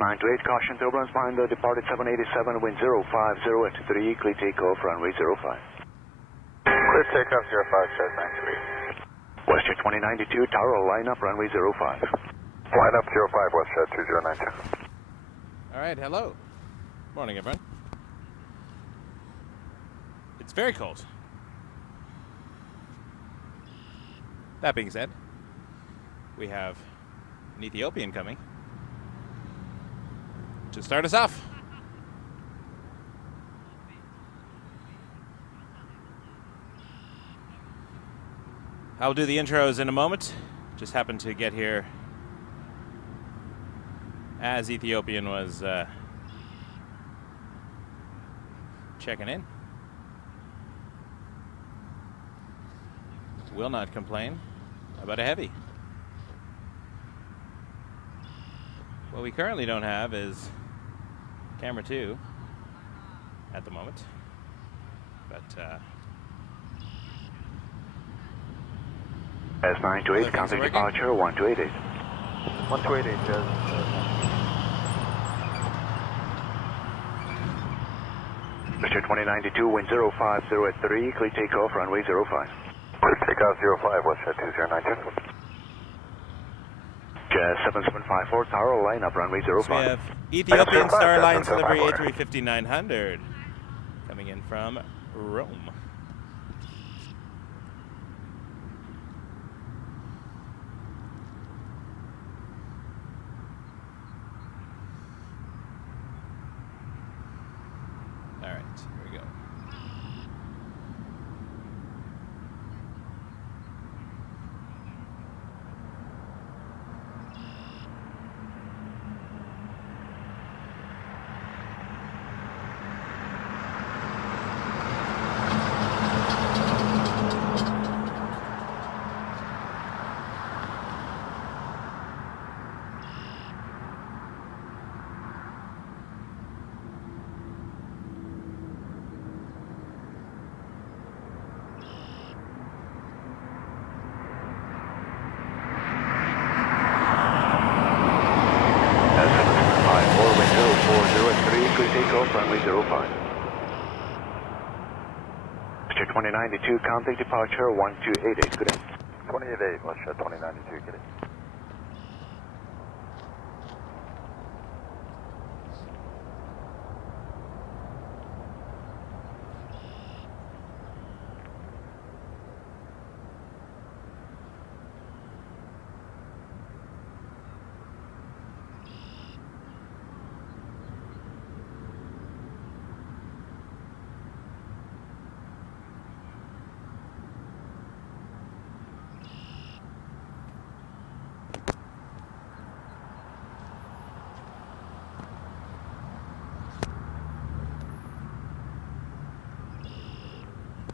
928, caution, turbulence behind the departed 787, wind 050 at 3, clear takeoff, runway 05. Clear takeoff 05, set 928. WestJet 2092, tower, line up, runway 05. Line up 05, WestJet 2092. All right, hello. Morning, everyone. It's very cold. That being said, we have an Ethiopian coming to start us off. I'll do the intros in a moment. Just happened to get here as Ethiopian was checking in. Will not complain about a heavy. What we currently don't have is camera 2 at the moment, but S928, counting departure 1288. 1288, yes. Mr. 2092, wind 050 at 3, clear takeoff, runway 05. Clear takeoff 05, WestJet 2092. Jazz 7754, tower, line up, runway 05. So we have Ethiopian Star Alliance Livery A350-900 coming in from Rome. All right, here we go. Takeoff, runway 05. Mr. 2092, counting departure 1288, good day. 288, WestJet 2092, get it.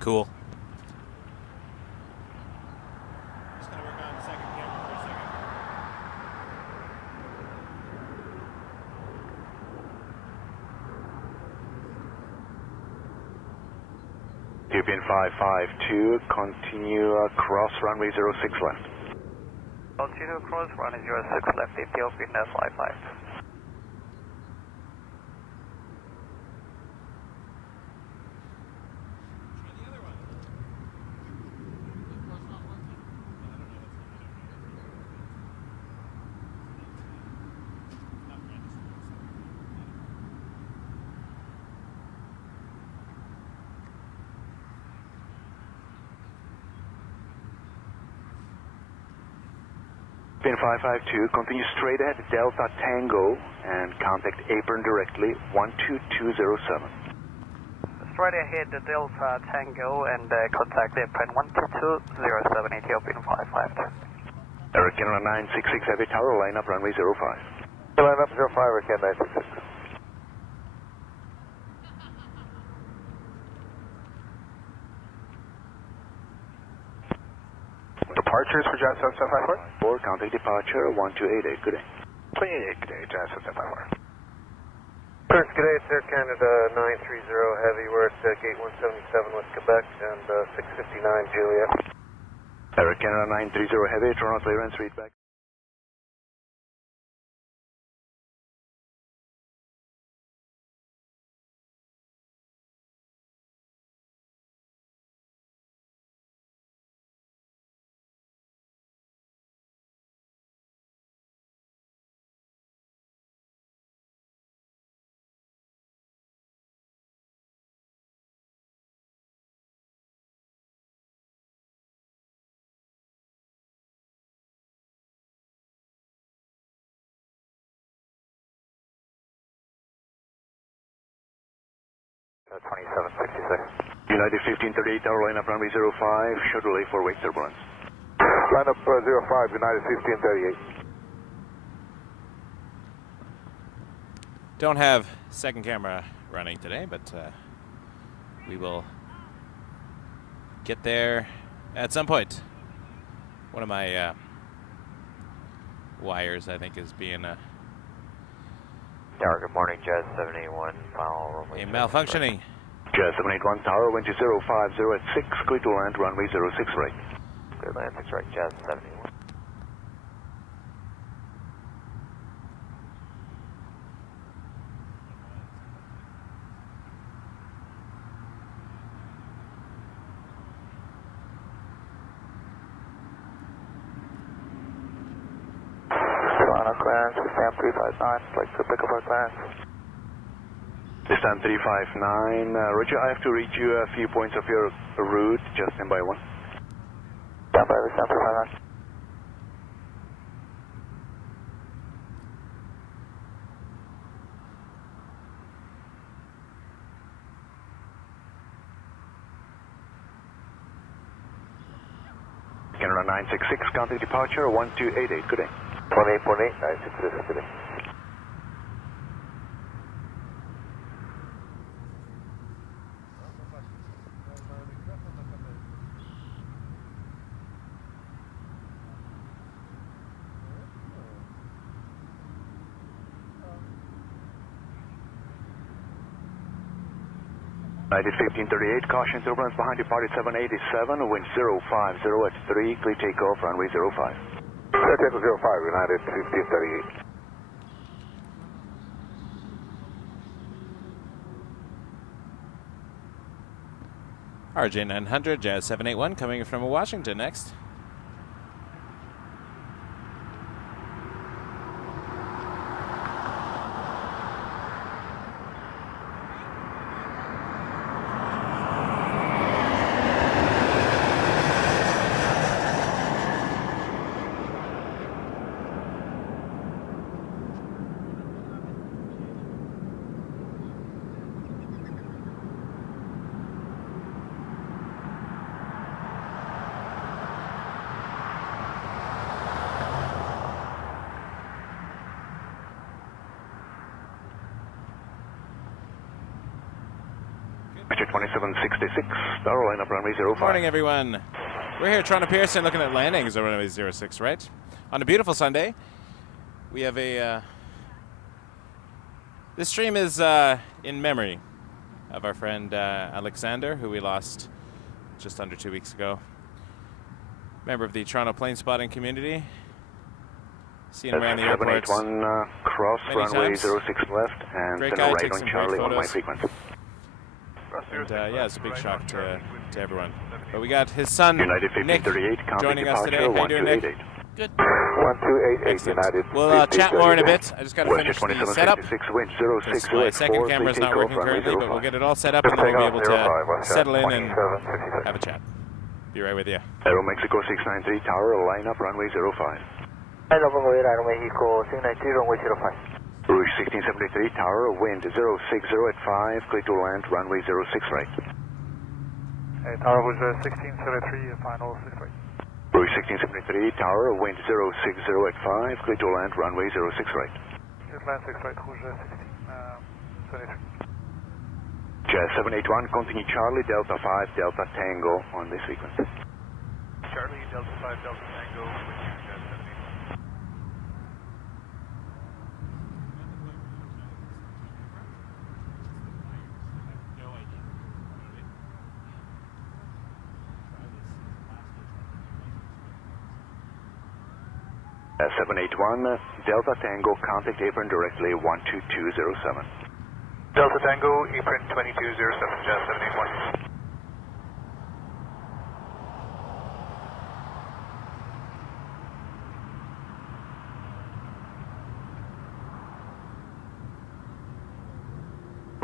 Cool. Just gonna work on the second camera for a second. Ethiopian 552, continue cross runway 06 left. Continue cross runway 06 left, Ethiopian 55. Pin 552, continue straight ahead Delta Tango and contact apron directly 12207. Straight ahead the Delta Tango and contact apron 12207, Ethiopian 552. Eric Canada 966 Heavy Tower, line up runway 05. Line up 05, Eric Canada 966. Departures for Jazz 7754? 4, contact departure 1288, good day. 28, good day, Jazz 7754. First, good day, it's Air Canada 930 Heavy. We're at gate 177 West Quebec and 659 Juliet. Air Canada 930 Heavy, Toronto Pearson International Airport. 2766. United 1538 tower, line up runway 05, shuttle A for wake turbulence. Line up 05, United 1538. Don't have second camera running today, but we will get there at some point. One of my wires, I think, is being Tower, good morning, Jazz 781, final runway. malfunctioning. Jazz 781 tower, wind 050 at 6, clear to land, runway 06 right. Clear land 6 right, Jazz 71. Clearance, stamp 359, like to pick up our clearance. This time 359, Roger, I have to read you a few points of your route, just stand by one. Stand by the stamp 359. Canada 966, contact departure 1288, good day. 28.8, 966, good day. United 1538, caution turbulence behind departed 787, wind 050 at 3, clear takeoff, runway 05. Takeoff 05, United 1538. CRJ900, Jazz 781, coming from Washington next. Measure 2766, tower, line up runway 05. Morning, everyone. We're here at Toronto Pearson looking at landings on runway 06, right? On a beautiful Sunday. We have a... this stream is in memory of our friend Aleksandar, who we lost just under 2 weeks ago. Member of the Toronto Plane Spotting Community. Seen him around the airport. 781, cross, runway 06 left, and Great then guy, right takes on some Charlie great on my photos. frequency. And, yeah, it's a big shock to everyone. But we got his son, United Nick, 1538, contact joining us today. departure How you doing, Nick? 1288. Good. 1288, Excellent. United We'll chat more in a bit. I just got to Western finish the setup. 2766, wind 060 My at 4, second camera's clear not working takeoff, runway currently, but we'll 05. get it all set up and then we'll be able to settle in and 2766. have a chat. Be right with you. Aero Mexico 693, tower, line up runway 05. Hello, runway Mexico 693, runway 05. Rouge 1673, tower, wind 060 at 5, clear to land, runway 06 right. Tower was 1673, final 6 right. Rouge 1673, tower, wind 060 at 5, clear to land, runway 06 right. Land 6 right, Rouge 1673. Jazz 781, continue Charlie, Delta 5, Delta Tango on this sequence. Charlie, Delta 5, Delta Tango, with you, Jazz 781. Jazz 781, Delta Tango, contact apron directly 12207. Delta Tango, apron 2207, Jazz 781.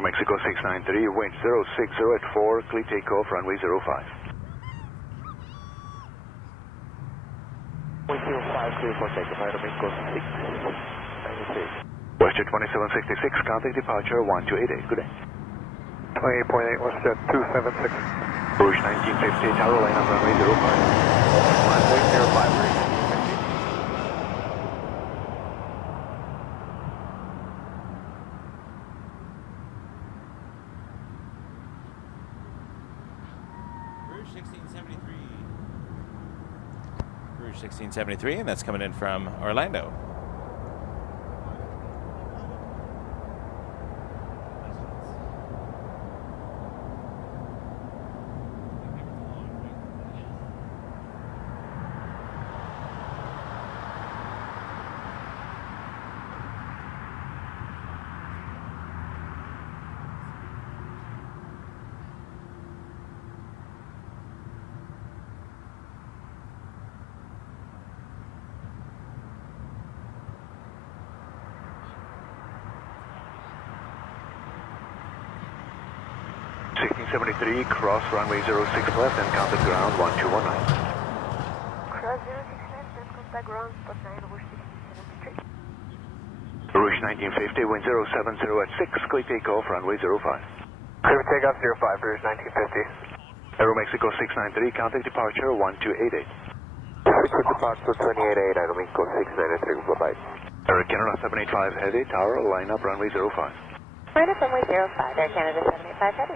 Mexico 693, wind 060 at 4, clear takeoff, runway 05. Wind 05, clear for takeoff, Mexico 693. Western 2766, contact departure 1288, good day. 28.8, WestJet 276. Rouge 1950, tower line up runway 05. 1.05, Rouge. Rouge 1673. Rouge 1673, and that's coming in from Orlando. Cross runway 06 left and contact ground 1219. Cross 06 left and contact ground, spot 9 over 1673. Rouge 1950, wind 070 at 6, clear takeoff, runway 05. Clear takeoff 05, Rouge 1950. Aeromexico 693, contact departure 1288. Clear departure 288, Aeromexico 693, bye-bye. Air Canada 785 heavy, tower, line up runway 05. Right up runway 05, Air Canada 785 heavy.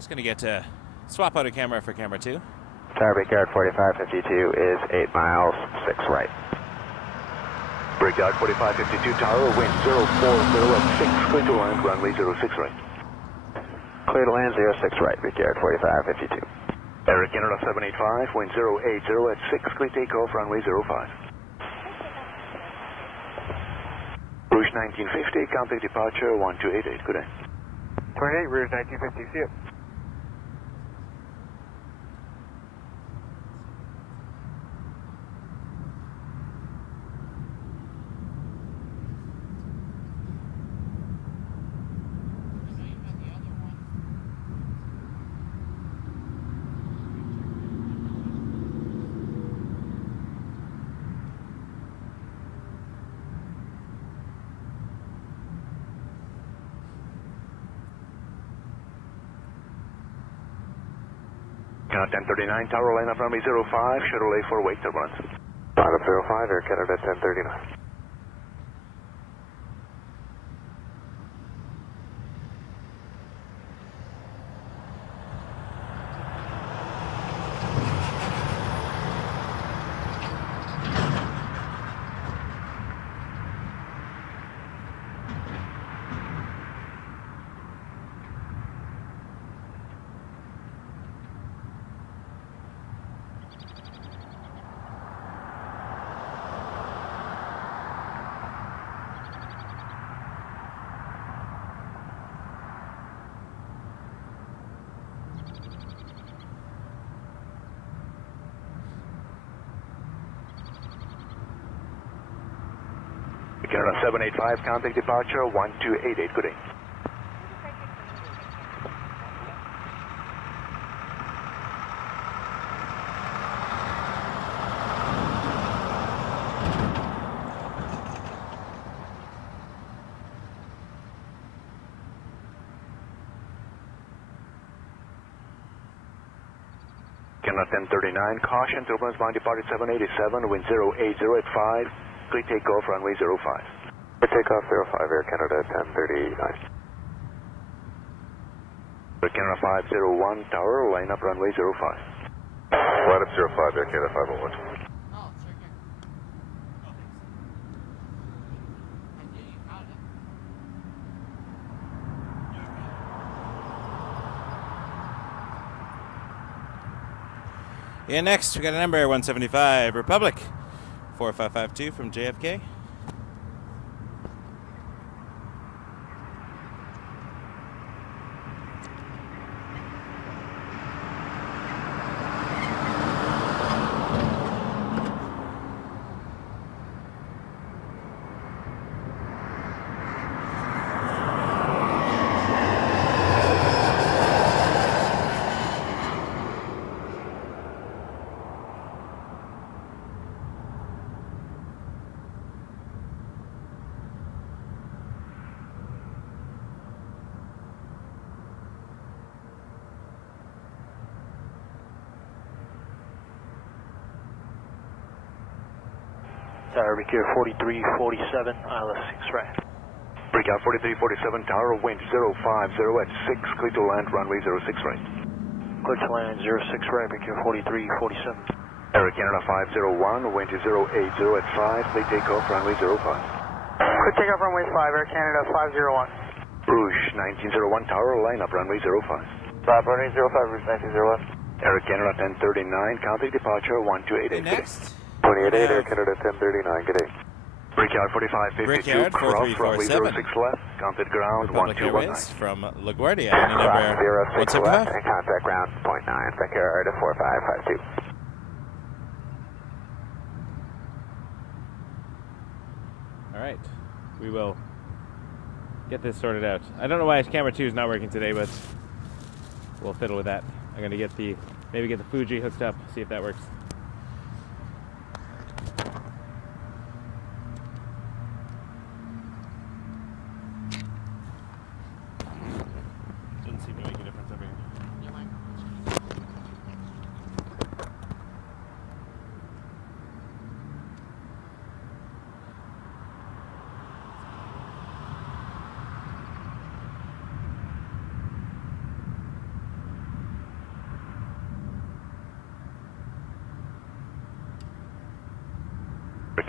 Just going to get to swap out a camera for camera 2. Tower Brickyard 4552 is 8 miles, 6 right. Brickyard 4552 tower, wind 040 at 6, clear to land, runway 06 right. Clear to land 06 right, Brickyard 4552. Air Canada 785, wind 080 at 6, clear takeoff, runway 05. Rouge 1950, contact departure 1288, good day. 28, Rouge 1950, see you. Canada 1039, tower line up runway 05, shuttle A4 wake turbulence. Line up 05, Air Canada 1039. Canada 785, contact departure 1288, good day. Canada 1039, caution, turbulence line departed 787, wind 080 at 5. Clear takeoff, runway 05. Clear takeoff 05, Air Canada 1039. Air Canada 501, tower, line up runway 05. Line up 05, Air Canada 501. And next, we got a number 175 Republic 4552 from JFK. Tower Recure 4347, ILS 6 right. Breakout 4347, tower, wind 050 at 6, clear to land, runway 06 right. Clear to land 06 right, Recure 4347. Air Canada 501, wind 080 at 5, clear takeoff, runway 05. Clear takeoff, runway 5, Air Canada 501. Rouge 1901, tower, line up, runway 05. 5 runway 05, Rouge 1901. Air Canada 1039, contact departure 1288. And next, 288, Air Canada 1039, good day. Brickyard 4552, Brickyard cross, runway 06 4347. left, contact ground Republic 1219. Airways from LaGuardia. And a number 06 left 175. and contact ground 0.9, Brickyard 4552. All right, we will get this sorted out. I don't know why camera 2 is not working today, but we'll fiddle with that. I'm gonna get maybe get the Fuji hooked up, see if that works. Doesn't seem to make a difference over here.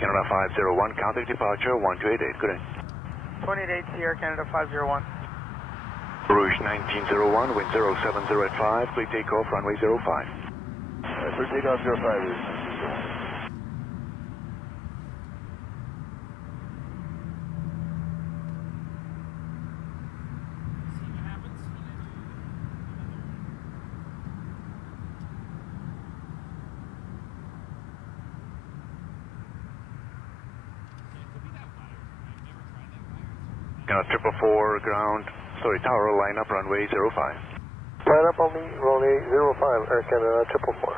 Canada 501, contact departure 1288, good day. 28 Sierra Canada 501. Rouge 1901, wind 070 at 5, clear takeoff, runway 05. Clear takeoff 05, Rouge. Canada 444, ground, tower, line up, runway 05. Line up on me, runway 05, Air Canada 444.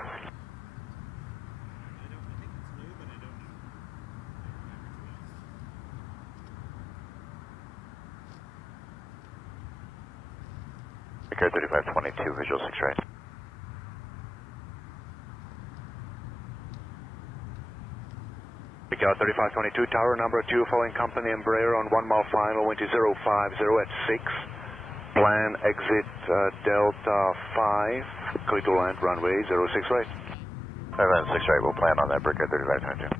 Brickyard 3522, visual 6 right. Brickyard 3522, tower number 2, following company Embraer on 1 mile final, wind 050 at 6. Plan exit Delta 5, clear to land, runway 06 right. 5 and 6 right, we'll plan on that, Brickyard 3522.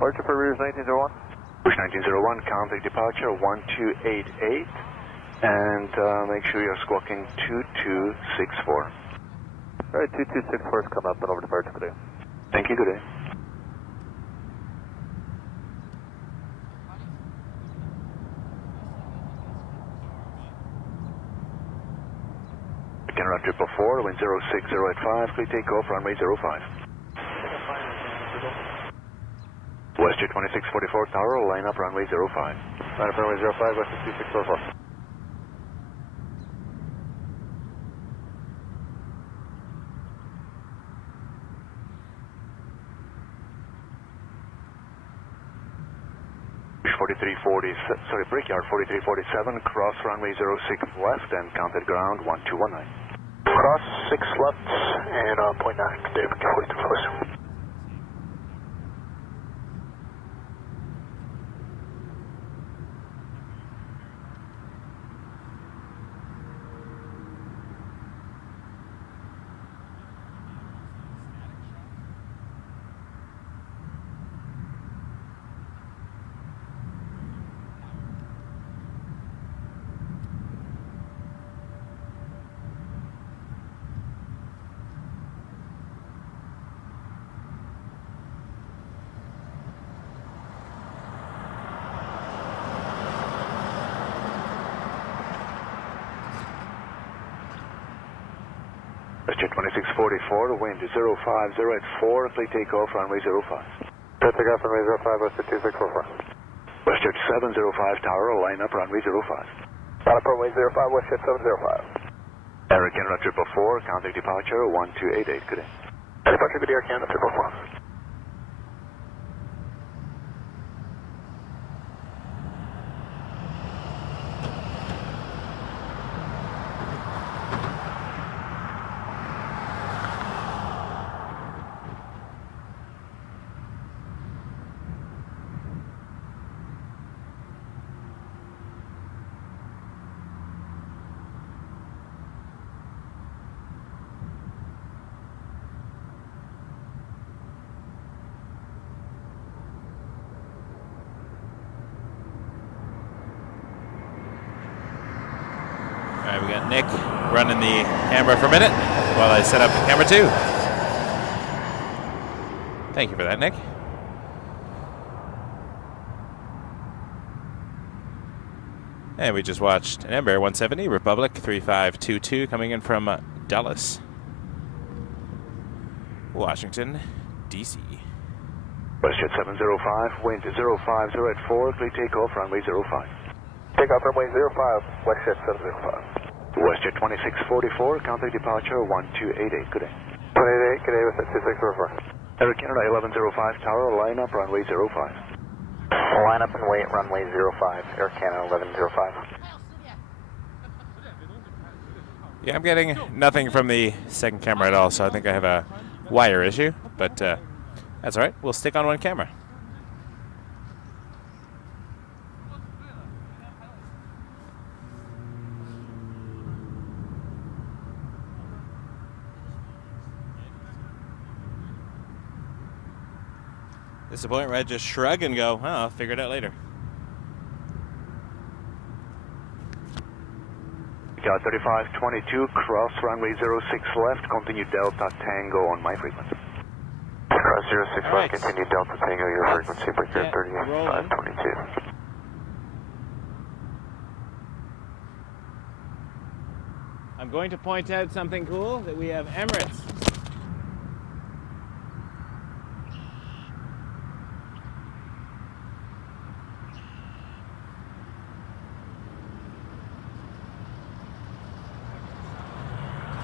Departure for Rouge 1901. Rouge 1901, contact departure 1288, and make sure you're squawking 2264. Alright, 2264 is come up and over departure today. Thank you, good day. Canada 444, wind 060 at 5, clear takeoff, runway 05. Western 2644, tower, line up, runway 05. Line up runway 05, Western 2644. Brickyard 4347, cross runway 06 left and contact ground 1219. Cross 6 left and 0.9, David 4347. WestJet 2644, wind 050 at 4, clear takeoff, runway 05. Clear takeoff, runway 05, WestJet 2644. WestJet 705 tower, line up, runway 05. Line up, runway 05, WestJet 705. Air Canada 444, contact departure 1288, good day. Departure, good day, Air Canada 444. Alright, we got Nick running the camera for a minute while I set up camera 2. Thank you for that, Nick. And we just watched an Embraer 170 Republic 3522 coming in from Dallas, Washington, D.C. WestJet 705, wind 050 at 4, clear takeoff, runway 05. Takeoff, runway 05, WestJet 705. WestJet 2644, contact departure 1288, good day. 288, good day, WestJet 2644. Air Canada 1105 tower, line up, runway 05. Line up and wait, runway 05, Air Canada 1105. Yeah, I'm getting nothing from the second camera at all, so I think I have a wire issue, but that's all right. We'll stick on one camera. This is the point where I just shrug and go, oh, I'll figure it out later. Got 3522, cross runway 06 left, continue Delta Tango on my frequency. Cross 06 All right. left, continue Delta Tango, your frequency, breaker Yeah, 3522. I'm going to point out something cool, that we have Emirates.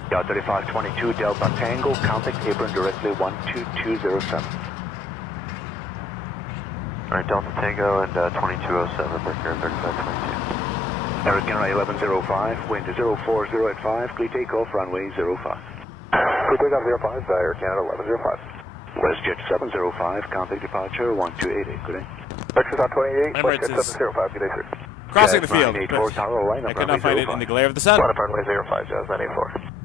Got 3522, Delta Tango, contact apron directly 12207. Alright, Delta Tango and 2207, breaker 3522. Air Canada 1105, wind 040 at 5, clear takeoff, runway 05. Clear takeoff 05, Air Canada 1105. WestJet 705, contact departure 1288, good day. Breakfast on 28, Emirates WestJet is 705, good day, sir. Crossing the Jazz field. 984 tower, line I up, could runway not find it 05. in the glare of the sun. Line up, runway 05, Jazz 984.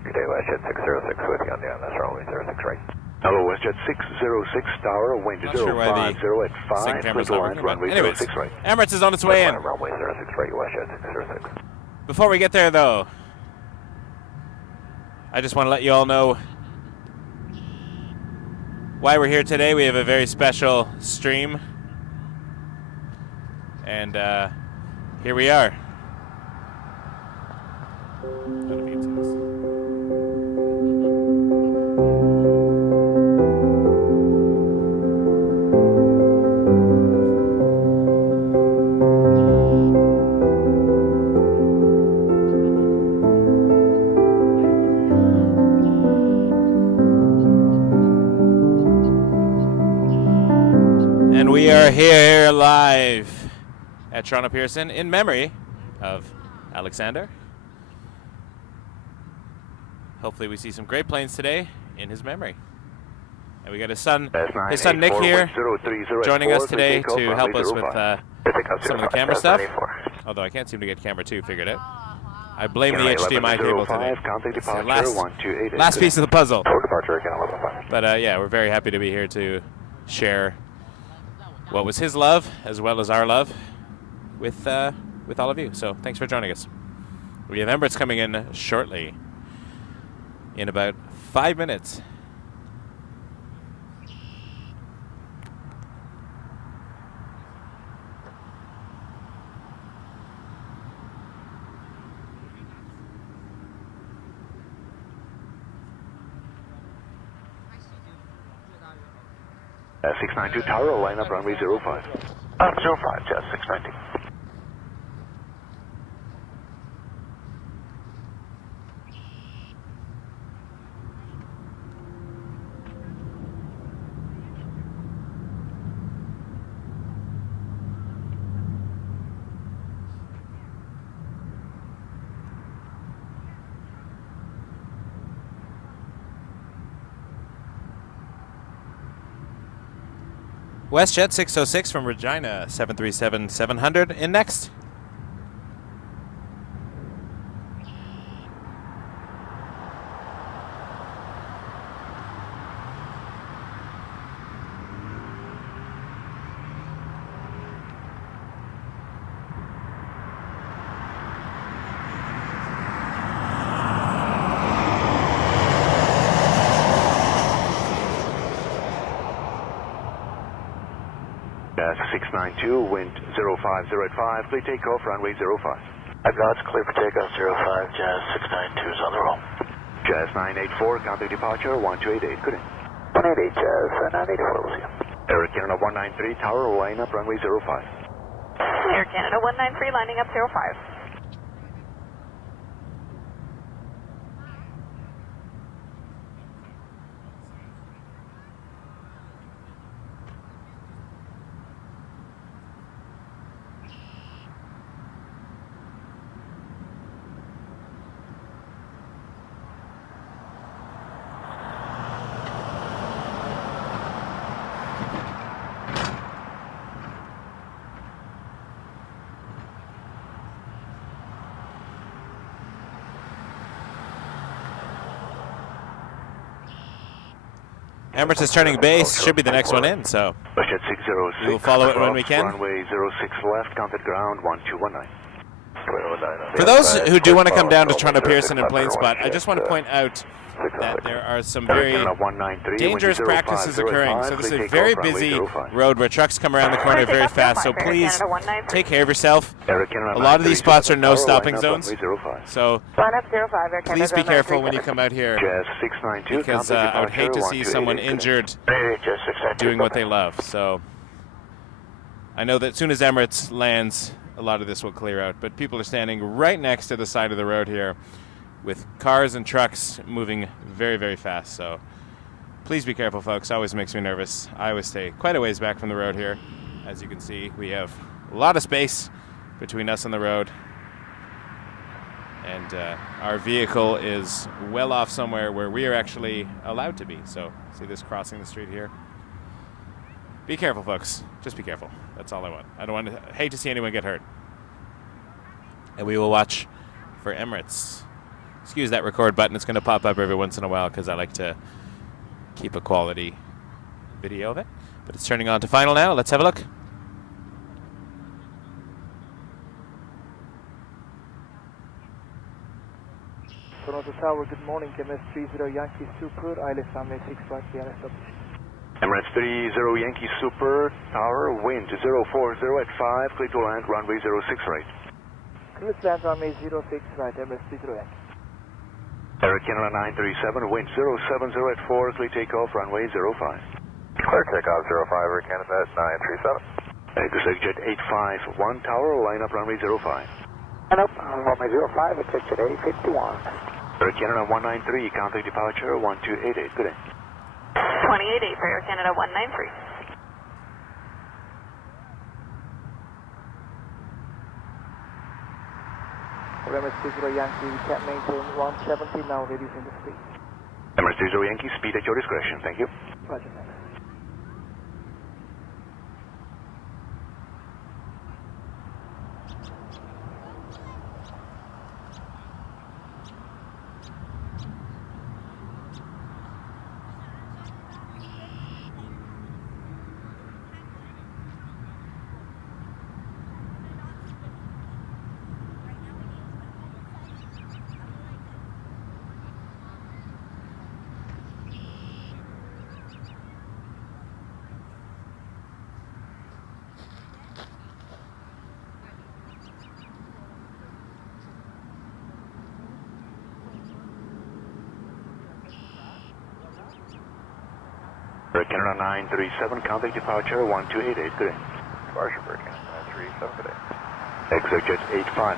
Good day, WestJet 606 with you on the that's runway 06 right. Hello, WestJet 606 tower, wind Not sure why the 050 at 5, second camera's clear not line, working, but runway anyways, 06 right. Emirates is on its way in. Runway 06 right, WestJet 606. Before we get there, though, I just want to let you all know why we're here today. We have a very special stream, and here we are. And we are here live at Toronto Pearson in memory of Aleksandar. Hopefully we see some great planes today in his memory. And we got his son Nick here, joining us today to help us with some of the camera stuff. Although I can't seem to get camera 2 figured out. I blame the HDMI cable today. It's the last piece of the puzzle. But yeah, we're very happy to be here to share what was his love as well as our love with all of you. So thanks for joining us. We have Emirates coming in shortly, in about 5 minutes. 692 Tower, line up runway 05. 05, Jazz 692. WestJet 606 from Regina, 737-700 in next. Jazz 692, wind 05085, clear takeoff, runway 05. God's clear for takeoff 05, Jazz 692 is on the roll. Jazz 984, counter departure 1288, good day. 188, Jazz 984, we'll see you. Air Canada 193 Tower, line up runway 05. Air Canada 193, lining up 05. Emirates is turning base, should be the next one in, so WestJet 606. we will follow it when we can. Runway 06 left, counted ground 1219. For those who do want to come down to Toronto Pearson and Plane Spot, I just want to point out that there are some very dangerous practices occurring. So this is a very busy road where trucks come around the corner very fast, so please take care of yourself. A lot of these spots are no stopping zones, so please be careful when you come out here, because I would hate to see someone injured doing what they love. So I know that as soon as Emirates lands, a lot of this will clear out, but people are standing right next to the side of the road here with cars and trucks moving very, very fast. So please be careful, folks. Always makes me nervous. I always stay quite a ways back from the road here. As you can see, we have a lot of space between us and the road, and our vehicle is well off somewhere where we are actually allowed to be. So see this crossing the street here? Be careful, folks. Just be careful. That's all I want. I don't want to hate to see anyone get hurt. And we will watch for Emirates. Excuse that record button. It's going to pop up every once in a while because I like to keep a quality video of it. But it's turning on to final now. Let's have a look. Toronto Tower, good morning. MS30 Yankee Super, ILS runway 6 right behind us. Emirates 30 Yankee Super, Tower, wind 040 at 5, clear to land, runway 06 right. Clear to land, runway 06 right, MS30 Yankee. Air Canada 937, wind 070 at 4, clear takeoff, runway 05. Clear takeoff 05, Air Canada 937. This is EgyptAir 851 Tower, line up runway 05. And up, runway 05, it's exit 851. Air Canada 193, counter departure 1288, good day. 288 for Air Canada 193. MS30 Yankee, we can maintain 170 now, reducing the speed. Emirates 30 Yankee, speed at your discretion, thank you. Roger, thanks. Air Canada 937, contact departure 1288, good day. Departure for Canada 937, good day. EgyptAir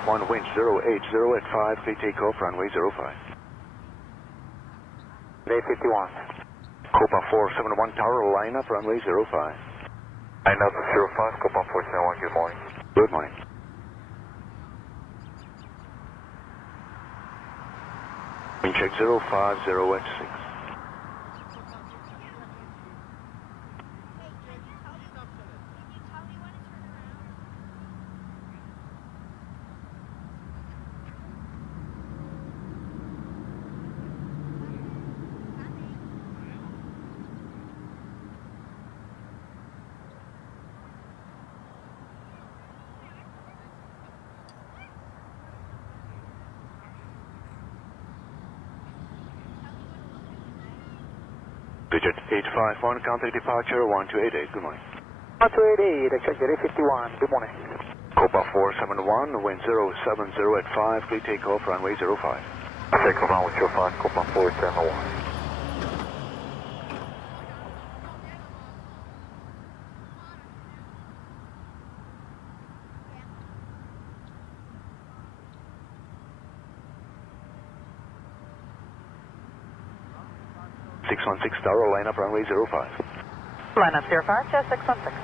851, wind 080 at 5, clear takeoff, runway 05. Day 51. Copa 471 tower, line up, runway 05. 9005, Copa 471, good morning. Good morning. Wind check 050 at 6. Digit 851, contact departure 1288, good morning. 1288, EgyptAir 851, good morning. Copa 471, wind 070 at 5, clear takeoff, runway 05. Takeoff runway 05, Copa 471. Tower, line up runway 05. Line up 05, just 616.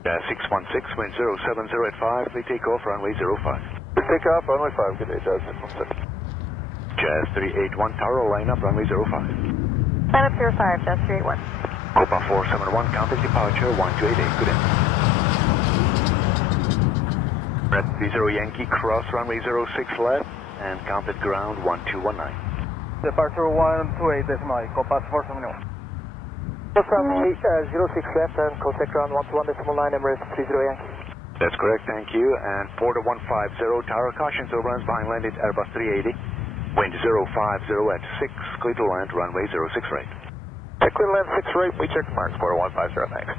Yeah, 616, wind 070 at 5, clear takeoff, runway 05. Clear takeoff, runway 5, good day, Jazz 616. Jazz 381 tower, line up runway 05. Line up 05, Jazz 381. Copa 471, contact departure 1288, good day. Red 30 Yankee, cross runway 06 left, and contact ground 1219. Departure 128, that's my Copa 471. Runway 06 left and contact ground 121.9, Emirates A380 Yankee. That's correct, thank you. And 4150, tower caution, turbulence behind landed Airbus 380. Wind 050 at 6, clear to land, runway 06 right. Clear to land 6 right, we check marks, 4150, thanks.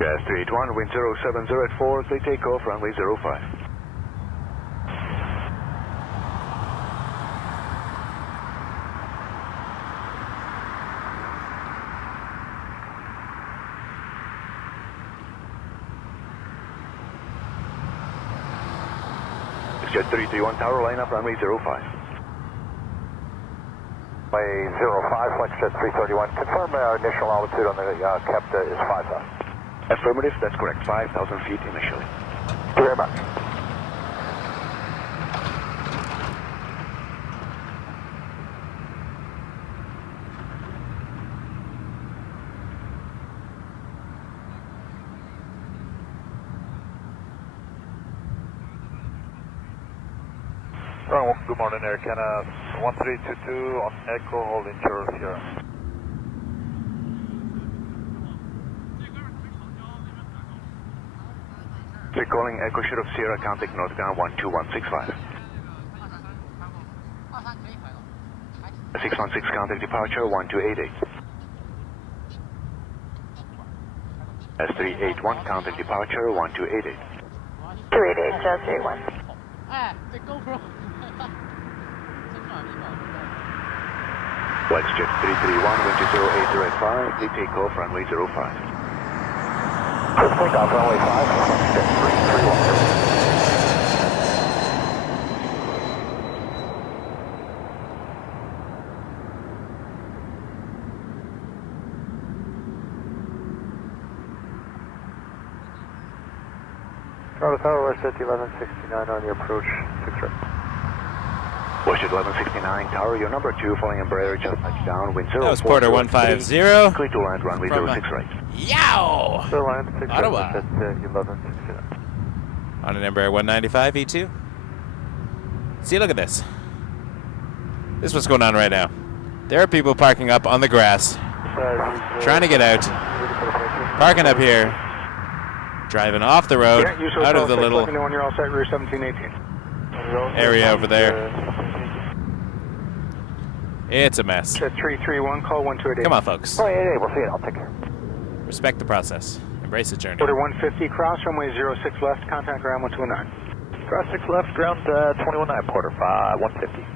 Jazz 381, wind 070 at 4, clear takeoff, runway 05. Jet 331 tower, line up runway 05. By 05, Flexjet 331, confirm our initial altitude on the kept is 5,000. Affirmative, that's correct, 5,000 feet initially. Thank you very much. Good morning, Air Canada 1322 on Echo, holding Charles here. We're calling Echo Short of Sierra, contact northbound 12165. 616, contact departure 1288. S381, contact departure 1288. 288, Jazz 381. WestJet 331, wind 08085, the takeoff, runway 05. First takeoff, runway 5, WestJet 331. Toronto Tower, WestJet 1169 on your approach, 6 right. WestJet 1169 Tower, your number 2, following Embraer, just touched down, wind 0. That was Porter 150. Clear to land, runway 06 right. Yow! Clear land, 6 Ottawa. right, WestJet 1169. On an Embraer 195 E2. See, look at this. This is what's going on right now. There are people parking up on the grass, trying to get out, parking up here, driving off the road, out of the little area over there. It's a mess. 331, call 1288. Come on, folks. 488, we'll see it, I'll take care. Respect the process. Embrace the journey. Order 150, cross runway 06 left, contact ground 129. Cross 6 left, ground 219, Porter 150.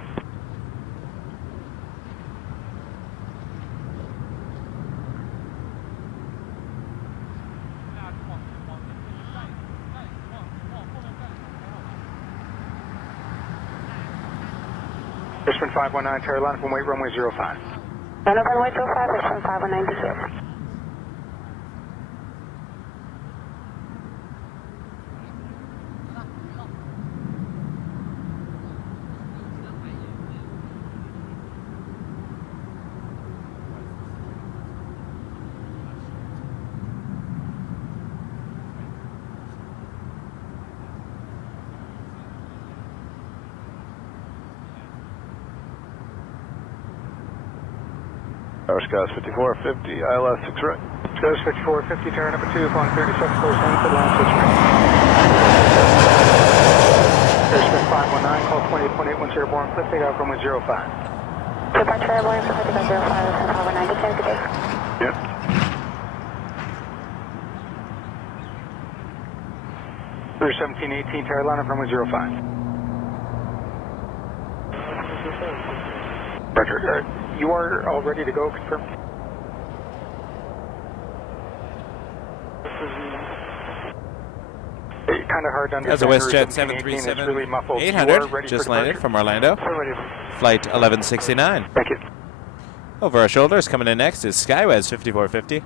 Richmond 519, Carolina from weight runway 05. London runway 05, Richmond 519 to 0. Tower Skies 5450, ILS 6 right. Skies 5450, tower number 2, flying 36 close lane, clear line 6 right. Richmond 519, call 28.810 airborne, cliff takeoff runway 05. Departure airborne, cliff takeoff 05, Richmond 519 to 0, good day. Yep. Clear 1718, Carolina from runway 05. Roger. You are all ready to go, confirm? Kind of hard to understand. That's a WestJet 737-800 just landed from Orlando. Flight 1169. Thank you. Over our shoulders, coming in next is SkyWYZ 5450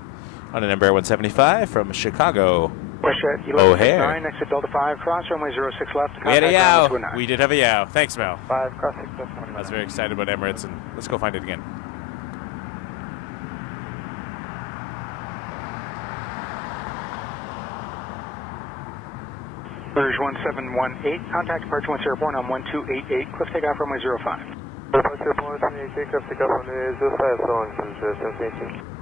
on an Embraer 175 from Chicago. WestJet 1169, next to Delta 5, cross runway 06 left. We had a yow. We did have a yow. Thanks, Mel. 5, cross 6 left, I was very excited about Emirates, and let's go find it again. Rouge 1718, contact departure once airborne on 1288, cliff takeoff runway 05. Departure airborne 28, cliff takeoff runway 05, so long, 1718.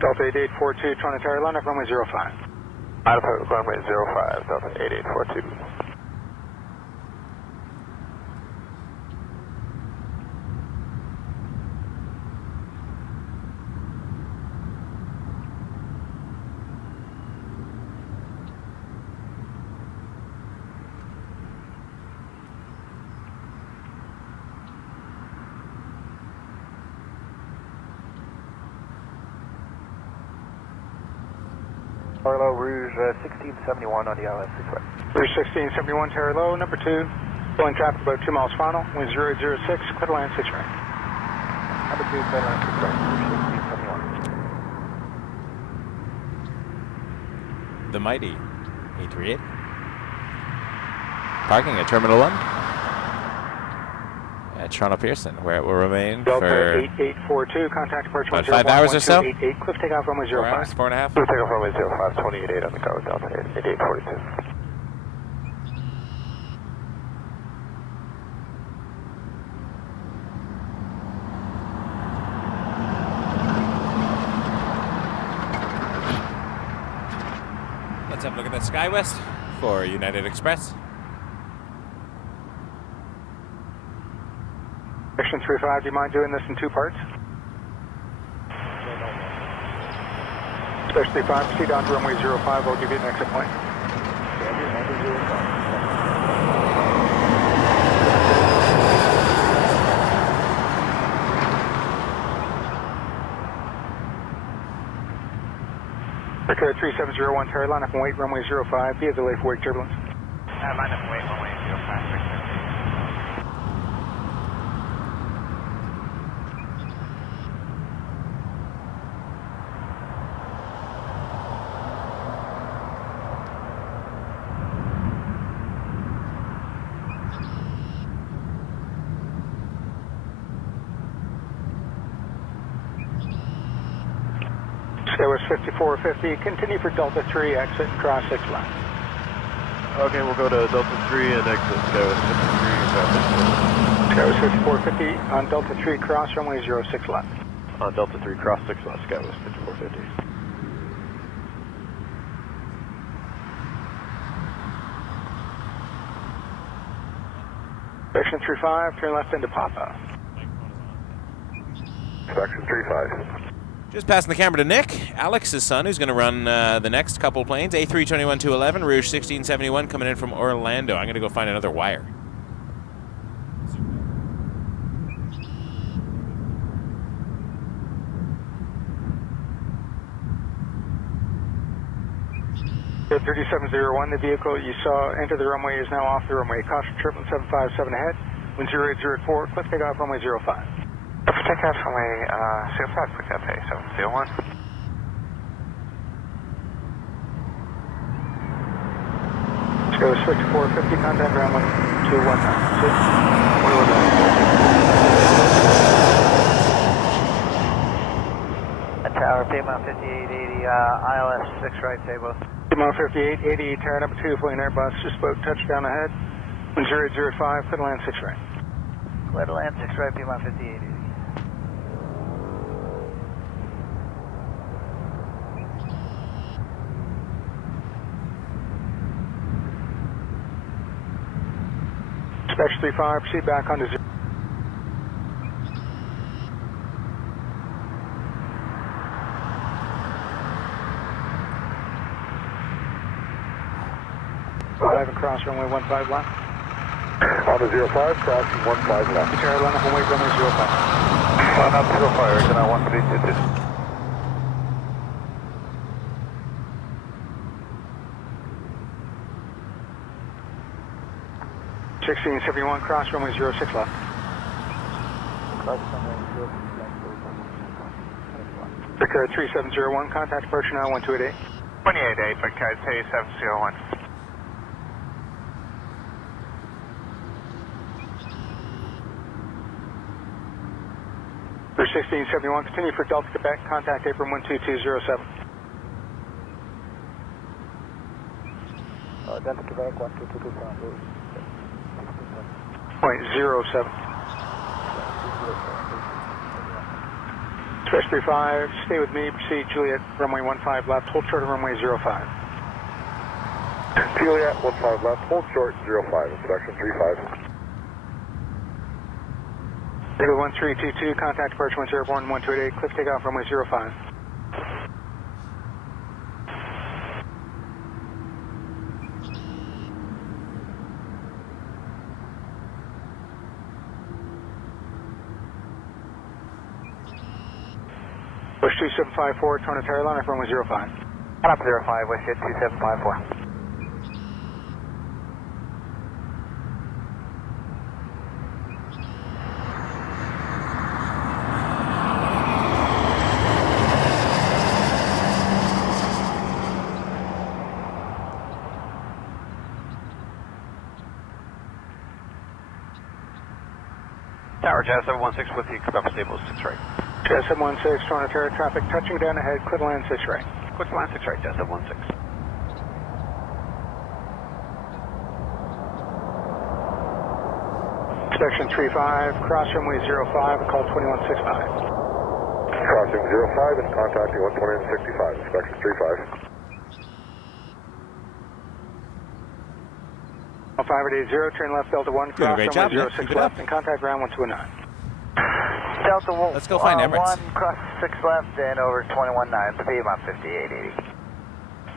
Delta 8842, Toronto Carolina, runway 05. Out of runway 05, Delta 8842. Harlow, Rouge 1671 on the ILS 6 right. Rouge 1671, Terry Low, number 2, pulling traffic about 2 miles final, wind 006, clear to land 6 right. Number 2, clear line 6 right, Rouge 1671. The mighty A380. Parking at Terminal 1 at Toronto Pearson, where it will remain Delta for 8842, contact departure about 5 hours or so. 1288, cliff takeoff runway 05. 4 hours, 4.5. Cliff takeoff runway 05, 288 on the car with Delta 8842. Let's have a look at the SkyWest for United Express. Section 35, do you mind doing this in 2 parts? Special 35, proceed on to runway 05, I'll give you an exit point. Air 3701, Terry, line up and wait, runway 05, be a delay for wake turbulence. Line up and wait, runway 05. Skywest 5450, continue for Delta 3, exit, cross 6 left. Okay, we'll go to Delta 3 and exit Skywest 53. Skywest 5450 on Delta 3, cross runway 06 left. On Delta 3, cross 6 left, Skywest 5450. Section 35, turn left into Papa. Section 35. Just passing the camera to Nick, Alex's son, who's going to run the next couple planes. A321-211, Rouge 1671 coming in from Orlando. I'm going to go find another wire. Air 3701, the vehicle you saw enter the runway is now off the runway. Caution turbulence 757 ahead. Wind 0804, cliff takeoff runway 05. Takeoff runway 05 for Cathay 701. Skywest 5450, contact runway 219. Tower, Piedmont 5880, ILS 6 right, table. Piedmont 5880, Tower number 2, flying Airbus, just spoke, touchdown ahead. Wind 0805, clear to land 6 right. Clear to land 6 right, Piedmont 5880. Special 35, proceed back onto 0. Across runway 15 left. On the 05, crossing 15 left. Terry, line up and wait, runway 05. Line up 05, and I 1322. 1671, cross runway 06 left. Air 3701, contact approach now 1288. 288 for Cathay 701. For 1671, continue for Delta Quebec, contact apron 12207. Delta Quebec 12227. Point 07. Express 35, stay with me, proceed Juliet, runway 15 left, hold short of runway 05. Juliet 15 left, hold short 05, inspection 35. Eagle 1322, contact approach 10 airborne 1288, cliff takeoff runway 05. Bush 2754, Toronto Pearson line up runway 05. Line up 05, West Jet 2754. Tower, Jazz 716 with you, cover stable 6 right. Jazz 716, Toronto Terra, traffic touching down ahead, clear to land 6 right. Quick to land 6 right, Jazz 716. Inspection 35, cross runway 05, call 2165. Crossing 05 and contacting 12965, inspection 35. 5880, turn left Delta 1, cross runway 06 left, and contact ground 1209. Delta Let's go find Emirates. 1, cross 6 left and over 21.9, speed about 5880.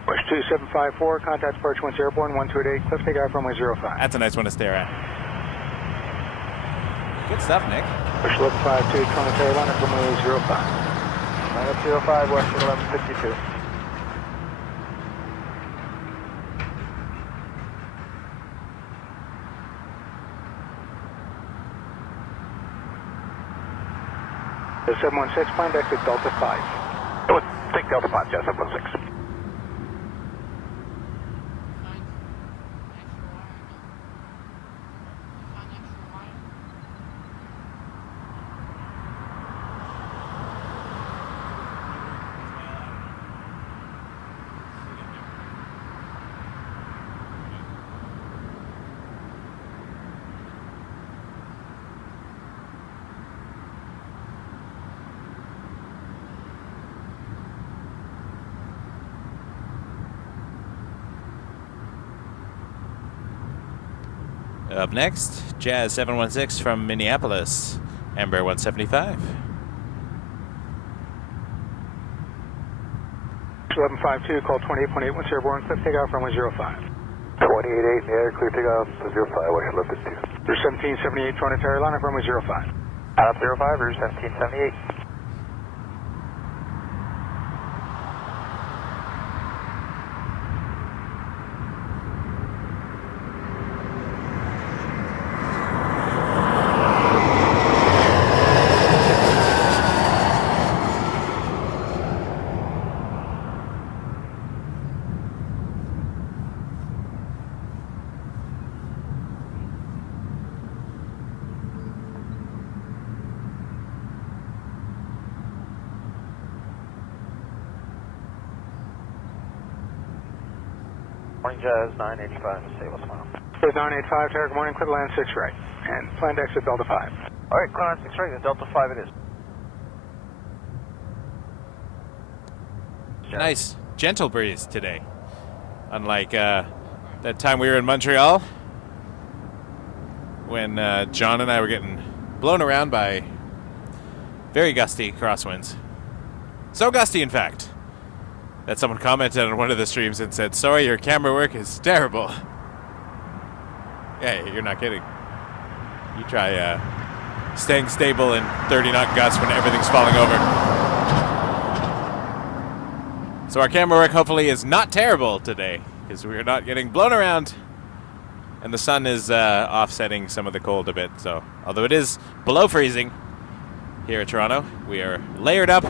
Push 2754, contact approach once airborne, 128, cliff takeoff runway 05. That's a nice one to stare at. Good stuff, Nick. Push 1152, Toronto Airlines, runway 05. Minus 05, Western 1152. The 716, planned exit Delta 5. Take Delta 5, Jet 716. Up next, Jazz 716 from Minneapolis, Embraer 175. 1152, call 28.8, once airborne, cliff takeoff runway 05. 28.8 in the air, clear takeoff to 05, Western 1152. Route 1778, Toronto Airlines, runway 05. Out 05, Route 1778. Morning, Jazz 985, say what's going on. Jazz 985, tower, good morning, clear to land 6 right. And planned exit Delta 5. Alright, clear on 6 right, then Delta 5 it is. Nice, gentle breeze today. Unlike that time we were in Montreal, when John and I were getting blown around by very gusty crosswinds. So gusty, in fact, that someone commented on one of the streams and said, "Sorry, your camera work is terrible." Yeah, you're not kidding. You try staying stable in 30-knot gusts when everything's falling over. So our camera work hopefully is not terrible today, because we are not getting blown around, and the sun is offsetting some of the cold a bit. So although it is below freezing here at Toronto, we are layered up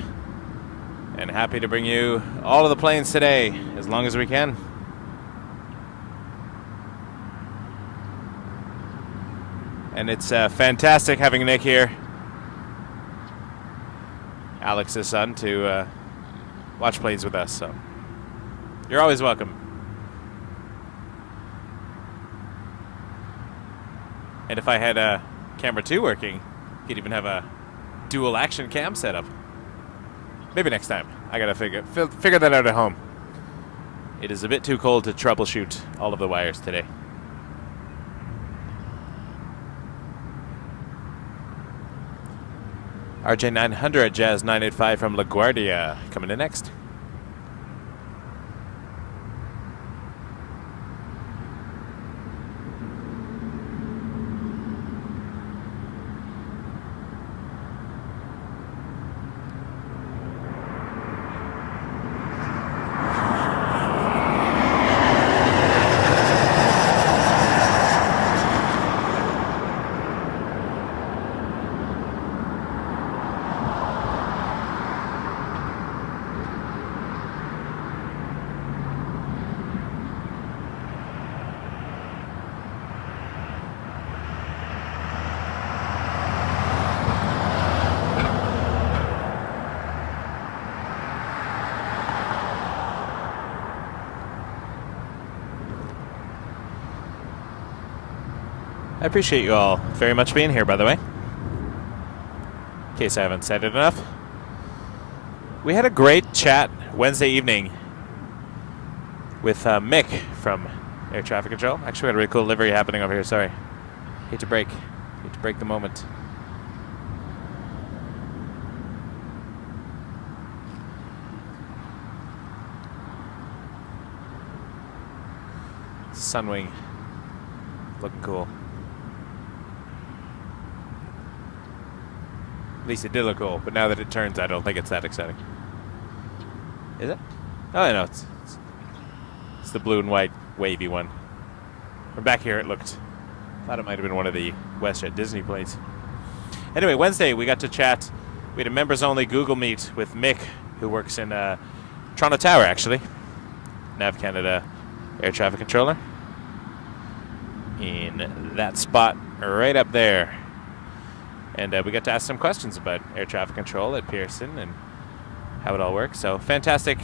and happy to bring you all of the planes today, as long as we can. And it's fantastic having Nick here, Alex's son, to watch planes with us. So you're always welcome. And if I had camera 2 working, you could even have a dual action cam setup. Maybe next time. I gotta figure that out at home. It is a bit too cold to troubleshoot all of the wires today. CRJ900 Jazz 985 from LaGuardia coming in next. I appreciate you all very much being here, by the way. In case I haven't said it enough. We had a great chat Wednesday evening with Mick from Air Traffic Control. Actually, we had a really cool livery happening over here, sorry. Hate to break the moment. Sunwing. Looking cool. At least it did look cool, but now that it turns, I don't think it's that exciting. Is it? Oh, no, it's the blue and white wavy one. From back here, it looked... thought it might have been one of the WestJet Disney planes. Anyway, Wednesday, we got to chat. We had a members-only Google Meet with Mick, who works in Toronto Tower, actually. Nav Canada air traffic controller. In that spot right up there. And we got to ask some questions about air traffic control at Pearson and how it all works. So fantastic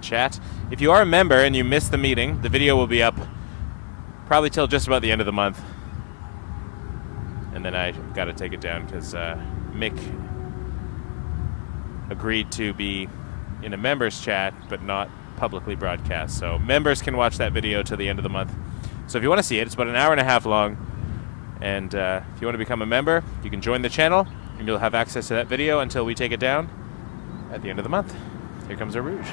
chat. If you are a member and you missed the meeting, the video will be up probably till just about the end of the month. And then I got to take it down because Mick agreed to be in a members chat but not publicly broadcast. So members can watch that video till the end of the month. So if you want to see it, it's about an hour and a half long. And if you want to become a member, you can join the channel, and you'll have access to that video until we take it down at the end of the month. Here comes our Rouge.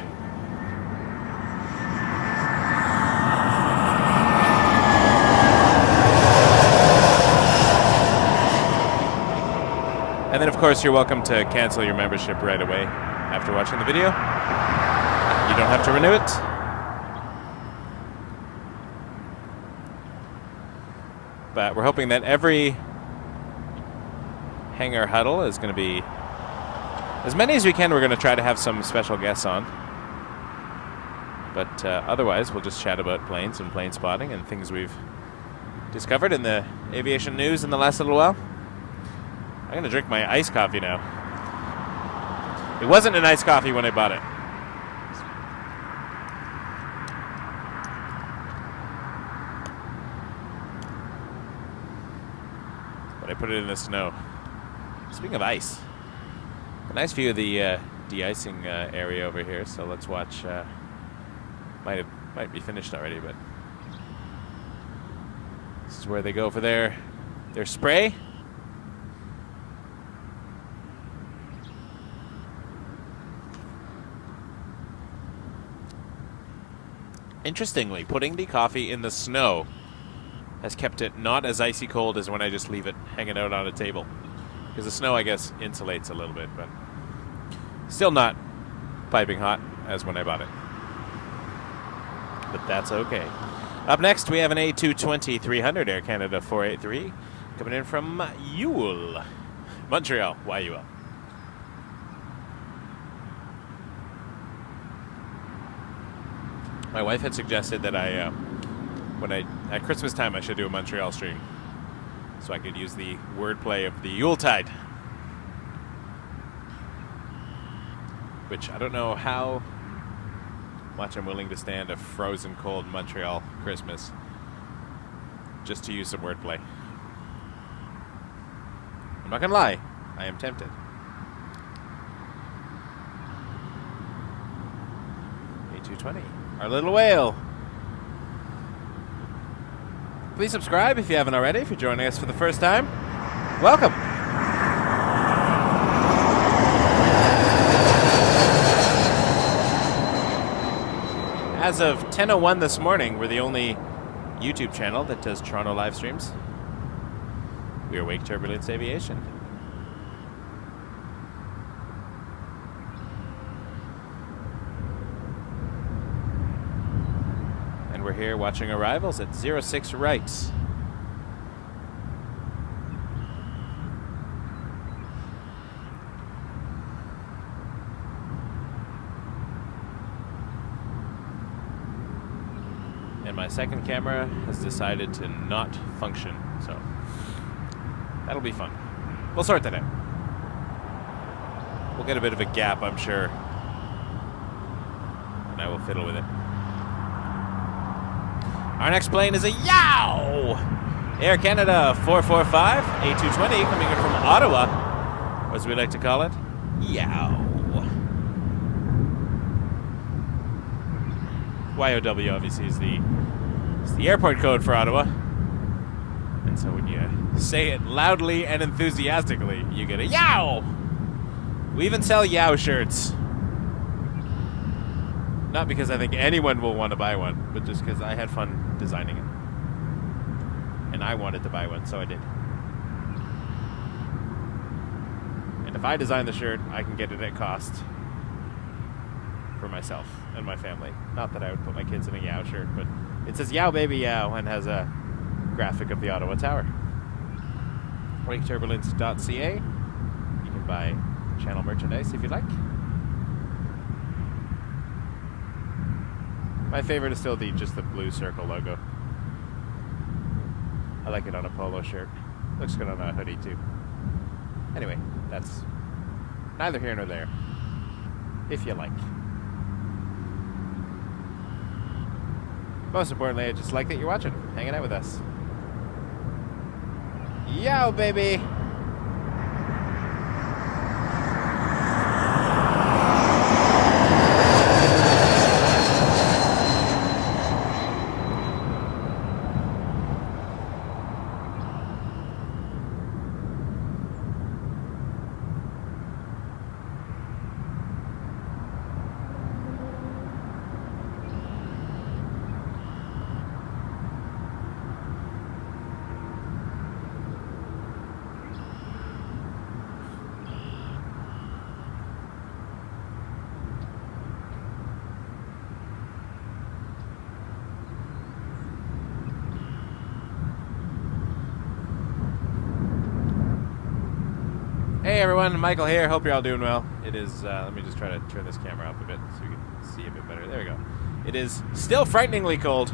And then, of course, you're welcome to cancel your membership right away after watching the video. You don't have to renew it. But we're hoping that every hangar huddle is going to be as many as we can. We're going to try to have some special guests on. But otherwise, we'll just chat about planes and plane spotting and things we've discovered in the aviation news in the last little while. I'm going to drink my iced coffee now. It wasn't an iced coffee when I bought it. I put it in the snow. Speaking of ice, a nice view of the de-icing area over here. So let's watch. Might be finished already, but this is where they go for their spray. Interestingly, putting the coffee in the snow has kept it not as icy cold as when I just leave it hanging out on a table. Because the snow, I guess, insulates a little bit, but still not piping hot as when I bought it. But that's okay. Up next, we have an A320-300 Air Canada 483 coming in from Ewell, Montreal, YUL. My wife had suggested that at Christmas time, I should do a Montreal stream, so I could use the wordplay of the Yuletide, which I don't know how much I'm willing to stand a frozen cold Montreal Christmas just to use some wordplay. I'm not gonna lie, I am tempted. A220, our little whale. Please subscribe if you haven't already. If you're joining us for the first time, welcome. As of 10:01 this morning, we're the only YouTube channel that does Toronto live streams. We are Wake Turbulence Aviation. We're here watching arrivals at 06 right. And my second camera has decided to not function, so that'll be fun. We'll sort that out. We'll get a bit of a gap, I'm sure, and I will fiddle with it. Our next plane is a Yow! Air Canada 445 A220 coming in from Ottawa, or as we like to call it, Yow. YOW obviously is the airport code for Ottawa. And so when you say it loudly and enthusiastically, you get a Yow! We even sell Yow shirts. Not because I think anyone will want to buy one, but just because I had fun designing it. And I wanted to buy one, so I did. And if I design the shirt, I can get it at cost for myself and my family. Not that I would put my kids in a Yao shirt, but it says Yao Baby Yao and has a graphic of the Ottawa Tower. Turbulence.ca. You can buy channel merchandise if you'd like. My favorite is still just the blue circle logo. I like it on a polo shirt. Looks good on a hoodie too. Anyway, that's neither here nor there. If you like. Most importantly, I just like that you're watching, hanging out with us. Yo, baby! Hey everyone, Michael here. Hope you're all doing well. It is, let me just try to turn this camera up a bit so you can see a bit better. There we go. It is still frighteningly cold,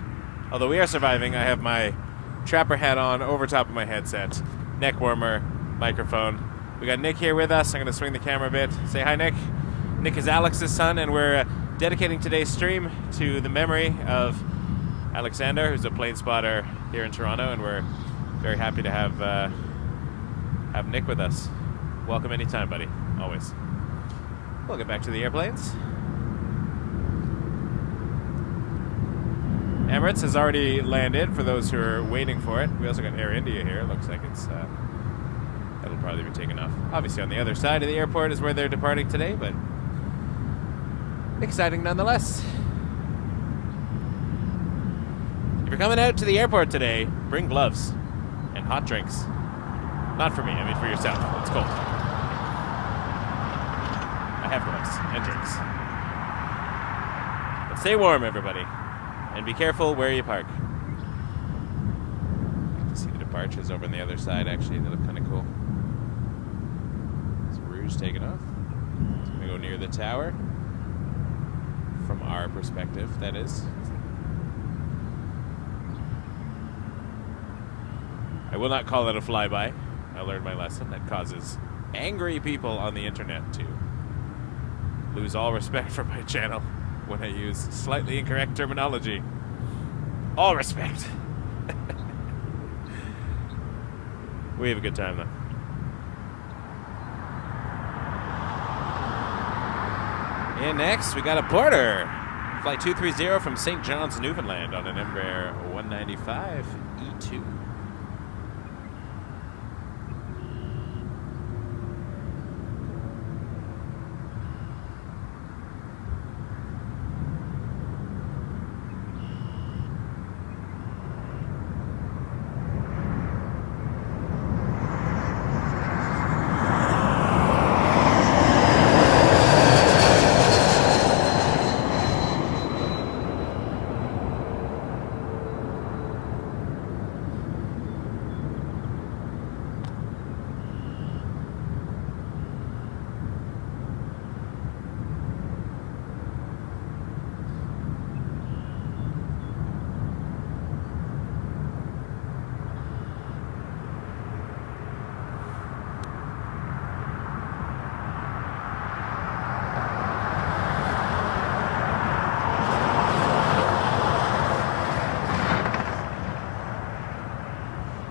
although we are surviving. I have my trapper hat on over top of my headset, neck warmer, microphone. We got Nick here with us. I'm going to swing the camera a bit. Say hi, Nick. Nick is Alex's son, and we're dedicating today's stream to the memory of Aleksandar, who's a plane spotter here in Toronto, and we're very happy to have Nick with us. Welcome anytime, buddy. Always. We'll get back to the airplanes. Emirates has already landed for those who are waiting for it. We also got Air India here. Looks like it's that'll probably be taken off. Obviously on the other side of the airport is where they're departing today, but exciting nonetheless. If you're coming out to the airport today, bring gloves and hot drinks. Not for me, I mean for yourself. It's cold. I have gloves and drinks. But stay warm, everybody. And be careful where you park. You can see the departures over on the other side, actually. They look kind of cool. It's Rouge taking off. It's going to go near the tower. From our perspective, that is. I will not call it a flyby. I learned my lesson. That causes angry people on the internet to lose all respect for my channel when I use slightly incorrect terminology. All respect. We have a good time, though. And next, we got a boarder. Flight 230 from St. John's, Newfoundland on an Embraer 195 E2.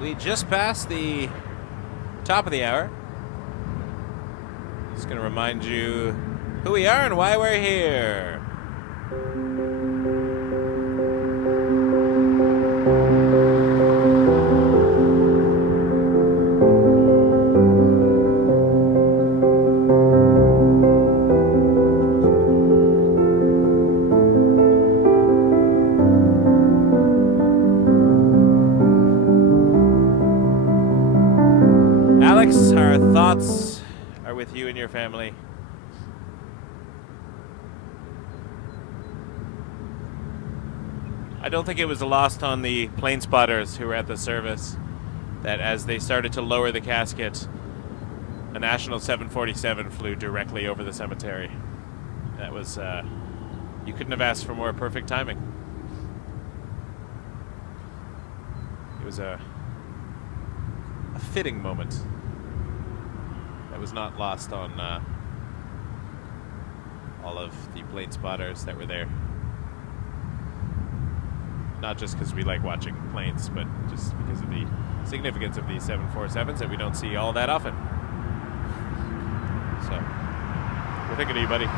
We just passed the top of the hour. Just going to remind you who we are and why we're here. thoughts are with you and your family. I don't think it was lost on the plane spotters who were at the service that as they started to lower the casket, a National 747 flew directly over the cemetery. That was, you couldn't have asked for more perfect timing. It was a fitting moment that was not lost on all of the plane spotters that were there. Not just because we like watching planes, but just because of the significance of these 747s that we don't see all that often. So, we're thinking of you, buddy.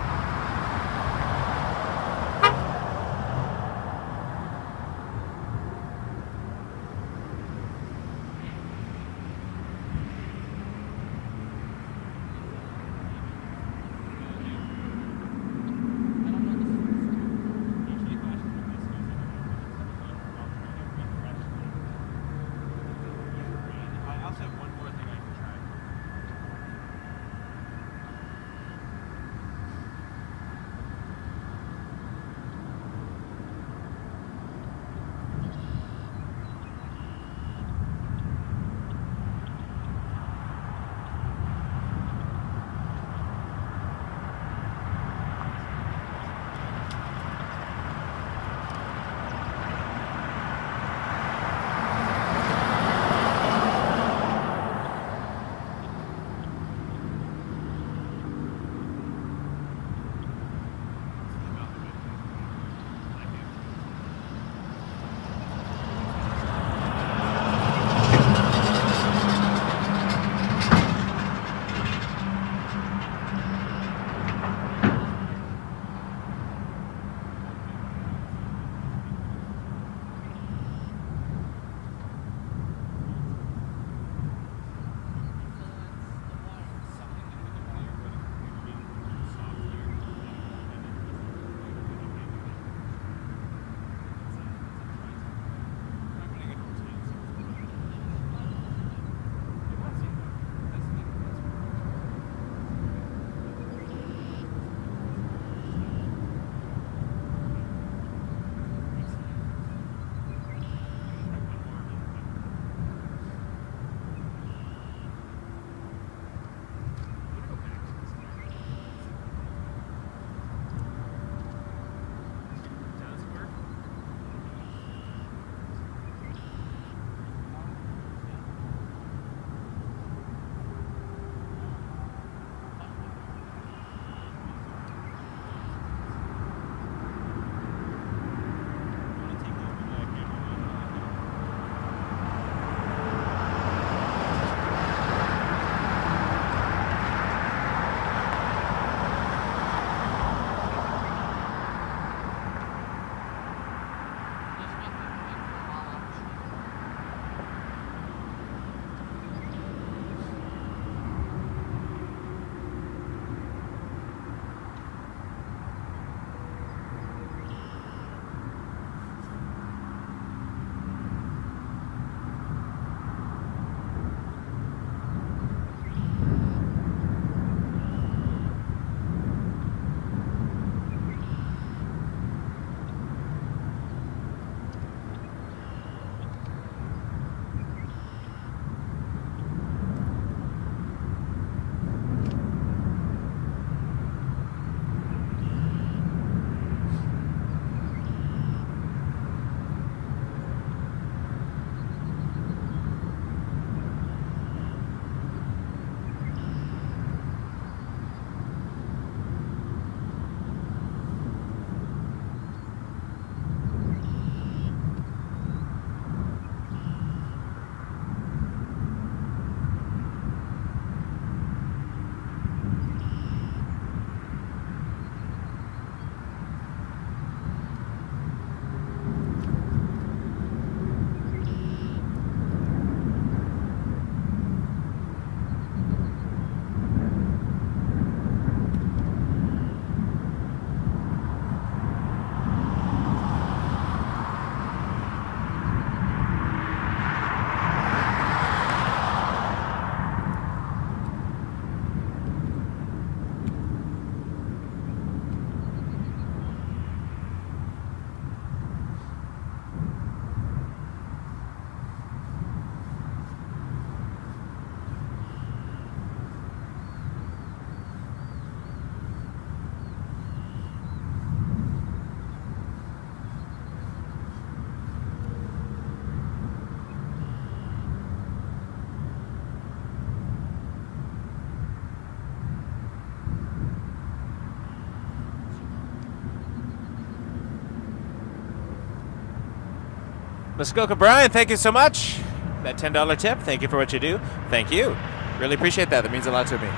Muskoka Brian, thank you so much. That $10 tip, thank you for what you do. Thank you. Really appreciate that. That means a lot to me.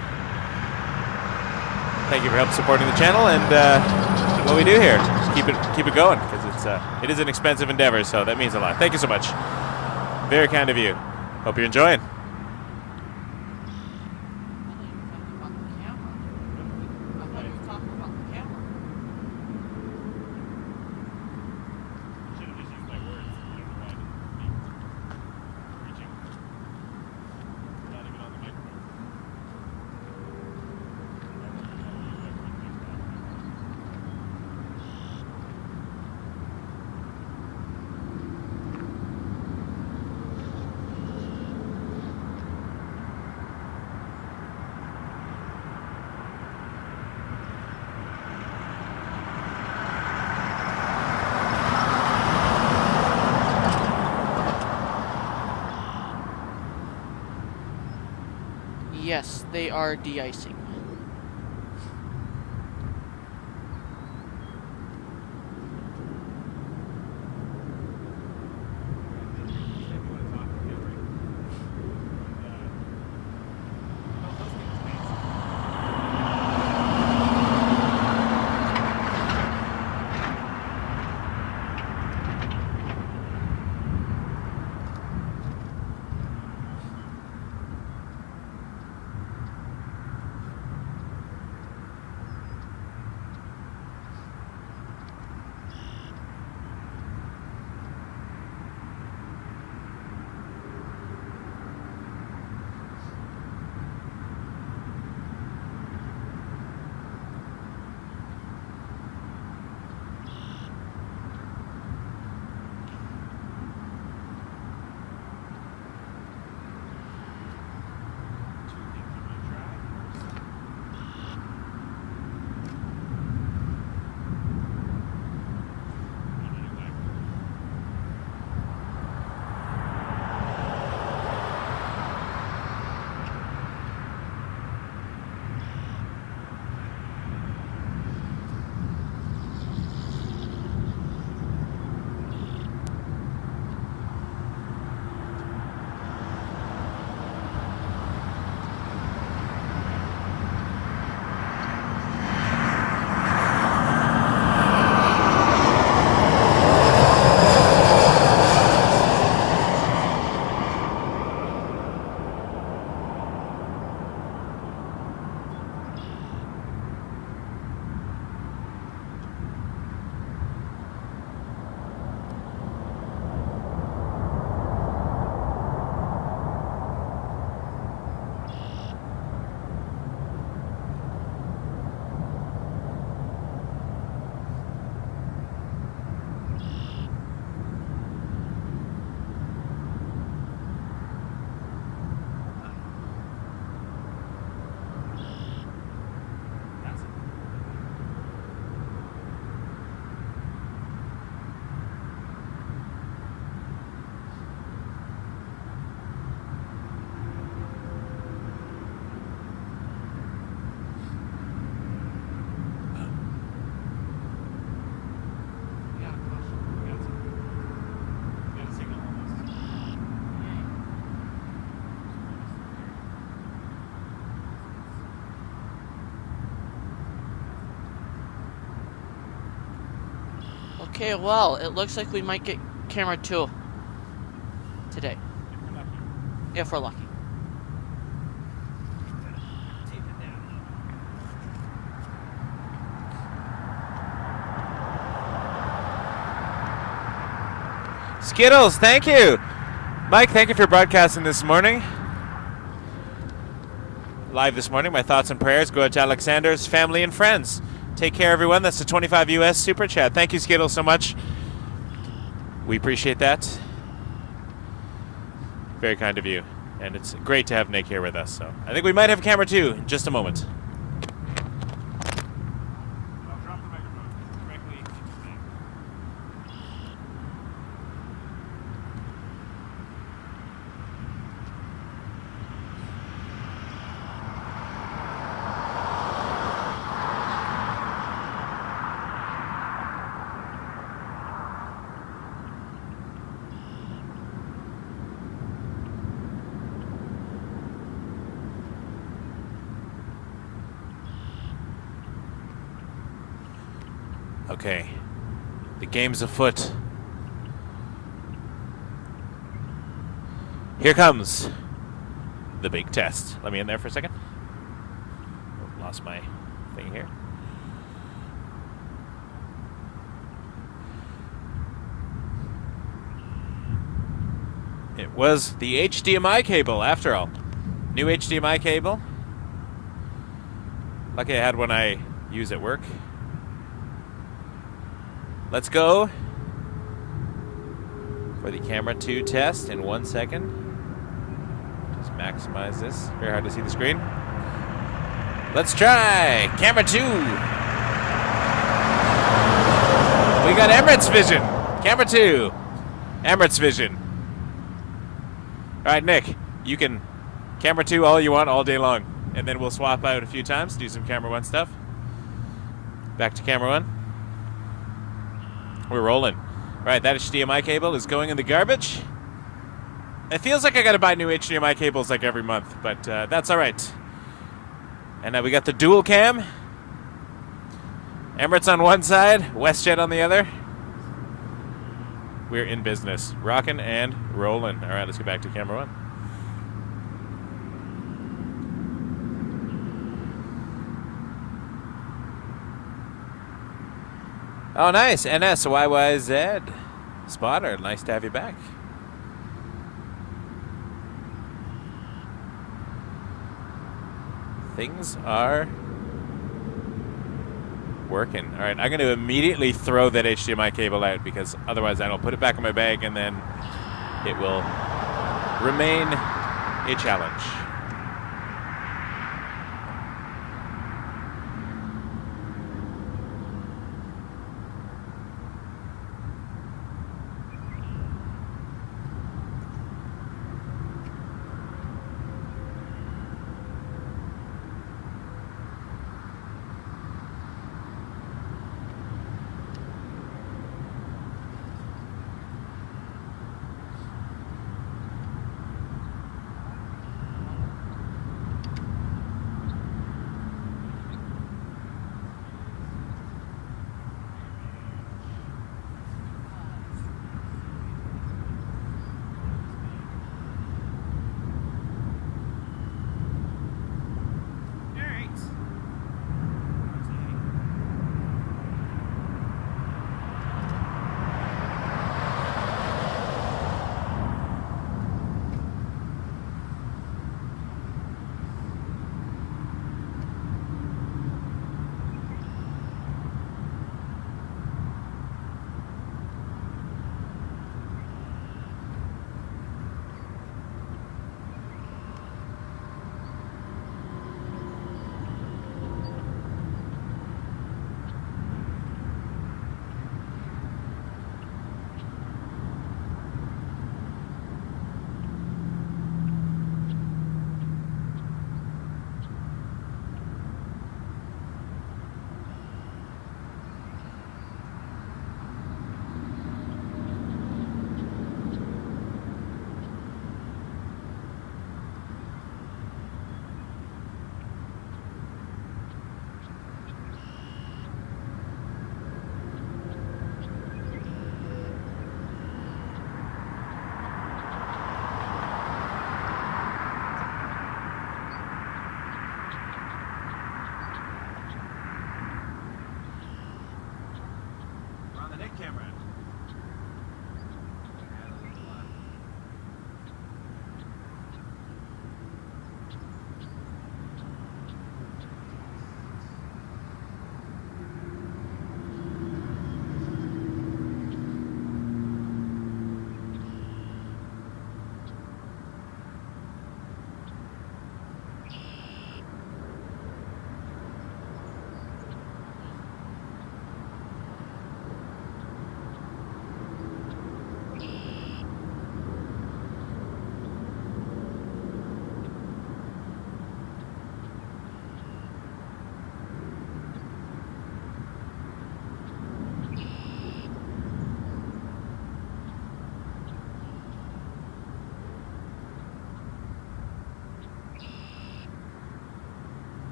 Thank you for help supporting the channel and what we do here. Just keep it going, because it is an expensive endeavor, so that means a lot. Thank you so much. Very kind of you. Hope you're enjoying. Yes, they are de-icing. Okay, well, it looks like we might get camera 2 today. If we're lucky. Skittles, thank you. Mike, thank you for broadcasting this morning. Live this morning, my thoughts and prayers go out to Aleksandar's family and friends. Take care, everyone. That's the 25 US Super Chat. Thank you, Skittles, so much. We appreciate that. Very kind of you. And it's great to have Nick here with us. So I think we might have camera 2 in just a moment. Okay. The game's afoot. Here comes the big test. Let me in there for a second. Oh, lost my thing here. It was the HDMI cable, after all. New HDMI cable. Lucky I had one I use at work. Let's go for the camera 2 test in 1 second. Just maximize this. Very hard to see the screen. Let's try camera 2. We got Emirates Vision. Camera 2. Emirates Vision. All right, Nick, you can camera 2 all you want all day long, and then we'll swap out a few times, do some camera 1 stuff. Back to camera 1. We're rolling. All right, that HDMI cable is going in the garbage. It feels like I got to buy new HDMI cables like every month, but that's all right. And now we got the dual cam. Emirates on one side, WestJet on the other. We're in business. Rocking and rolling. All right, let's get back to camera 1. Oh, nice. NS YYZ. Spotter, nice to have you back. Things are working. All right, I'm going to immediately throw that HDMI cable out because otherwise I don't put it back in my bag and then it will remain a challenge.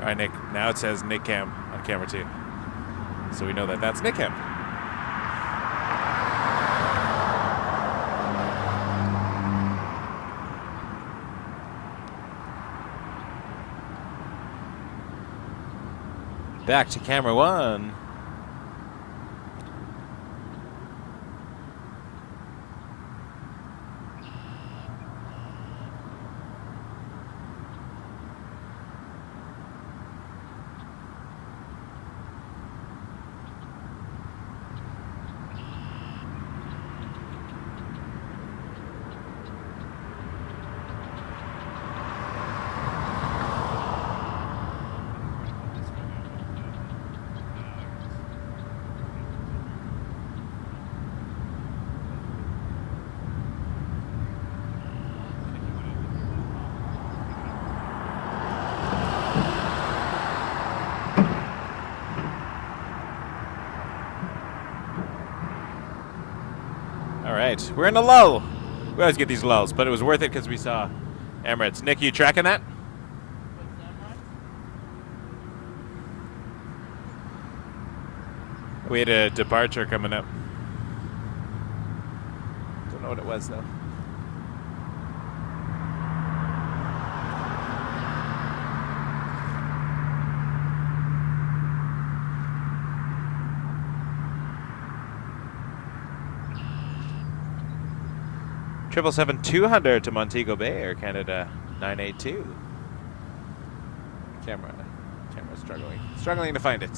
All right, Nick. Now it says Nick Cam on camera 2. So we know that that's Nick Cam. Back to camera 1. We're in a lull. We always get these lulls, but it was worth it because we saw Emirates. Nick, you tracking that? We had a departure coming up. Don't know what it was though. Triple-7-200 to Montego Bay, Air Canada 982. Camera struggling to find it.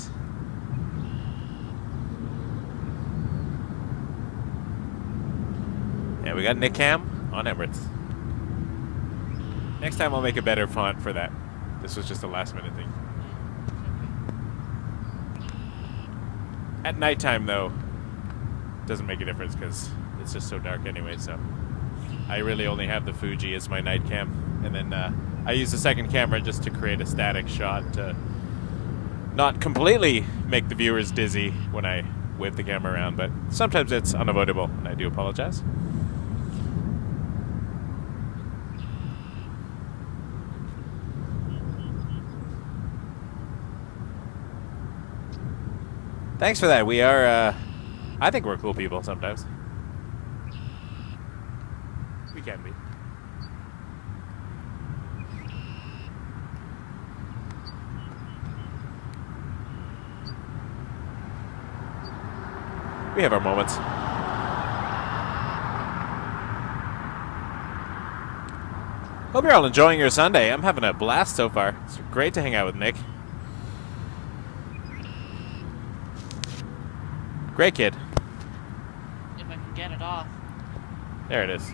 Yeah, we got Nick Cam on Emirates. Next time I'll make a better font for that. This was just a last minute thing. At nighttime though, doesn't make a difference because it's just so dark anyway, so. I really only have the Fuji as my night cam, and then I use the second camera just to create a static shot to not completely make the viewers dizzy when I whip the camera around, but sometimes it's unavoidable, and I do apologize. Thanks for that. We are, I think we're cool people sometimes. We can be. We have our moments. Hope you're all enjoying your Sunday. I'm having a blast so far. It's great to hang out with Nick. Great kid. If I can get it off. There it is.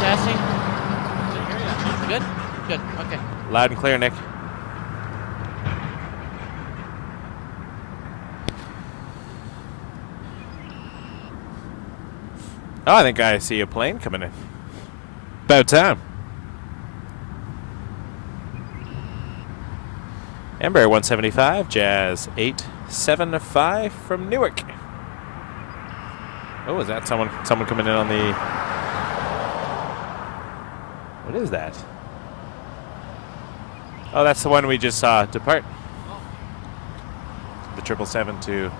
Testing. Good? Good, okay. Loud and clear, Nick. Oh, I think I see a plane coming in. About time. Embraer 175, Jazz 875 from Newark. Oh, is that someone coming in on the... What is that? Oh, that's the one we just saw depart. The 777 to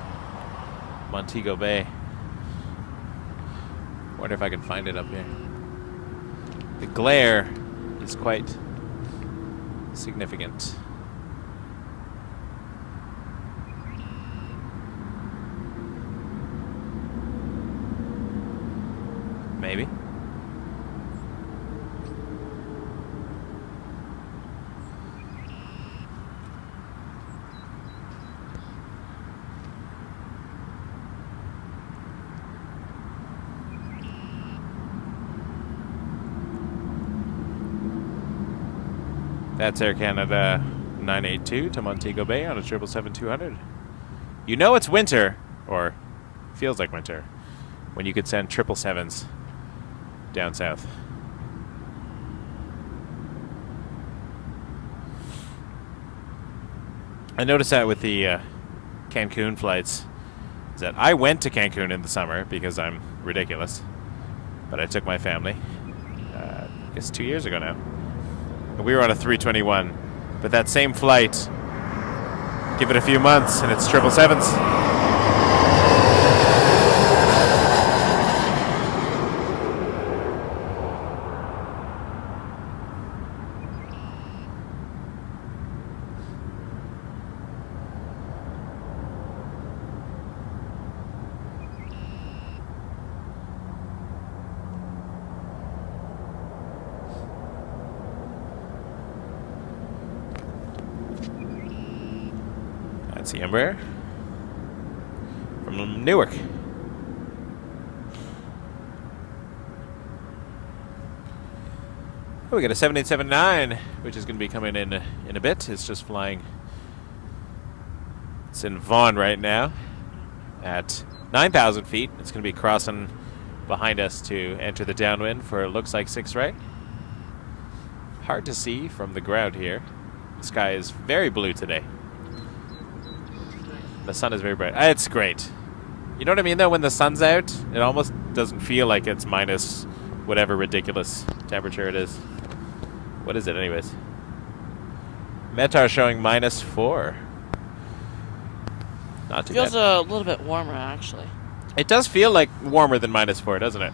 Montego Bay. Wonder if I can find it up here. The glare is quite significant. Maybe. That's Air Canada 982 to Montego Bay on a 777-200. You know it's winter, or feels like winter, when you could send 777s down south. I noticed that with the Cancun flights, is that I went to Cancun in the summer because I'm ridiculous, but I took my family, I guess 2 years ago now. And we were on a 321, but that same flight, give it a few months and it's 777s. That's the Embraer from Newark. Oh, we got a 7879, which is going to be coming in a bit. It's just flying. It's in Vaughan right now at 9,000 feet. It's going to be crossing behind us to enter the downwind for it looks like 6 right. Hard to see from the ground here. The sky is very blue today. The sun is very bright. It's great. You know what I mean, though? When the sun's out, it almost doesn't feel like it's minus whatever ridiculous temperature it is. What is it, anyways? Metar showing -4. Not too bad. Feels a little bit warmer, actually. It does feel like warmer than -4, doesn't it?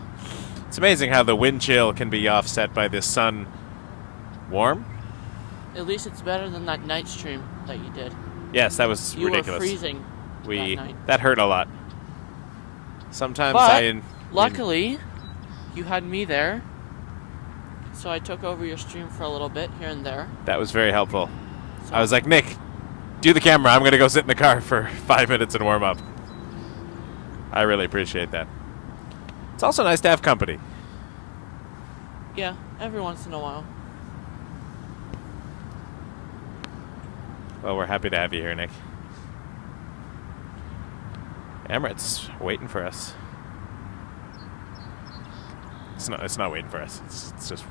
It's amazing how the wind chill can be offset by the sun warm. At least it's better than that night stream that you did. Yes, that was You ridiculous. were freezing that night. That hurt a lot. Sometimes But luckily, you had me there, so I took over your stream for a little bit here and there. That was very helpful. So I was like, Nick, do the camera. I'm going to go sit in the car for 5 minutes and warm up. I really appreciate that. It's also nice to have company. Yeah, every once in a while. Well, we're happy to have you here, Nick. Emirates waiting for us. It's not waiting for us. It's just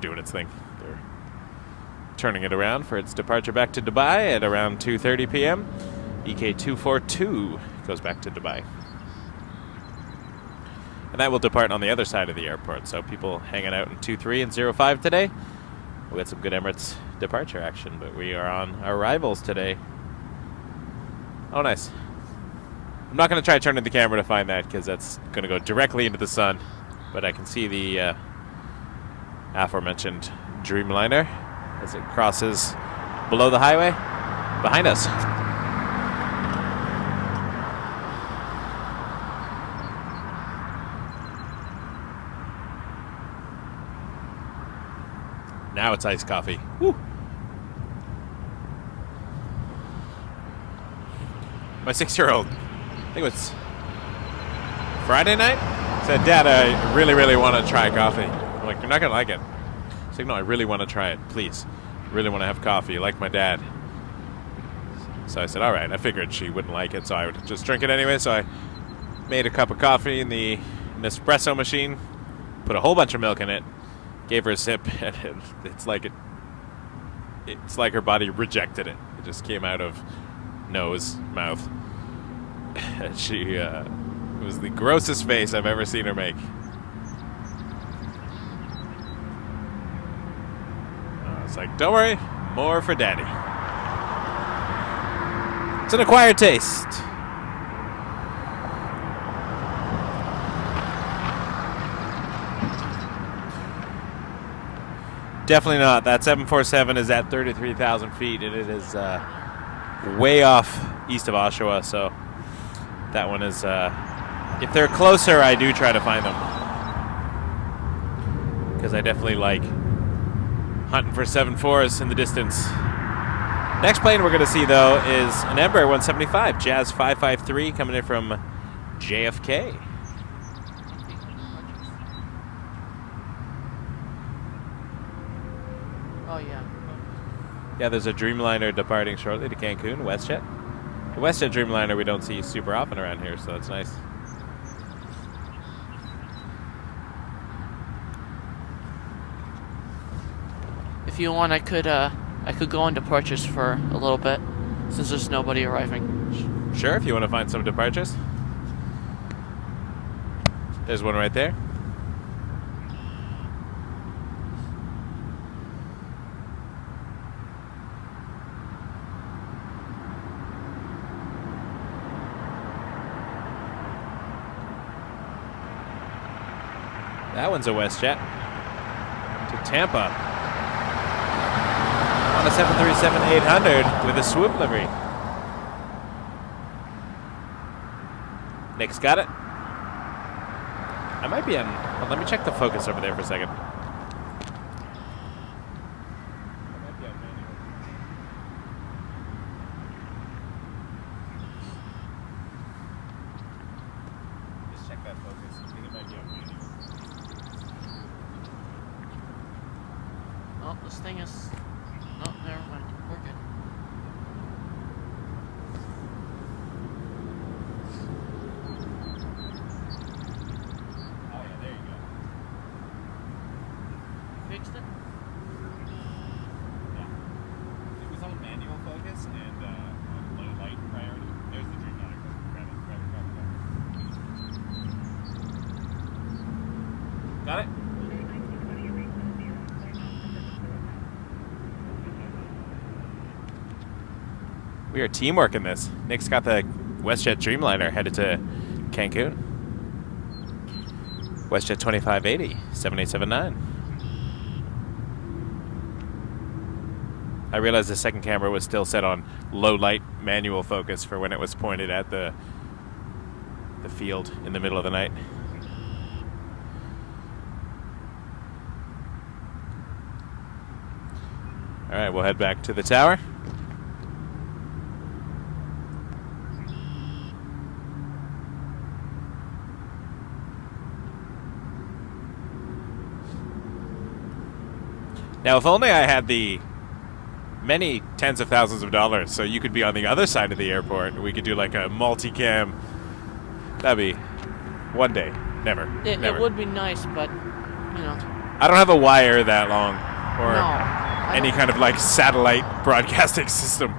doing its thing. They're turning it around for its departure back to Dubai at around 2:30 p.m. EK242 goes back to Dubai. And that will depart on the other side of the airport. So people hanging out in 23 and 05 today, we'll get some good Emirates departure action. But we are on arrivals today. Oh, nice. I'm not going to try turning the camera to find that because that's going to go directly into the sun. But I can see the aforementioned Dreamliner as it crosses below the highway behind us. Now it's iced coffee. Woo. My 6-year-old, I think it was Friday night, said, Dad, I really, really want to try coffee. I'm like, you're not going to like it. She's like, no, I really want to try it, please. I really want to have coffee, like my dad. So I said, all right. I figured she wouldn't like it, so I would just drink it anyway. So I made a cup of coffee in the Nespresso machine, put a whole bunch of milk in it, gave her a sip, and it's like her body rejected it. It just came out of nose, mouth. She, it was the grossest face I've ever seen her make. I was like, don't worry, more for Daddy. It's an acquired taste. Definitely not. That 747 is at 33,000 feet, and it is way off east of Oshawa, so that one is, if they're closer, I do try to find them. Because I definitely like hunting for 7.4s in the distance. Next plane we're going to see, though, is an Embraer 175, Jazz 553, coming in from JFK. Oh, yeah. Yeah, there's a Dreamliner departing shortly to Cancun, WestJet. The WestJet Dreamliner we don't see super often around here, so that's nice. If you want, I could go on departures for a little bit. Since there's nobody arriving. Sure, if you want to find some departures. There's one right there. That one's a WestJet to Tampa on a 737-800 with a swoop livery. Nick's got it. I might be on. Well, let me check the focus over there for a second. Just check that focus. I think it might be on manual. Oh, this thing is. Oh, never mind. We're good. Oh yeah, there you go. Fixed it? Yeah. It was on manual focus and on low light priority. There's the Dreamliner. Grab it. Got it? We are teamwork in this. Nick's got the WestJet Dreamliner headed to Cancun. WestJet 2580, 7879. I realized the second camera was still set on low light manual focus for when it was pointed at the field in the middle of the night. All right, we'll head back to the tower. Now, if only I had the many tens of thousands of dollars so you could be on the other side of the airport and we could do like a multicam. That'd be one day. Never. Never. It would be nice, but, you know. I don't have a wire that long or No, any kind of like satellite broadcasting system.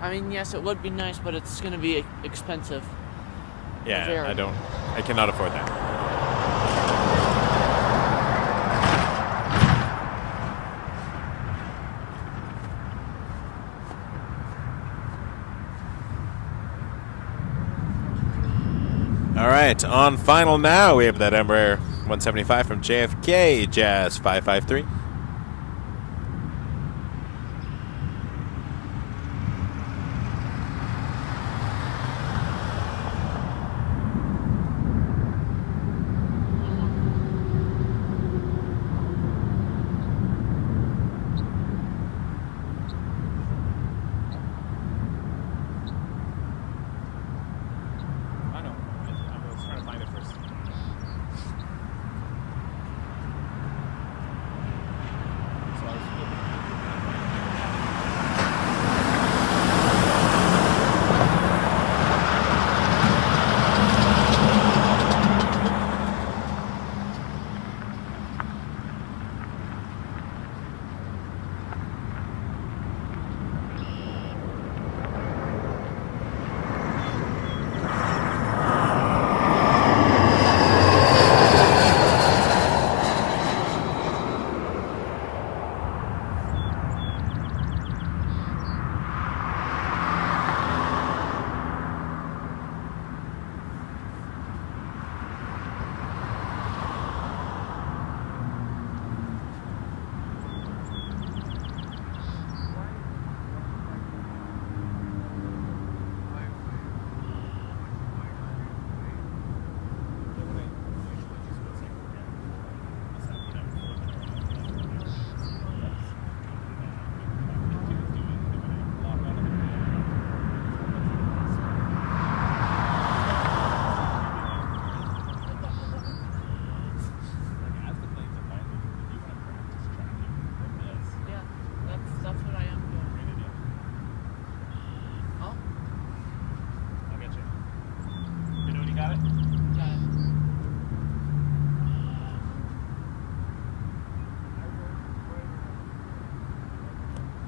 I mean, yes, it would be nice, but it's going to be expensive. Yeah, Very. I cannot afford that. All right, on final now, we have that Embraer 175 from JFK, Jazz 553.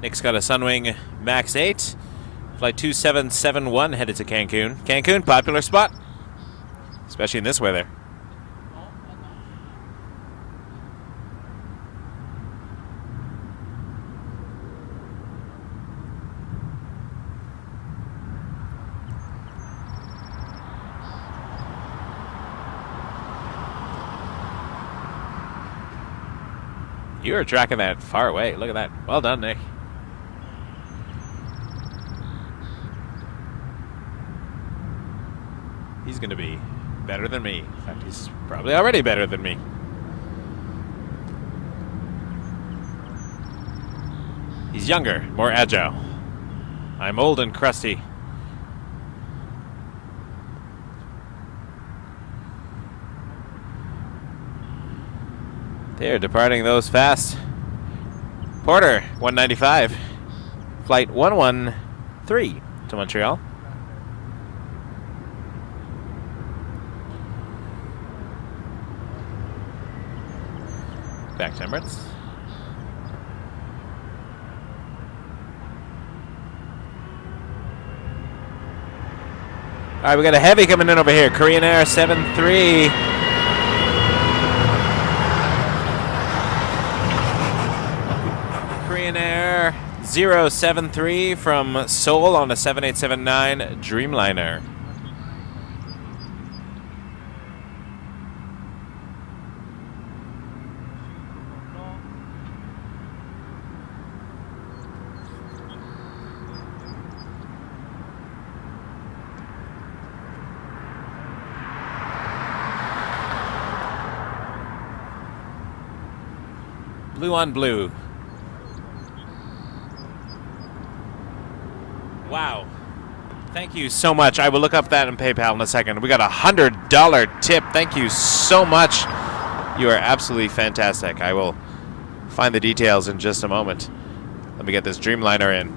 Nick's got a Sunwing Max 8. Flight 2771 headed to Cancun. Cancun, popular spot, especially in this weather. You were tracking that far away. Look at that. Well done, Nick. He's going to be better than me. In fact, he's probably already better than me. He's younger, more agile. I'm old and crusty. They're departing those fast. Porter, 195. Flight 113 to Montreal. Back to Emirates. All right, we got a heavy coming in over here. Korean Air 73. Korean Air 073 from Seoul on a 7879 Dreamliner. Blue on blue. Wow. Thank you so much. I will look up that in PayPal in a second. We got $100 tip. Thank you so much. You are absolutely fantastic. I will find the details in just a moment. Let me get this Dreamliner in.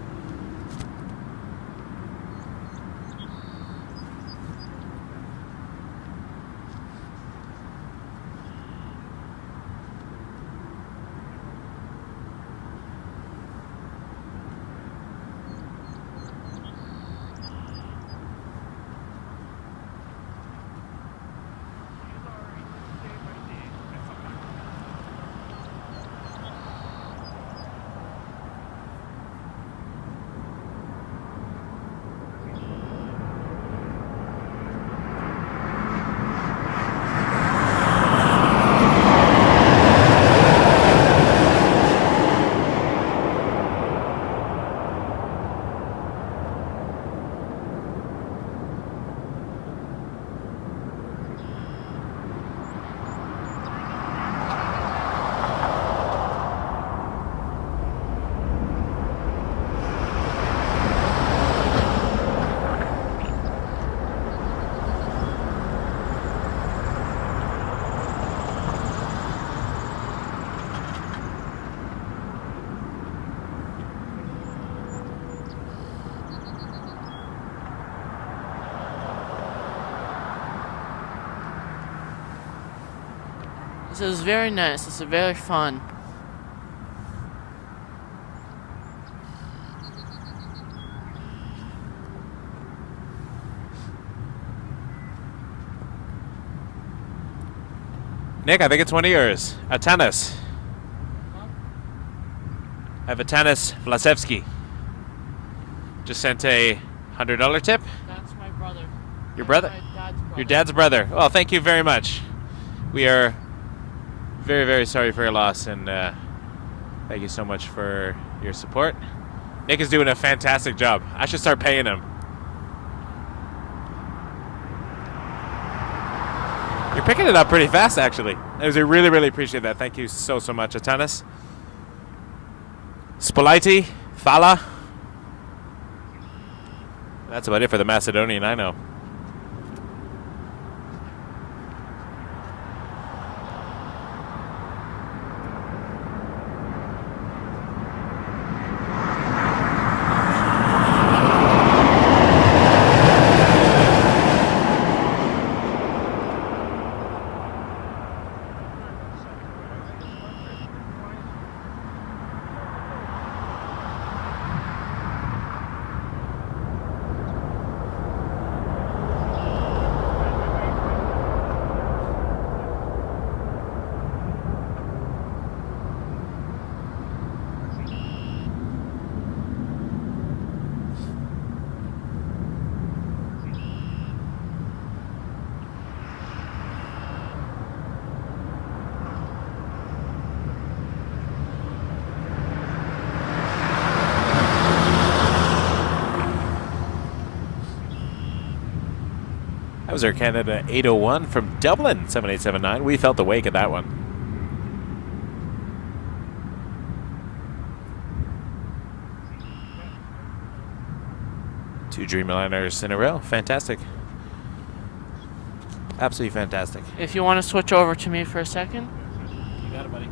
This is very nice. This is very fun. Nick, I think it's one of yours. Atanas. I have Aleksandar Vlasevski. Just sent a $100 tip. That's my brother. Your brother? My dad's brother. Your dad's brother. Well, thank you very much. We are very, very sorry for your loss, and thank you so much for your support. Nick is doing a fantastic job. I should start paying him. You're picking it up pretty fast, actually. I really, really appreciate that. Thank you so, so much, Atanas. Spoliti, Fala. That's about it for the Macedonian, I know. That was our Canada 801 from Dublin, 7879. We felt the wake of that one. Two Dreamliners in a row. Fantastic. Absolutely fantastic. If you want to switch over to me for a second. You got it, buddy.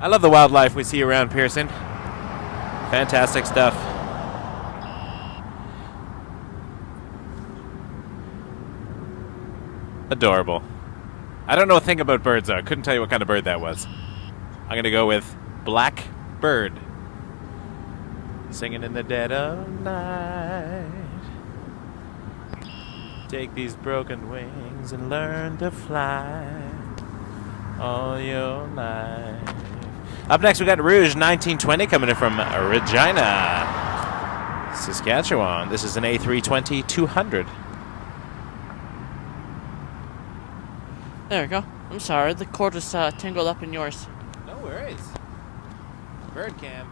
I love the wildlife we see around Pearson. Fantastic stuff. Adorable. I don't know a thing about birds, though. I couldn't tell you what kind of bird that was. I'm going to go with black bird. Singing in the dead of night. Take these broken wings and learn to fly all your life. Up next, we got Rouge 1920 coming in from Regina, Saskatchewan. This is an A320-200. There we go. I'm sorry, the cord was tangled up in yours. No worries. Bird cam.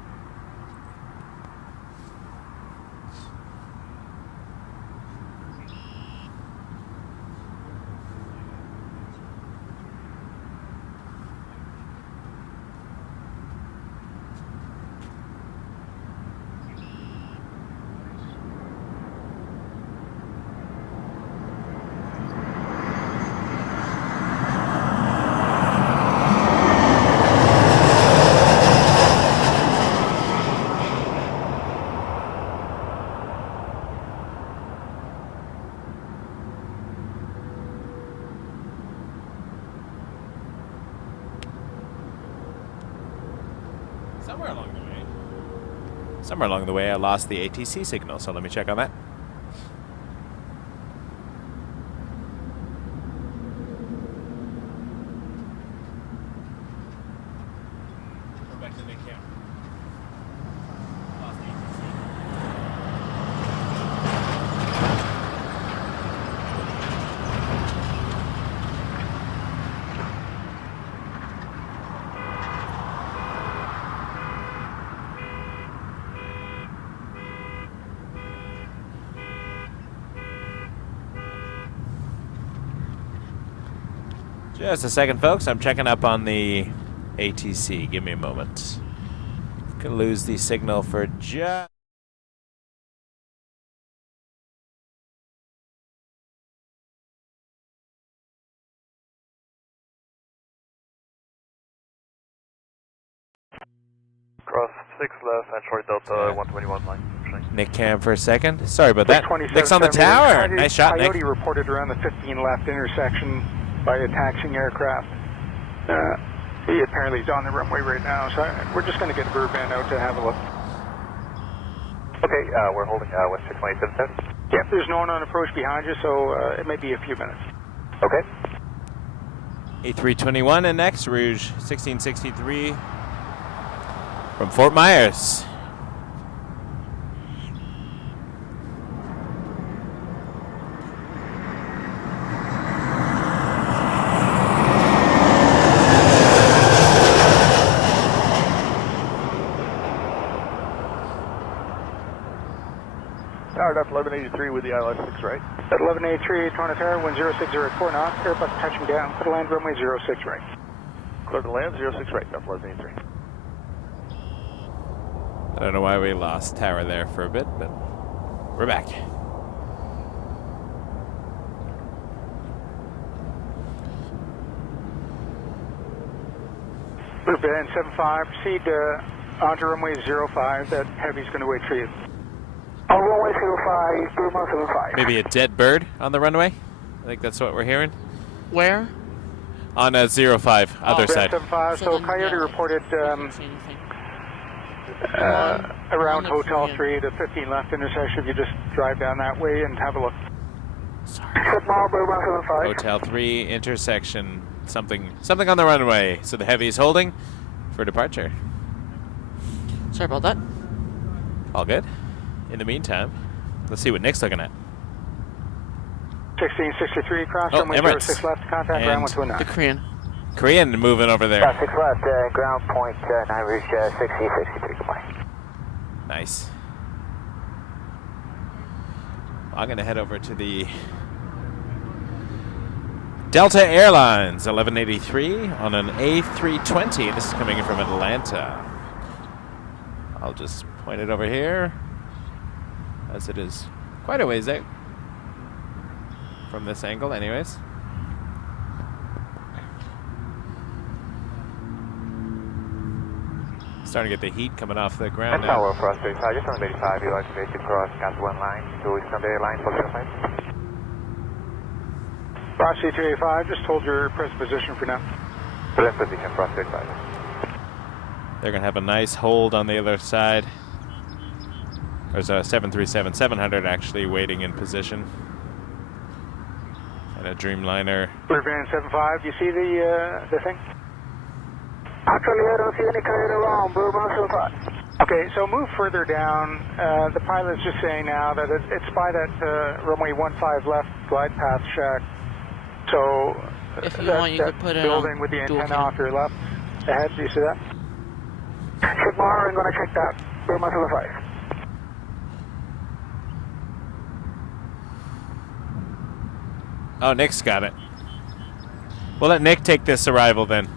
Somewhere along the way, I lost the ATC signal, so let me check on that. Go back to the camera. Lost the ATC. Just a second, folks. I'm checking up on the ATC. Give me a moment. Gonna lose the signal for just... Cross 6 left and short Delta 121 line. Nick Cam for a second. Sorry about that. Nick's on the tower. Nice shot, Nick. Coyote reported around the 15 left intersection by a taxiing aircraft. He apparently is on the runway right now, so we're just going to get Burban out to have a look. Okay, we're holding West 627. Yep, there's no one on approach behind you, so it may be a few minutes. Okay. A321 and next, Rouge 1663 from Fort Myers. That's 1183 with the ILS 6 right. At 1183, Toronto Tower, 10604 knots, Airbus touching down, clear to land runway 06 right. Clear to land 06 right, that's 1183. I don't know why we lost tower there for a bit, but we're back. Burban 75, proceed onto runway 05, that heavy's going to wait for you. On runway 05, Burban 75. Maybe a dead bird on the runway? I think that's what we're hearing. Where? On a 05, other side. 75, so Coyote reported around Hotel 3, the 15 left intersection. If you just drive down that way and have a look. Sorry. Hotel 3 intersection. Something on the runway. So the heavy is holding for departure. Sorry about that. All good. In the meantime, let's see what Nick's looking at. 1663, cross Oh, runway Emirates. 06 left, contact And ground 129. The Korean. Korean moving over there. 6 left, ground point 9 reach 6063, goodbye. Nice. I'm going to head over to the Delta Airlines 1183 on an A320. This is coming in from Atlanta. I'll just point it over here, as it is quite a ways out from this angle anyways. Starting to get the heat coming off the ground now. Tower for us, 35, just on 85, you'd like to make it cross Cat 1 line to Islander Airlines, for the plane. Ross C285, just hold your present position for now. Present position, cross 35. They're going to have a nice hold on the other side. There's a 737-700 actually waiting in position. And a Dreamliner. Blueband 75, do you see the thing? Actually, I don't see any carrier around, Blueband 75. Okay, so move further down. The pilot's just saying now that it's by that runway 15 left glide path shack. So if you want, you could put it building with the antenna off your left ahead. Do you see that? Sigmar, I'm going to check that. Blueband 75. Oh, Nick's got it. We'll let Nick take this arrival then.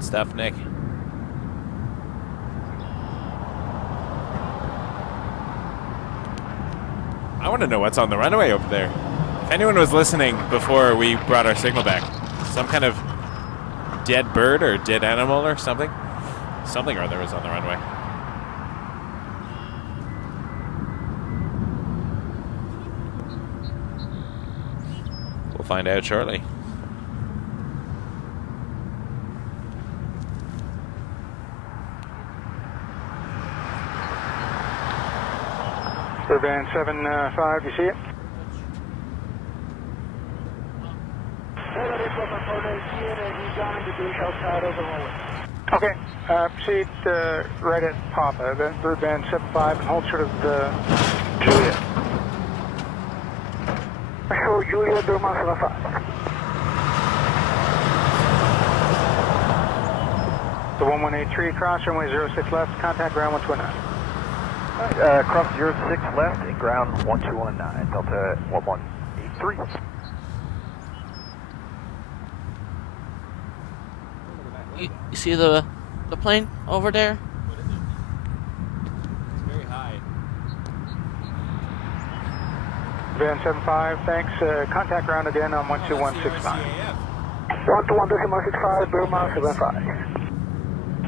Stuff, Nick. I want to know what's on the runway over there. If anyone was listening before we brought our signal back, some kind of dead bird or dead animal or something. Something or other was on the runway. We'll find out shortly. Band 75, you see it? Okay, proceed right at Papa, then Band 75, and hold short of the Juliet. Show Juliet, Blueband 75. The 1183, cross runway 06 left, contact ground 129. Cross 06 left and ground 1219, Delta 1183. You see the plane over there? It's very high. Band 75, thanks. Contact ground again on 12165. 121.65, Blueband 75.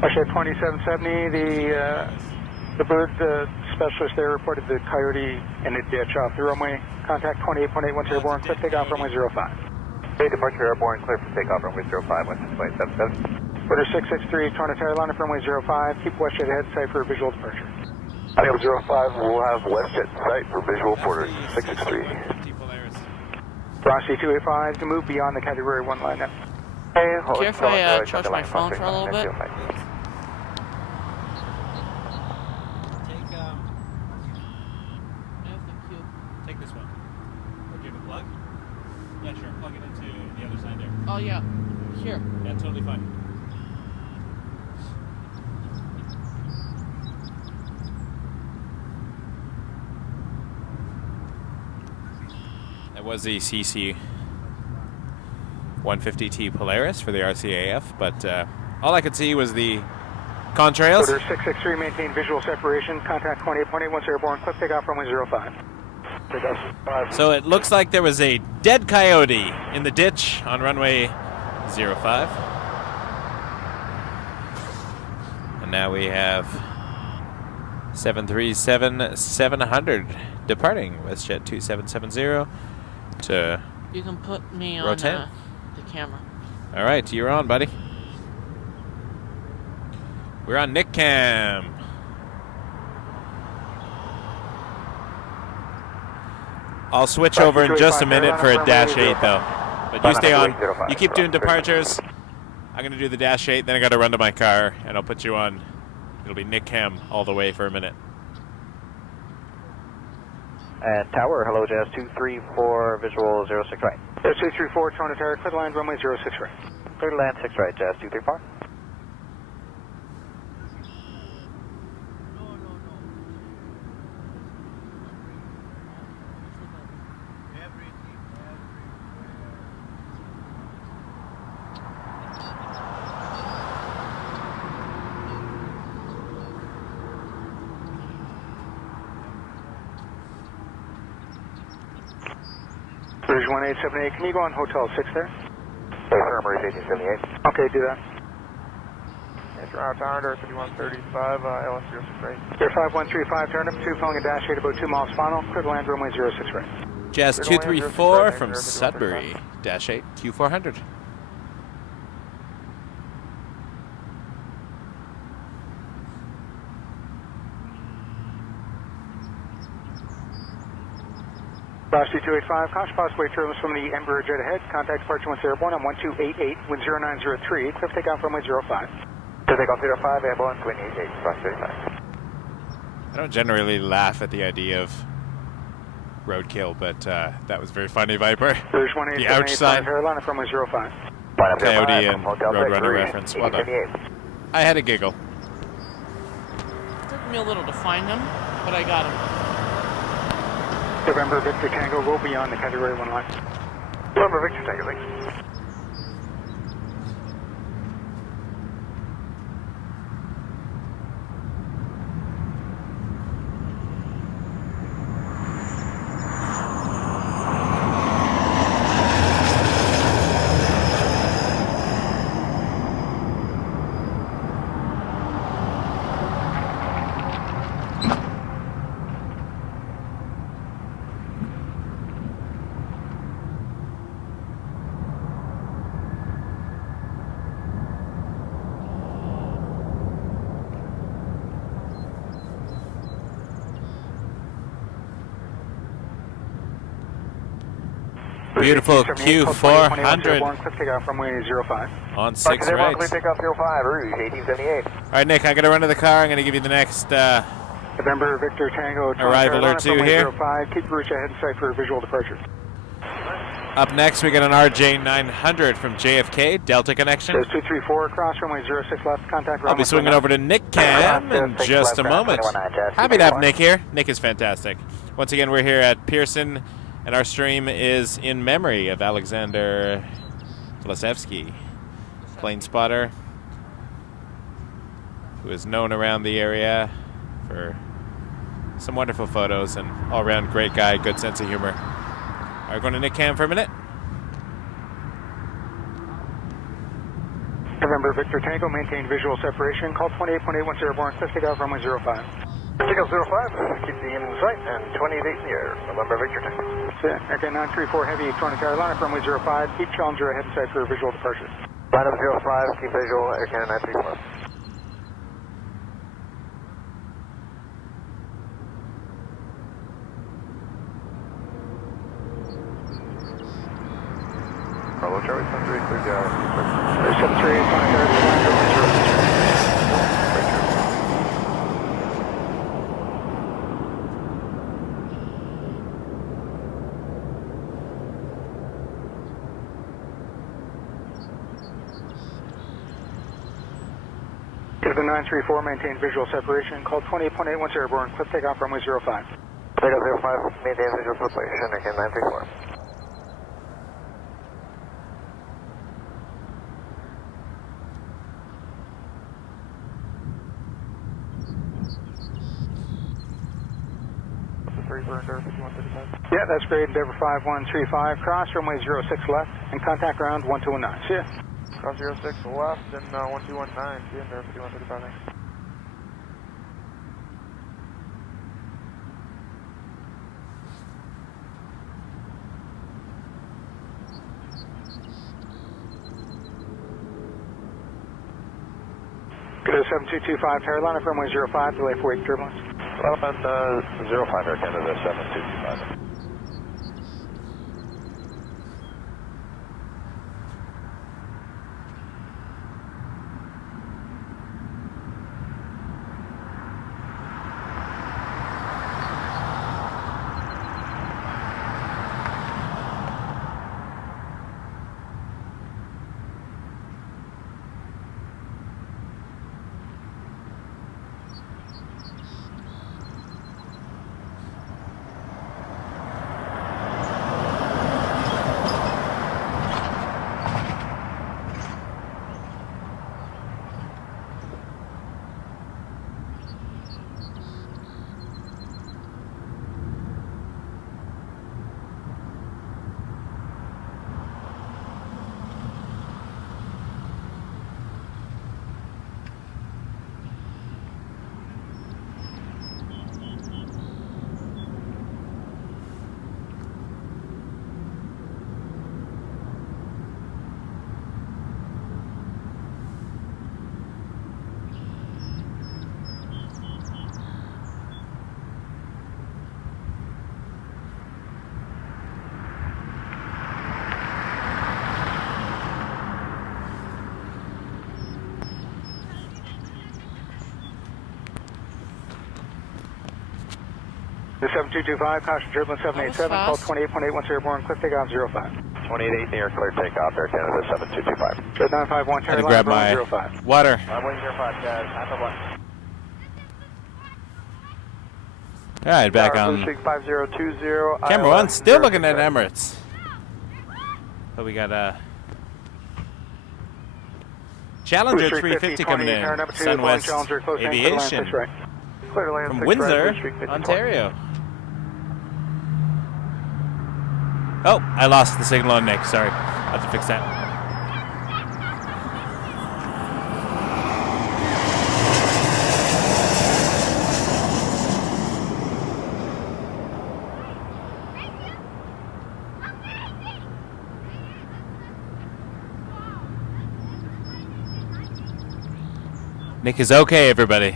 Russia 2770, the bird specialist there reported the coyote in a ditch off the runway. Contact 28.8 once airborne, clear takeoff runway 05. Okay, departure airborne, clear for takeoff runway 05, West 677. Order 663, Toronto Airlines for runway 05, keep WestJet ahead, site for visual departure. Item 05, we'll have WestJet site for visual porter 663. Ross C285, you can move beyond the Category 1 line now. Care if I charge my phone for a little bit? Take this one. Or give it a plug? Yeah, sure. Plug it into the other side there. Oh, yeah. Here. Yeah, totally fine. That was the CC 150T Polaris for the RCAF, but all I could see was the contrails. Order 663, maintain visual separation, contact 28.8 once airborne, clip takeoff runway 05. So it looks like there was a dead coyote in the ditch on runway 05. And now we have 737-700 departing WestJet 2770 to You can put me on the camera. All right, you're on, buddy. We're on Nick Cam. I'll switch over in just a minute for a Dash 8 though. But you stay on. You keep doing departures. I'm going to do the Dash 8, then I got to run to my car, and I'll put you on. It'll be Nick Cam all the way for a minute. And Tower, hello, Jazz 234, visual 06 right. Jazz 234, Toronto Tower, clear to land, runway 06 right. Clear to land 6 right, Jazz 234. Bridge 1878, can you go on Hotel 6 there? Yes, sir, Emirates 1878. Okay, do that. Yes, Toronto Tower, 5135, LS 06 right. Air 5135, turn up 2, following a Dash 8 about 2 miles final, clear to land, runway 06 right. Jazz 234 from Sudbury, Dash 8, Q400. Boss 285, caution possible turbulence from the Embraer jet ahead. Contact departure once airborne on 1288, wind 0903, clear for takeoff runway 05. Clear takeoff 05, airborne, wind 88, boss 35. I don't generally laugh at the idea of roadkill, but that was very funny, Viper. The ouch sign. Carolina from 05. Coyote and Roadrunner reference. Well done. I had a giggle. It took me a little to find them, but I got them. November Victor Tango, go beyond the Category 1 line. November Victor Tango, thanks. Beautiful Q400 on 6 right. Takeoff 05, Rouge 1878. All right, Nick, I'm going to run to the car. I'm going to give you the next November Victor Tango arrival or two here. 05. Keep Rouge ahead in sight for visual departure. Up next, we got an RJ900 from JFK, Delta connection. 234, cross runway 06 left, contact. I'll be swinging over to Nick Cam in just a moment. Happy to have Nick here. Nick is fantastic. Once again, we're here at Pearson, and our stream is in memory of Aleksandar Vlasevski, plane spotter, who is known around the area for some wonderful photos and all-around great guy, good sense of humor. All right, going to Nick Cam for a minute. November Victor Tango, maintain visual separation. Call 28.8 once airborne. Cliff takeoff runway 05. Takeoff 05, keep the in sight, and 28 in the air. November Victor Tango. That's it. Okay, 934 heavy, Toronto Carolina, runway 05. Keep Challenger ahead in sight for visual departure. Line up 05, keep visual, Air Canada 934. Bravo Charlie 73, clear down. 738, Toronto Carolina, runway 06. The 934, maintain visual separation. Call 28.8 once airborne. Cliff takeoff runway 05. Takeoff 05, maintain visual separation. Air Canada 934. Yeah, that's great. Endeavour 5135, cross runway 06 left, and contact ground 1219. See ya. Cross 06 left and 1219. See you in there, 5135 next. Good 7225 Carolina, runway 05, delay for wake turbulence. Development 05 Air Canada 7225. The 7225, caution turbulence 787, call 28.81 airborne, cliff takeoff 05. 28 near clear takeoff, Air Canada 7225. Good 951 I had to Carolina, grab my 05. water. Runway 05, guys, 951. All right, back on 5020. camera one. Still looking at Emirates. But we got a Challenger 350 coming in. Sunwest Aviation from Windsor, Ontario. Oh, I lost the signal on Nick. Sorry, I'll have to fix that. Nick is okay, everybody.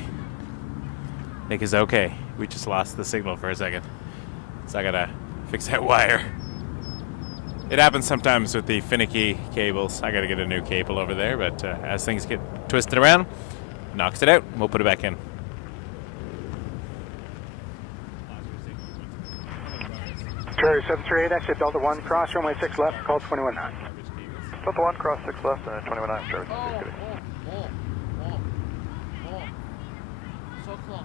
Nick is okay. We just lost the signal for a second. So I gotta fix that wire. It happens sometimes with the finicky cables. I gotta get a new cable over there, but as things get twisted around, knocks it out, and we'll put it back in. Cherry 738, exit Delta 1, cross runway 6 left, call 219. Delta 1, cross 6 left, 219, Cherry. So close.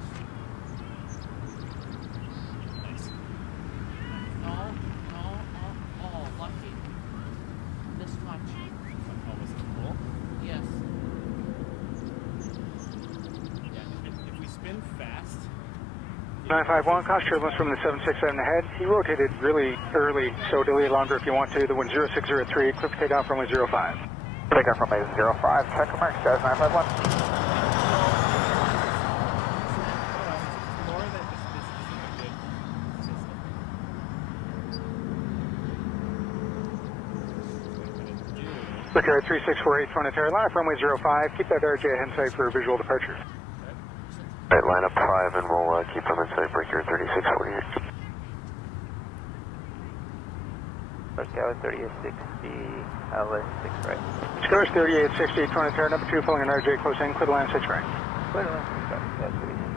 Nice. No, lucky. This much. Almost full? Yes. Yeah, if we spin fast. 951, caution turbulence from the 767 ahead. He rotated really early, so delay longer if you want to. The wind 0603, cliff takeoff runway 05. Takeoff runway 05, check marks, guys, 951. Look at 3648 front of Carolina, runway 05. Keep that RJ ahead in sight for visual departure. Right, line up 5 and we'll keep them in sight, break your 3648. First go 3860, LS 6 right. Scores 3860, front of Terra, number 2, following an RJ close in, clear line 6 right. Clear line 6 right, that's what he said.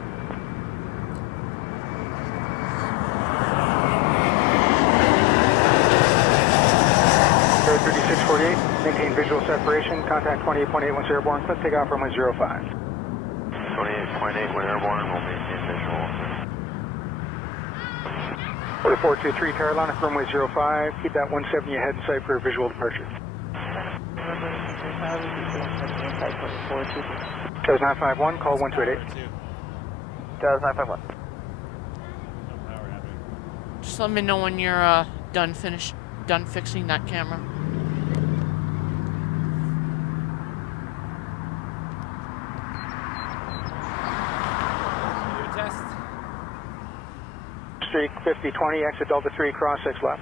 Square 3648, maintain visual separation, contact 28.81 airborne, cliff takeoff runway 05. 28.8 when airborne, we'll maintain visual. 4423 Carolina, runway 05. Keep that 170 ahead in sight for visual departure. Cars 951, call 1288. Cars 951. Just let me know when you're done fixing that camera. Streak 5020, exit Delta 3, cross 6 left.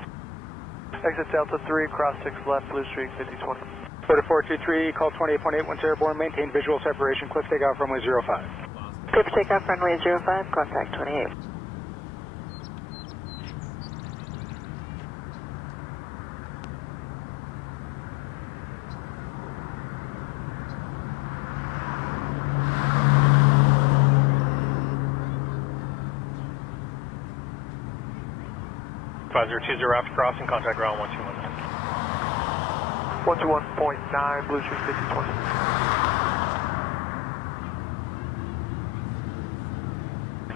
Exit Delta 3, cross 6 left, Blue Streak 5020. 4423, call 28.8 once airborne, maintain visual separation, cliff takeoff runway 05. Cliff takeoff runway 05, contact 28. after crossing, contact ground 121. 121.9, Blue Street 5020.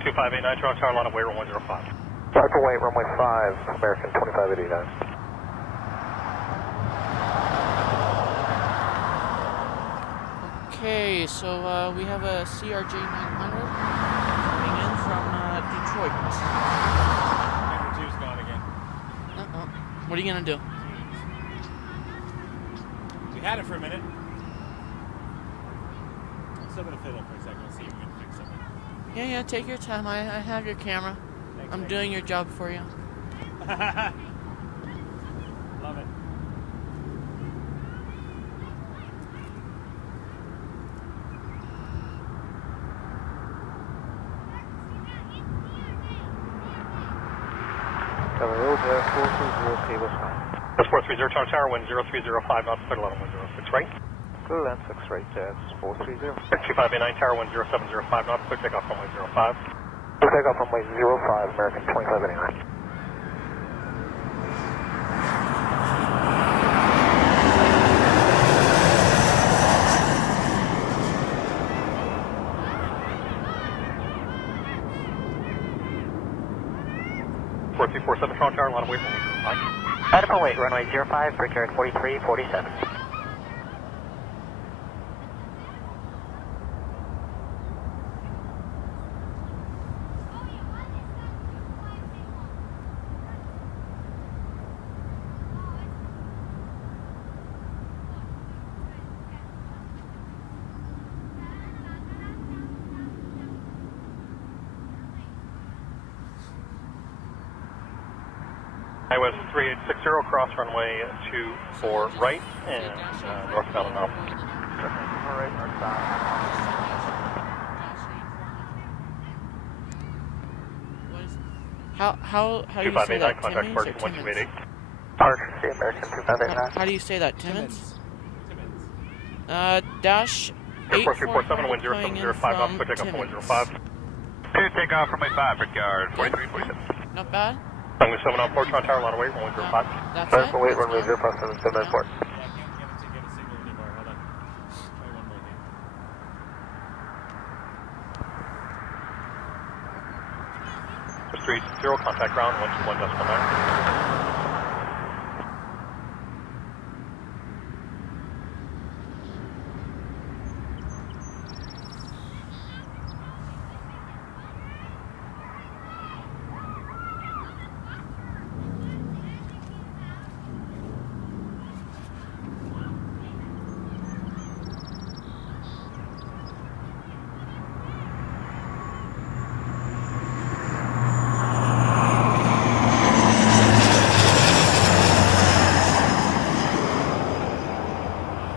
Two 589 Toronto Tower, line of way runway 05. Cycle weight runway 5, American 2589. Okay, so we have a CRJ900 coming in from Detroit. Number 2's gone again. What are you gonna do? We had it for a minute. I'm still gonna fiddle for a second. We'll see if we can fix something. Yeah, take your time. I have your camera. Thanks, I'm doing your job for you. Love it. That's 430 Toronto Tower, wind 0305 knots, clear level 106 right. Clear land 6 right, that's 430. 2589 Tower, wind 0705 knots, clear takeoff runway 05. Clear takeoff runway 05, American 2589. Toronto Tower, line of way runway 05. Adequate weight, runway 05, break yard 4347. YYZ 3860, cross runway 24 right, and northbound and up. Alright, northbound. How do you say that? Contact Timmins Park or 1288. Departure, the American 2589. How do you say that? Timmins? Timmins. Dash 4347, wind 0705 knots, clear takeoff runway 05. 2 takeoff from my 5, Brickyard 4347. Not bad. Runway 714, Toronto Tower, line of way runway 05. That's Adequate it? weight, runway 057, 794. Yeah, I can't get a signal anymore. Hold on. Try one more thing. 380, contact ground 121.9.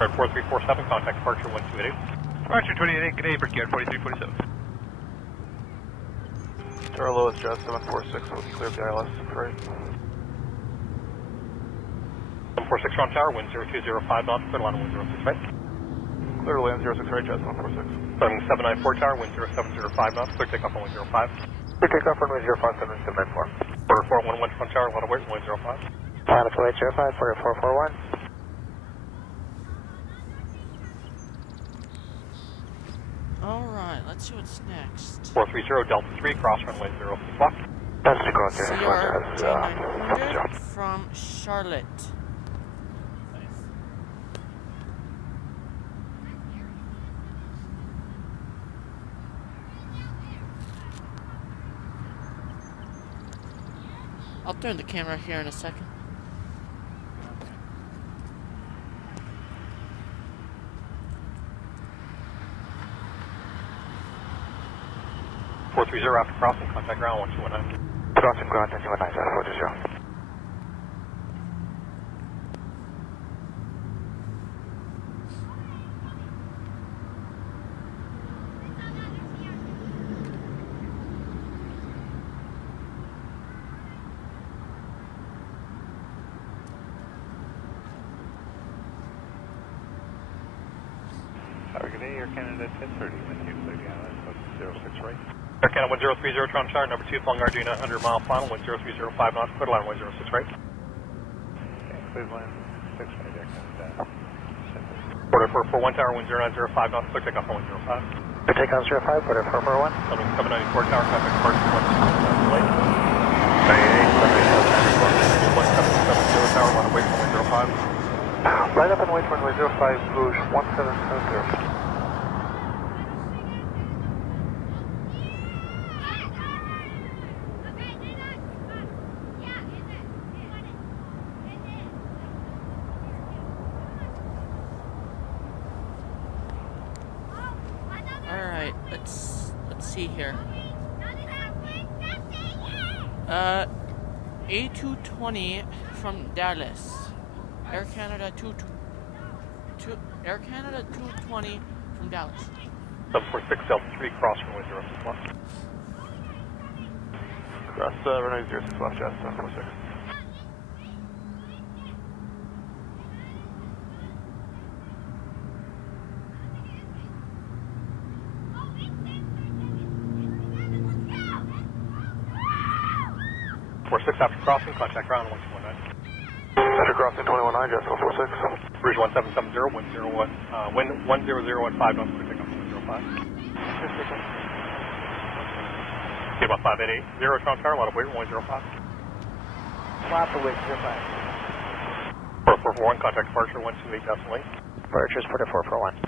Card 4347, contact departure 1288. Departure 28, good day, Brickyard 4347. Tower lowest jet 746, will clear the ILS right. 746 Toronto Tower, wind 0205 knots, clear line 106 right. Clear to land 06 right, jet 746. 794 Tower, wind 0705 knots, clear takeoff runway 05. Clear takeoff runway 05, 794. Order 411 Toronto Tower, line of way runway 05. Adequate weight 05, 4441. Alright, let's see what's next. 430 Delta 3, cross runway 0 block. That's to go out there. CRJ900 from Charlotte. Nice. I'll turn the camera here in a second. After crossing, contact ground 1219. Crossing ground 1219, 420. Tower, good day, Air Canada 1030, with you, Lady Island, 06 right. Air Canada 1030, Toronto Tower, number 2, flying RJ900 mile final, 10305 knots, clear line 106 right. Okay, clear line 6 right, Air Canada. Quarter 441 Tower, 10905 knots, clear takeoff on 105. Clear takeoff 05, quarter 441. London 794 Tower, traffic departure 127 late. 1770 Tower, line away from 105. Line up and wait for runway 05, Rouge 1770. Alright, let's see here. A220 from Dallas. Air Canada 220 from Dallas. 746 Delta 3, cross runway 06 left. Cross runway 06 left, Jazz 746. After crossing, contact ground 1219. After crossing 219, Jazz 146. Rouge 1770, wind 10015 knots, clear takeoff 105. Okay, about 588, Toronto Tower, a lot of weight, 105. Flat the weight, 05. 4441, contact departure 128 decimal 8. Departure's 4441.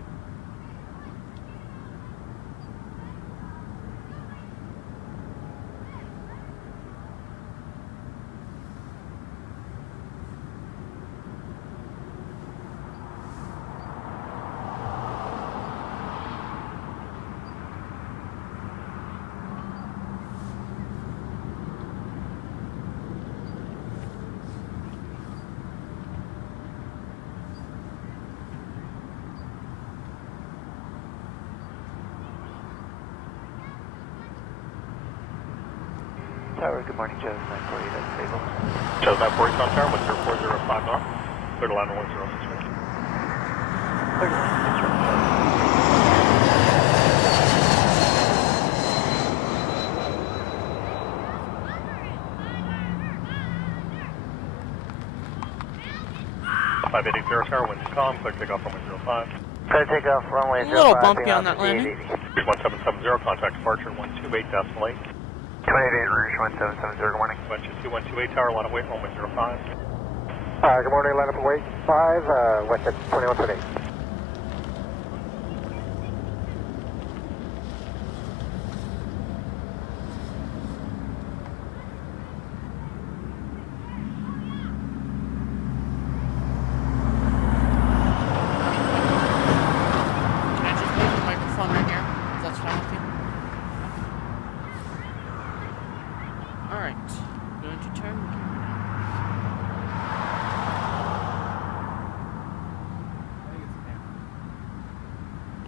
Tower, good morning, Jazz 940, that's stable. Jazz 940, Toronto Tower, 10405 knots, clear to line 106 right. Clear to line 6 right. Tower, wind calm, clear takeoff runway 05. Clear takeoff runway 05. A little bumpy on that landing. Rouge 1770, contact departure 128 decimal 8. 28 Rouge 1770, good morning. 122 Tower, line of weight, runway 05. Good morning, line up and wait 5, west at 2128.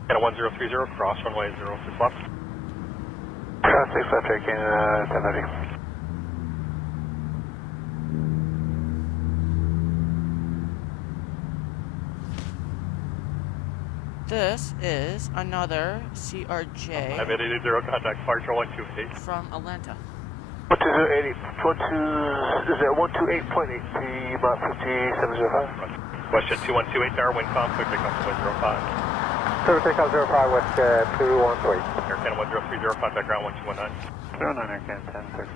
Canada 1030, cross runway 06 left. Cross 6 left, Air Canada 1030. This is another CRJ. I'm at 80, contact departure 128. From Atlanta. 12080, is it 128.8, T about 5705? Question 2128 Tower, wind calm, clear takeoff 105. Clear takeoff 05, west 213. Air Canada 1030, contact ground 1219. 09 Air Canada 1030.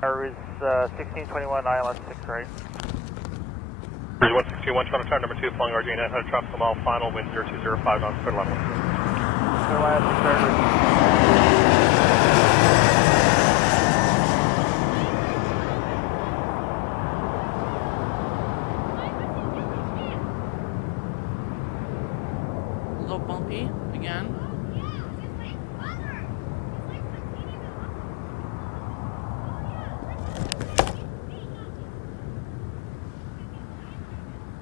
Tower is 1621 ILS 6 right. Rouge 1621, Toronto Tower, number 2, flying RJ900 tropical mile final, wind 0205 knots, clear line 1. Clear line 630. Bumpy again.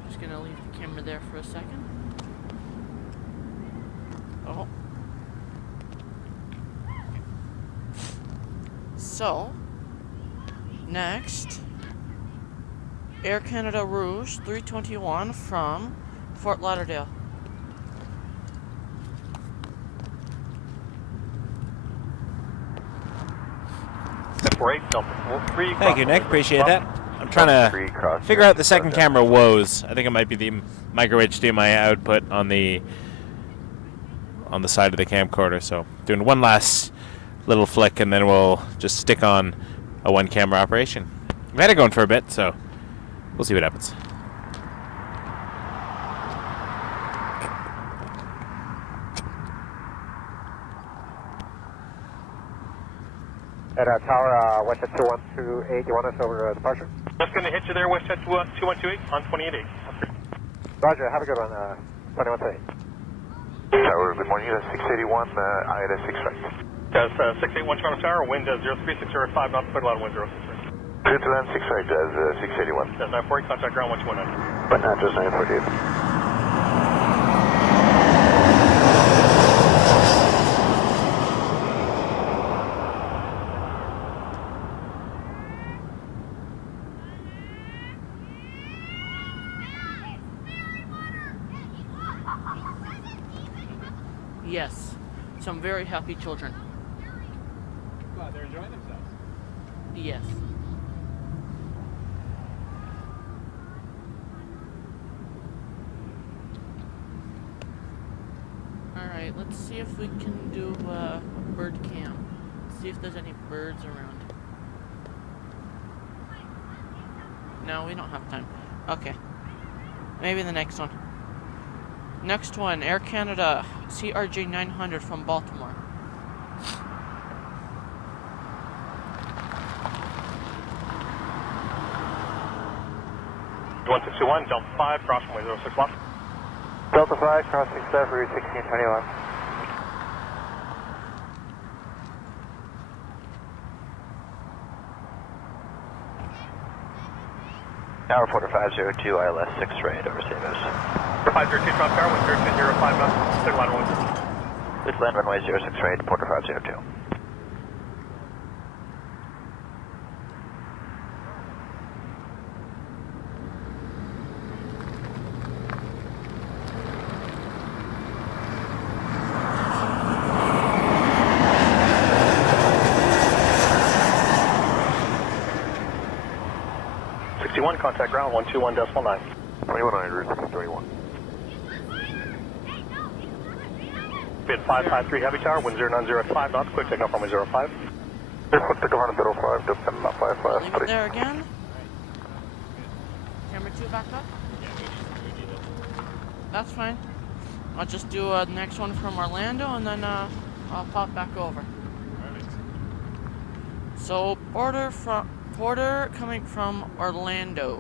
Just gonna leave the camera there for a second. Oh. So, next, Air Canada Rouge 321 from Fort Lauderdale. 948, Delta 3. Thank you, Nick. Appreciate that. I'm trying to figure out the second camera woes. I think it might be the micro HDMI output on the side of the camcorder. So doing one last little flick, and then we'll just stick on a one-camera operation. We've had it going for a bit, so we'll see what happens. At tower, WestJet 2128, you want us over departure? Just going to hit you there, WestJet 2128 on 28.8. Roger, have a good one, 2128. Tower, good morning, that's 681, ILS 6 right. That's 681 Toronto Tower, wind 03605 knots, clear to land wind 06 right. Clear to land 6 right, that's 681. That's 948, contact ground 1219. But not just 948. Yes, some very happy children. Wow, they're enjoying themselves. Yes. Alright, let's see if we can do a bird cam. See if there's any birds around. No, we don't have time. Okay. Maybe the next one. Next one, Air Canada CRJ900 from Baltimore. One 621, Delta 5, cross runway 06 left. Delta 5, crossing staff, route 1621. Tower 4502, ILS 6 right, over St. Louis. 502 Toronto Tower, wind 0205 knots, clear to land runway 06. Clear to land runway 06 right, Porter 502. Contact ground 121.9. 2100, 21. Bid 553 Heavy Tower, wind 0905 knots, quick takeoff runway 05. Quick takeoff on 05, depend not 55. Leave it there again. Camera 2 back up. That's fine. I'll just do the next one from Orlando, and then I'll pop back over. So Porter coming from Orlando.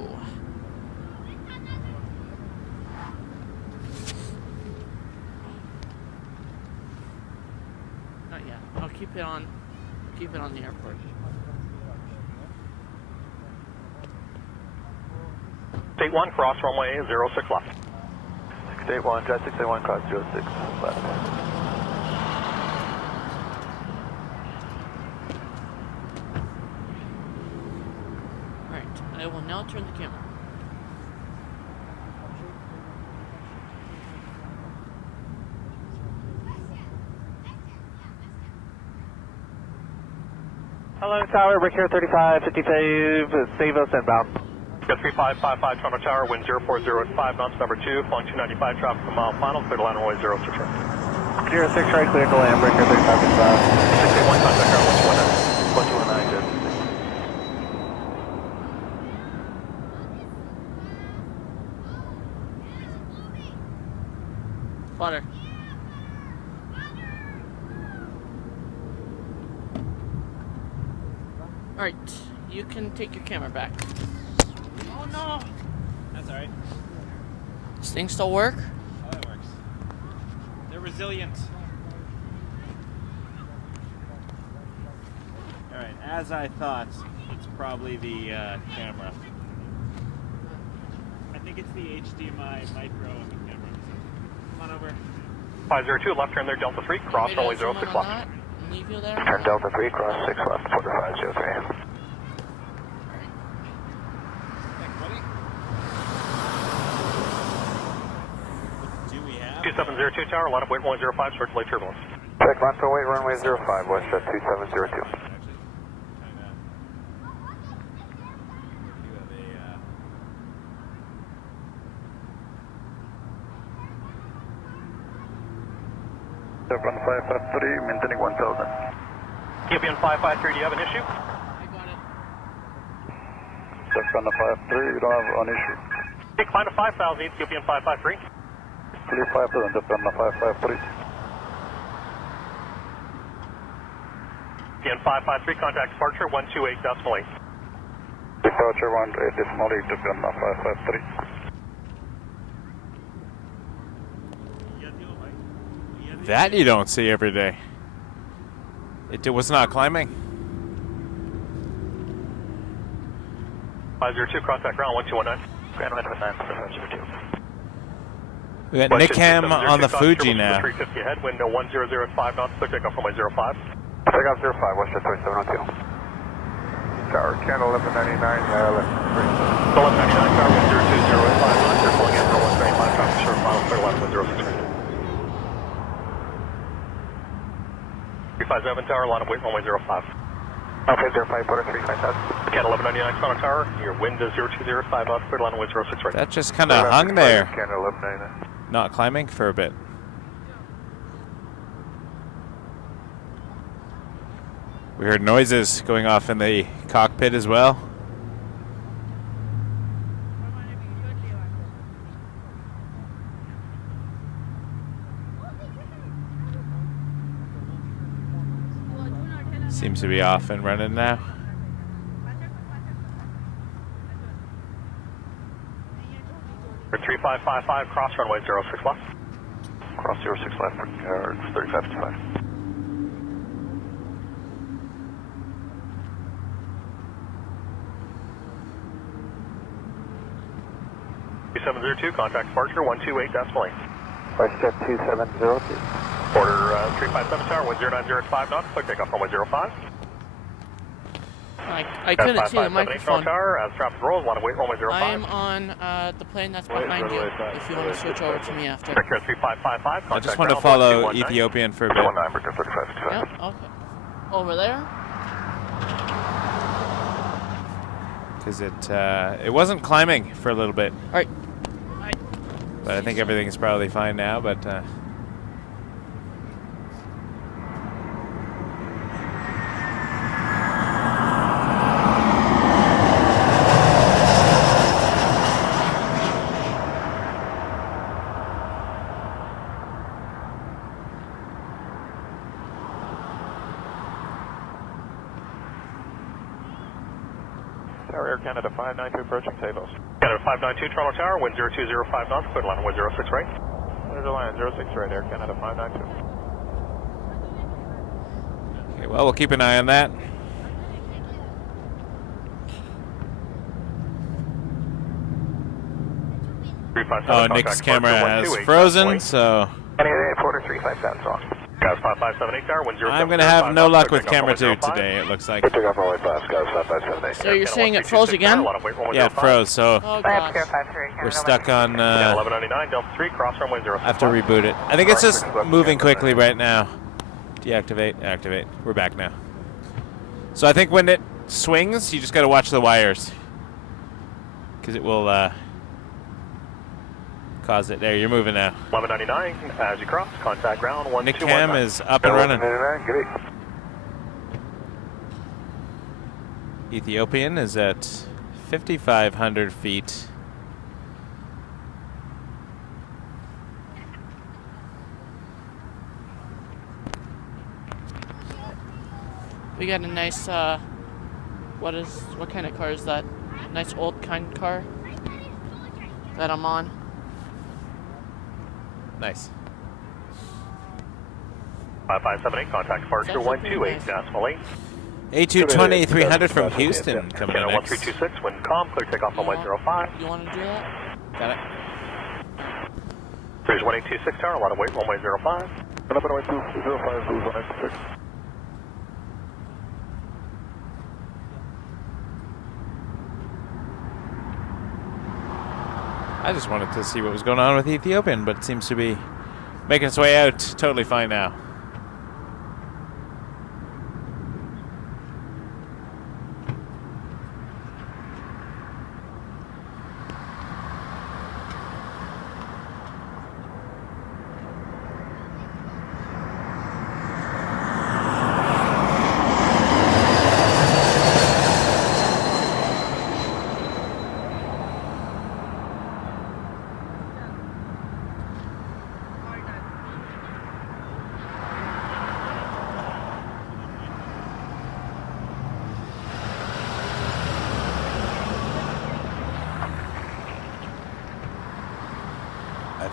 Not yet. I'll keep it on the airport. State 1, cross runway 06 left. State 1, Jet 681, cross 06 left. I will now turn the camera. Hello, Tower, Rick 3555, save us inbound. Got 3555 Toronto Tower, wind 0405 knots, number 2, flying 295, traffic a mile final, clear to land runway 06 right. 06 right, clear to land, Rick 3555. 681, contact ground 1219, 1219. Jet. Flutter. Alright, you can take your camera back. Oh no! That's alright. Does things still work? Oh, it works. They're resilient. Alright, as I thought, it's probably the camera. I think it's the HDMI micro of the camera. Come on over. 502, left turn there, Delta 3, cross runway 06 left. Leave you there? Turn Delta 3, cross 6 left, Porter 503. Thanks, buddy. What do we have? 2702 Tower, line up weight 105, short delay turbulence. Check line for weight, runway 05, WestJet 2702. Ethiopian 553, maintaining 1000. Ethiopian 553, do you have an issue? Ethiopian 553, you don't have an issue. Climb to 5000, Ethiopian 553. Clear 5000, Ethiopian 553. Ethiopian 553, contact departure 128.8. Departure 128.8, Ethiopian 553. That you don't see every day. It was not climbing. 502, contact ground 1219. Grand wind with 90502. We got Nick Ham on the Fuji now. 350 ahead, wind 1005 knots, clear takeoff runway 05. Takeoff 05, West 3702. Tower, Canada 1199, LS 3. 1199, tower wind 02085 knots, you're pulling in for 135, traffic short final, clear left wind 063. 357 tower, line of weight runway 05. Okay, 05, quarter 35000. Canada 1199, Toronto tower, your wind is 0205 knots, clear line of weight 06 right. That just kind of hung there. Canada 1199. Not climbing for a bit. We heard noises going off in the cockpit as well. Seems to be off and running now. For 3555, cross runway 06 left. Cross 06 left, it's 3555. 2702, contact departure 128.8. Westjet 2702. Order 357 tower, wind 0905 knots, clear takeoff runway 05. I couldn't see the microphone. Tower, as traffic rolls, line of weight runway 05. I'm on the plane that's behind you, if you want to switch over to me after. 3555, I just want to follow Ethiopian for a bit. Yeah, okay. Over there? Because it wasn't climbing for a little bit. All right. But I think everything's probably fine now, but Air Canada 592 approaching tables. Canada 592, Toronto Tower, wind 0205 knots, clear line runway 06 right. Clear the line 06 right, Air Canada 592. okay, well, we'll keep an eye on that. Oh, Nick's camera has frozen, so Porter 357 on. Gas 5578 tower, wind 07. I'm going to have no luck with camera 2 today, it looks like. Takeoff runway 5, Gas 5578. So you're saying it froze again? Yeah, it froze, so Oh, gosh. we're stuck on... 1199, Delta 3, cross runway 05. I have to reboot it. I think it's just moving quickly right now. Deactivate, activate. We're back now. So I think when it swings, you just got to watch the wires. Because it will cause it. There, you're moving now. 1199, as you cross, contact ground 121. Nick Cam is up and running. Ethiopian is at 5,500 feet. We got a nice, what kind of car is that? Nice old kind car that I'm on. Nice. 5578, contact departure 128.8. A220 300 from Houston coming in next. 1326, wind calm, clear takeoff on 105. You want to do that? Got it. Bridge 1826 tower, a lot of weight, runway 05. 1105, I just wanted to see what was going on with Ethiopian, but it seems to be making its way out totally fine now.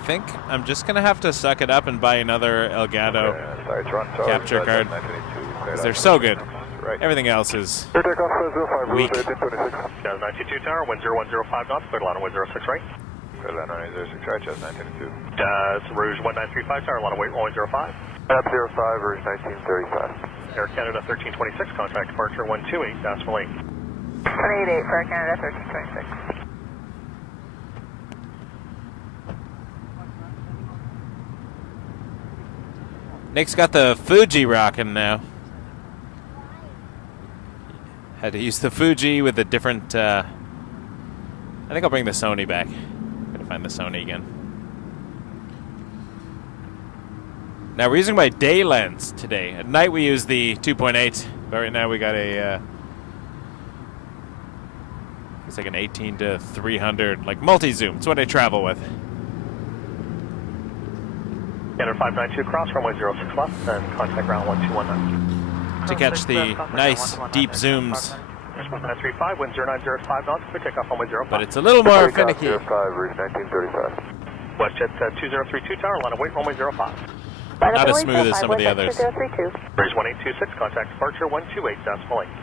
think I'm just going to have to suck it up and buy another Elgato capture card. Because they're so good. Everything else is weak. Jazz 92 Tower, wind 0105 knots, clear to line away 06 right. Clear line runway 06 right, Jazz 1922. Jazz Rouge 1935 Tower, line away runway 05. Up 05, Rouge 1935. Air Canada 1326, contact departure 128, decimal 8. 288 for Air Canada 1326. Nick's got the Fuji rocking now. Had to use the Fuji with a different, I think I'll bring the Sony back. Gotta find the Sony again. Now we're using my day lens today. At night we use the 2.8, but right now we got a, it's like an 18 to 300, like multi-zoom. It's what I travel with. Canada 592 cross, runway 06 left, and contact ground 1219. To catch the nice deep zooms. 1935, wind 0905 knots, clear takeoff runway 05. But it's a little more finicky. 05, Rouge 1935. WestJet 2032 Tower, line away runway 05. Not as smooth as some of the others. Bridge 1826, contact departure 128, decimal 8.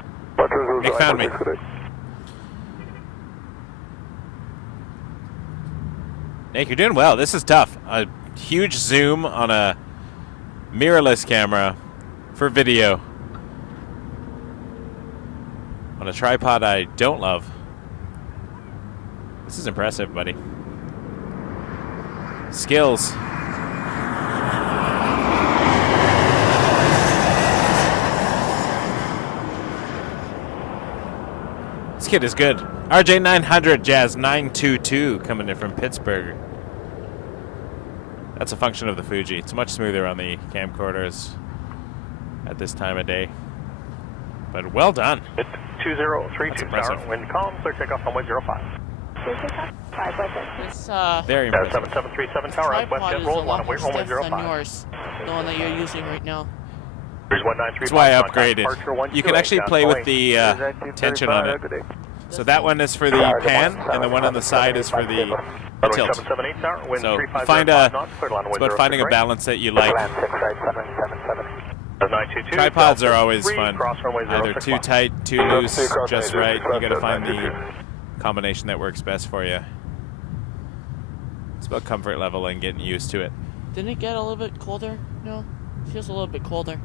Nick found me. Nick, you're doing well. This is tough. A huge zoom on a mirrorless camera for video on a tripod I don't love. This is impressive, buddy. Skills. This kid is good. CRJ900 Jazz 922 coming in from Pittsburgh. That's a function of the Fuji. It's much smoother on the camcorders at this time of day. But well done. 2032 Tower, wind calm, clear takeoff runway 05. This very impressive. 7737 Tower, WestJet roll, line away runway 05. Than yours, the one that you're using right now. That's why I upgraded. You can actually play with the tension on it. So that one is for the pan, and the one on the side is for the tilt. So find a, it's about finding a balance that you like. Tripods are always fun. Either too tight, too loose, just right. You got to find the combination that works best for you. It's about comfort level and getting used to it. Didn't it get a little bit colder? No, it feels a little bit colder.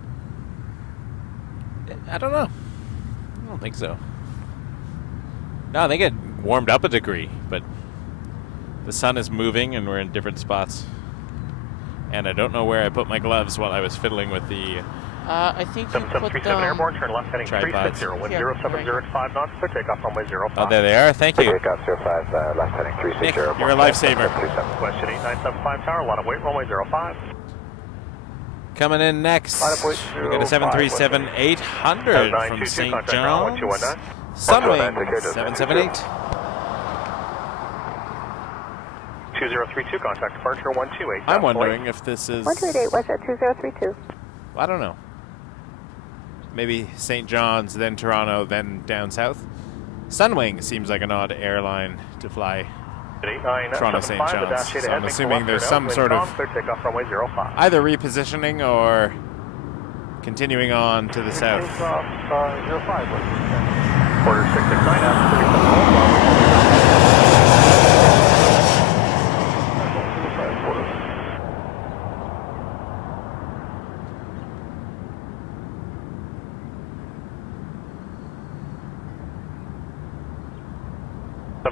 I don't know. I don't think so. No, I think it warmed up a degree, but the sun is moving and we're in different spots. And I don't know where I put my gloves while I was fiddling with the I think you put them... Airborne, turn left heading 360, wind 0705 knots, clear takeoff runway 05. Oh, there they are. Thank you. Takeoff 05, left heading 360. Nick, you're a lifesaver. WestJet 8975 Tower, line away runway 05. Coming in next, we got a 737-800 from St. John's. Sunwing 778. 2032, contact departure 128. I'm wondering if this is... 128, what's that, 2032? I don't know. Maybe St. John's, then Toronto, then down south. Sunwing seems like an odd airline to fly. Toronto St. John's. So I'm assuming there's some sort of either repositioning or continuing on to the south. Order 669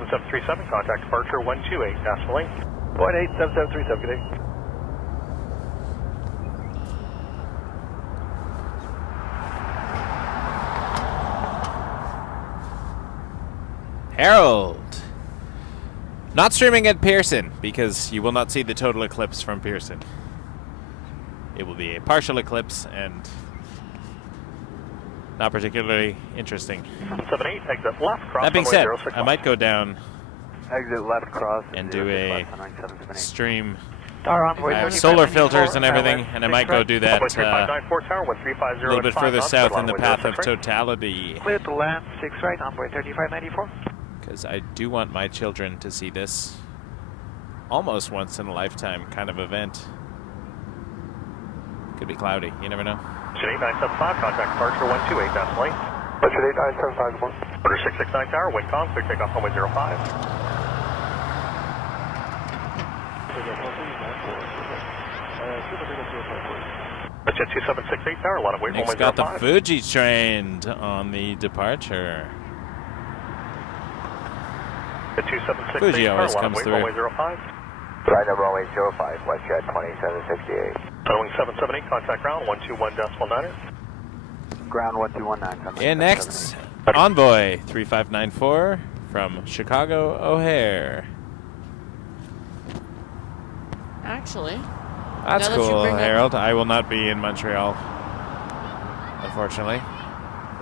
7737, contact departure 128, decimal 8. 18777, good day. Harold. Not streaming at Pearson because you will not see the total eclipse from Pearson. It will be a partial eclipse and not particularly interesting. 78, exit left, cross. That being said, I might go down exit left cross and do a stream. I have solar filters and everything, and I might go do that a little bit further south in the path of totality. Clear to land, 6 right, runway 3594. Because I do want my children to see this. almost once in a lifetime kind of event. Could be cloudy. You never know. Jet 8975, contact departure 128, decimal 8. Jet 8975, good morning. Order 669 tower, wind calm, clear takeoff runway 05. Jet 2768 tower, a lot of weight, Nick's runway got 05. the Fuji trained on the departure. Jet 2768 Fuji tower, always a lot of comes weight, through. runway 05. Flight number runway 05, WestJet 2768. Boeing 778, contact ground 121.9. Ground 1219. And next, Envoy 3594 from Chicago O'Hare. Actually, That's now that you cool, bring up- Harold. I will not be in Montreal, unfortunately.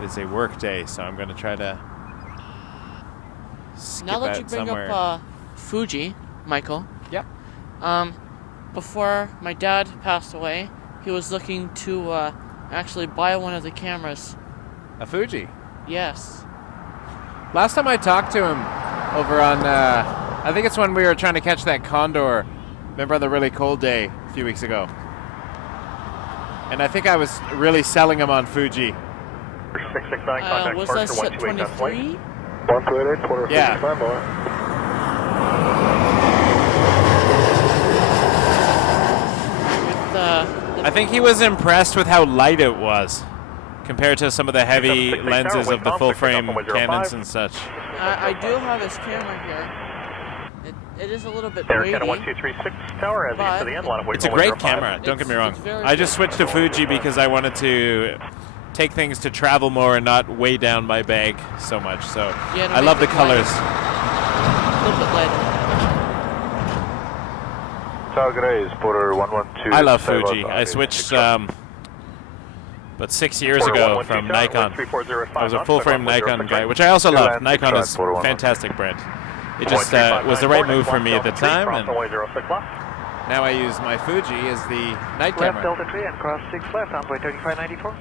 It is a work day, so I'm going to try to skip now that out you bring somewhere. up Fuji, Michael. Yep. Before my dad passed away, he was looking to actually buy one of the cameras. A Fuji? Yes. Last time I talked to him over on, I think it's when we were trying to catch that condor. Remember on the really cold day a few weeks ago? And I think I was really selling him on Fuji. 669, contact was departure that 128.8. 128, quarter Yeah. 55 more. I think he was impressed with how light it was compared to some of the heavy 668 lenses tower, of the wind full calm, clear frame takeoff runway 05. Canons and such. I do have his camera here. It is a little bit Air weighty. Canada 1236 tower, as you get to the end, a lot of weight, It's a runway great 05. camera, don't get me wrong. it's very I just switched to Fuji because I wanted to take things to travel more and not weigh down my bag so much. So Yeah, to I love the make it lighter. colors. A little bit lighter. Calgary, Porter 112. I love Fuji. I switched but 6 years ago from Nikon. I was a full-frame Nikon guy, which I also love. Nikon is a fantastic brand. It just was the right move for me at the time, and now I use my Fuji as the night Left camera. Delta 3 and cross 6 left, Envoy 3594. All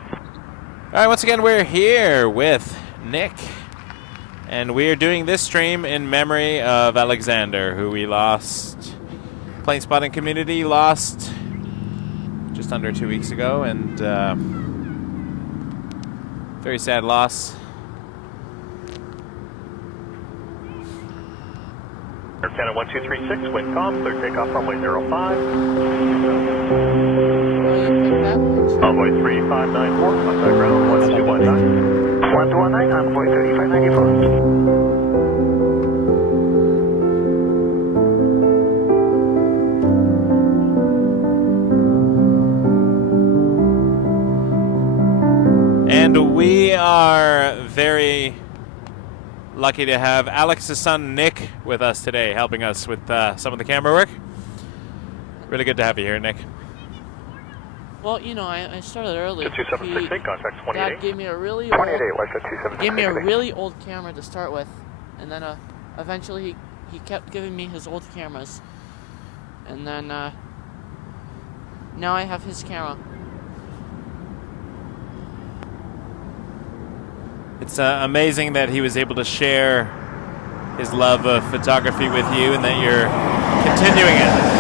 right, once again, we're here with Nick, and we are doing this stream in memory of Aleksandar, who we lost. Plane Spotting Community lost just under 2 weeks ago, and very sad loss. Air Canada 1236, wind calm, clear takeoff runway 05. Envoy 3594, contact ground 1219. 1219, Envoy 3594. And we are very lucky to have Alex's son Nick with us today, helping us with some of the camera work. Really good to have you here, Nick. Well, you know, I started early. Jet 2768, contact 28. Dad gave me a really 28, old, Westjet 2768. gave me a really old camera to start with, and then eventually he kept giving me his old cameras, and then now I have his camera. It's amazing that he was able to share his love of photography with you and that you're continuing it.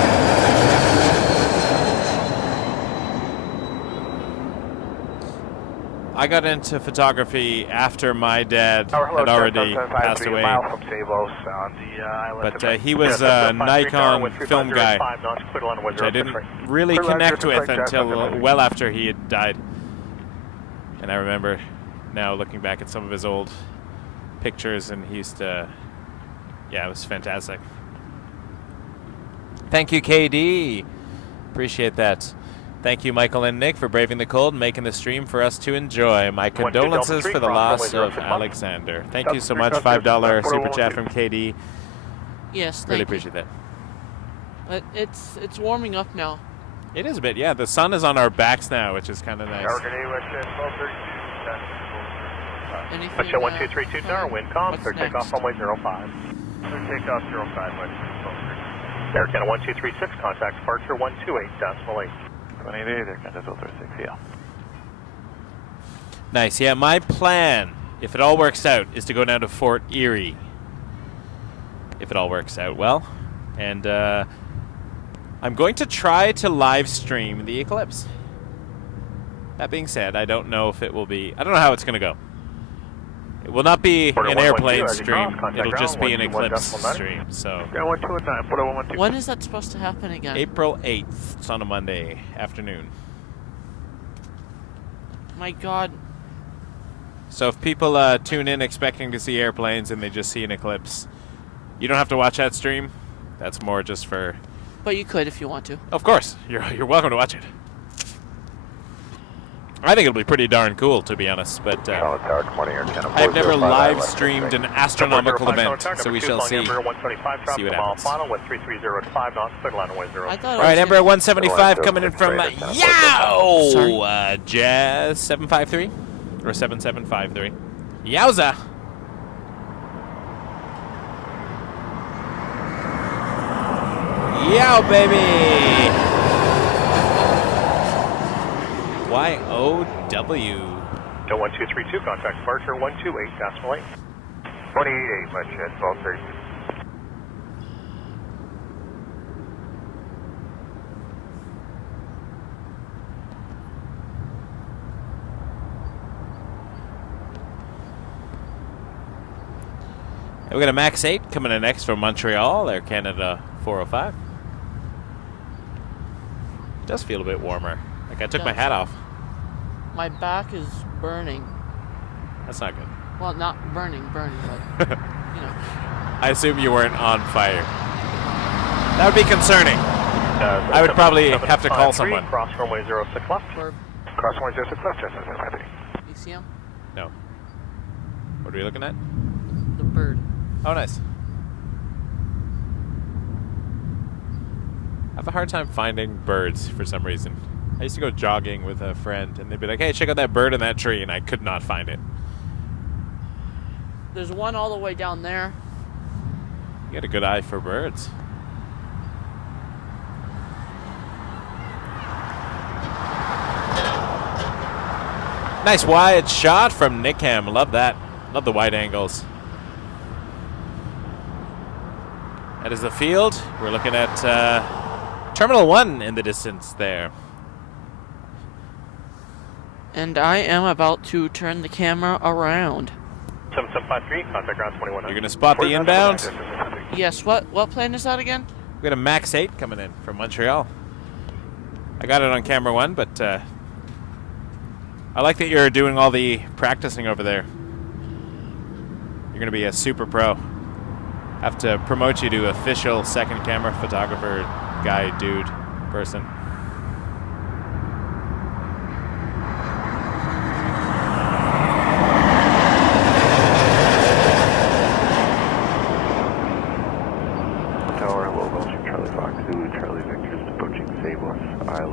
I got into photography after my dad had already passed away. But he was a Nikon film guy, which I didn't really connect with until well after he had died. And I remember now looking back at some of his old pictures, and he used to, yeah, it was fantastic. Thank you, KD. Appreciate that. Thank you, Michael and Nick, for braving the cold and making the stream for us to enjoy. My condolences for the loss of Aleksandar. Thank you so much. $5 super chat from KD. Yes, thank Really you. appreciate that. But it's warming up now. It is a bit, yeah. The sun is on our backs now, which is kind of nice. Anything, Westjet 1232 tower, wind calm, what's clear takeoff next? runway 05. Clear takeoff 05, Westjet. Air Canada 1236, contact departure 128, decimal 8. 28, Air Canada Filter 6, yeah. Nice. Yeah, my plan, if it all works out, is to go down to Fort Erie. If it all works out well. And I'm going to try to live stream the eclipse. That being said, I don't know if it will be... I don't know how it's going to go. It will not be an airplane stream. It'll just be an eclipse stream. So when is that supposed to happen again? April 8th. It's on a Monday afternoon. My God. So if people tune in expecting to see airplanes and they just see an eclipse, you don't have to watch that stream. That's more just for... But you could if you want to. Of course. You're welcome to watch it. I think it'll be pretty darn cool, to be honest, but I've never live streamed an astronomical event, so we shall see. See what happens. All right, Embraer 175 coming in from Jazz 753 or 7753. Yowza! Yow, baby! YOW. 1232, contact departure 128.8. 28.8, my shed, 1230. We got a Max 8 coming in next from Montreal, Air Canada 405. It does feel a bit warmer. Like I took my hat off. My back is burning. That's not good. Well, not burning, but, you know. I assume you weren't on fire. That would be concerning. I would probably have to call someone. Cross runway 06 left. Cross runway 06 left, ECM? No. What are we looking at? The bird. Oh, nice. I have a hard time finding birds for some reason. I used to go jogging with a friend, and they'd be like, hey, check out that bird in that tree, and I could not find it. There's one all the way down there. You got a good eye for birds. Nice wide shot from Nickham. Love that. Love the wide angles. That is the field. We're looking at Terminal 1 in the distance there. And I am about to turn the camera around. 7753, contact ground 21. You're going to spot the inbound? Yes, what plane is that again? We got a Max 8 coming in from Montreal. I got it on camera 1, but I like that you're doing all the practicing over there. You're going to be a super pro. Have to promote you to official second camera photographer guy, dude, person.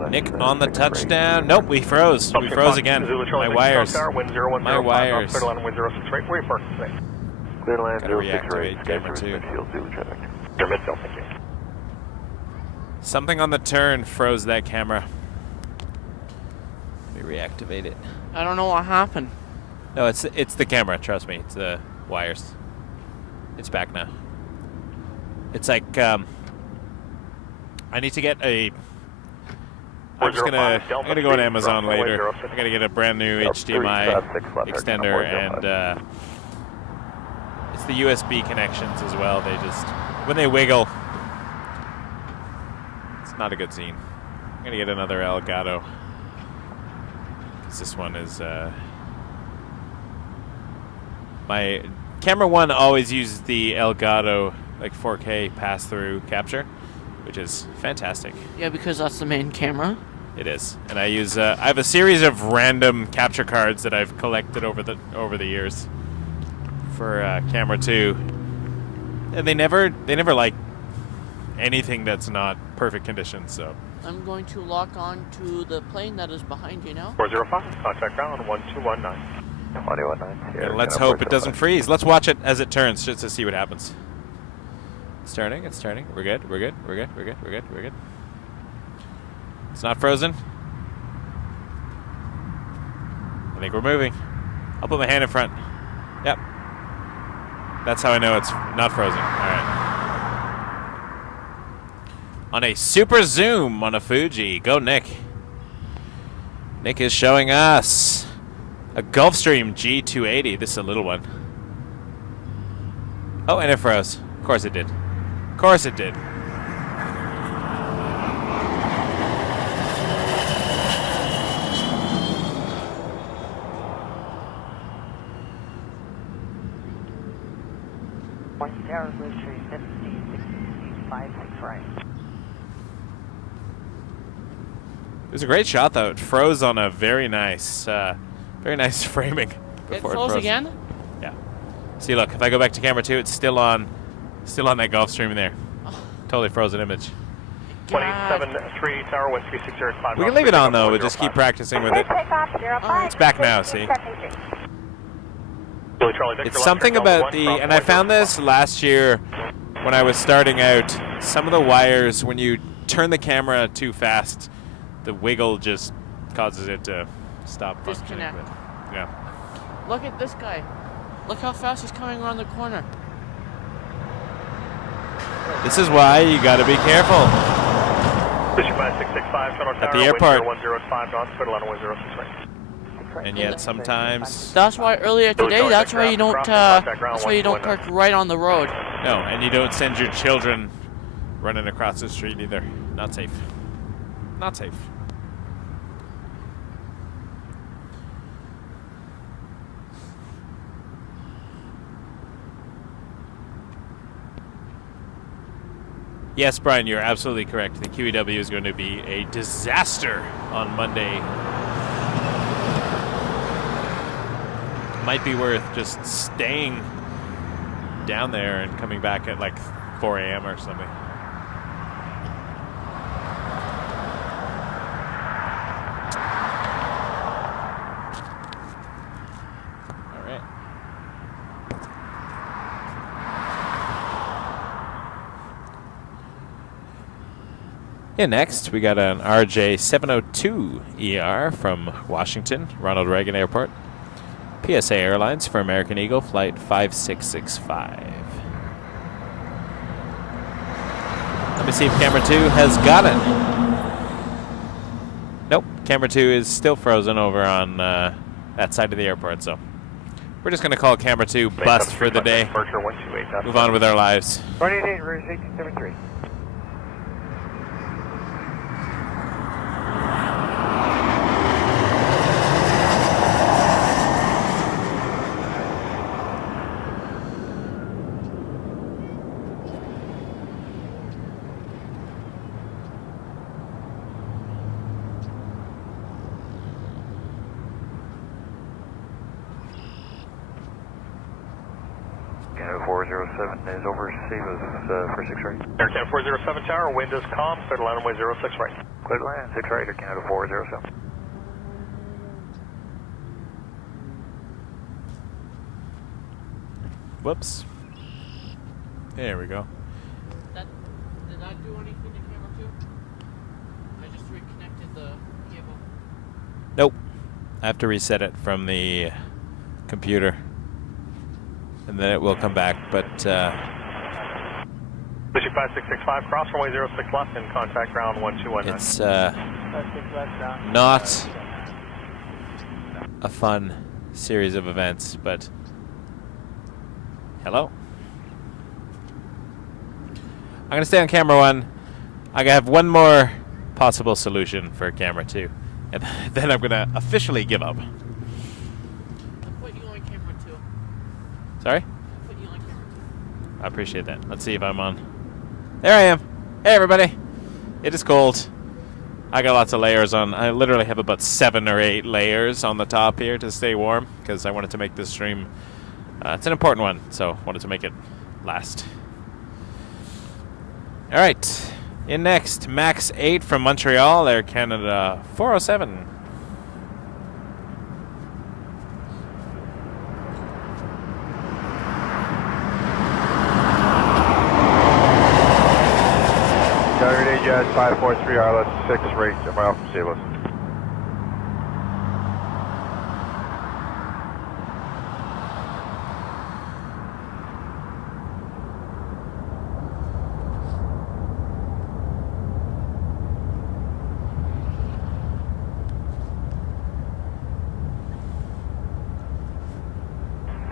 Nick on the touchdown. Nope, we froze. We froze again. My wires. My wires. Clear land Gotta reactivate camera 2. Something on the turn froze that camera. Let me reactivate it. I don't know what happened. No, it's the camera. Trust me, it's the wires. It's back now. It's like I need to get a. I'm gonna go on Amazon later. I gotta get a brand new HDMI extender and it's the USB connections as well. They just when they wiggle, it's not a good scene. I'm gonna get another Elgato because this one is my camera 1 always uses the Elgato like 4K pass-through capture, which is fantastic. Yeah, because that's the main camera. It is, and I use. I have a series of random capture cards that I've collected over the years for camera 2, and they never like anything that's not perfect condition. So I'm going to lock on to the plane that is behind you now. 405, contact ground 1219. 219. And let's hope it doesn't freeze. Let's watch it as it turns just to see what happens. It's turning. It's turning. We're good. We're good. We're good. We're good. We're good. We're good. It's not frozen. I think we're moving. I'll put my hand in front. Yep. That's how I know it's not frozen. All right. on a super zoom on a Fuji. Go, Nick. Nick is showing us a Gulfstream G280. This is a little one. Oh, and it froze. Of course it did. Of course it did. It was a great shot, though. It froze on a very nice framing. It froze again? Yeah. See, look. If I go back to camera 2, it's still on that Gulfstream in there. Totally frozen image. 27-3 Tower, wind 3605. We can leave it on, though. We'll just keep practicing with it. Oh, it's back now, see? It's something about the, and I found this last year when I was starting out, some of the wires, when you turn the camera too fast, the wiggle just causes it to stop. Disconnect. Yeah. Look at this guy. Look how fast he's coming around the corner. This is why you got to be careful. At the airport. And yet sometimes. That's why earlier today. That's why you don't. That's why you don't park right on the road. No, and you don't send your children running across the street either. Not safe. Not safe. Yes, Brian, you're absolutely correct. The QEW is going to be a disaster on Monday. Might be worth just staying down there and coming back at like 4 a.m. or something. All right. Yeah, next we got an CRJ900 ER from Washington, Ronald Reagan Airport. PSA Airlines for American Eagle, flight 5665. Let me see if camera 2 has got it. Nope, camera 2 is still frozen over on that side of the airport, so we're just going to call camera 2 bust for the day. Move on with our lives. 188, Rouge 1873. Canada 407 is over CYYZ for 6 right. Air Canada 407 Tower, wind is calm, clear to land runway 06 right. Clear to land 6 right, Air Canada 407. Whoops. There we go. Did that do anything to camera 2? I just reconnected the cable. Nope. I have to reset it from the computer. And then it will come back, but... Pushing 5665, cross runway 06 left and contact ground 1219. It's not a fun series of events, but... Hello? I'm going to stay on camera 1. I have one more possible solution for camera 2. And then I'm going to officially give up. Sorry? I appreciate that. Let's see if I'm on. There I am. Hey, everybody. It is cold. I got lots of layers on. I literally have about 7 or 8 layers on the top here to stay warm because I wanted to make this stream. It's an important one, so wanted to make it last. All right. In next, MAX 8 from Montreal, Air Canada 407. Saturday Jazz 543 RLS 6 rate, a mile from CYYZ.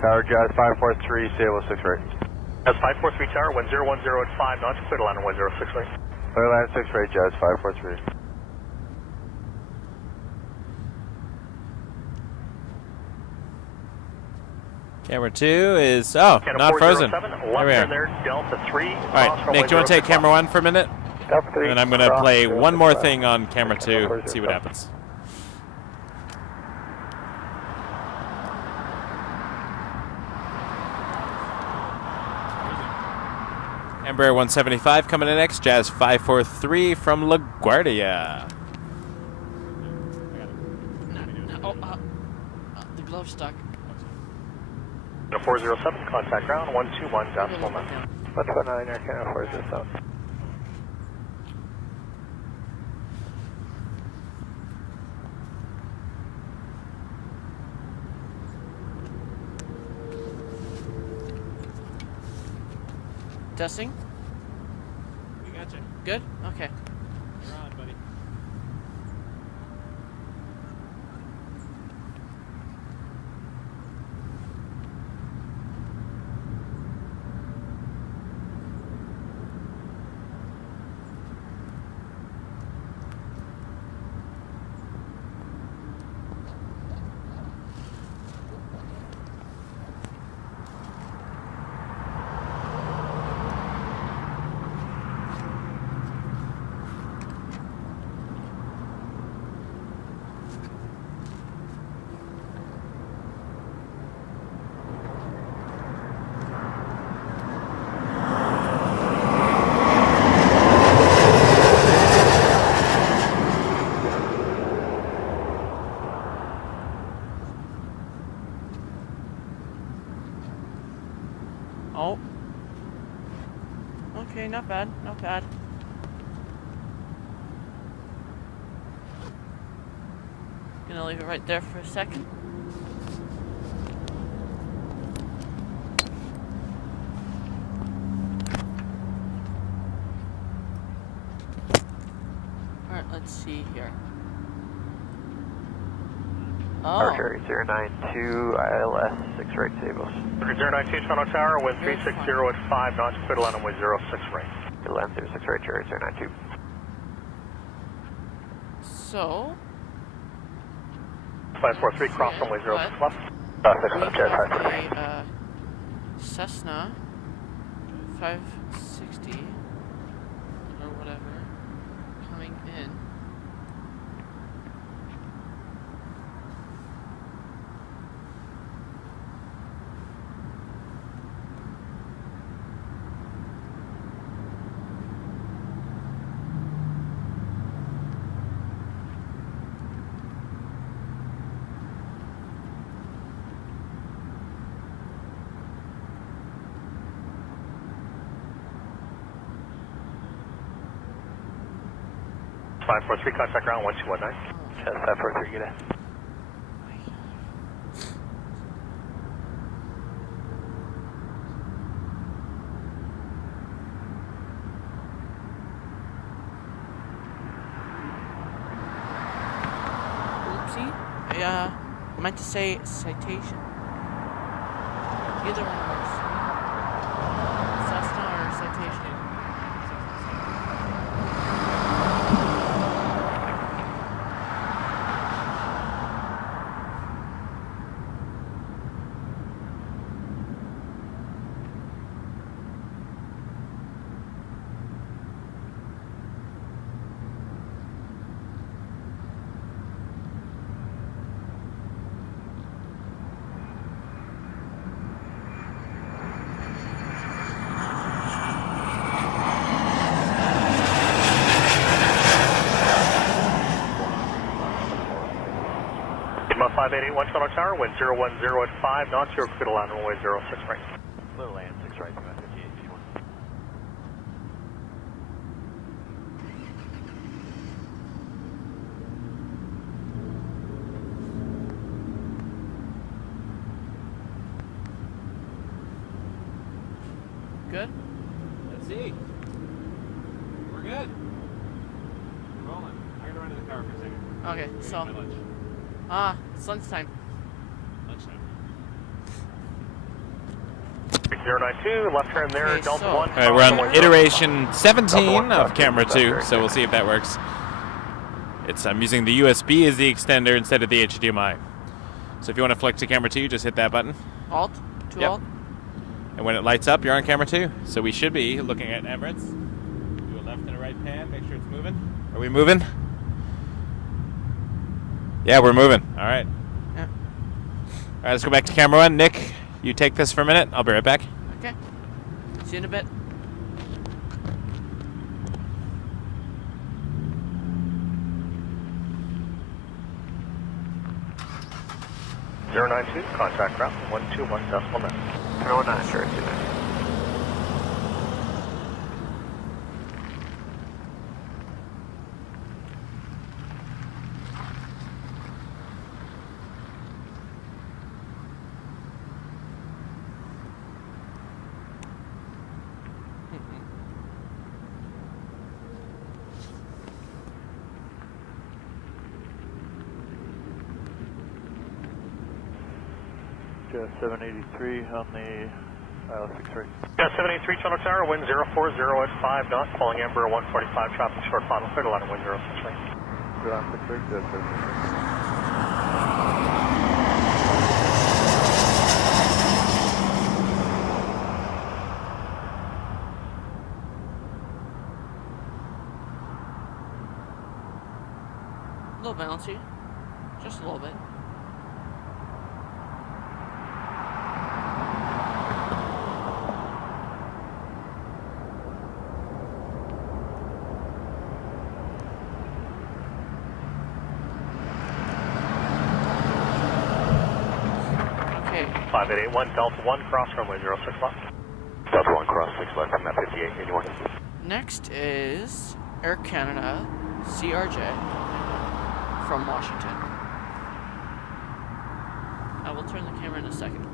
Tower Jazz 543, stable 6 right. Jazz 543 Tower, wind 010 at 5 knots, clear to land runway 06 right. Clear land 6 right, Jazz 543. Camera 2 is, oh, not frozen. There we are. Delta 3. All right, Nick, do you want to take camera 1 for a minute? Delta 3. And then I'm going to play one more thing on camera 2, see what happens. Embraer 175 coming in next, Jazz 543 from LaGuardia. The glove's stuck. 407, contact ground 121, decimal 9. 129, Air Canada 407. Testing? We got you. Good? Okay. You're on, buddy. Oh. Okay, not bad, not bad. Gonna leave it right there for a second. Alright, let's see here. Archer 092, ILS 6 right, stables. 092, Toronto Tower, wind 360 at 5 knots, clear to land runway 06 right. Clear to land 06 right, Cherry 092. So... 543, cross runway 06 left. A Cessna 560 or whatever coming in. Five 543, contact ground 1219. Jazz 543, good day. Oopsie. I meant to say citation. Either one of those. Cessna or citation. Lima 5881, Toronto Tower, wind 010 at 5 knots, you're clear to land runway 06 right. Clear to land 6 right, 5881. Good? Let's see. We're good. Rolling. I'm going to run to the car for a second. Okay, so... My lunch. it's lunchtime. Lunchtime. 092, left turn there, Okay, Delta so- 1. All right, we're on iteration 17 of camera 2, so we'll see if that works. I'm using the USB as the extender instead of the HDMI. So if you want to flick to camera 2, just hit that button. Alt? Alt? And when it lights up, you're on camera 2. So we should be looking at Emirates. Do a left and a right pan, make sure it's moving. Are we moving? Yeah, we're moving. All right. Yeah. All right, let's go back to camera 1. Nick, you take this for a minute. I'll be right back. Okay. See you in a bit. Zero 92, contact ground 121.9. 09, sure, 29. Just 783 on the IL-6 Yeah, 783 Toronto Tower, wind 040 at 5 knots, following Embraer 145, traffic short final, clear to line, wind 063. Clear on 6 right, good, sir. A little bouncy. Just a little bit. Okay. 5881, Delta 1, cross runway 06 left. Delta 1, cross 6 left from that 5881. Next is Air Canada CRJ from Washington. I will turn the camera in a second.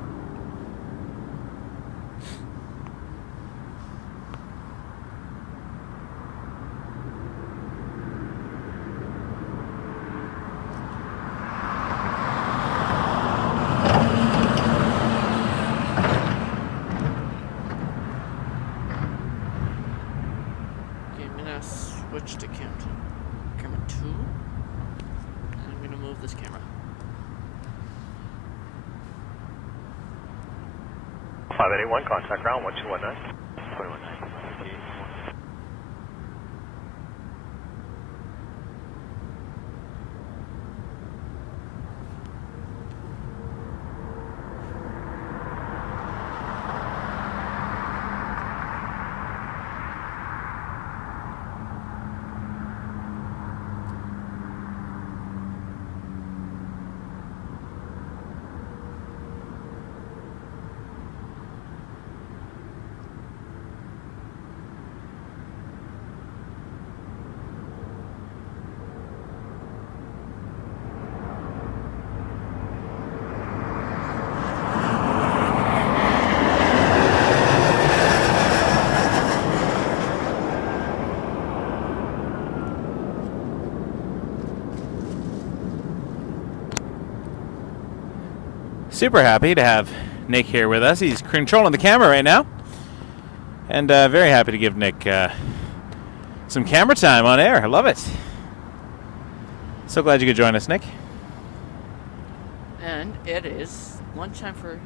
Okay, I'm gonna switch to camera 2. And I'm gonna move this camera. 5881, contact ground 1219. 219. Super happy to have Nick here with us. He's controlling the camera right now. And very happy to give Nick some camera time on air. I love it. So glad you could join us, Nick. And it is lunchtime for you.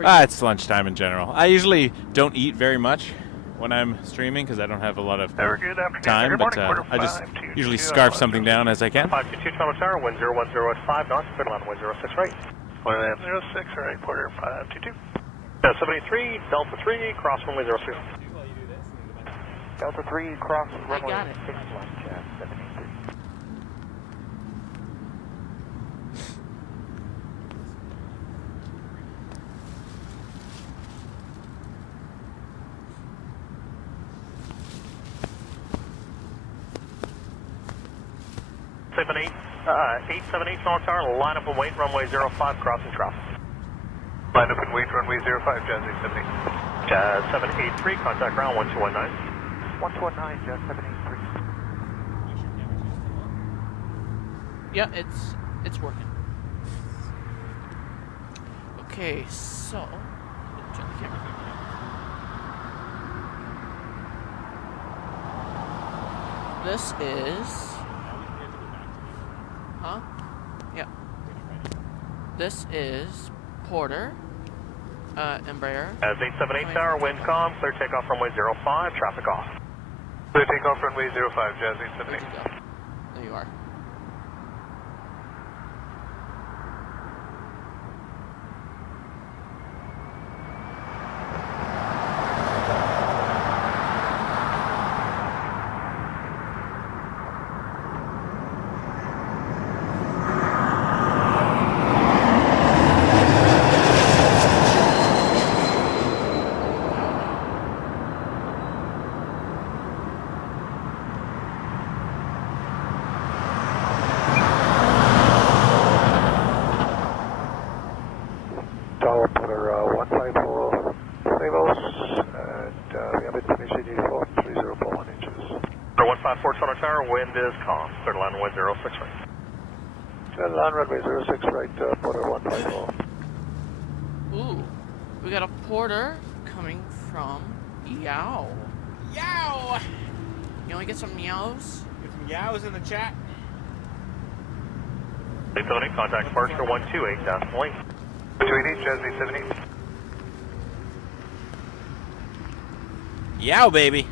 It's lunchtime in general. I usually don't eat very much when I'm streaming because I don't have a lot of time, but I just usually scarf something down as I can. 522 Toronto Tower, wind 010 at 5 knots, clear to line, wind 06 right. 06 or 8 quarter 522. 783, Delta 3, cross runway 06. Delta 3, cross runway got it. 6 left, 783. Seven 878 Toronto Tower, line up and wait, runway 05, crossing traffic. Line up and wait, runway 05, Jazz 878. Jazz 783, contact ground 1219. 1219, Jazz 783. Yeah, it's working. Okay, so turn the camera. This is... Huh? Yeah. This is Porter, Embraer. As 878 Tower, wind calm, clear takeoff runway 05, traffic off. Clear takeoff runway 05, Jazz 878. There you are. Toronto Tower, wind is calm. Clear to land runway 06 right. Clear to land runway 06 right, Porter 154. Ooh, we got a Porter coming from Yow. Yow! You want to get some meows? Get some yows in the chat. 878, contact departure 128, decimal 8. 280, Jazz 878. Yow, baby.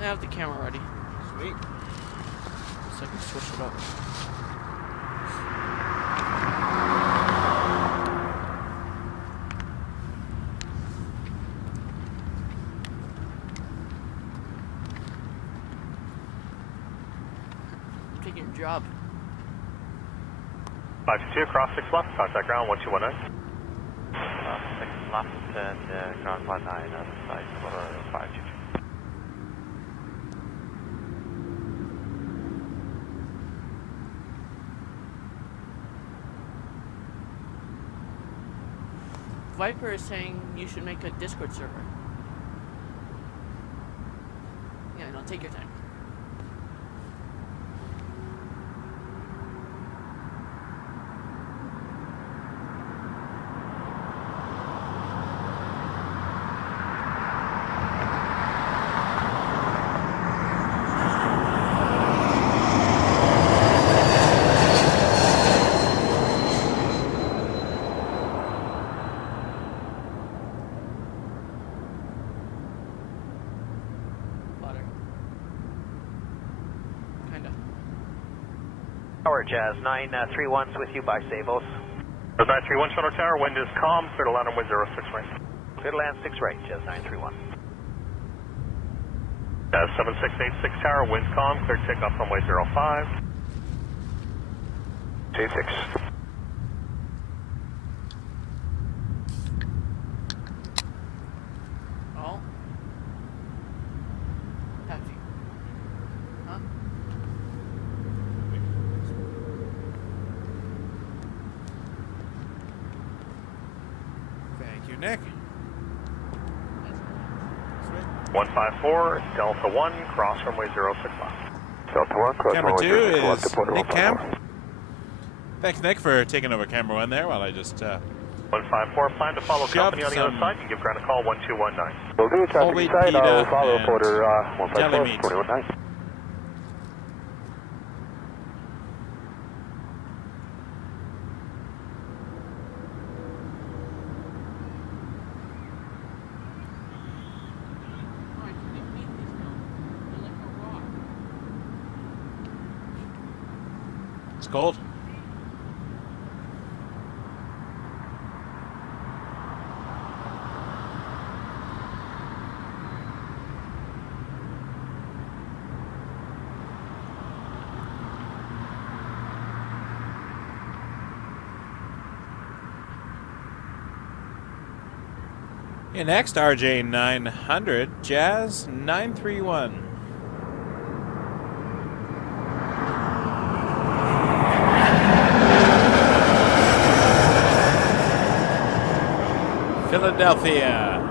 I have the camera ready. Sweet. So I can switch it up. I'm taking your job. 522, cross 6 left, contact ground 1219. 6 left and ground 19 on the side for 522. Viper is saying you should make a Discord server. Yeah, no, take your time. Tower, Jazz 931's with you by Savos. 931 Toronto Tower, wind is calm, clear to land runway 06 right. Clear to land 6 right, Jazz 931. 7686 Tower, wind calm, clear takeoff runway 05. J6. Oh. Taxi. Huh? Thank you, Nick. 154, Delta 1, cross runway 06 left. Delta 1, cross Camera runway 2 06 left is to Porter Nick 154. Cam. Thanks, Nick, for taking over camera 1 there while I just 154, plan to follow company on the other side. You give ground a call 1219. We'll do traffic wait, inside. I'll PETA follow and Porter Deli 154, meat. 4119. It's cold. Yeah, next, CRJ900, Jazz 931. Philadelphia.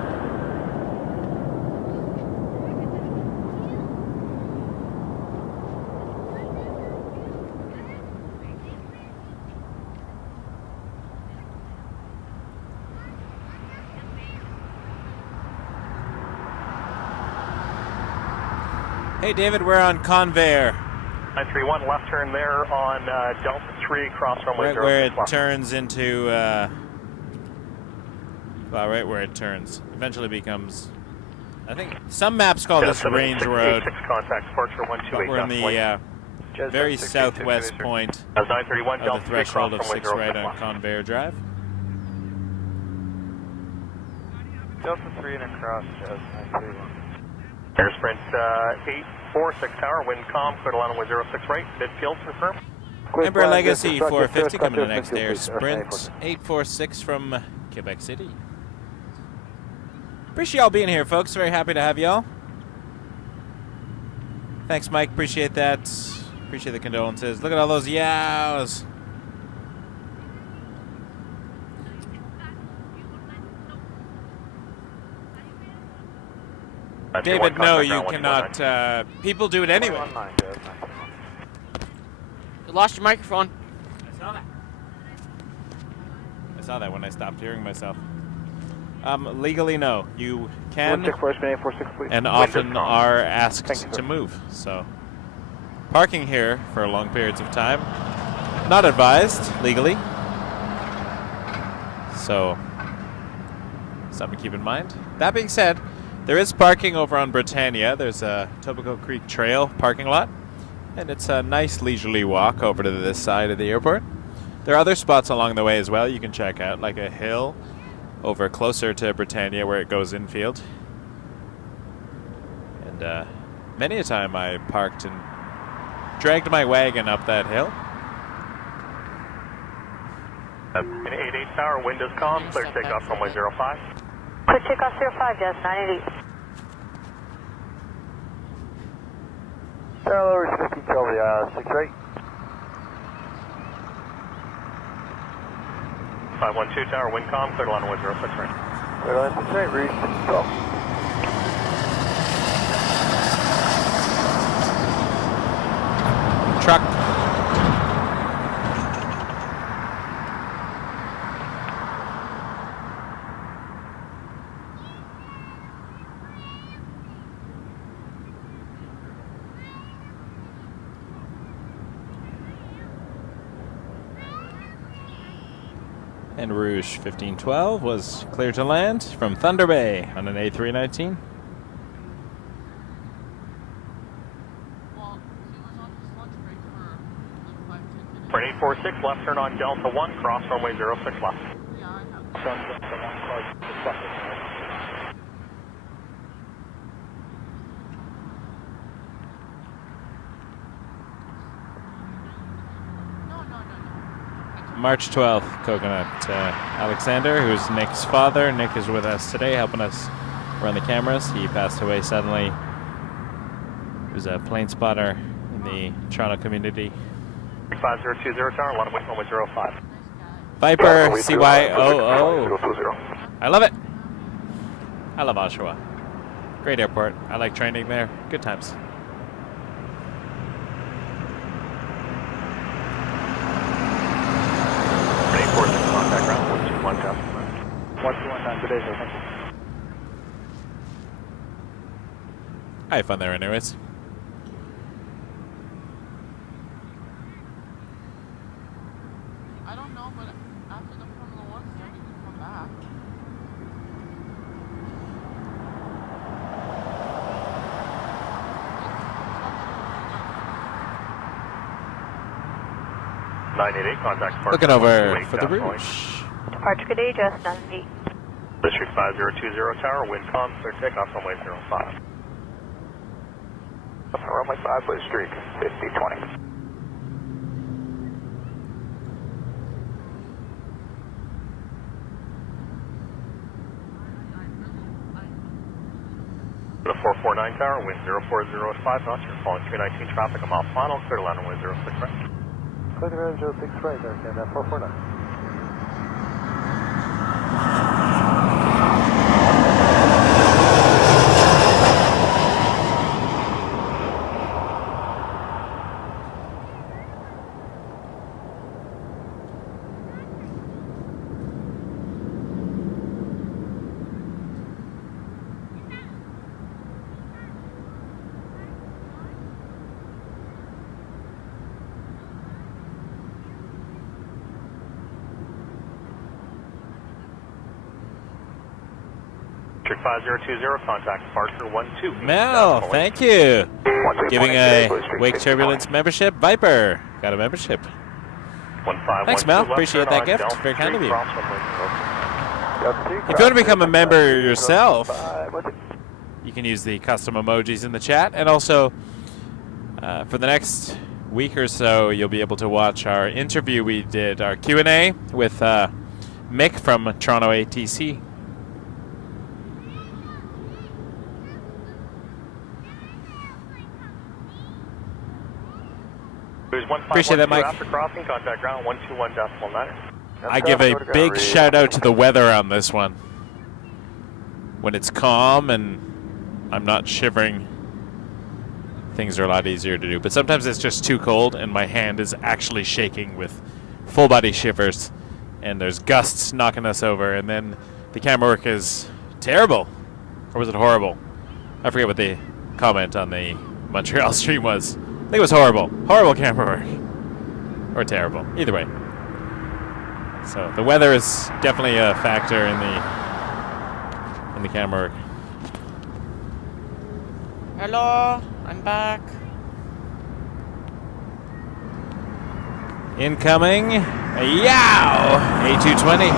Hey David, we're on Convair. 931, left turn there on Delta 3, cross runway 06 Where it left. turns into, well, right where it turns. Eventually becomes, I think, some maps call this Range Road. Contact, departure 128. But we're in the very southwest point of the threshold of 6 right on Convair Drive. Delta 3 and across, 931. Air Sprint 846 tower, wind calm, clear to runway 06 right, midfield confirm. Ember Legacy 450 coming to next Air Sprint 846 from Quebec City. Appreciate y'all being here, folks. Very happy to have y'all. Thanks, Mike. Appreciate that. Appreciate the condolences. Look at all those yows. David, no, you cannot. People do it anyway. You lost your microphone. I saw that. I saw that when I stopped hearing myself. Legally, no. You can and often are asked to move. So, parking here for long periods of time, not advised legally. So, something to keep in mind. That being said, there is parking over on Britannia. There's a Tobago Creek Trail parking lot, and it's a nice leisurely walk over to this side of the airport. There are other spots along the way as well you can check out, like a hill over closer to Britannia where it goes infield. And many a time I parked and dragged my wagon up that hill. In 88 tower, wind is calm, clear takeoff runway 05. Clear takeoff 05, Jazz 988. Parallel 50 Charlie, 6 right. 512 tower, wind calm, clear to runway 06 right. Clear line 6 right, reach 12. Truck. And Rouge 1512 was clear to land from Thunder Bay on an A319. For an 846, left turn on Delta 1, cross runway 06 left. March 12th, Coconut. Aleksandar, who's Nick's father. Nick is with us today, helping us run the cameras. He passed away suddenly. He was a plane spotter in the Toronto community. 5020 tower, runway 05. Viper CYOO. I love it. I love Oshawa. Great airport. I like training there. Good times. Contact ground 121 tower. 121 time today, sir. Thank you. I had fun there anyways. I don't know, but after the Formula 1 stuff, you can come back. Contact looking over for the Rouge. Departure good day, Jazz 988. District 5020 tower, wind calm, clear takeoff runway 05. Runway 5, please, streak 5020. The 449 tower, wind 0405 knots, you're following 319 traffic, a mile final, clear to land runway 06 right. Clear to land 06 right, there, Canada 449. Trick 5020, contact departure 12. Mel, thank you. Giving a Wake Turbulence membership. Viper, got a membership. Thanks, Mel. Appreciate that gift. Very kind of you. If you want to become a member yourself, you can use the custom emojis in the chat. And also, for the next week or so, you'll be able to watch our interview we did, our Q&A with Mick from Toronto ATC. Appreciate that, Mike. After crossing, contact ground 121.9. I give a big shout out to the weather on this one. When it's calm and I'm not shivering, things are a lot easier to do. But sometimes it's just too cold and my hand is actually shaking with full body shivers and there's gusts knocking us over, and then the camera work is terrible. Or was it horrible? I forget what the comment on the Montreal stream was. I think it was horrible. Horrible camera work. Or terrible. Either way. So the weather is definitely a factor in the camera work. Hello, I'm back. Incoming. Yow! A220.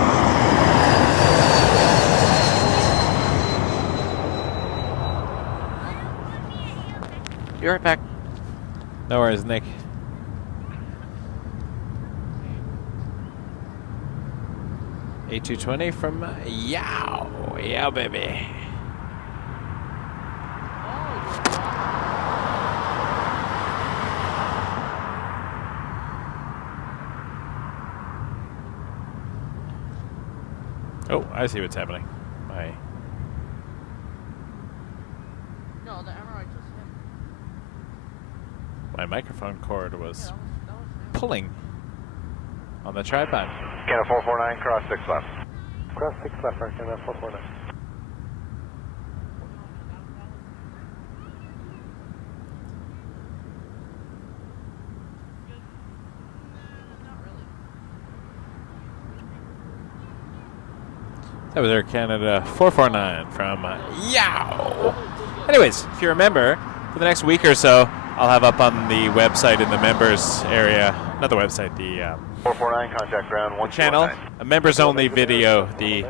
Be right back. No worries, Nick. A220 from Yow. Yow, baby. Oh, I see what's happening. No, the Emirates just hit. My microphone cord was pulling on the tripod. Canada 449, cross 6 left. Cross 6 left, right, Canada 449. That was Air Canada 449 from Yow. Anyways, if you remember, for the next week or so, I'll have up on the website in the members area, not the website, the 449, contact ground 1 channel, a members-only video, the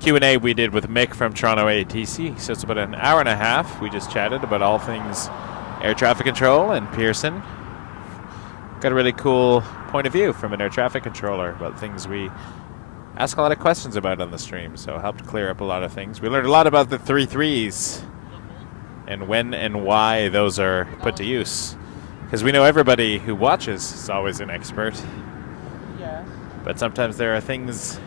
Q&A we did with Mick from Toronto ATC. So it's about an hour and a half. We just chatted about all things air traffic control and Pearson. Got a really cool point of view from an air traffic controller about things we ask a lot of questions about on the stream, so helped clear up a lot of things. We learned a lot about the 3.3s and when and why those are put to use. Because we know everybody who watches is always an expert. Yeah. But sometimes there are things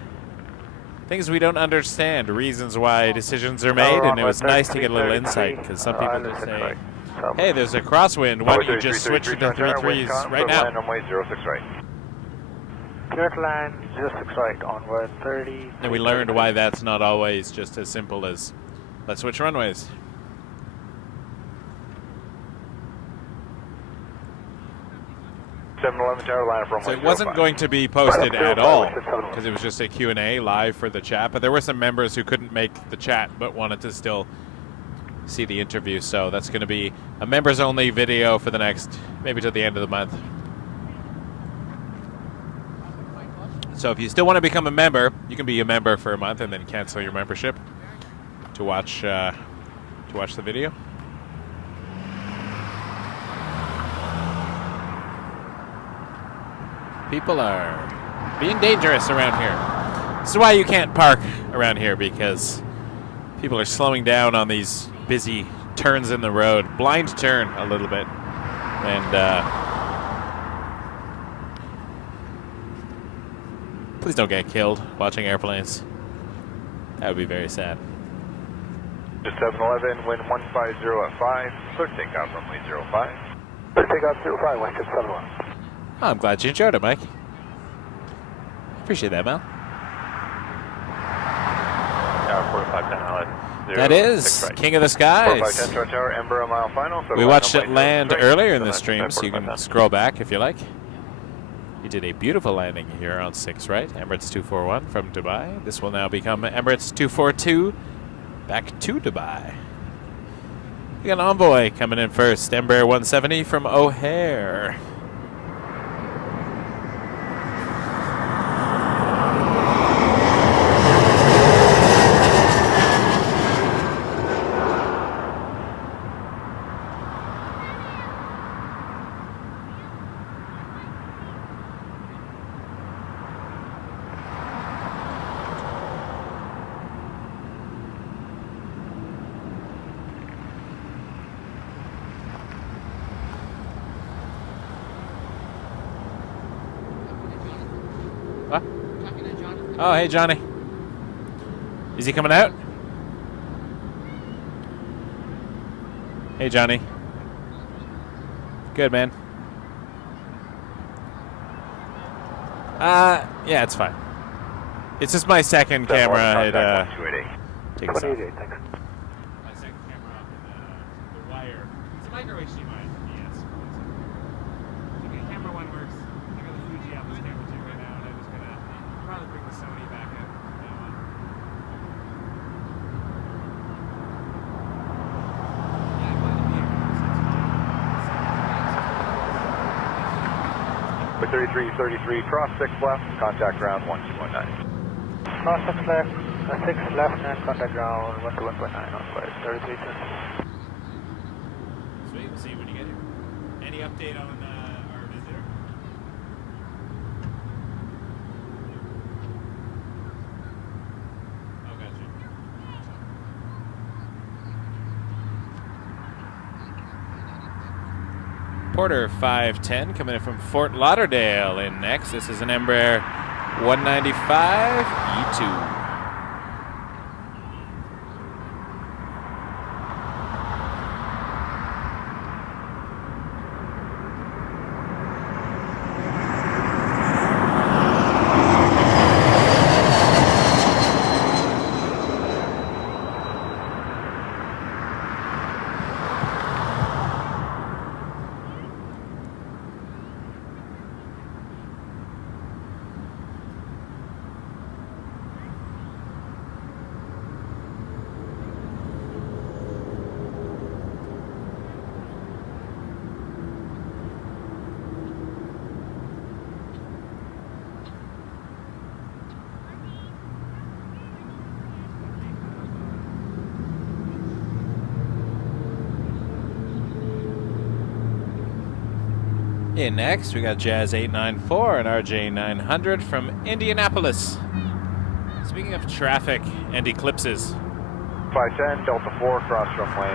we don't understand, reasons why decisions are made, and it was nice to get a little insight, because some people just say, hey, there's a crosswind, why don't you just switch to 3.3s right now? Runway 06 right. Clear to land, 06 right, onward 30. And we learned why that's not always just as simple as, let's switch runways. So it wasn't going to be posted at all, because it was just a Q&A live for the chat, but there were some members who couldn't make the chat but wanted to still see the interview, so that's going to be a members-only video for the next, maybe till the end of the month. So if you still want to become a member, you can be a member for a month and then cancel your membership to watch the video. People are being dangerous around here. This is why you can't park around here, because people are slowing down on these busy turns in the road. Blind turn a little bit. And please don't get killed watching airplanes. That would be very sad. Just 711, wind 150 at 5, clear takeoff runway 05. Clear takeoff 05, West 71. Oh, I'm glad you enjoyed it, Mike. Appreciate that, Mel. Tower 4510 That is right. King of the Skies. 4510 Tower Tower, Ember a mile final. We watched it land earlier in the stream, so you can scroll back if you like. You did a beautiful landing here on 6 right, Emirates 241 from Dubai. This will now become Emirates 242 back to Dubai. We got an Envoy coming in first, Embraer 170 from O'Hare. What? Oh, hey, Johnny. Is he coming out? Hey, Johnny. Good, man. Yeah, it's fine. It's just my second camera. It takes off. My second camera off the wire. It's a micro HDMI. Yes. The camera one works. I got the Fuji out this camera too right now, and I'm just gonna probably bring the Sony back out from now on. Yeah, I might With 3333, cross 6 left, contact ground 1219. Cross 6 left, 6 left, and contact ground 121.9 on flight 33. Sweet, we'll see you when you get here. Any update on our visitor? Oh, gotcha. Porter 510 coming in from Fort Lauderdale in next. This is an Embraer 195 E2. In next, we got Jazz 894 and CRJ900 from Indianapolis. Speaking of traffic and eclipses, 510, Delta 4, cross runway.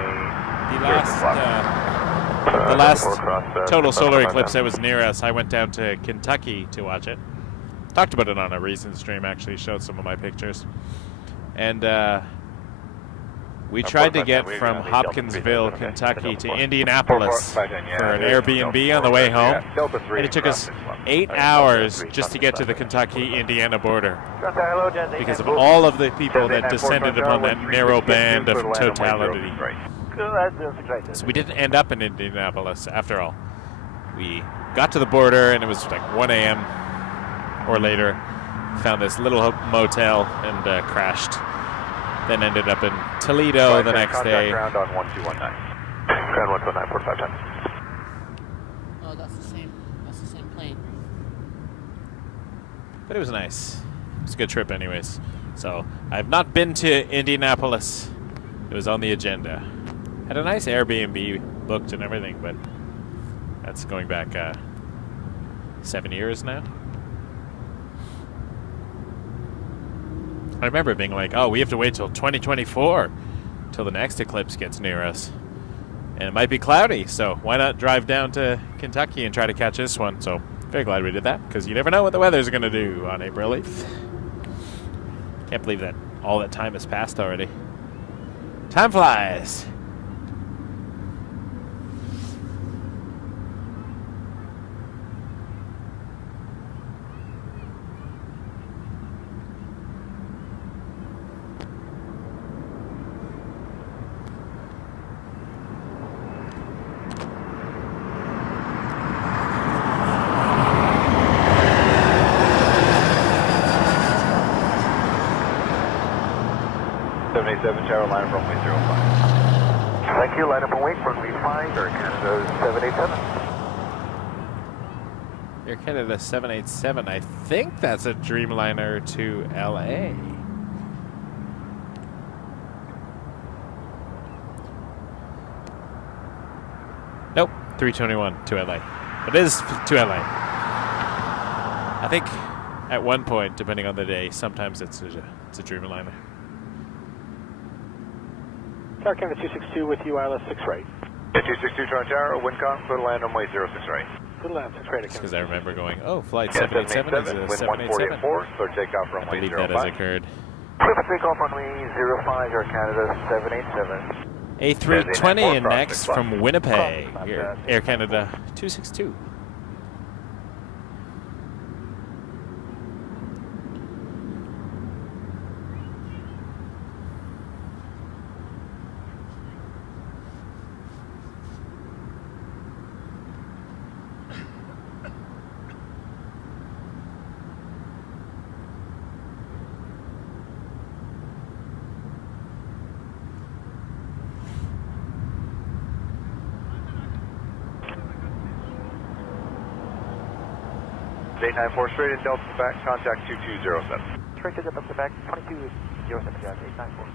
The last total solar eclipse that was near us, I went down to Kentucky to watch it. Talked about it on a recent stream, actually, showed some of my pictures. And we tried to get from Hopkinsville, Kentucky to Indianapolis for an Airbnb on the way home. And it took us 8 hours just to get to the Kentucky-Indiana border because of all of the people that descended upon that narrow band of totality. So we didn't end up in Indianapolis after all. We got to the border and it was like 1 a.m. or later. Found this little motel and crashed. Then ended up in Toledo the next day. Ground on 1219. Ground 129, port 510. Oh, that's the same plane. But it was nice. It was a good trip anyways. So I've not been to Indianapolis. It was on the agenda. Had a nice Airbnb booked and everything, but that's going back 7 years now. I remember being like, oh, we have to wait till 2024 till the next eclipse gets near us. And it might be cloudy, so why not drive down to Kentucky and try to catch this one? So very glad we did that, because you never know what the weather's going to do on April 8th. Can't believe that all that time has passed already. Time flies. 787 Tower, line up runway 05. Thank you, line up and wait, runway 5, Air Canada 787. Air Canada 787, I think that's a Dreamliner to LA. Nope, 321 to LA. It is to LA. I think at one point, depending on the day, sometimes it's a Dreamliner. Air Canada 262 with you, ILS 6 right. Yeah, 262 Toronto Tower, wind calm, clear to land runway 06 right. Clear to land 6 right. Because I remember going, oh, flight Yeah, 787 is a 787. 148.4, clear takeoff I runway believe 05. that has occurred. Clear for takeoff runway 05, Air Canada 787. A320 in next from Winnipeg. Here, Air Canada 262. Day 94 straight in Delta back, contact 2207. Straight to Delta back, 2207, 894.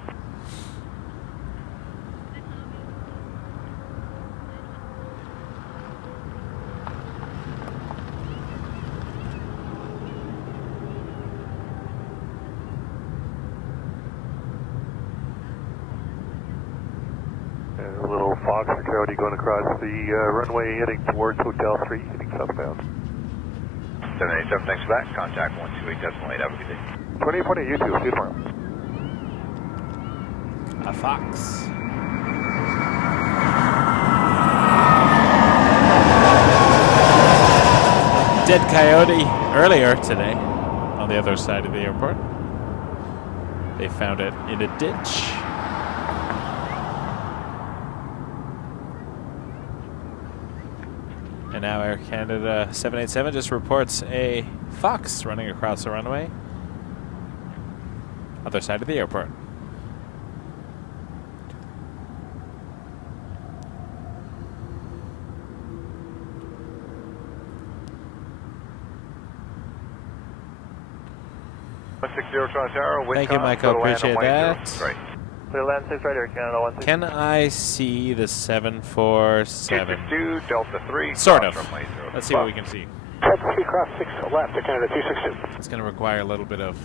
A little Fox for Coyote going across the runway heading towards Hotel 3, heading southbound. 787, thanks for that. Contact 128.8, have a good day. 28.8, you too. See you tomorrow. A Fox. Dead coyote earlier today on the other side of the airport. They found it in a ditch. And now Air Canada 787 just reports a fox running across the runway. Other side of the airport. Thank you, Michael. Appreciate that. Right. Clear land 6 right, Air Canada 16. Can I see the 747? 262, Delta 3. Sort of. Let's see what we can see. Delta 3 cross 6 left to Canada 262. It's going to require a little bit of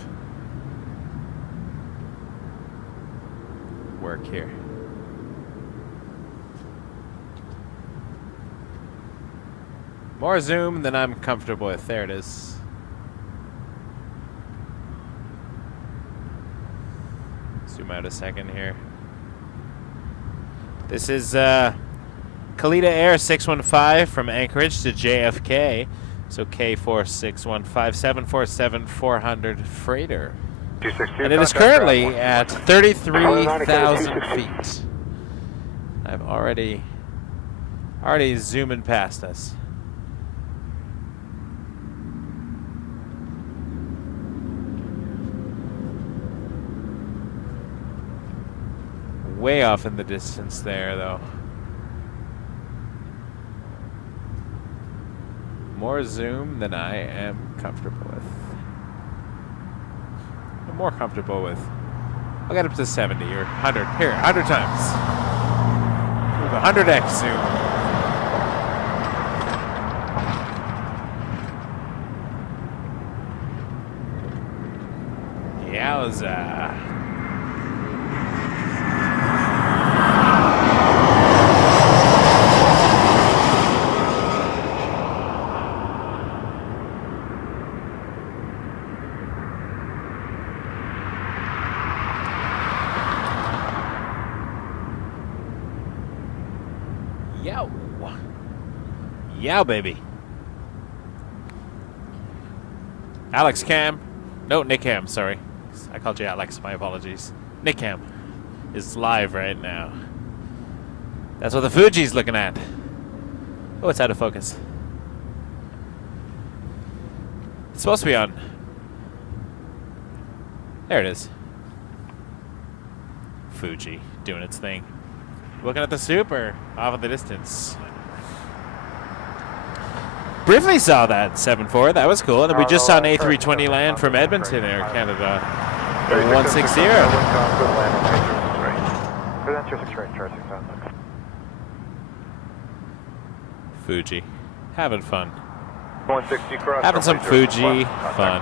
work here. More zoom than I'm comfortable with. There it is. Zoom out a second here. This is Kalita Air 615 from Anchorage to JFK. So K46157 474-400 freighter. And it is currently at 33,000 feet. I've already zooming past us. Way off in the distance there, though. More zoom than I am comfortable with. I'm more comfortable with. I'll get up to 70 or 100. Here, 100 times. Move 100x zoom. Yowza. Yow, baby. Alex Cam. No, Nick Cam, sorry. I called you Alex, my apologies. Nick Cam is live right now. That's what the Fuji's looking at. Oh, it's out of focus. It's supposed to be on. There it is. Fuji doing its thing. Looking at the Super off in the distance. Briefly saw that 7-4. That was cool. And then we just saw an A320 land from Edmonton, Air Canada 160. Fuji. Having fun. 160 cross. Having some Fuji fun.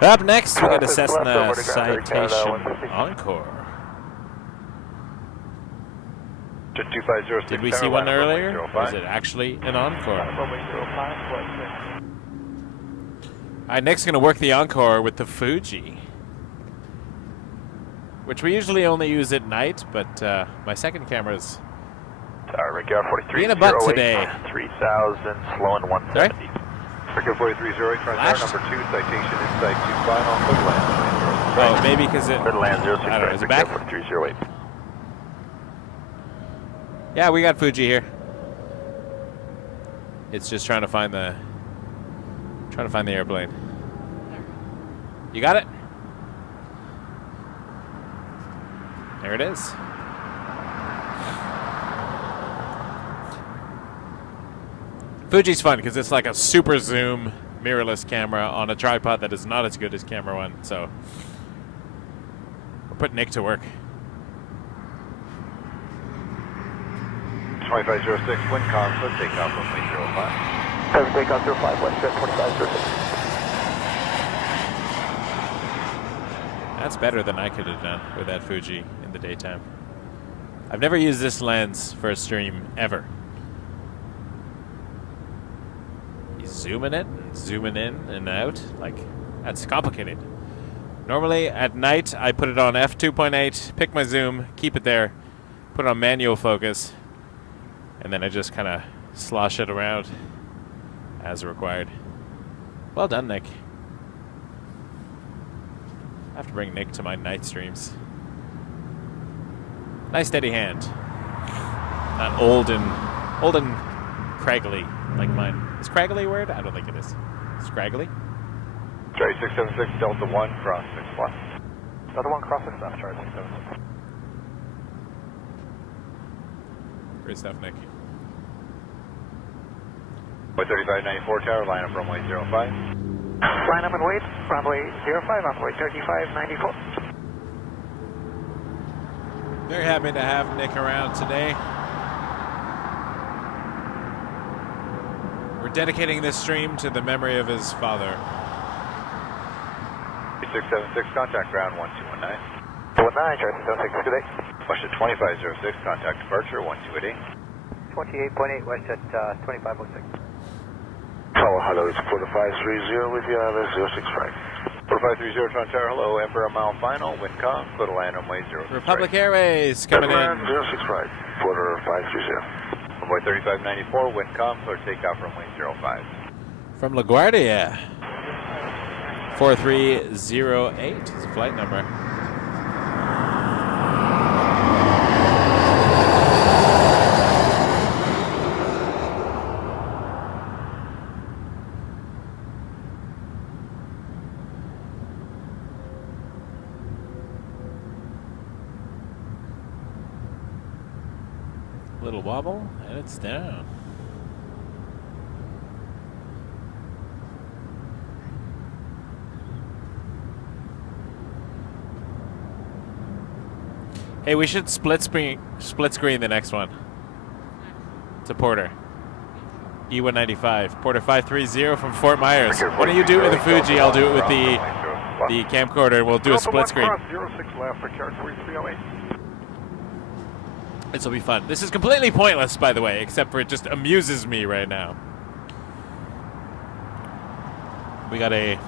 Up next, we got a Cessna Citation Encore. Did we see one earlier? Or is it actually an Encore? Alright, next going to work the Encore with the Fuji, which we usually only use at night, but my second camera's being a butt today. 3000, slowing 170. Rico 430, Transat number 2, citation inside 2 final, clear land. Oh, maybe because it... Clear land 06, I don't know, is it back? 4308. Yeah, we got Fuji here. It's just trying to find the airplane. You got it? There it is. Fuji's fun because it's like a super zoom mirrorless camera on a tripod that is not as good as camera one. So we'll put Nick to work. 2506, wind calm, so takeoff runway 05. Takeoff 05, Westjet 2506. That's better than I could have done with that Fuji in the daytime. I've never used this lens for a stream ever. You zooming it, zooming in and out, like that's complicated. Normally at night I put it on f2.8, pick my zoom, keep it there, put it on manual focus, and then I just kind of slosh it around as required. Well done, Nick. I have to bring Nick to my night streams. Nice steady hand. Not old and craggly like mine. Is craggly a word? I don't think it is. Scraggly? Charlie 676, Delta 1, cross 6 left. Delta 1, cross 6 left, Charlie 676. Great stuff, Nick. 3594 tower, line up runway 05. Line up and wait, runway 05, runway 3594. Very happy to have Nick around today. We're dedicating this stream to the memory of his father. 676, contact ground 1219. 19, Charlie 676, good day. Westjet 2506, contact departure 1288. 28.8, Westjet 2506. Hello, it's 4530 with you, 06 right. 4530, Toronto, hello, Emperor mile final, wind calm, go to land runway 06 Republic right. Airways coming in. 06 right, 4530. Runway 3594, wind calm, clear takeoff runway 05. From LaGuardia. 4308 is the flight number. Little wobble, and it's down. Hey, we should split screen the next one. It's a Porter. E195. Porter 530 from Fort Myers. Why don't you do it with the Fuji? I'll do it with the camcorder, and we'll do a split screen. 06 left for charge 4308. This will be fun. This is completely pointless, by the way, except for it just amuses me right now. We got a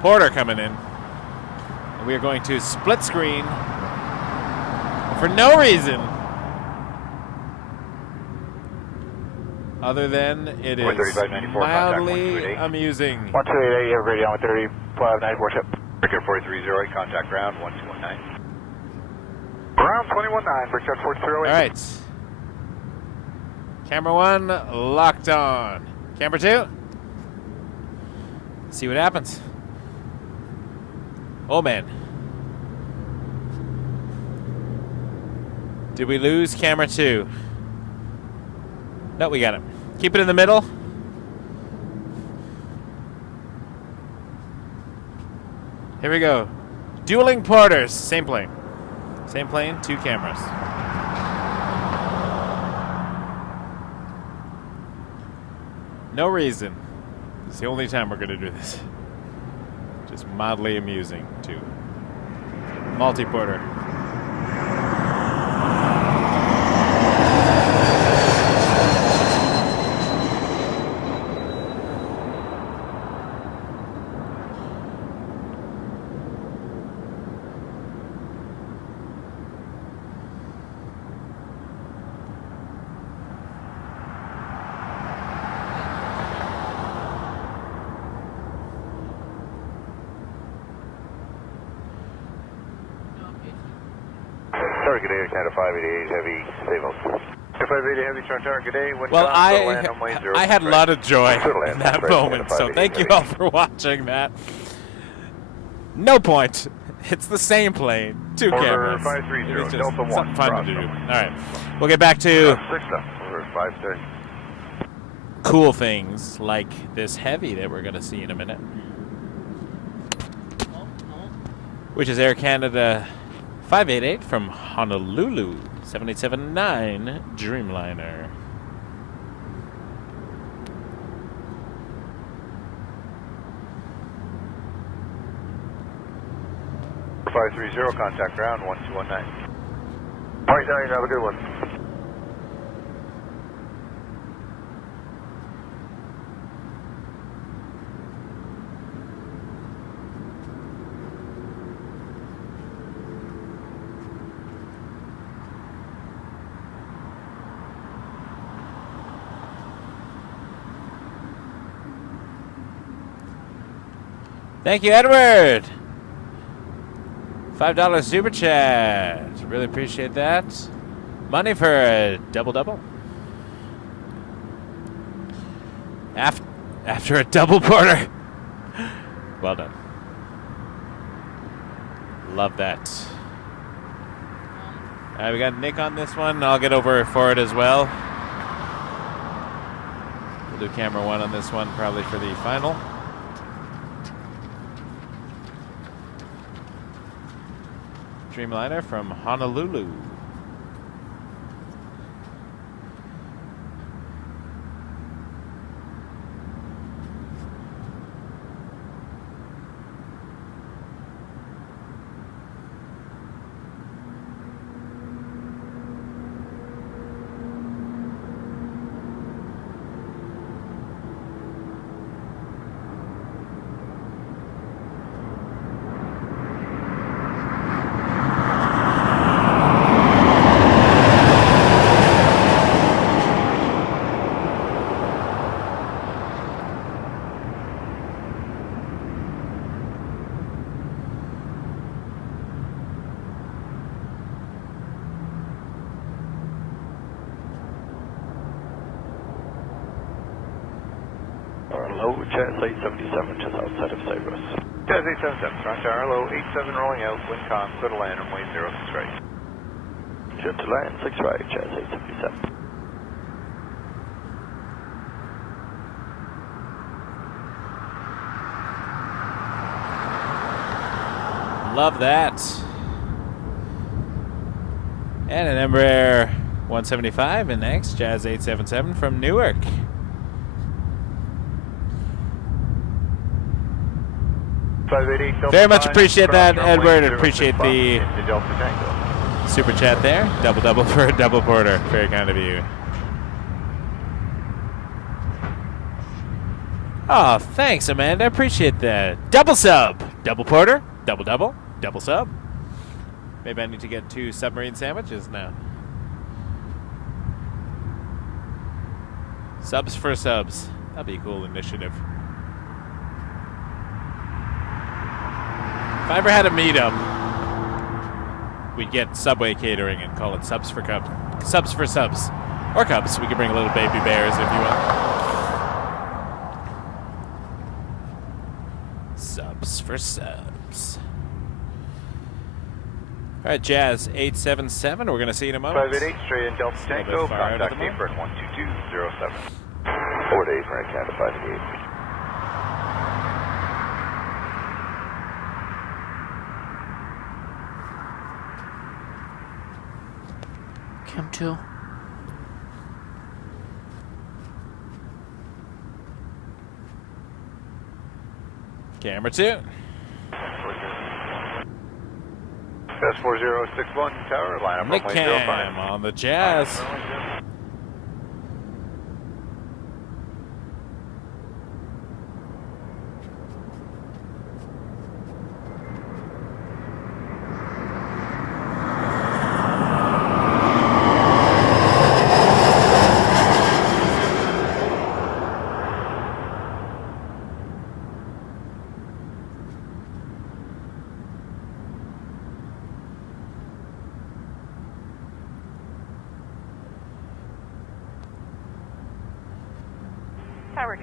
Porter coming in, and we are going to split screen for no reason other than it is mildly amusing. 1288, everybody on 3594 ship. Rico 430, contact ground 1219. Ground 219, Bridgehead 4308. All right. Camera 1 locked on. Camera 2. See what happens. Oh man. Did we lose camera 2? No, we got him. Keep it in the middle. Here we go. Dueling porters. Same plane. Same plane, 2 cameras. No reason. It's the only time we're going to do this. Just mildly amusing, too. Multi-porter. Target Air Canada 588 Heavy, Stable. Air 588 Heavy, Toronto, good day. Well, I had a lot of joy in that moment, so thank you all for watching that. No point. It's the same plane. 2 cameras. 530, It's just Delta 1. something fun to do. All right. We'll get back to 6 over 530. cool things like this Heavy that we're going to see in a minute, which is Air Canada 588 from Honolulu, 787-9 Dreamliner. .530, contact ground 1219. All right, now you have a good one. Thank you, Edward. $5 super chat. Really appreciate that. Money for a double-double. After a double porter. Well done. Love that. All right, we got Nick on this one. I'll get over for it as well. We'll do camera 1 on this one, probably for the final. Dreamliner from Honolulu. Hello, Jazz 877, just outside of Cyprus. Jazz 877, Toronto, hello, 87 rolling out, wind calm, clear to land, runway 06 right. Clear to land, 6 right, Jazz 877. Love that. And an Embraer 175 and next, Jazz 877 from Newark. Very much appreciate that, Edward. Appreciate the super chat there. Double-double for a double porter. Very kind of you. Oh, thanks, Amanda. Appreciate that. Double sub. Double porter. Double-double. Double sub. Maybe I need to get 2 submarine sandwiches now. Subs for subs. That'd be a cool initiative. If I ever had a meetup, we'd get Subway catering and call it Subs for Cups. Subs for subs. Or cups. We could bring little baby bears if you want. Subs for subs. All right, Jazz 877. We're going to see you in a moment. 588, straight in Delta Tango, contact apron 12207. Forward 8 for Canada 588. Cam 2. Camera 2. S4061 tower, line up Nick runway Cam 05. on the Jazz.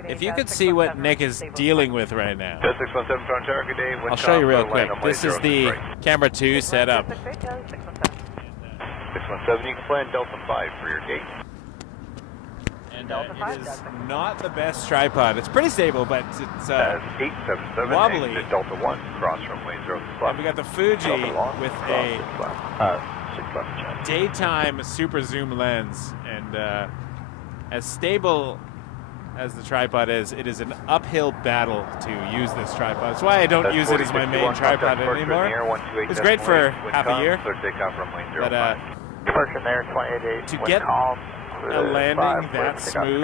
If you could see what Nick is dealing with right now. 617 Toronto Tower, good day. I'll show you real quick. This is the camera 2 setup. 617, you can fly in Delta 5 for your gate. And it is not the best tripod. It's pretty stable, but it's 877 wobbly. exit Delta 1, cross runway 06 And left. we got the Fuji with a 6 left, check. daytime super zoom lens, and as stable as the tripod is, it is an uphill battle to use this tripod. That's why I don't use it as my main tripod anymore. It's great for half a year, but to get a landing that smooth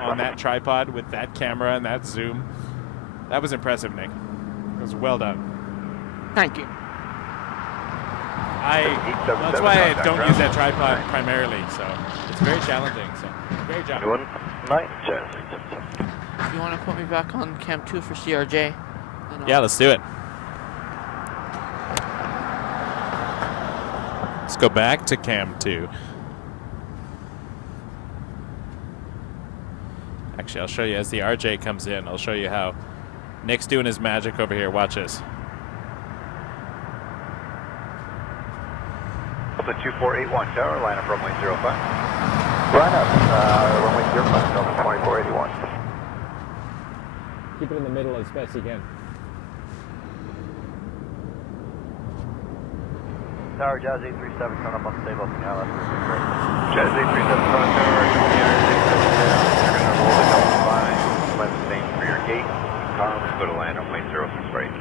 on that tripod with that camera and that zoom, that was impressive, Nick. It was well done. Thank you. That's why I don't use that tripod primarily, so it's very challenging. So great job. If you want to put me back on Cam 2 for CRJ, yeah, let's do it. Let's go back to Cam 2. Actually, I'll show you as the RJ comes in. I'll show you how Nick's doing his magic over here. Watch this. Delta 2481 tower, line up runway 05. Line up, runway 05, Delta 2481. Keep it in the middle as best you can. Tower, Jazz 837, coming up on stable now. Jazz 837 Toronto Tower, you're going to roll the Delta 5, fly the same for your gate, comms, go to land runway 06 right.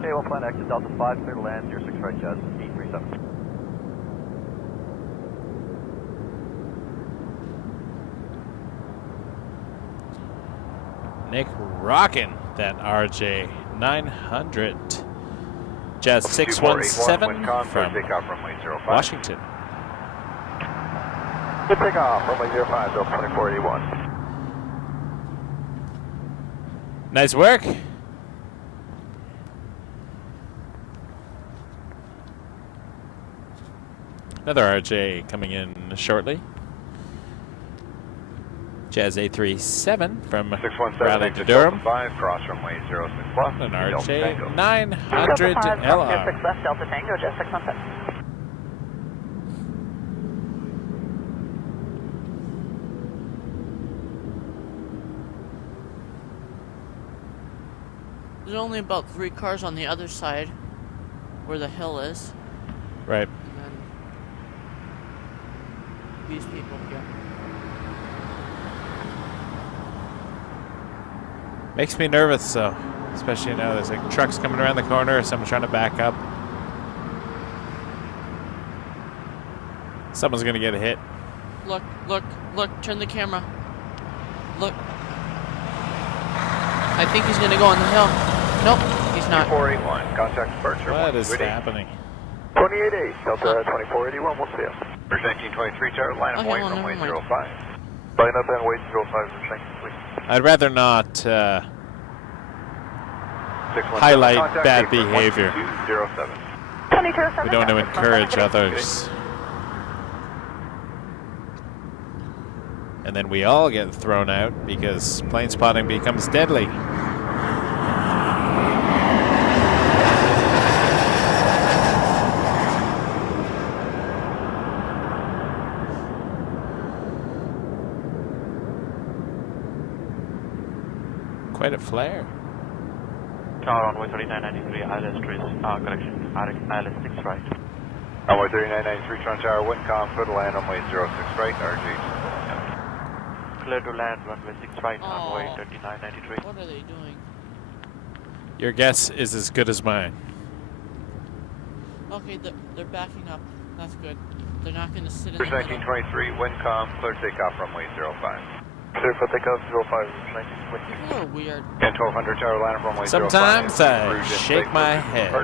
Okay, we'll plan exit Delta 5, clear to land, 06 right, Jazz 837. Nick rocking that RJ900. Jazz 617 from Washington. Good takeoff, runway 05, Delta 2481. Nice work. Another RJ coming in shortly. Jazz A370 from Raleigh to Durham. 5, cross runway 06 left. An RJ900LR. Delta Tango, Jazz 617. There's only about 3 cars on the other side where the hill is. Right. And then these people here. Makes me nervous, though. Especially, you know, there's like trucks coming around the corner, someone's trying to back up. Someone's gonna get a hit. Look, look, look, turn the camera. Look. I think he's gonna go on the hill. Nope, he's not. 2481, contact departure. What is happening? 288, Delta 2481, we'll see you. Presenting 23 tower, line up Okay, white well, runway never mind. 05. Line up and wait 05, thank you, please. I'd rather not highlight bad behavior. We don't want to encourage others. And then we all get thrown out because plane spotting becomes deadly. Quite a flare. Tower runway 3993, correction, ILS 6 right. Runway 3993, Toronto Tower, wind calm, clear to land, runway 06 right, RG. Clear to land, runway 6 right, runway 3993. What are they doing? Your guess is as good as mine. Okay, they're backing up. That's good. They're not going to sit in the Cruise middle. 1923, wind calm, clear takeoff, runway 05. Clear for takeoff, 05, 1920. People are weird. And 1200 tower, line up runway 05. Sometimes I shake my head.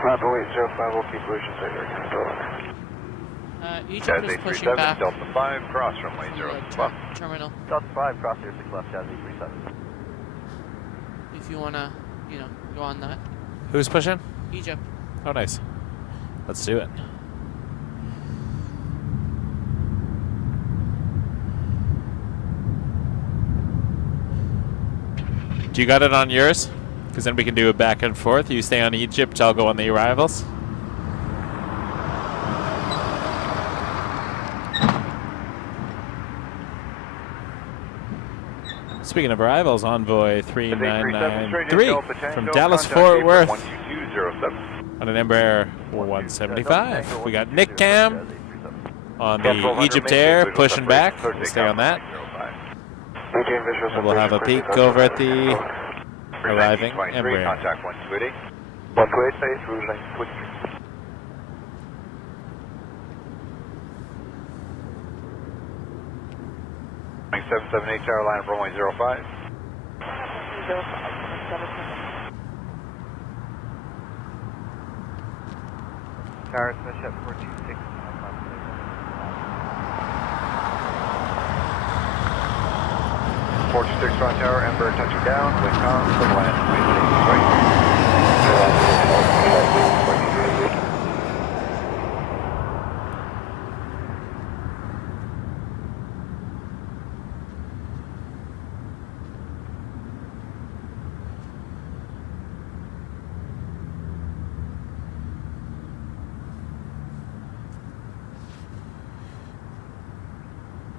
Runway 05, we'll keep pushing, say there again, Egypt is pushing back. Delta 5, cross runway 05. Terminal. Delta 5, cross 06 left, Jazz A370. If you want to, go on that. Who's pushing? Egypt. Oh, nice. Let's do it. Do you got it on yours? Because then we can do it back and forth. You stay on Egypt, I'll go on the arrivals. Speaking of arrivals, Envoy 3993 from Dallas Fort Worth on an Embraer 175. We got Nick Cam on the EgyptAir pushing back. Stay on that. And we'll have a peek over at the arriving Embraer. Contact 128. 128, base, route length 23. Runway 778 tower, line up runway 05. Tower, smash up 426. 426 front tower, Embraer touching down, wind calm, clear to land, right.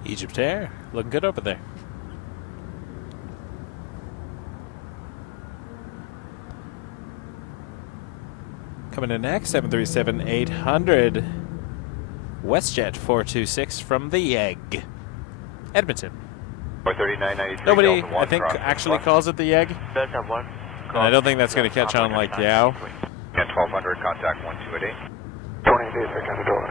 EgyptAir, looking good over there. Coming in next, 737-800 WestJet 426 from the Egg, Edmonton. 3993. Nobody, I think, actually calls it the Egg. Delta 1. And I don't think that's going to catch on like Yao. And 1200, contact 1228. 28 days, I can control.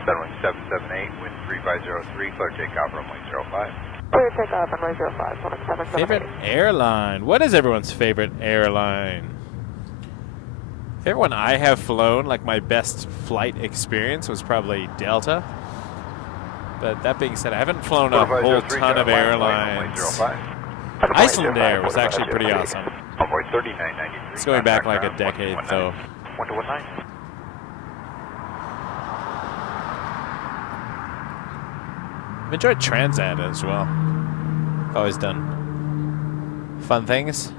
Runway 778, wind 3503, clear takeoff, runway 05. Clear takeoff, runway 05, 778. Favorite airline? What is everyone's favorite airline? Favorite one I have flown, like my best flight experience was probably Delta. But that being said, I haven't flown a whole ton of airlines. Iceland Air was actually pretty awesome. It's going back like a decade, though. 1219. I've enjoyed Transat as well. I've always done fun things.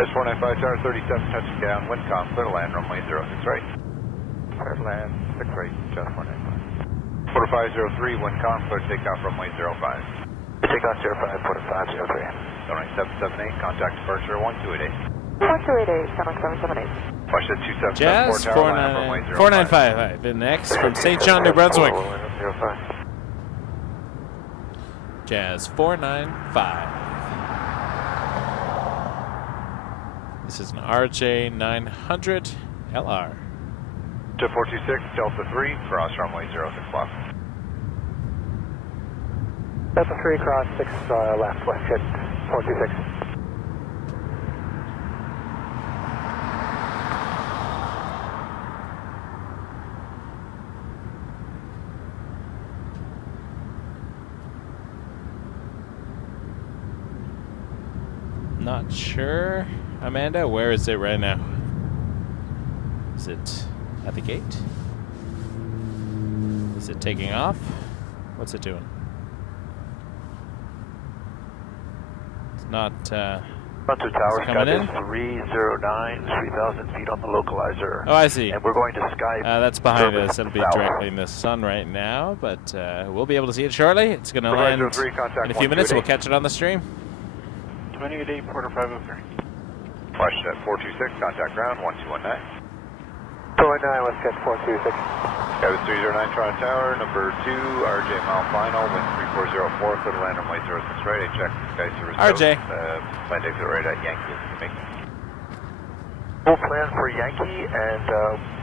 That's 495 tower, 37 touching down, wind calm, clear to land, runway 06 right. Clear to land, 6 right, just 495. 4503, wind calm, clear takeoff, runway 05. Takeoff 05, 4503. Runway 778, contact departure 1288. 1288, 7778. Watch the 277 Jazz 4955 in next from St. John, New Brunswick. Jazz 495. This is an CRJ900 LR. To 426, Delta 3, cross runway 06 left. Delta 3, cross 6 left, west hit 426. Not sure Amanda, where is it right now? Is it at the gate? Is it taking off? What's it doing? It's not Toronto Tower, coming in? 309, 3,000 feet on the localizer. Oh, I see. And we're going to Sky. That's behind us. It'll be South. directly in the sun right now, but we'll be able to see it shortly. It's going to land in a few minutes. We'll catch it on the stream. 28, Porter 503. Washington 426, contact ground 1219. 219, let's catch 426. Skywards 309, Toronto Tower, number 2, RJ mile final, wind 3404, clear to land runway 06 right, check sky service. RJ. Land exit right at Yankee. Full plan for Yankee, and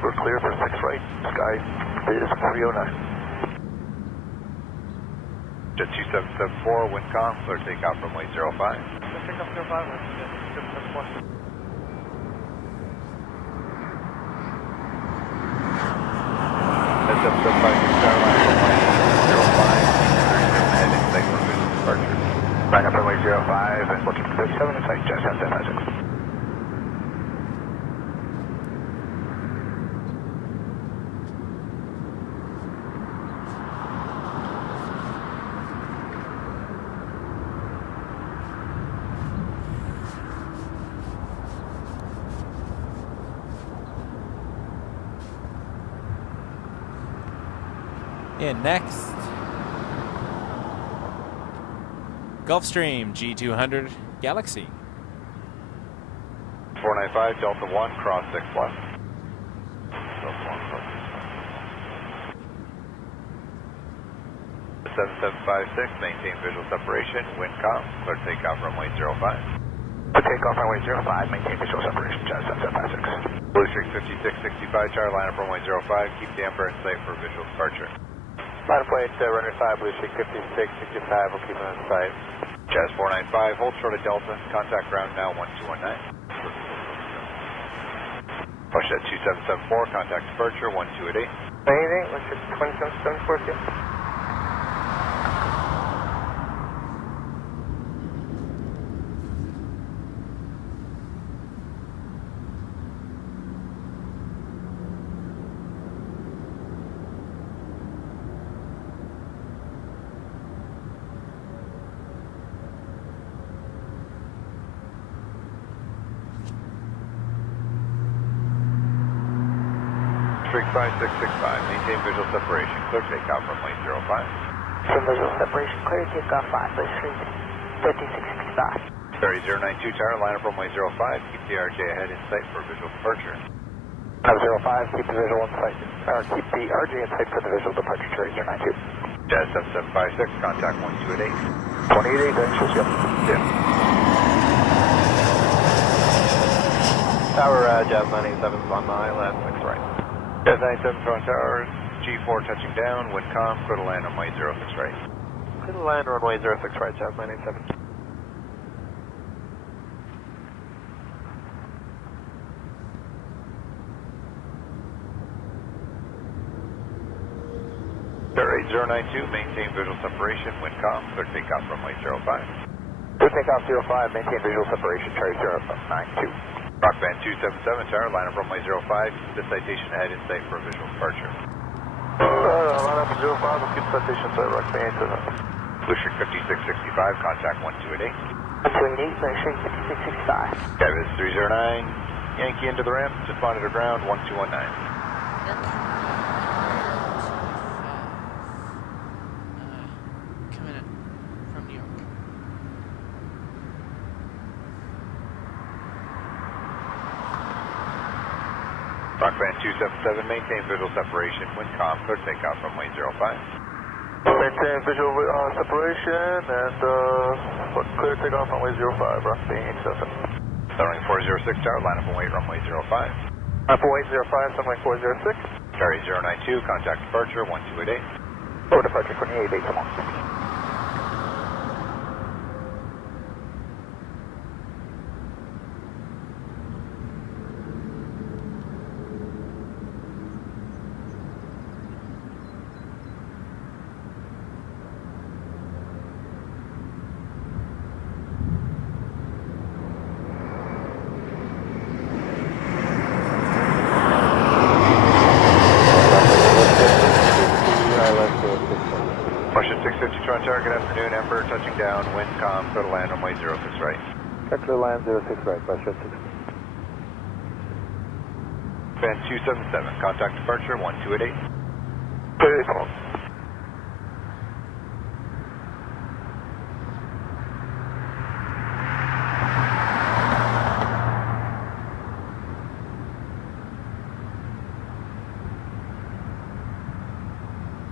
we're clear for 6 right. Sky is 309. Jet 2774, wind calm, clear takeoff runway 05. Takeoff 05, let's get That's up 756 Tower, line runway 05, 37 heading, thanks for visual departure. Line up runway 05, and looking for 37, inside jet 756. In next, Gulfstream G200 Galaxy. 495, Delta 1, cross 6 left. Delta 1, cross 6 7756, maintain visual separation, wind calm, clear takeoff runway 05. For takeoff runway 05, maintain visual separation, jet 7756. Blue Streak 5665, Tower, line up runway 05, keep the Emperor in sight for visual departure. Line of flight, runway 5, Blue Streak 5665, we'll keep it in sight. Jazz 495, hold short of Delta, contact ground now 1219. Washington 2774, contact departure 1288. Anything, let's get 2774, yeah. Streak 5665, maintain visual separation, clear takeoff runway 05. From visual separation, clear takeoff 5, Blue Streak 5665. Ferry 092 Tower, line up runway 05, keep the RJ ahead in sight for visual departure. 05, keep the visual in sight, keep the RJ in sight for the visual departure, Ferry 092. Jazz 7756, contact 1288. 188, visuals, yep. Yeah. Tower, Jazz 97 on my left, 6 right. Jazz 97 Toronto Towers, G4 touching down, wind calm, clear to land runway 06 right. Clear to land runway 06 right, Jazz 987. Ferry 092, maintain visual separation, wind calm, clear takeoff runway 05. Clear takeoff 05, maintain visual separation, Ferry 092. Rockband 277 Tower, line up runway 05, keep the citation ahead in sight for visual departure. Line up 05, we'll keep the citation sight, Rockband 277. Blue Streak 5665, contact 1288. 128, Blue Streak 5665. Skywards 309, Yankee into the ramp, just monitor ground 1219. Coming in from New York. Rockband 277, maintain visual separation, wind calm, clear takeoff runway 05. Maintain visual separation and clear takeoff runway 05, Rockband 87. Sunwing 406 Tower, line up and wait runway 05. Line up and wait 05, Sunwing 406. Ferry 092, contact departure 1288. For departure 2888, come on. Washington 650 Toronto Tower, good afternoon. Ember touching down, wind calm, clear to land runway 06 right. Clear to land 06 right, Washington 650. Band 277, contact departure 1288. Clear to land.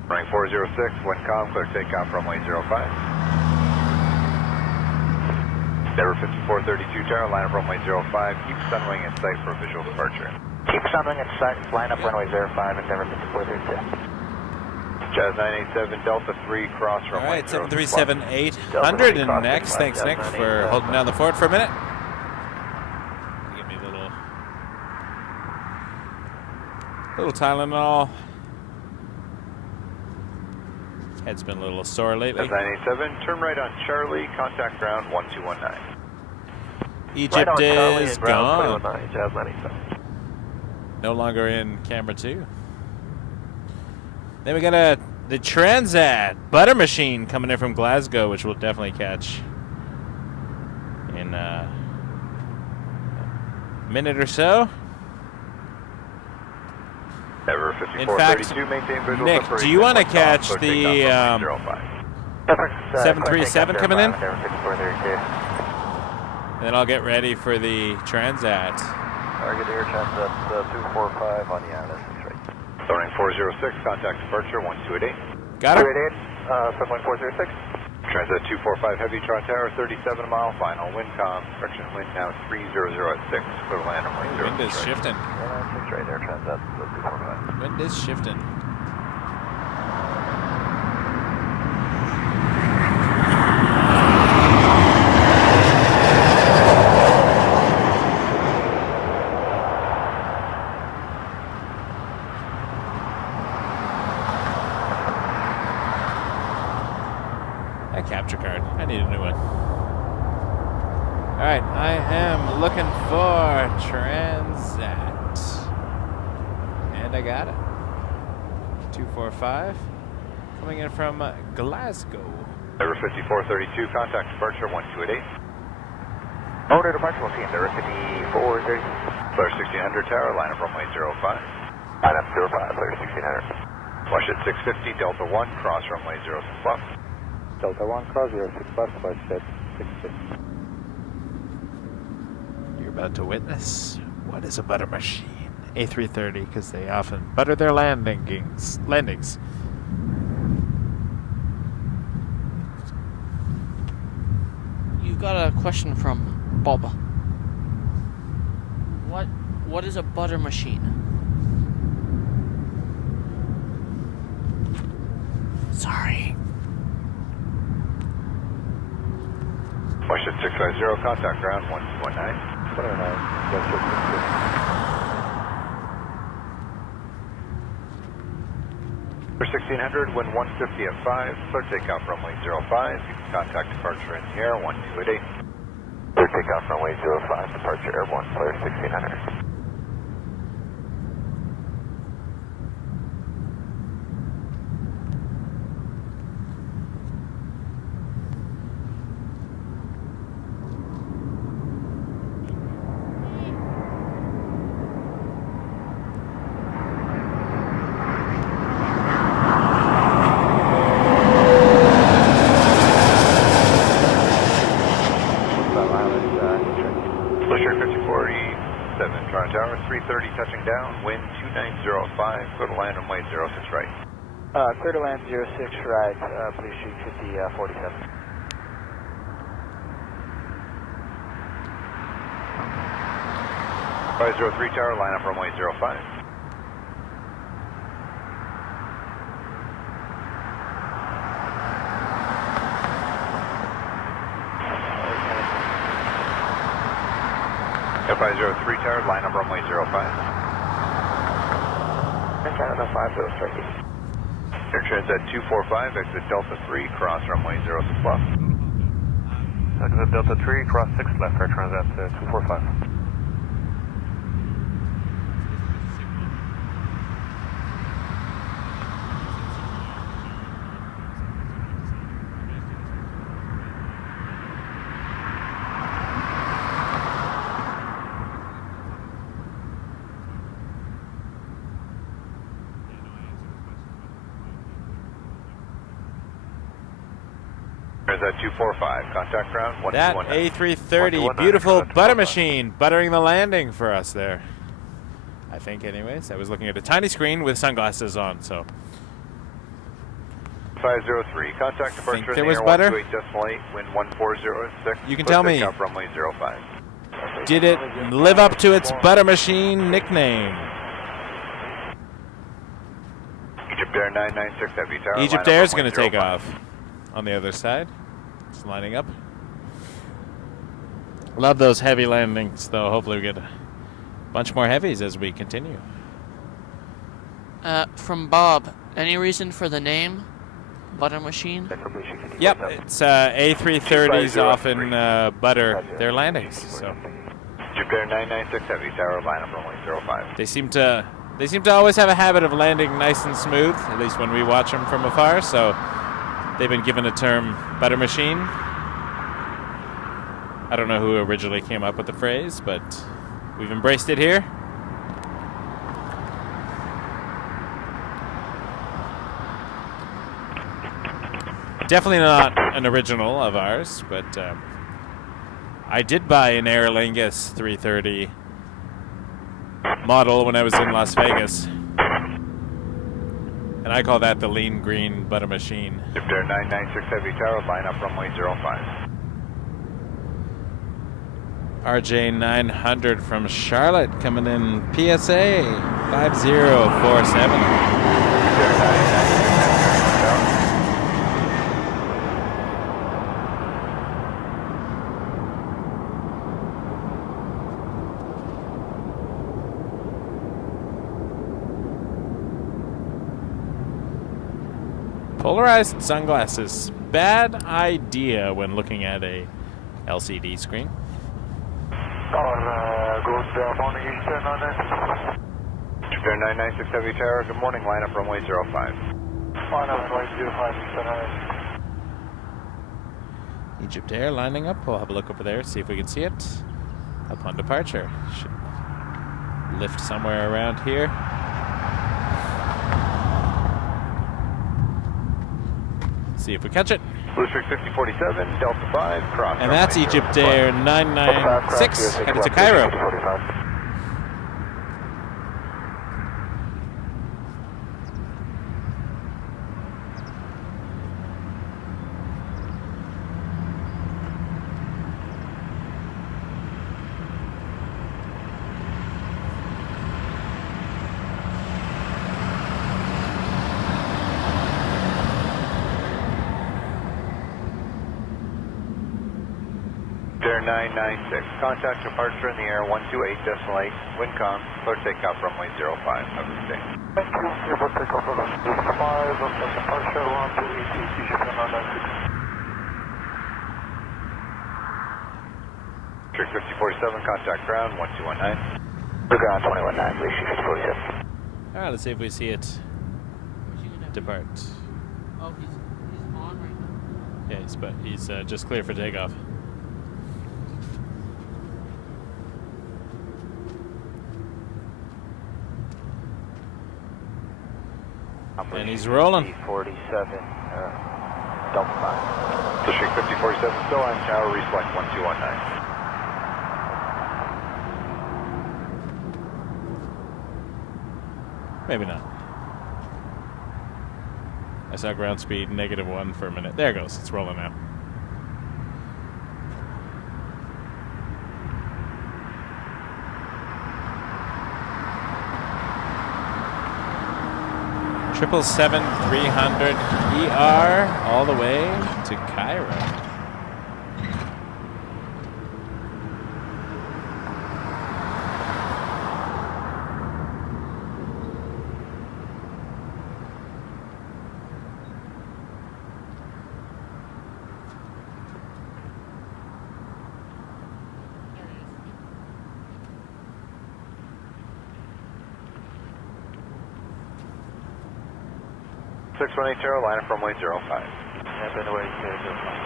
Running 406, wind calm, clear takeoff runway 05. Endeavour 5432 Tower, line up runway 05, keep sunwing in sight for visual departure. Keep sunwing in sight, line up runway 05, Endeavour 5432. Jazz 987 Delta 3, cross runway 0. All right, 737-800 and next. Thanks, Nick, for holding down the fort for a minute. Give me a little Tylenol. Head's been a little sore lately. 987, turn right on Charlie, contact ground 1219. Egypt right is gone. 219, Jazz 987. No longer in camera 2. Then we got the Transat butter machine coming in from Glasgow, which we'll definitely catch in a minute or so. In fact, Nick, do you want to catch the 737 coming in? And then I'll get ready for the Transat. Target air Transat 245 on the ILS 6 right. Running 406, contact departure 1288. Got it. 71406. Transat 245 Heavy, Toronto Tower, 37 mile final, wind calm, direction wind now 300 at 6, clear to land runway 06. Wind is shifting. 6 right there, Transat 245. Wind is shifting. Capture card. I need a new one. Alright, I am looking for Transat. And I got it. 245. Coming in from Glasgow. Endeavour 5432, contact departure 1288. Order departure, we'll see Endeavour 5430. Clear 1600 Tower, line up runway 05. Line up 05, clear 1600. Washington 650, Delta 1, cross runway 06 left. Delta 1, cross 06 left, Washington 650. You're about to witness what is a butter machine. A330, because they often butter their landings. You got a question from Bob. What is a butter machine? Sorry. Washington 650, contact ground 1219. 109, that's your 1600, wind 150 at 5, clear takeoff runway 05, contact departure in the air 1288. Clear takeoff runway 05, departure airborne, clear 1600. Toronto Tower, 330 touching down, wind 2905, clear to land runway 06 right. Clear to land 06 right, please shoot 5047. 503 Tower, line up runway 05. F503 Tower, line up runway 05. Canada 503. Air Transat 245, exit Delta 3, cross runway 06 left. Exit Delta 3, cross 6 left, Air Transat 245. is at 245. Contact ground 1219. That A330, beautiful butter machine, buttering the landing for us there. I think, anyways. I was looking at a tiny screen with sunglasses on, so. 503. Contact departure in the there was air butter? 128.8, wind 1406. You can tell me. Takeoff runway 05. Did it live up to its butter machine nickname? EgyptAir 996 Heavy Tower. EgyptAir is going to take off on the other side. It's lining up. Love those heavy landings, though. Hopefully we get a bunch more heavies as we continue. From Bob, any reason for the name? Butter machine? Yep, it's A330s often butter their landings. So EgyptAir 996 Heavy Tower, line up runway 05. They seem to always have a habit of landing nice and smooth, at least when we watch them from afar. So they've been given a term butter machine. I don't know who originally came up with the phrase, but we've embraced it here. Definitely not an original of ours, but I did buy an Aer Lingus 330 model when I was in Las Vegas. And I call that the lean green butter machine. EgyptAir 996 Heavy Tower, line up runway 05. CRJ900 from Charlotte coming in PSA 5047. Polarized sunglasses. Bad idea when looking at a LCD screen. Good morning, EgyptAir 996 Heavy Tower. Good morning, line up runway 05. Line up runway 05, EgyptAir lining up. We'll have a look over there, see if we can see it upon departure. Should lift somewhere around here. See if we catch it. Blue Streak 5047, Delta 5, cross. And that's EgyptAir 996 headed to Cairo. Air 996, contact departure in the air 128.8, wind calm, clear takeoff runway 05, have a good day. Thank you, clear takeoff runway 05, departure 128, EgyptAir 996. Trick 5047, contact ground 1219. The ground 219, please, 5047. Alright, let's see if we see it depart. Oh, he's on right now? Yeah, he's just clear for takeoff. And he's rolling. 47, Delta 5. District 5047, still on tower, reselect 1219. Maybe not. I saw ground speed -1 for a minute. There it goes. It's rolling now. Triple 300ER all the way to Cairo. line up runway 05. Yeah, by the way, 05.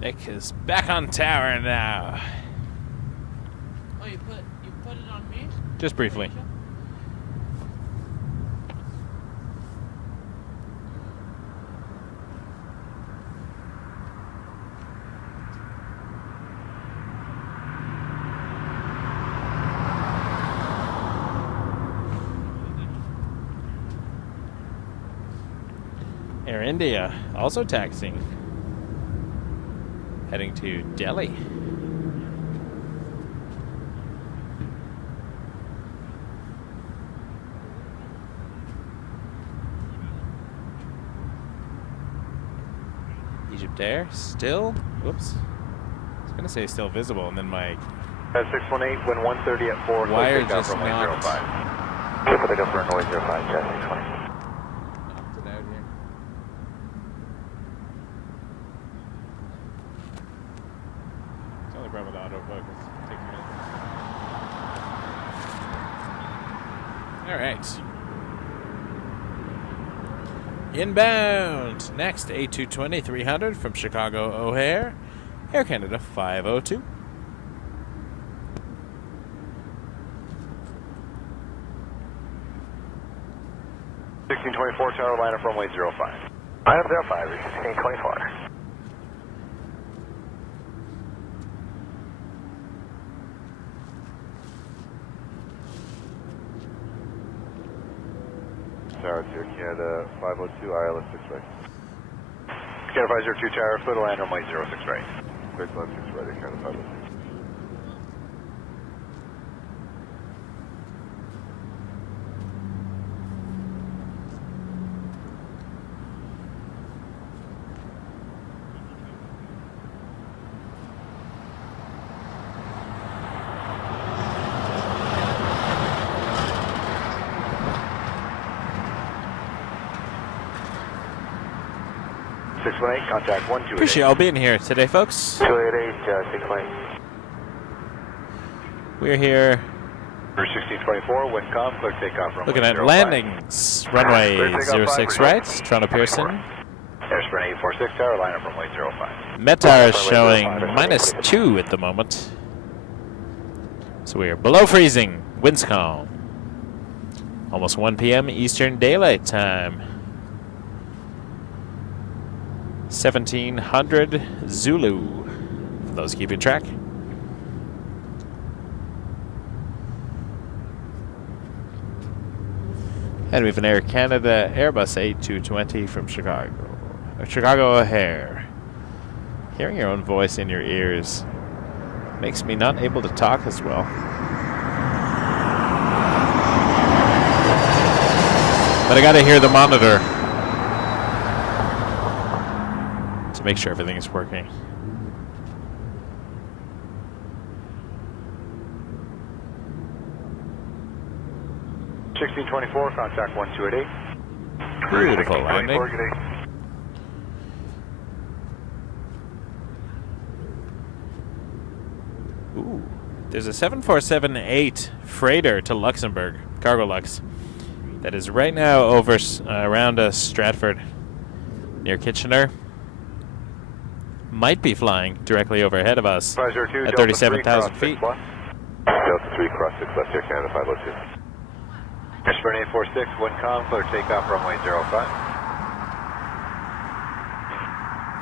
Nick is back on tower now. Oh, you put it on me? Just briefly. Air India also taxiing, heading to Delhi. EgyptAir still, whoops, I was gonna say still visible, and then my 618, wind 130 at 4, wire take off just runway knocked 05. Clear for takeoff runway 05, jet 620. knocked it out here. It's the only problem with autofocus. It takes a minute. All right. Inbound. Next, A320-300 from Chicago O'Hare, Air Canada 502. Tower, line up runway 05. Line up 05, 1624. Tower, Air Canada 502, ILS 6 right. Canada 502 Tower, foot land runway 06 right. Great line 6 right, Air Canada 502. Contact 128. Appreciate y'all being here today, folks. 288, 618. We're here 1624, wind calm, clear takeoff runway looking at 05. landings. Runway 06 right, Toronto Pearson. Airsprint 846 tower, line up runway 05. Metar is showing -2 at the moment. So we are below freezing, winds calm. Almost 1 p.m. Eastern Daylight Time. 1700 Zulu, for those keeping track. And we have an Air Canada Airbus A220 from Chicago. Chicago O'Hare. Hearing your own voice in your ears makes me not able to talk as well. But I gotta hear the monitor to make sure everything is working. (1624) contact 1288. Beautiful landing. Ooh, there's a 747-8 freighter to Luxembourg, Cargo Lux, that is right now over around Stratford, near Kitchener. Might be flying directly overhead of us at 37,000 feet. Delta 3 cross 6 left, Air Canada 502. Airsprint 846, wind calm, clear takeoff runway 05.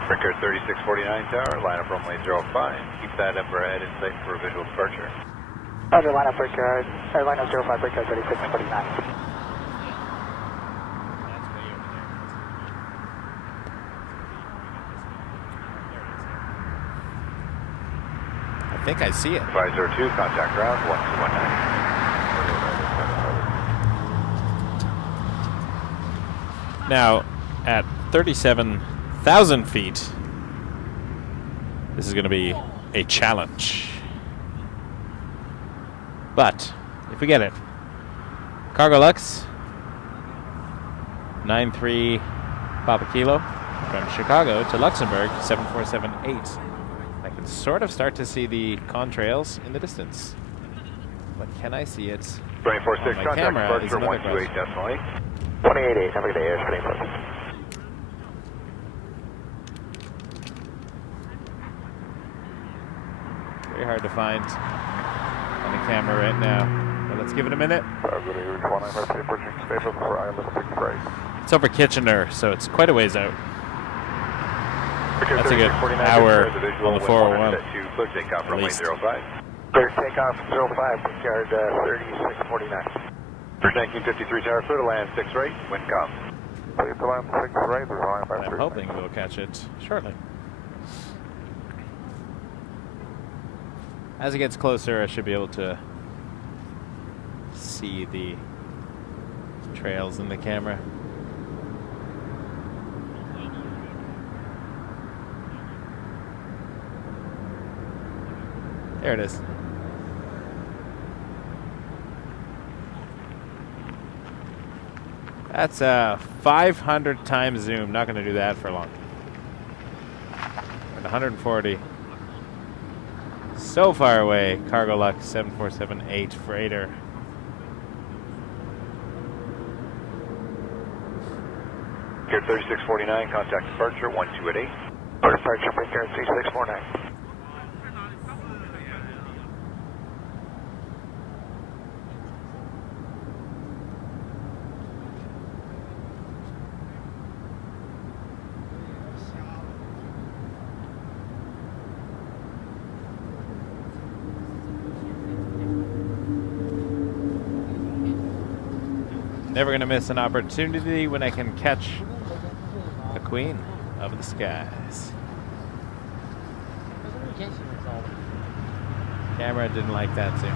Breaker 3649 tower, line up runway 05. Keep that Ember head in sight for a visual departure. Roger, line up breaker, line up 05, breaker 3649. I think I see it. 502, contact ground 1219. Now, at 37,000 feet, this is going to be a challenge. But, if we get it, Cargo Lux, 93 Papa Kilo, from Chicago to Luxembourg, 747-8. I can sort of start to see the contrails in the distance. But can I see it? 246, my contact camera is departure another 128 question. decimal 288, have a good day, Airsprint 846. hard to find on the camera right now. But let's give it a minute. It's over Kitchener, so it's quite a ways out. That's a good hour on the 401. Clear takeoff runway 05. Clear takeoff 05, yard 3649. For 1953 tower, clear to land 6 right, wind calm. Clear to land 6 right, there's line by I'm hoping we'll catch it shortly. As it gets closer, I should be able to see the trails in the camera. There it is. That's a 500 times zoom. Not going to do that for long. At 140. So far away. Cargo Lux 747-8 freighter. Clear 3649, contact departure 1288. Departure, clear 3649. Never going to miss an opportunity when I can catch the queen of the skies. Camera didn't like that zoom.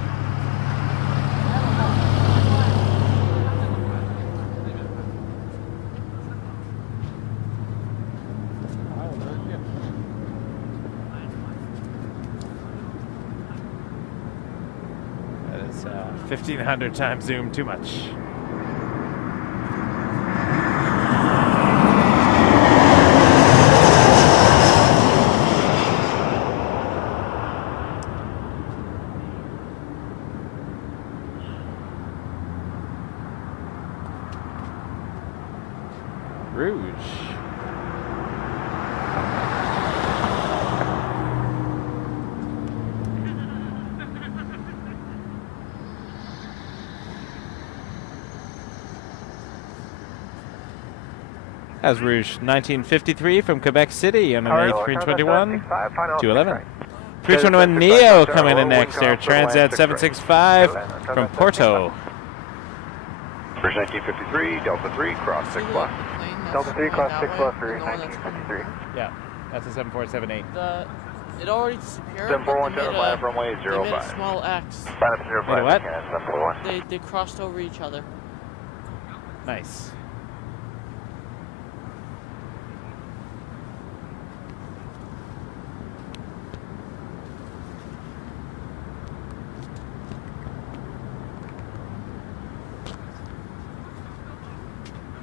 That is 1500 times zoom too much. As Rouge 1953 from Quebec City on an A321 211. 321 Neo coming in next. Air Transat 765 from Porto. Bridge 1953, Delta 3, cross 6 left. Delta 3, cross 6 left for 1953. Yeah, that's a 747-8. It already disappeared. 741, left runway 05. They made a small X. What? They crossed over each other. Nice.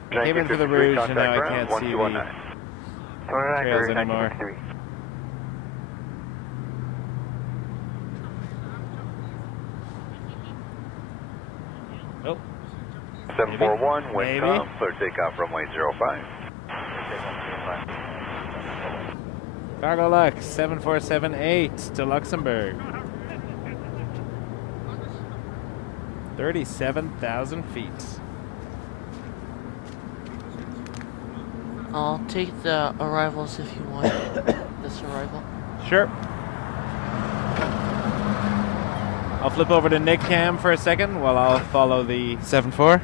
Came in for the Rouge and now I can't see the trails anymore. Oh. 741, wind calm, clear takeoff runway 05. Cargo Lux 747-8 to Luxembourg. 37,000 feet. I'll take the arrivals if you want. This arrival. Sure. I'll flip over to Nick Cam for a second while I'll follow the 74.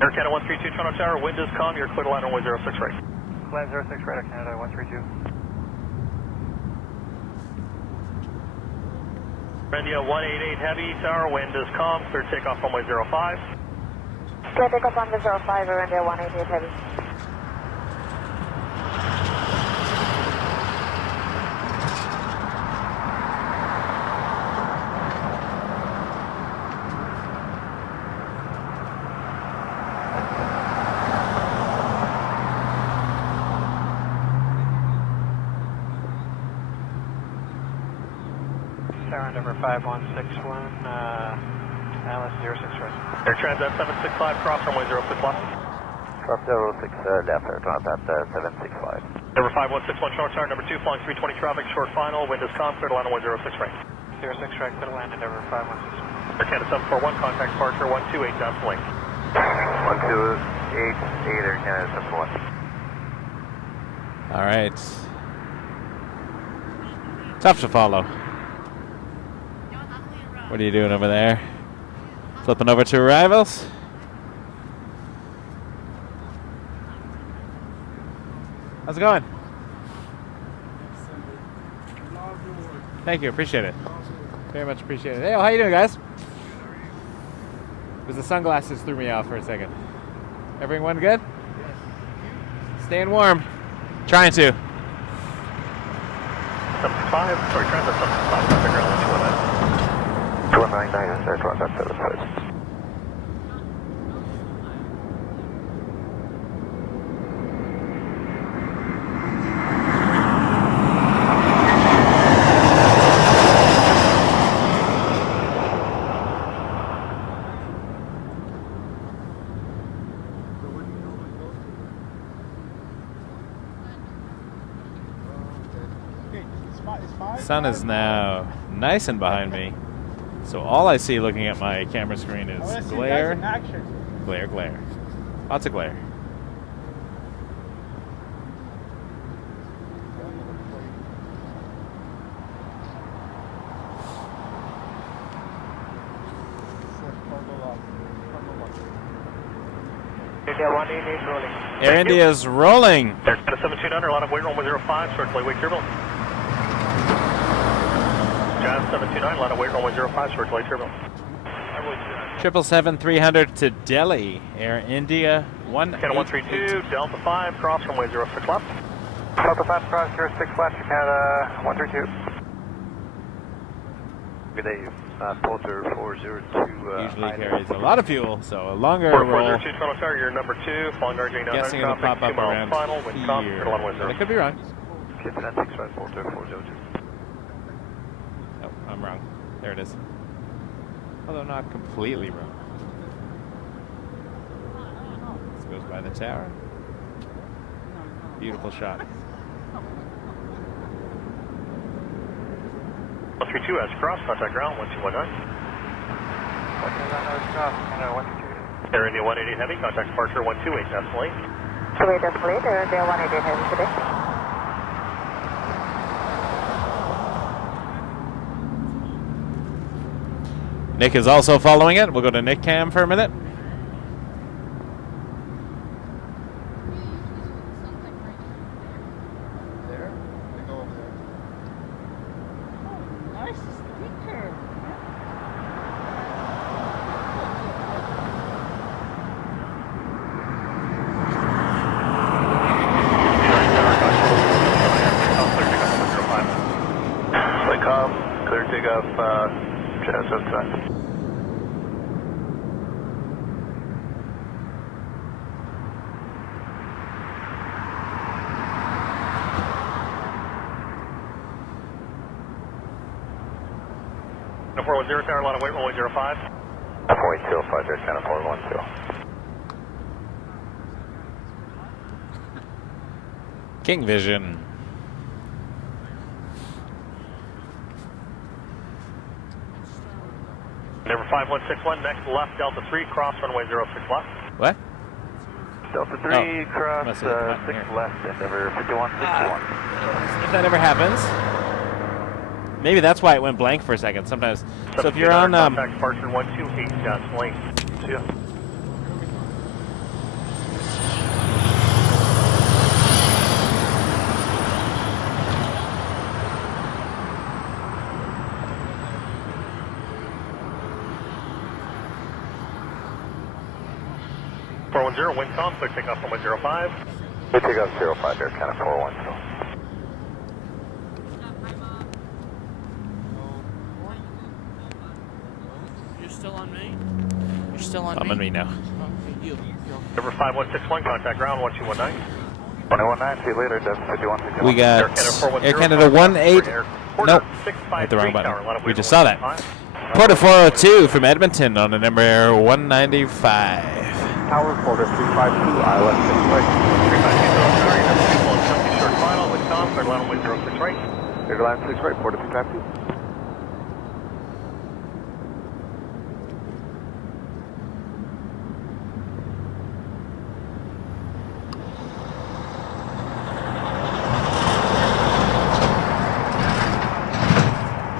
Air Canada 132, Toronto Tower, wind is calm, you're clear to land runway 06 right. Land 06 right, Air Canada 132. India 188 Heavy, tower, wind is calm, clear takeoff runway 05. Clear takeoff runway 05, India 188 Heavy. Tower, Endeavour 5161, Alice 06 right. Air Transat 765, cross runway 06 left. Cross 06 left, Air Transat 765. Endeavour 5161, short tower, number 2, flying 320 traffic, short final, wind is calm, clear to land runway 06 right. 06 right, clear to land, Endeavour 5161. Air Canada 741, contact departure 128 decimal 8. 128, Air Canada 741. All right. Tough to follow. What are you doing over there? Flipping over to arrivals? How's it going? Thank you, appreciate it. Very much appreciate it. Hey, how you doing, guys? It was the sunglasses threw me off for a second. Everyone good? Staying warm. Trying to. 75, sorry, Transat 765, traffic ground 219, Air Transat 75. Sun is now nice and behind me, so all I see looking at my camera screen is glare, glare, glare. Lots of glare. Air India is rolling. Air Canada 7200, line of weight runway 05, circulate wake turbulence. Jazz 729, line of weight runway 05, circulate turbulence. 777-300 to Delhi. Air India 132, 132, Delta 5, cross runway 06 left. Delta 5, cross 06 left, Canada 132. Good day, Porter 402. Usually carries a lot of fuel, so a longer Porter roll. 402, Toronto Tower, you're number 2, flying CRJ900 Guessing it'll pop up around final, wind calm, here. clear to land But I could be wrong. Captain 6 right, Porter 402. Oh, I'm wrong. There it is. Although not completely wrong. This goes by the tower. Beautiful shot. 132 as cross, contact ground 1219. Air India 188 heavy, contact departure 128 decimal 8. 28 decimal 8, Air India 188 heavy today. Nick is also following it. We'll go to Nick Cam for a minute. Clear takeoff, Jazz outside. No 410 tower, line of weight runway 05. 405, Air Canada 412. King Vision. Number 5161, next left, Delta 3, cross runway 06 left. What? Delta 3, cross 6 left, Endeavour 5161. If that ever happens, maybe that's why it went blank for a second sometimes. So if you're on... contact departure 128 decimal 8. See ya. Wind calm, clear takeoff runway 05. Clear takeoff 05, Air Canada 412. You're still on me? You're still on me? I'm on me now. Okay, you. Number 5161, contact ground 1219. 119, see you later, Delta 5161. We got Air Canada 18. Nope, hit the wrong button. We just saw that. Porter 402 from Edmonton on an Emirates 195. Tower, Porter 352, ILS 6 right. 352, short final, wind calm, clear to land runway 06 right. Clear to land 6 right, Porter 352.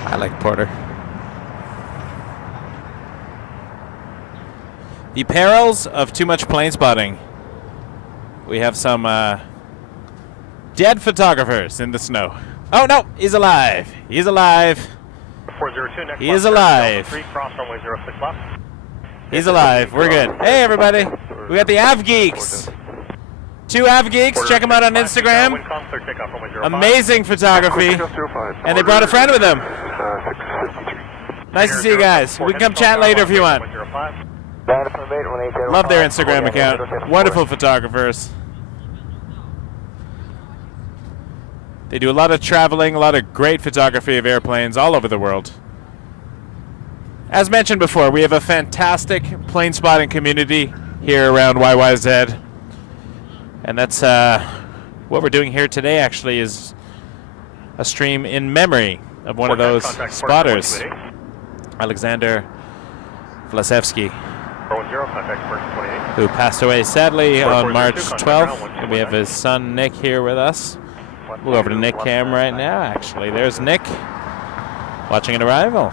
I like Porter. The perils of too much plane spotting. We have some dead photographers in the snow. Oh no, he's alive. He's alive. 402, next he is alive. 3, cross runway 06 left. He's alive. We're good. Hey everybody, we got the Av Geeks. 2 Av Geeks. Check them out on Instagram. Amazing photography. And they brought a friend with them. Nice to see you guys. We can come chat later if you want. Love their Instagram account. Wonderful photographers. They do a lot of traveling, a lot of great photography of airplanes all over the world. As mentioned before, we have a fantastic plane spotting community here around YYZ. And that's what we're doing here today, actually, is a stream in memory of one of those spotters, Aleksandar Vlasevski, who passed away sadly on March 12th. And we have his son Nick here with us. We'll go over to Nick Cam right now, actually. There's Nick watching an arrival.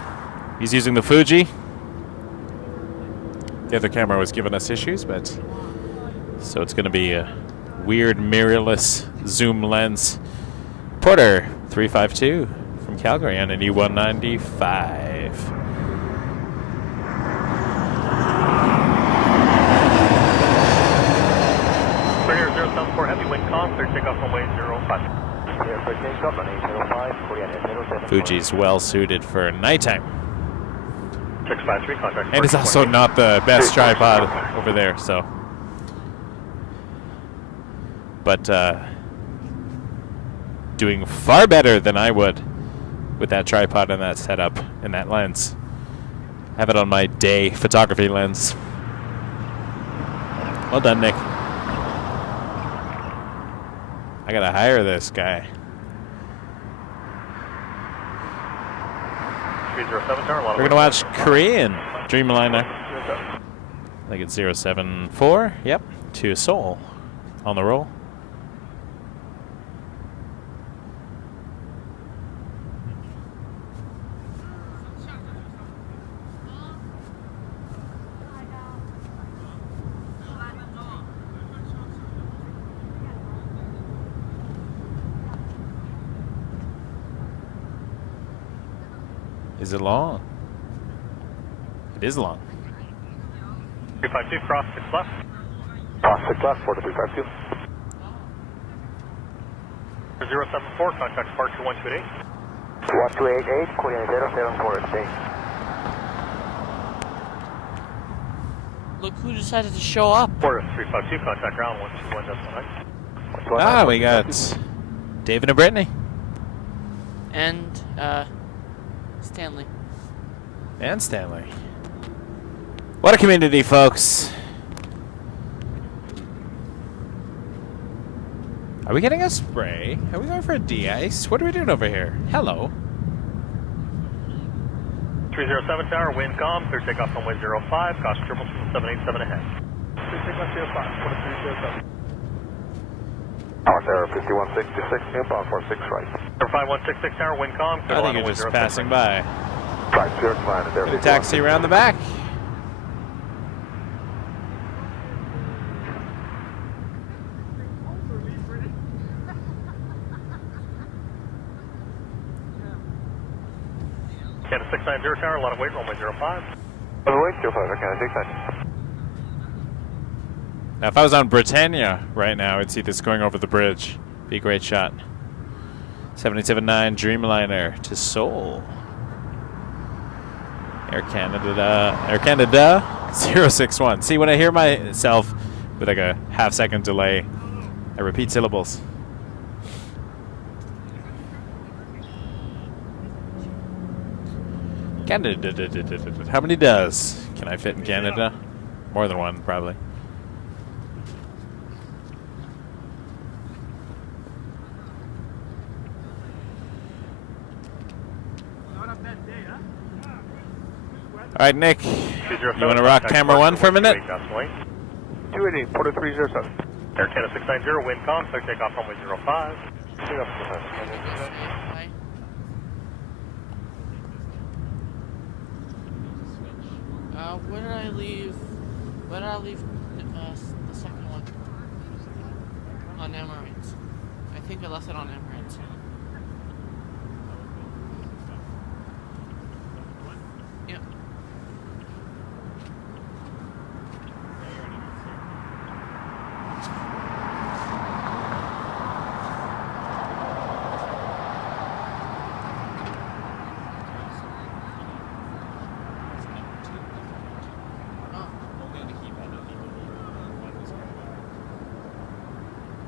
He's using the Fuji. The other camera was giving us issues, but so it's going to be a weird mirrorless zoom lens. Porter 352 from Calgary on an E195. Premier 074 heavy wind calm, clear takeoff runway 05. Fuji's well suited for nighttime. 653 contact. And it's also not the best tripod over there, so. But doing far better than I would with that tripod and that setup and that lens. Have it on my day photography lens. Well done, Nick. I gotta hire this guy. 307 tower. We're gonna watch Korean Dreamliner. I think it's 074. Yep, to Seoul on the roll. Is it long? It is long. 352, cross 6 left. Cross 6 left, 4352. 074, contact departure 1288. 1288, Korean 074 at state. Look who decided to show up. Porter 352, contact ground 121.9. Ah, we got David and Brittany. And, Stanley. And Stanley. What a community, folks. Are we getting a spray? Are we going for a de-ice? What are we doing over here? Hello. 307 tower, wind calm, clear takeoff runway 05, cost Turbulence 787 ahead. Clear takeoff 05, Porter 307. Tower Tower 5166, inbound for 6 right. 5166 tower, wind calm, clear I think you're just passing by. Right, CRJ900 is there. Gonna taxi around the back. Canada 690 tower, a lot of weight, runway 05. On the way, 05, Canada 690. Now, if I was on Britannia right now, I'd see this going over the bridge. Be a great shot. 787-9 Dreamliner to Seoul. Air Canada 061. See, when I hear myself with like a half-second delay, I repeat syllables. Canada. How many does can I fit in Canada? More than one, probably. All right, Nick, you want to rock camera 1 for a minute? 288, Porter 307. Air Canada 690, wind calm, clear takeoff runway 05. Where did I leave? Where did I leave the second one? On Emirates. I think I left it on Emirates. Yep.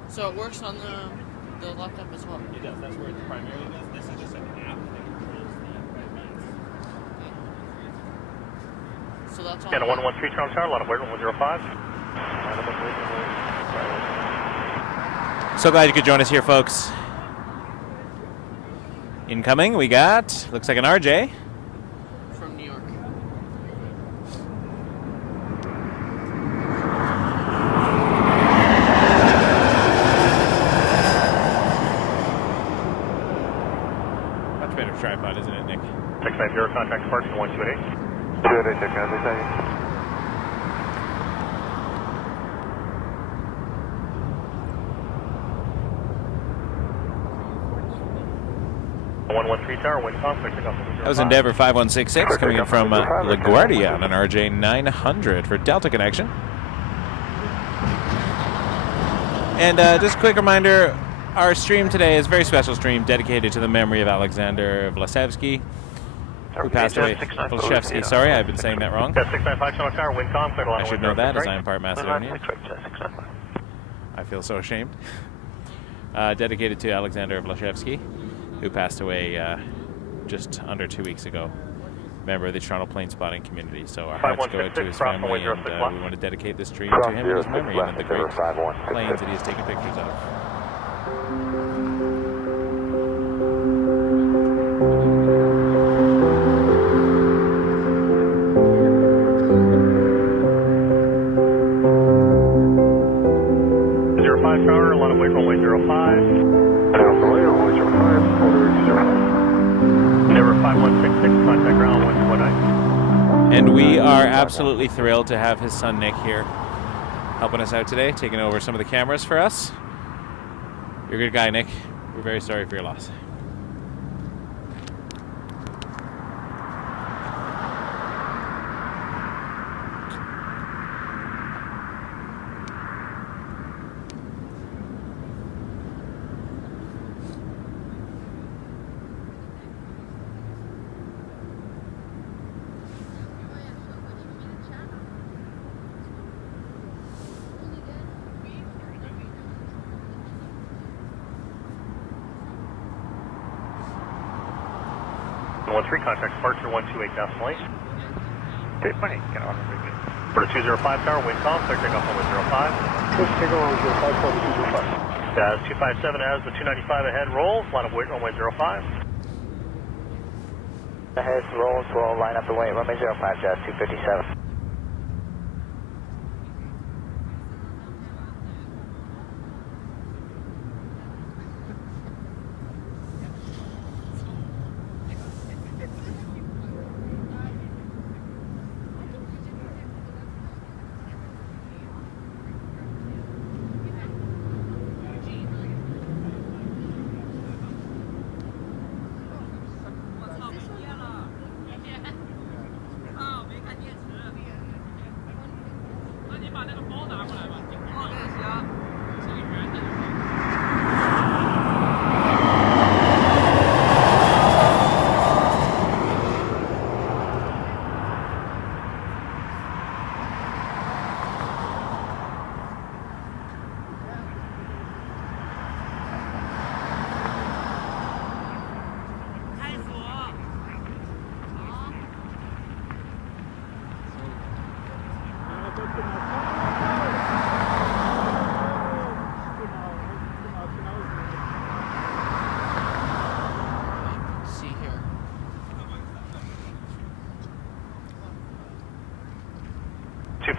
So it works on the laptop as well? It does. That's where it primarily does. This is just an app that controls the. So that's all. Canada 113 Toronto Tower, a lot of weight, 105. So glad you could join us here, folks. Incoming, we got, looks like an RJ. From New York. Much better tripod, isn't it, Nick? 690, contact departure 128. 288, check out, 690. 113 Tower, wind calm, clear takeoff. That was Endeavour 5166 coming in from LaGuardia on an CRJ900 for Delta connection. And just a quick reminder, our stream today is a very special stream dedicated to the memory of Aleksandar Vlasevski, who passed away. Vlasevski, sorry, I've been saying that wrong. 695 Toronto Tower, wind calm, clear to line I should know that as I am part Macedonian. I feel so ashamed. Dedicated to Aleksandar Vlasevski, who passed away just under 2 weeks ago. Member of the Toronto Plane Spotting Community. So our hearts go out to his family, and we want to dedicate this stream to him and his memory and the great planes that he has taken pictures of. Tower, a lot of weight, runway 05. Endeavour 5166, contact ground 129. And we are absolutely thrilled to have his son Nick here, helping us out today, taking over some of the cameras for us. You're a good guy, Nick. We're very sorry for your loss. Contact departure 128 decimal 8. Okay, funny. Get on for the 205 Tower, wind calm, clear takeoff on 105. Push takeoff on 05, 205. 257 as the 295 ahead rolls, line up weight, runway 05. Ahead rolls, will line up the weight, runway 05, Jazz 257.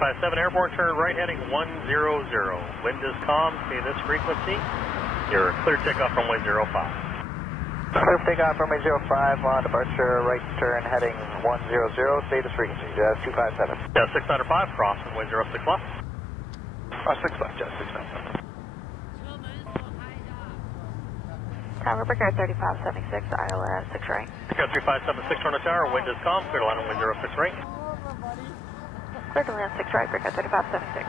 257 airborne, turn right heading 100. Wind is calm, stay this frequency. You're clear takeoff runway 05. Clear takeoff runway 05 on departure, right turn heading 100, stay this frequency, Jazz 257. Jazz 695, cross runway 06 left. Cross 6 left, Jazz 697. Tower Breaker 3576, ILS 6 right. Breaker 3576 Toronto Tower, wind is calm, clear to land runway 06 right. Clear to land 6 right, Breaker 3576.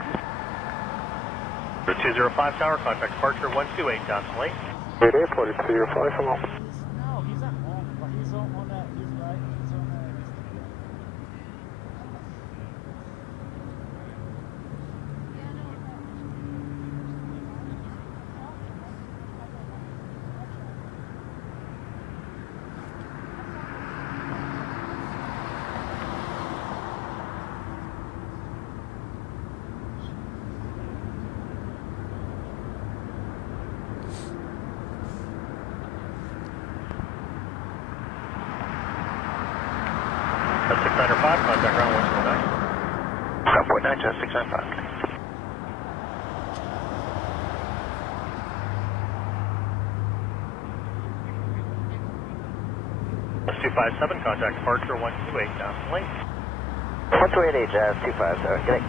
205 Tower, contact departure 128, Johnson Lake. Good airport, it's 205, hello. No, he's at home, but he's on that, he's right, he's on that. That's 695, contact ground 129. 5.9, Jazz 695. That's 257, contact departure 128, Johnson Lake. 1288, Jazz 257, good day.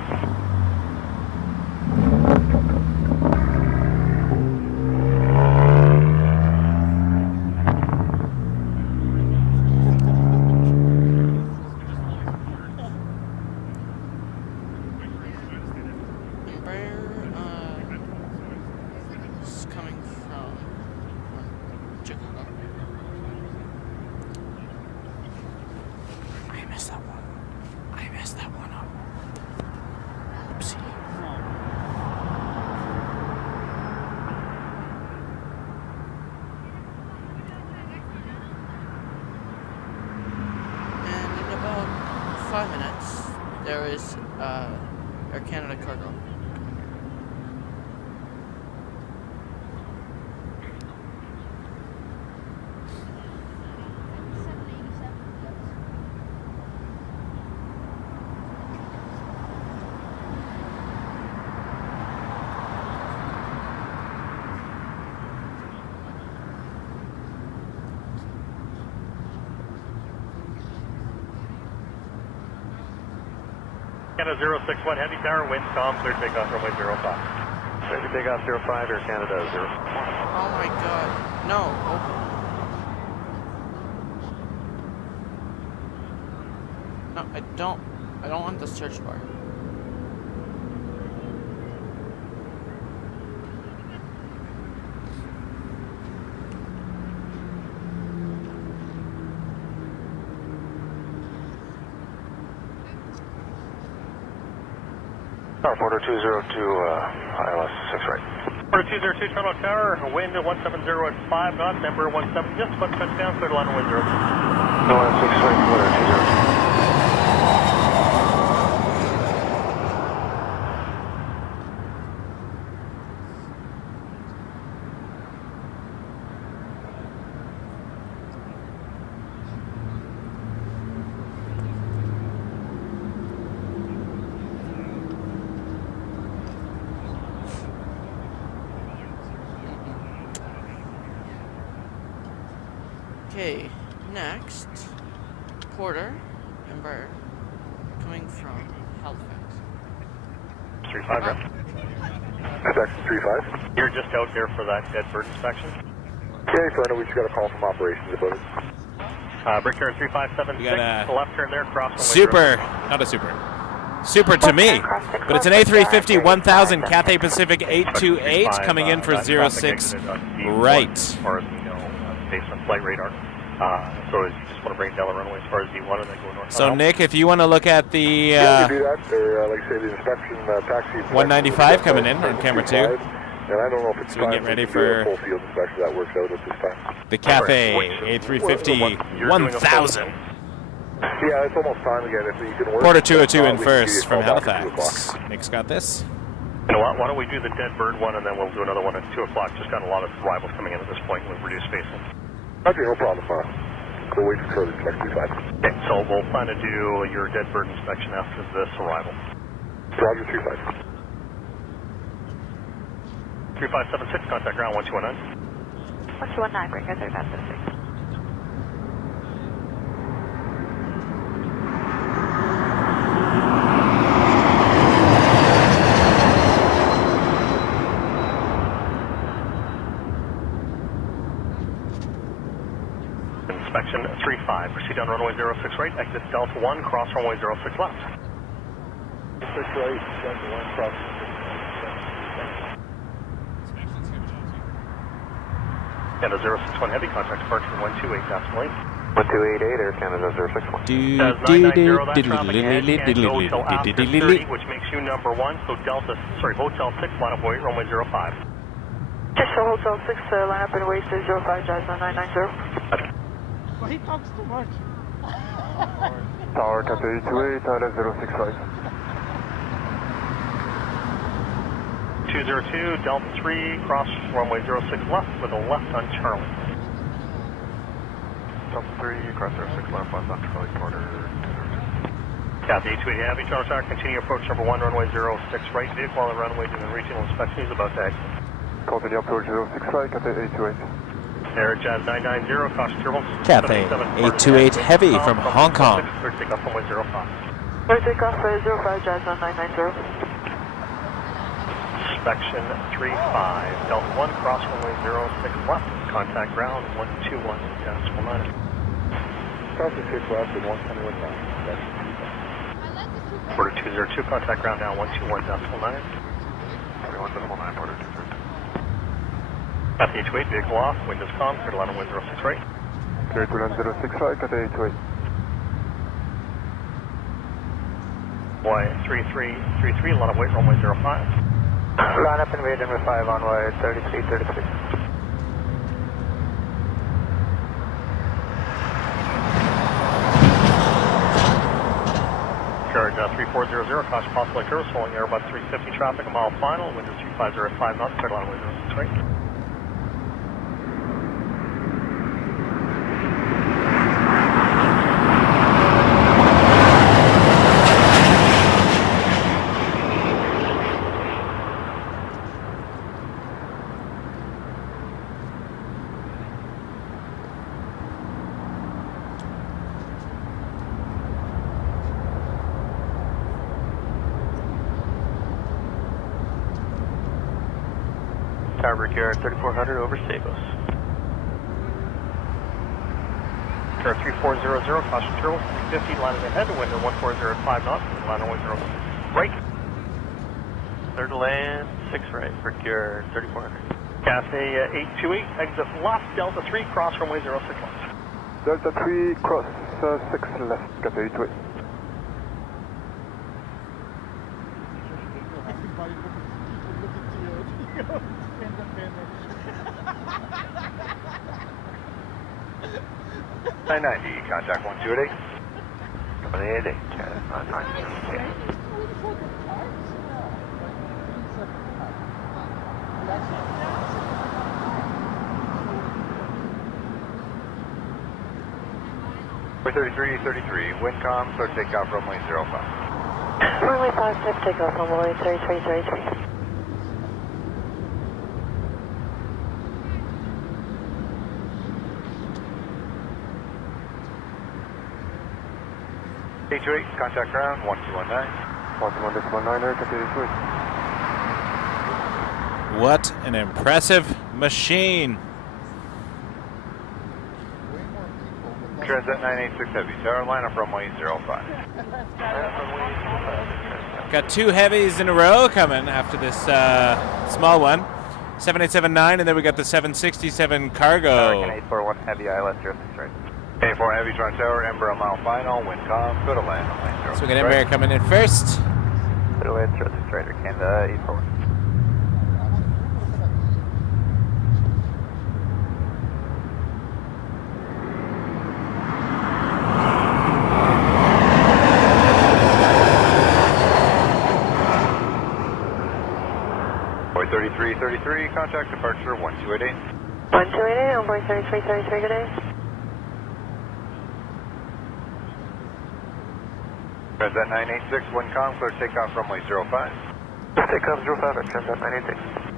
Air Canada cargo. Canada 061, heavy tower, wind calm, clear takeoff runway 05. Clear takeoff 05, Air Canada 0. Oh my god, no, open. No, I don't want the search bar. Porter 202, ILS 6 right. Porter 202, Toronto Tower, wind 170 at 5 knots, Ember 17, just about touchdown, clear to land runway 06. No, 6 right, Porter 202. Okay, next, Porter, Ember, coming from Halifax. 35, right? That's 35. You're just out there for that dead bird inspection? Okay, so I know we just got a call from operations about it. Breaker 3576, left turn there, cross runway Super, not a super. Super to me, but it's an A350 1000 Cathay Pacific 828 coming in for 06 right. As far as we know, based on flight radar. So you just want to bring down the runway as far as D1 and then go north. So Nick, if you want to look at the yeah, do that. Like I say, the inspection taxi 195 coming in on camera 2. And I don't know if it's so we get ready for full field inspection that works out at this time. The Cathay A350 1000. Yeah, it's almost time again. If you can work. Porter 202 in first from Halifax. Nick's got this. You know what? Why don't we do the dead bird one and then we'll do another one at 2 o'clock. Just got a lot of arrivals coming in at this point with reduced spacing. Okay, no problem. We'll wait for the inspection. Okay, so we'll plan to do your dead bird inspection after this arrival. Roger, 35. 3576, contact ground 1219. 1219, bring us 3576. Inspection 35, proceed on runway 06 right, exit Delta 1, cross runway 06 left. 6 right, Delta 1, cross. Canada 061 Heavy, contact departure 128, decimal 8. 1288, Air Canada 061. Says 990, that traffic and can't go till after 30, which makes you number 1, so Delta, sorry, Hotel 6, line up wait, runway 05. Just show Hotel 6, line up and wait 05, Jazz 990. Well, he talks too much. Tower Cathay 28, Thailand 065. 202, Delta 3, cross runway 06 left with a left on Charlie. Delta 3, cross 06 left, left on Charlie, quarter. Cathay A380 Heavy, Toronto Tower, continue approach number 1, runway 06 right, vehicle on the runway doing regional inspection, is about to exit. Continue approach 06 right, Cathay A380. Air Jazz 990, caution turbulence. Cathay A380 Heavy from Hong Kong. Clear takeoff runway 05. Clear takeoff 05, Jazz 990. Inspection 35, Delta 1, cross runway 06 left, contact ground 121, decimal 9. Cross 6 left and 121 down. Quarter 202, contact ground now 121, decimal 9. 21 decimal 9, quarter 202. Cathay A380, vehicle off, windows calm, clear to land on runway 06 right. Clear to land 06 right, Cathay A380. Y3333, line of wait, runway 05. Line up and wait, number 5 on Y3333. CRJ 3400, caution possible turbulence, following Airbus 350 traffic, a mile final, windows 3505 knots, clear to land on runway 06 right. Tower Gear 3400 over Sabos. Air 3400, caution turbulence, 350, line is ahead, window 1405 knots, line on 10 right. Clear to land 6 right for Gear 3400. Cathay 828, exit left, Delta 3, cross runway 06 left. Delta 3, cross 6 left, Cathay 828. Everybody looking to you. Independent. 990, contact 128. 188, Canada 990. For 3333, wind calm, start takeoff runway 05. Runway 56, takeoff on runway 3333. A28, contact ground 1219. 121.9 Air Cathay A380. What an impressive machine. Transat 986 Heavy, tower line up runway 05. Got 2 heavies in a row coming after this small one. 7879, and then we got the 767 cargo. 841 Heavy, ILS 06 right. 84 Heavy, Toronto Tower, Ember a mile final, wind calm, good to land on lane 06. So we got Ember coming in first. Good to land 06 right, Canada 841. Boy 3333, contact departure 1288. 1288, on board 3333, good day. Transat 986, wind calm, clear takeoff runway 05. Takeoff 05 at Transat 986.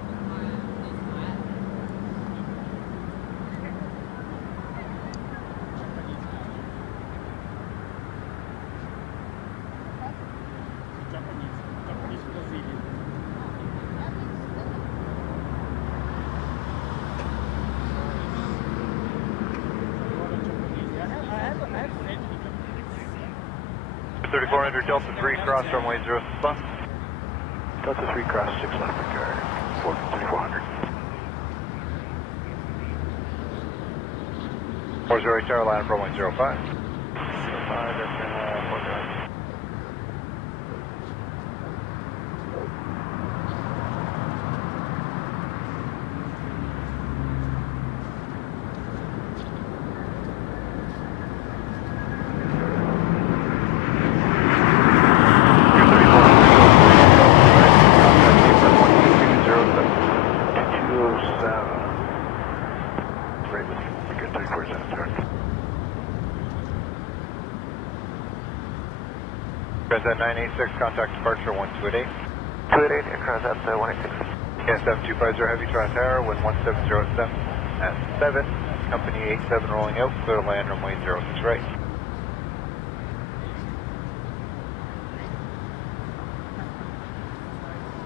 Delta 3, cross runway 06 left. Delta 3, cross 6 left, guard 3400. 40 tower, line up runway 05. 05, Transat 986, contact departure 1288. 288, Transat 186. Yeah, 7250 heavy Tower, wind 1707 at 7. Company 87 rolling out, clear to land runway 06 right.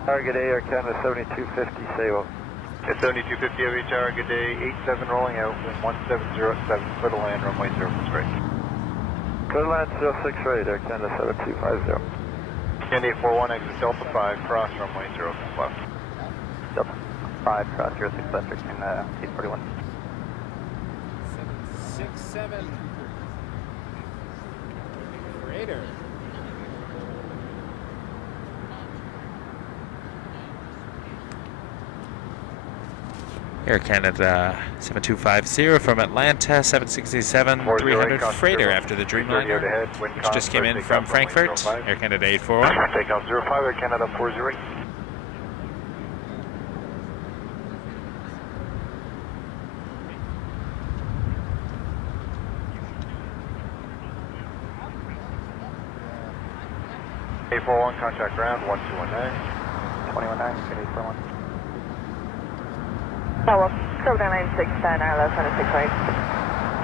Target A, Air Canada 7250, Sable. Yeah, 7250 heavy Tower, good day, 87 rolling out, wind 1707, clear to land runway 06 right. Clear to land 06 right, Air Canada 7250. Canada 841, exit Delta 5, cross runway 06 left. Delta 5, cross 06 left, in 841. 767. Freighter. Air Canada 7250 from Atlanta, 767-300 freighter after the Dreamliner, which just came in from Frankfurt. Air Canada 841. Takeoff 05, Air Canada 408. A41, contact ground 1219. 219, good 841. Tower, Toronto 9610, ILS 106 right.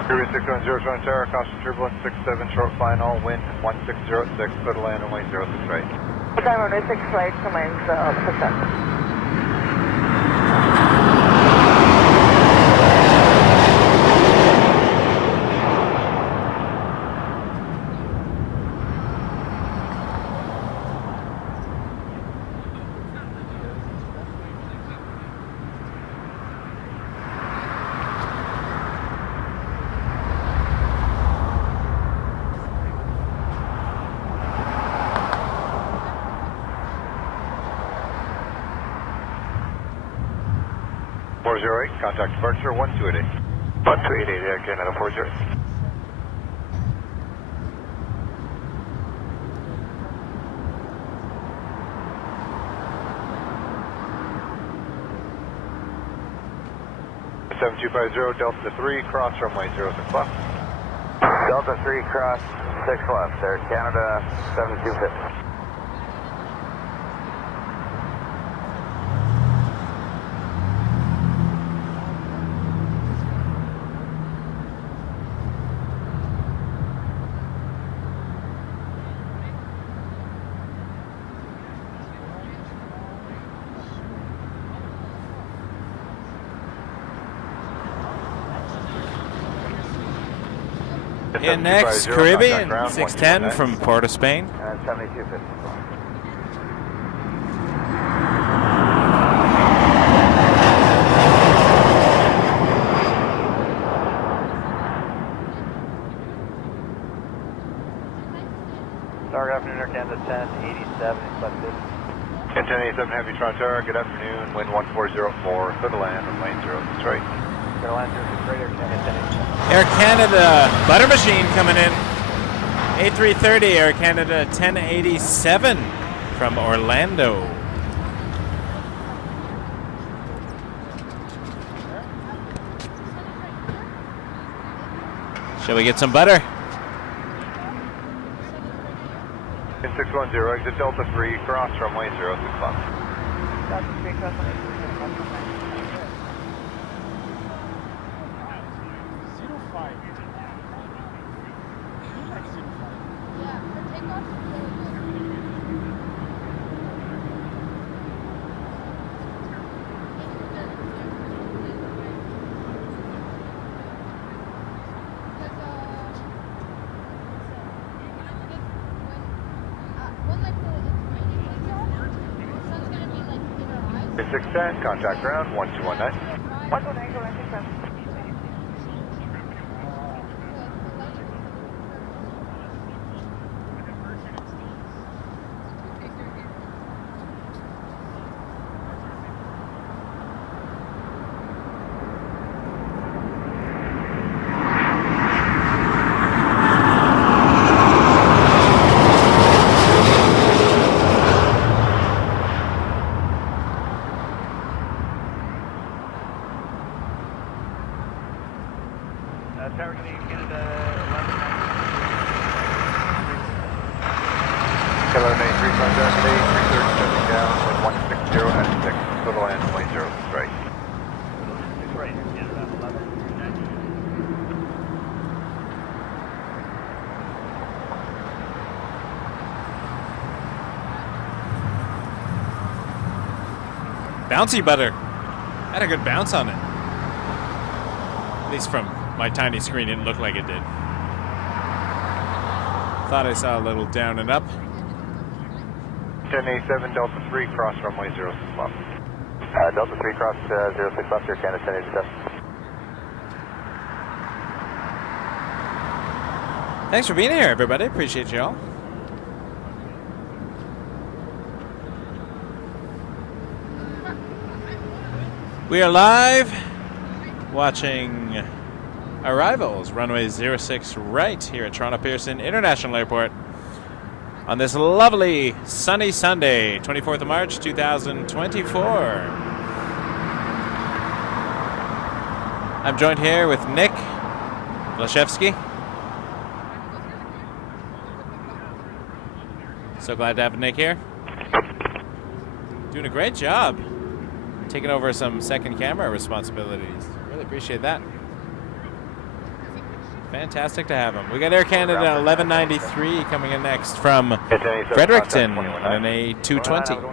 Cruise 610, Toronto Tower, caution turbulence 67, short final, wind 1606, clear to land runway 06 right. Tower 06 right, remains success. Contact departure 1288. 1288, Air Canada 40. Delta 3, cross runway 06 left. Delta 3, cross 6 left, Air Canada 7250. In next, Caribbean, 610 from Port of Spain. 7250. Good afternoon, Air Canada 1087, expected. 1087 Heavy Toronto Tower, good afternoon, wind 1404, clear to land, runway 06 right. Clear to land 06 right, Air Canada 1087. Air Canada Butter Machine coming in. A330 Air Canada 1087 from Orlando. Shall we get some butter? 610, exit Delta 3, cross runway 06 left. Delta 3, cross runway 06 left. 05. Yeah, for takeoff. Six 610, contact ground 1219. 119, go ahead, confirm. Bouncy butter. Had a good bounce on it. At least from my tiny screen, it didn't look like it did. Thought I saw a little down and up. 1087, Delta 3, cross runway 06 left. Delta 3, cross 06 left, here, Canada 1087. Thanks for being here, everybody. Appreciate you all. We are live watching arrivals, runway 06 right here at Toronto Pearson International Airport on this lovely sunny Sunday, 24th of March, 2024. I'm joined here with Nick Vlasevski. So glad to have Nick here. Doing a great job. Taking over some second camera responsibilities. Really appreciate that. Fantastic to have him. We got Air Canada 1193 coming in next from Fredericton on an A220.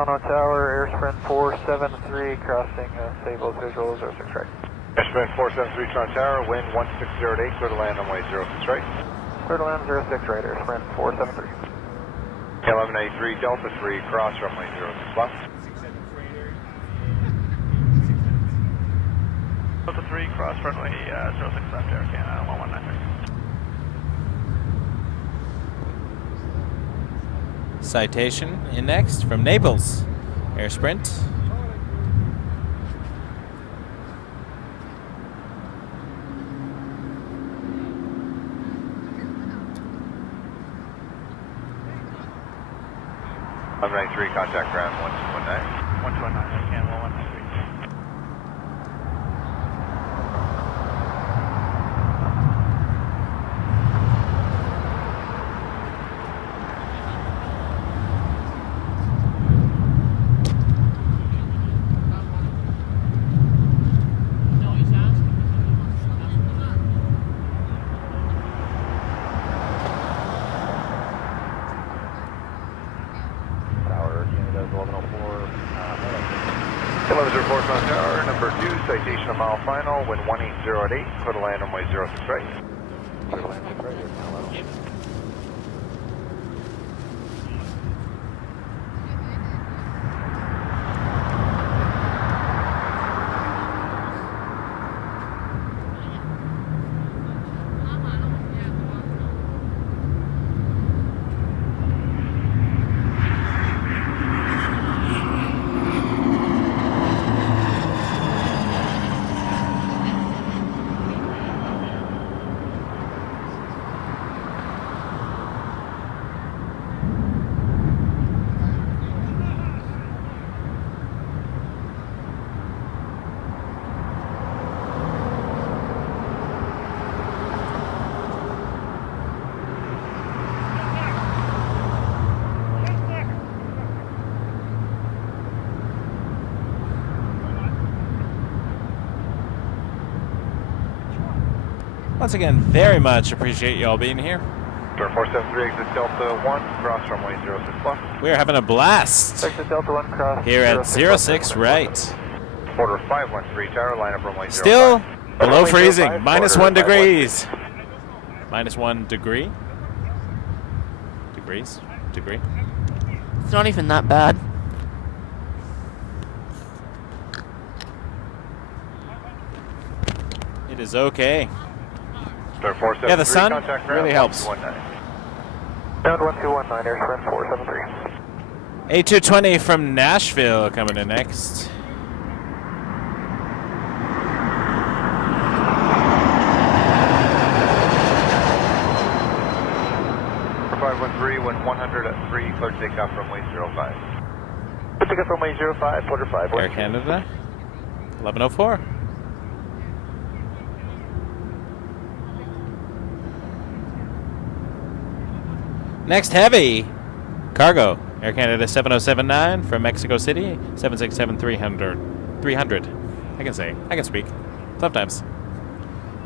Toronto Tower, Airsprint 473, crossing Sable visual 06 right. Airsprint 473, Toronto Tower, wind 1608, clear to land runway 06 right. Clear to land 06 right, Airsprint 473. 1183, Delta 3, cross runway 06 left. Delta 3, cross runway 06 left, Air Canada 1193. Citation in next from Naples, Air Sprint. I'm 93, contact ground 1219. 119, Air Canada 1193. Tower, Canada 1104, 1104 Toronto Tower, number 2, citation of mile final, wind 180 at 8, clear to land runway 06 right. Clear to land 6 right, Air Canada. Once again, very much appreciate you all being here. Turn 473, exit Delta 1, cross runway 06 left. We are having a blast Exit Delta 1, cross here at 06 right. Order 513 tower, line up runway 05. Still below Runway freezing, 05, minus order 1 degrees. 513. Minus 1 degree. Degree. It's not even that bad. It is okay. Yeah, the sun really helps. Ground 1219, Air Sprint 473. A220 from Nashville coming in next. Wind 100 at 3, clear takeoff runway 05. Takeoff runway 05, order 5. Air Canada, 1104. Next heavy cargo, Air Canada 7079 from Mexico City, 777-300. I can speak.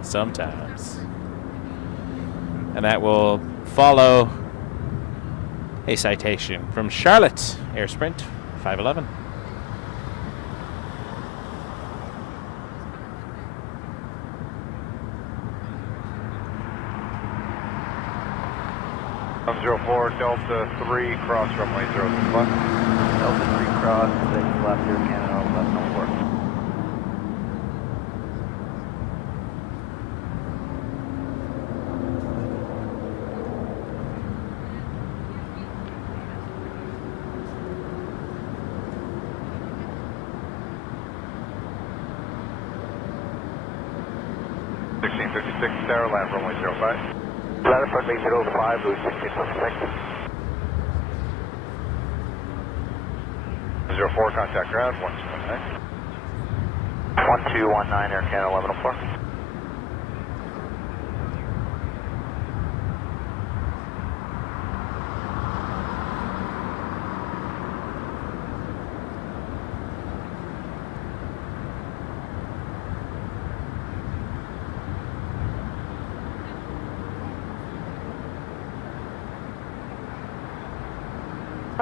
Sometimes. And that will follow a citation from Charlotte, Air Sprint 511. I'm 04, Delta 3, cross runway 06 left. Delta 3 cross, 6 left, Air Canada, left, no 4. Tower, land runway 05. Ladder runway 05, Louis 1656. 04, contact ground, 1219. 1219, Air Canada 1104.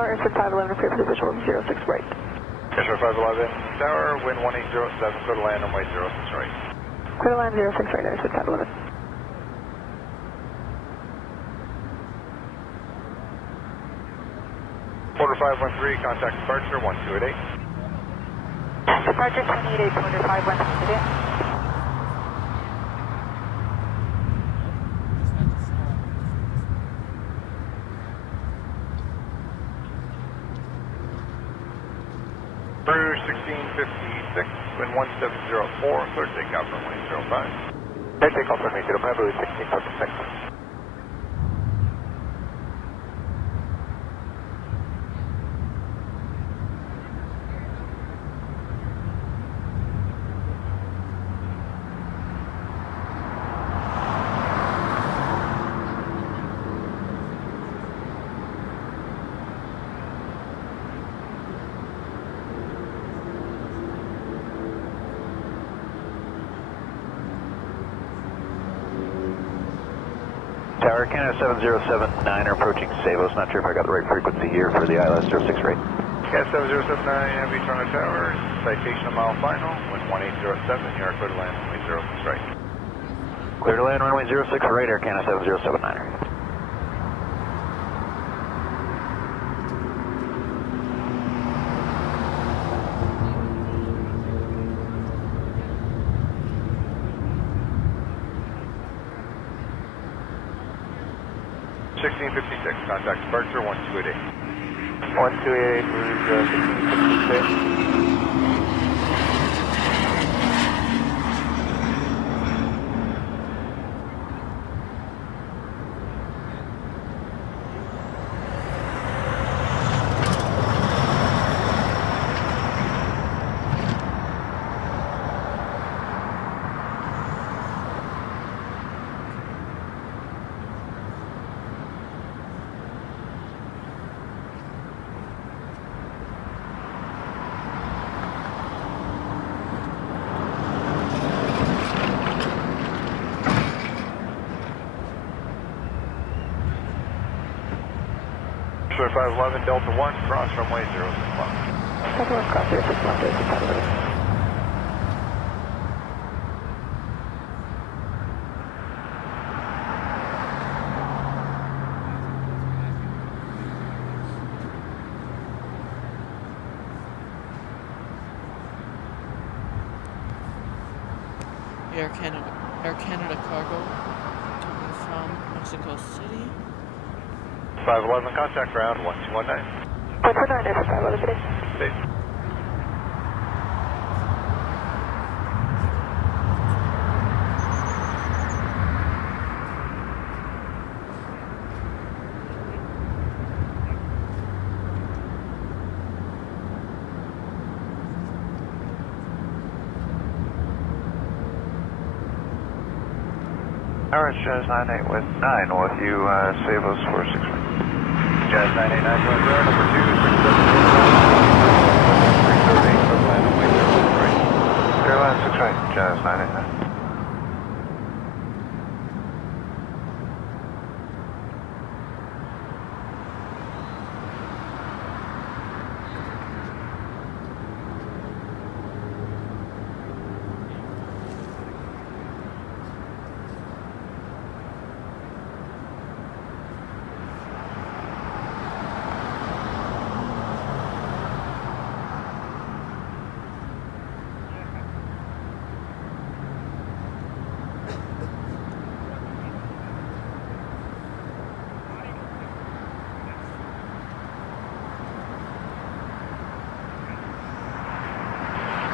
Air Sprint 511, clear for the visual 06 right. Air Sprint 511, tower, wind 1807, clear to land runway 06 right. Clear to land 06 right, Air Sprint 511. Order 513, contact departure 1288. Departure 288, order 513. Bruges 1656, wind 1704, clear takeoff runway 05. Clear takeoff runway 05, Bruges 1656. Tower, Canada 7079 approaching Savos. Not sure if I got the right frequency here for the ILS 06 rate. Cat 7079, Heavy Toronto Towers, citation of mile final, wind 1807, you are clear to land runway 06 right. Clear to land runway 06 right, Air Canada 7079er. Contact departure 1288. 1288, route 1656. Sure 511 Delta 1, cross runway 06 left. Delta 1, cross 06 left, is compatible. Air Canada cargo coming from Mexico City. 511 contact ground 1219. 149 is 511. Safe. Alright, Jazz 98 with 9, will you save us for 6 right? Jazz 989 going ground, number 2, 330, clear land runway 06 right. Clear land 6 right, Jazz 989.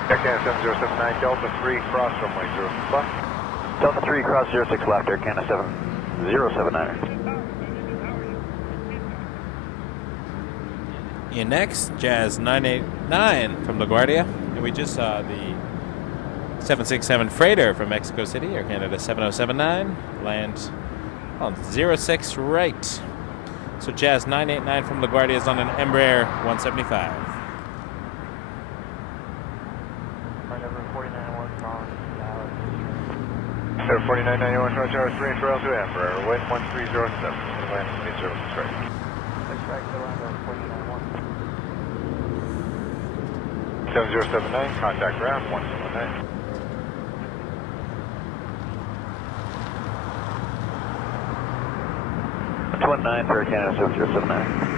Air Canada 7079 Delta 3, cross runway 06 left. Delta 3, cross 06 left, Air Canada 7079er. In next, Jazz 989 from LaGuardia, and we just saw the 767 freighter from Mexico City, Air Canada 7079, land on 06 right. So Jazz 989 from LaGuardia is on an Embraer 175. Air 4991 Toronto Tower 3 and Toronto Embraer, wind 1307, land 80 right. That's right, clear land 491. 7079, contact ground 179. Twin 9 for Air Canada 7079.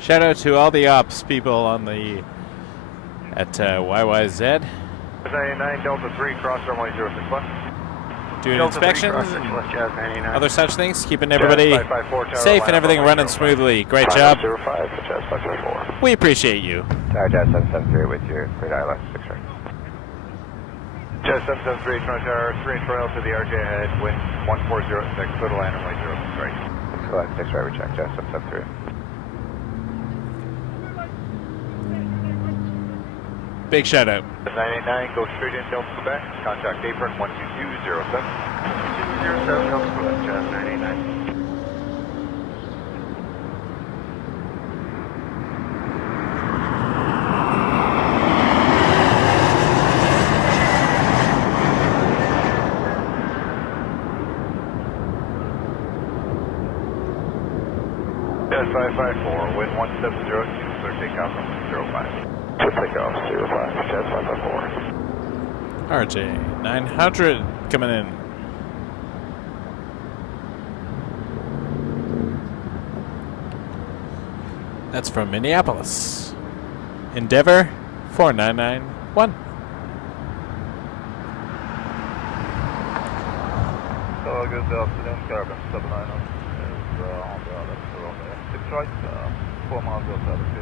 Shout out to all the ops people on the at YYZ. 99 Delta 3, cross runway 06 left. Doing Delta inspections 3, cross and 6 left, Jazz 99. other such things, keeping everybody 554, tower safe and line everything runway running 05. smoothly. Great job. 505, Jazz 554. We appreciate you. Tower Jazz 773 with your clear ILS 6 right. Jet 773 Toronto Tower, 3 and trail to the RJ ahead, wind 1406, clear to land runway 06 right. Go ahead, 6 right, recheck, Jet 773. Big shout out. 989, go straight in Delta Quebec, contact apron 12207. 12207, Delta Quebec, Jet 989. Jet 554, wind 1702, clear takeoff from 05. Clear takeoff 05, Jet 554. CRJ900 coming in. That's from Minneapolis. Endeavor 4991. So good afternoon, Carbon 79 is on the other runway 6 right, 4 miles outside of the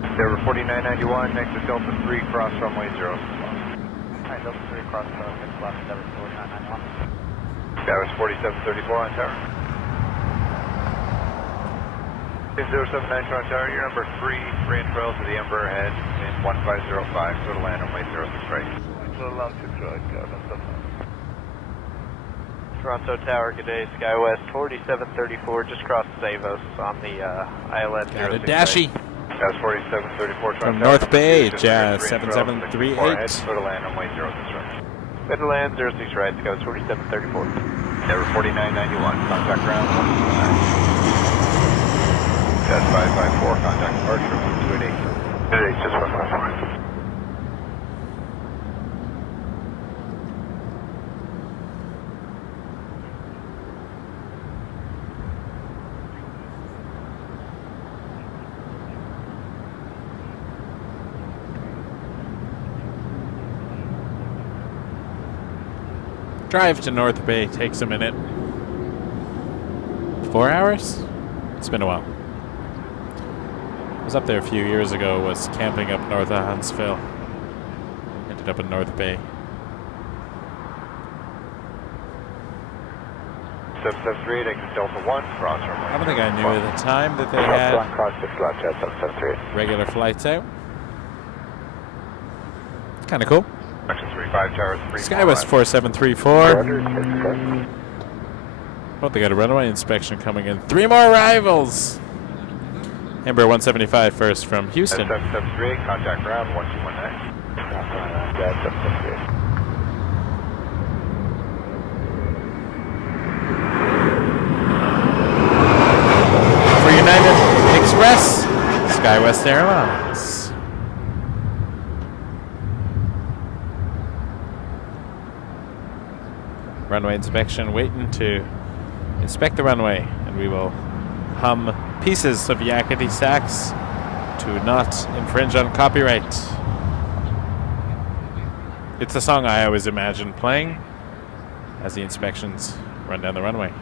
Endeavor 4991, next to Delta 3, cross runway 06. Hi, Delta 3 cross 6 left, Endeavor 4991. That was 4734 on tower. 079 Toronto Tower, you're number 3, free and trail to the Emperor ahead, in 1505, total land runway 06 right. Total land 6 right, Carbon 79. Toronto Tower, good day, SkyWest 4734, just crossed Savos on the ILS 06 Got a Dashi. That's 4734 From North Bay, Jazz 7738. Total land runway 06 right. Better land 06 right, SkyWest 4734. Endeavor 4991, contact ground 129. That's 554, contact departure from 288. 288, just 154. Drive to North Bay takes a minute. 4 hours? It's been a while. I was up there a few years ago, was camping up north of Huntsville. Ended up in North Bay. 773, exit Delta 1, cross runway. I don't think I knew at the time that they had cross 6 left, Jet 773. regular flights out. Kind of cool. Action 35 towers, 3 SkyWest 4734. Oh, they got a runway inspection coming in. 3 more arrivals. Embraer 175 first from Houston. 773, contact ground 1219. Jet 773. For United Express, SkyWest Airlines. Runway inspection, waiting to inspect the runway, and we will hum pieces of yakety sax to not infringe on copyright. It's a song I always imagine playing as the inspections run down the runway.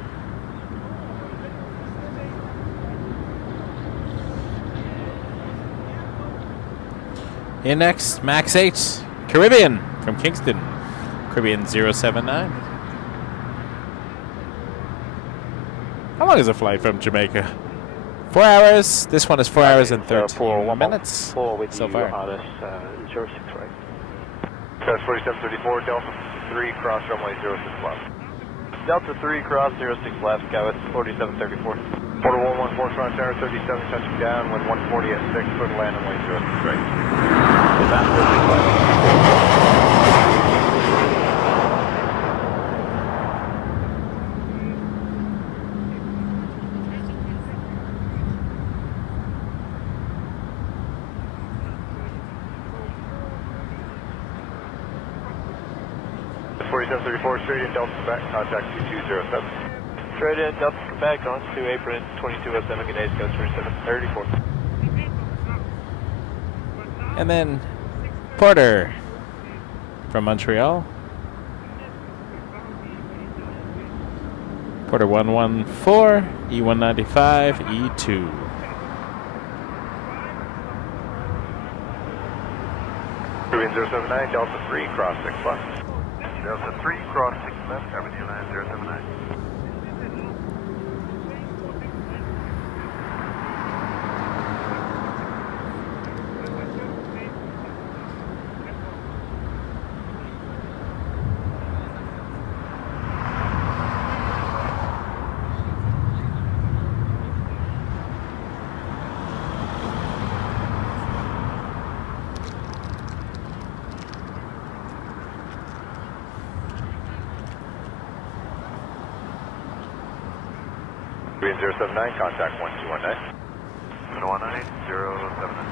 In next, MAX 8, Caribbean from Kingston, Caribbean 079. How long is a flight from Jamaica? 4 hours. This one is 4 hours and 13 minutes so far. 06 right. That's 4734, Delta 3, cross runway 06 left. Delta 3, cross 06 left, SkyWest 4734. Porter 114, Toronto Tower, 37, touching down, wind 140 at 6, clear to land runway 06 right. Advance 06 left. Straight in Delta Quebec, contact 2207. Straight in Delta Quebec on to apron 2207, good day, SkyWest 4734. And then Porter from Montreal. Porter 114, E195, E2. Caribbean Green 079, Delta 3, cross 6 left. Delta 3, cross 6 left, Avenue line 079. Green 079, contact 1219. 119, 079.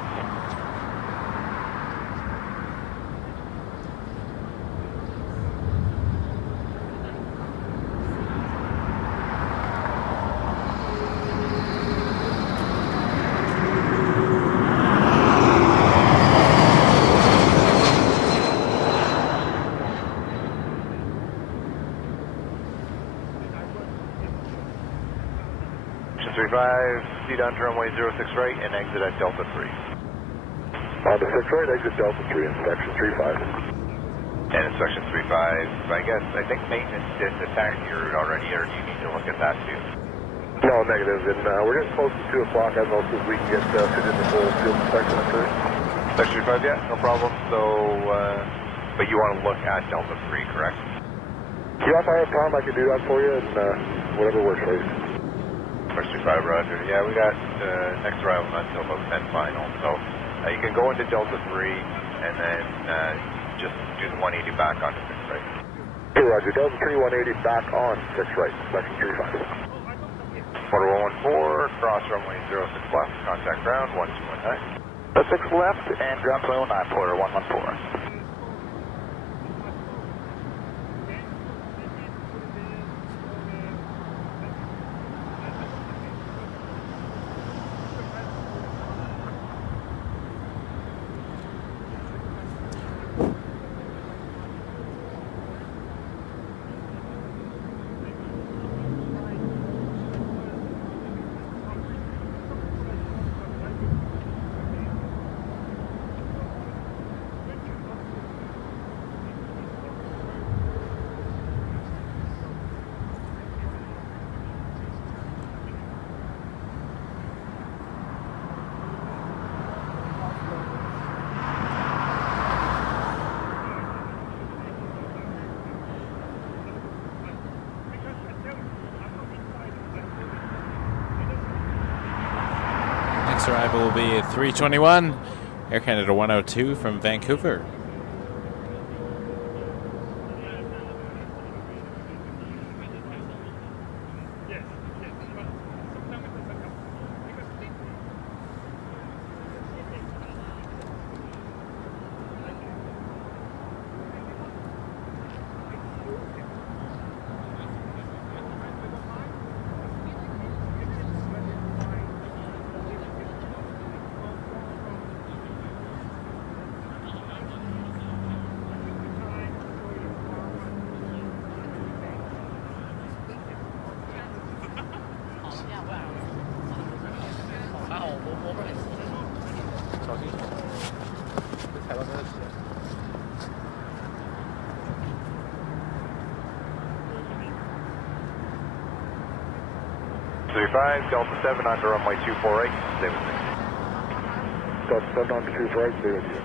Seat on runway 06 right and exit at Delta 3. On to 6 right, exit Delta 3, inspection 35. And inspection 35, I think maintenance did the taxi route already, or do you need to look at that too? No, negative, and we're getting close to 2 o'clock. I don't know if we can get fit in the full field inspection at 3. Inspection 35, yeah, no problem. So, but you want to look at Delta 3, correct? Yeah, if I have time, I can do that for you, and whatever works for you. First 25, roger. Yeah, we got next arrival not until about 10 final. So you can go into Delta 3 and then just do the 180 back onto 6 right. Hey, roger. Delta 3, 180 back on 6 right. Section 35. Quarter 114, cross runway 06 left, contact ground 1219. 6 left and ground 209, quarter 114. Next arrival will be at 321, Air Canada 102 from Vancouver. Delta 7 onto runway 248, stay with me. Delta 7 onto 248, stay with you.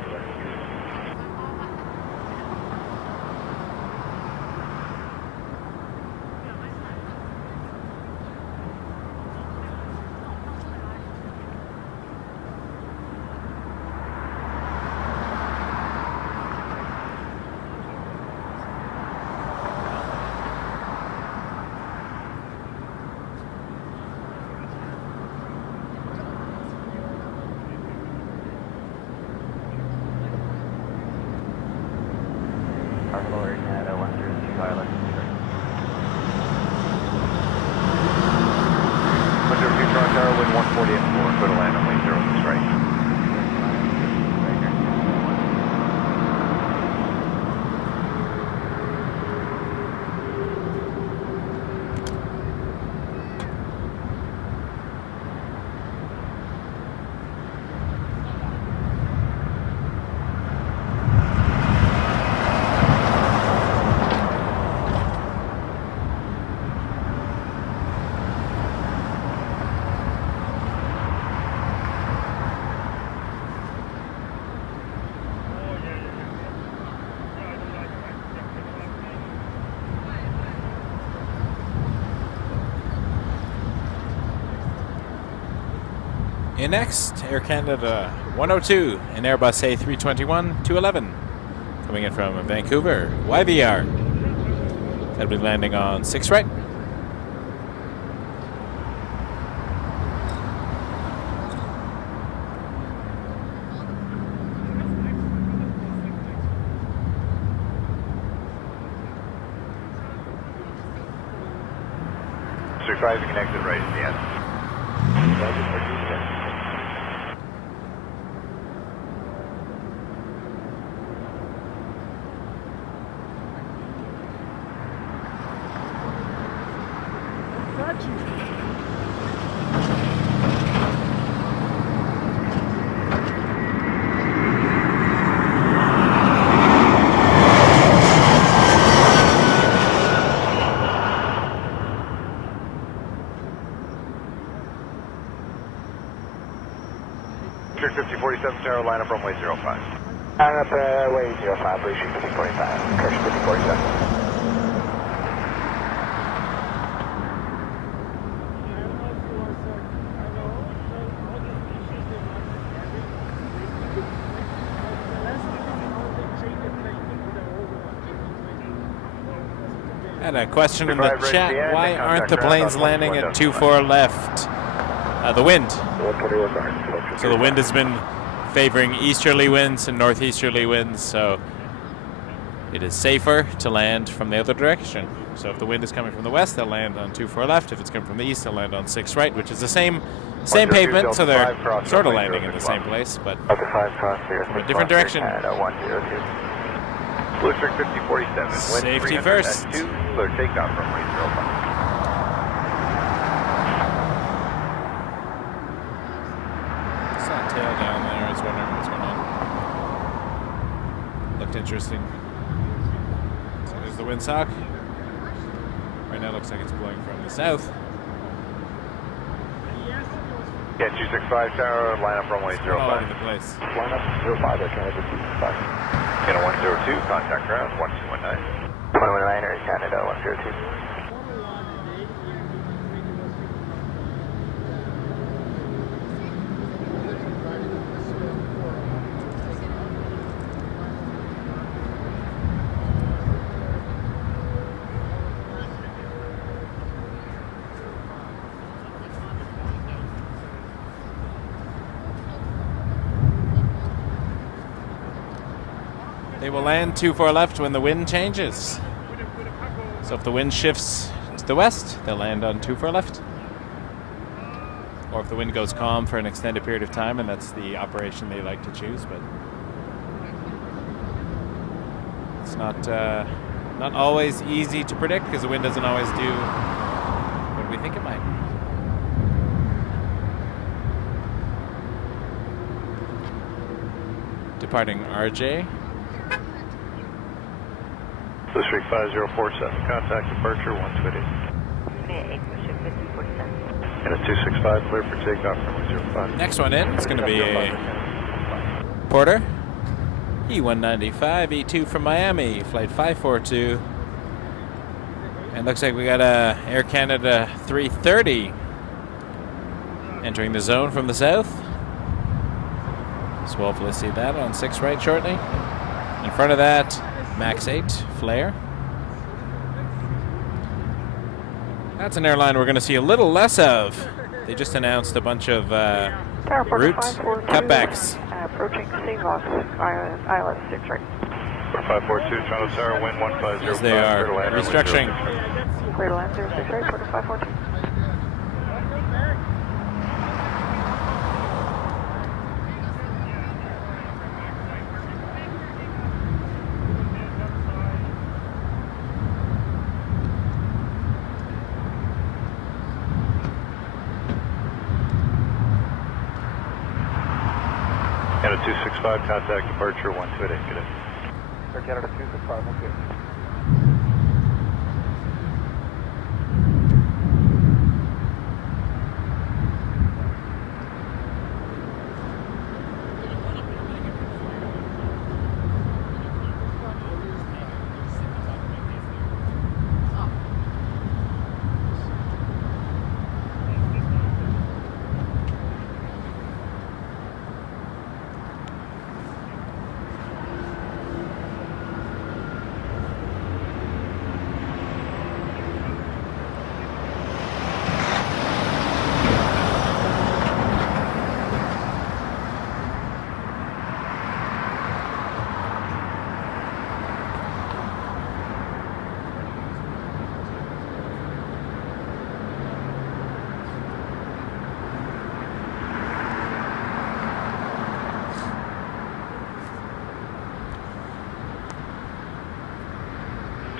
In next, Air Canada 102 and Airbus A321-211 coming in from Vancouver, YVR. That'll be landing on 6 right. Sir 5, you can exit right at the end. Sir 5047 Tower, line up runway 05. Line up way 05, Blue Sheet 5045, Curse 5047. And a question in the chat, why aren't the planes landing at 24 left? The wind. So the wind has been favoring easterly winds and northeasterly winds, so it is safer to land from the other direction. So if the wind is coming from the west, they'll land on 24 left. If it's coming from the east, they'll land on 6 right, which is the same pavement, so they're sort of landing in the same place, but from a different direction. Blue Strict 5047. Safety first. Clear takeoff from runway 05. Saw a tail down there. I was wondering what's going on. Looked interesting. So there's the windsock. Right now it looks like it's blowing from the south. Yeah, 265 Tower, line up runway 05. All over the place. Line up 05, Canada B777. Canada 102, contact ground 1219. 119 Air Canada 102. They will land 24 left when the wind changes. So if the wind shifts to the west, they'll land on 24 left. Or if the wind goes calm for an extended period of time, and that's the operation they like to choose, but it's not always easy to predict because the wind doesn't always do what we think it might. Departing RJ. Blue Streak 5047, contact departure 128. And a 265, clear for takeoff from 05. Next one in, it's going to be a Porter. E195, E2 from Miami, flight 542. And looks like we got a Air Canada 330 entering the zone from the south. So we'll hopefully see that on 6 right shortly. In front of that, Max 8 Flare. That's an airline we're going to see a little less of. They just announced a bunch of route cutbacks. Approaching Seavox, ILS 6 right. 542, Toronto Tower, wind 150. As they are restructuring. Clear to land 06 right, Porter 542. And a 265, contact departure 128. Get it. Air Canada 265, okay.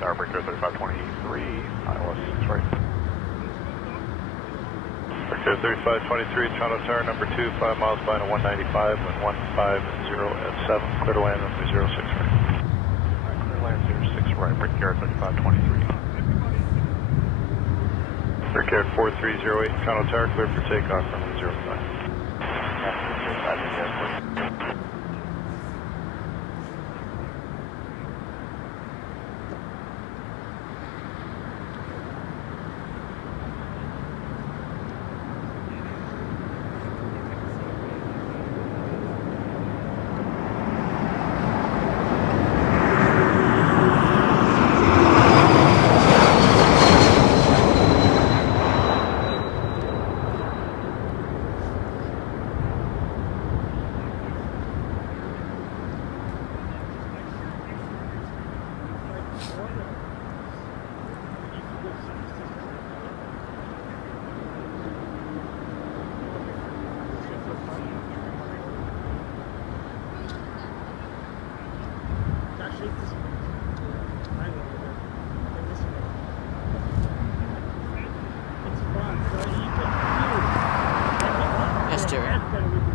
Tower, break clear 3523, ILS 6 right. Break clear 3523, Toronto Tower, number 2, 5 miles behind a 195, wind 150 at 7, clear to land runway 06 right. Clear to land 06 right, break clear 3523. Break clear 4308, Toronto Tower, clear for takeoff, runway 05.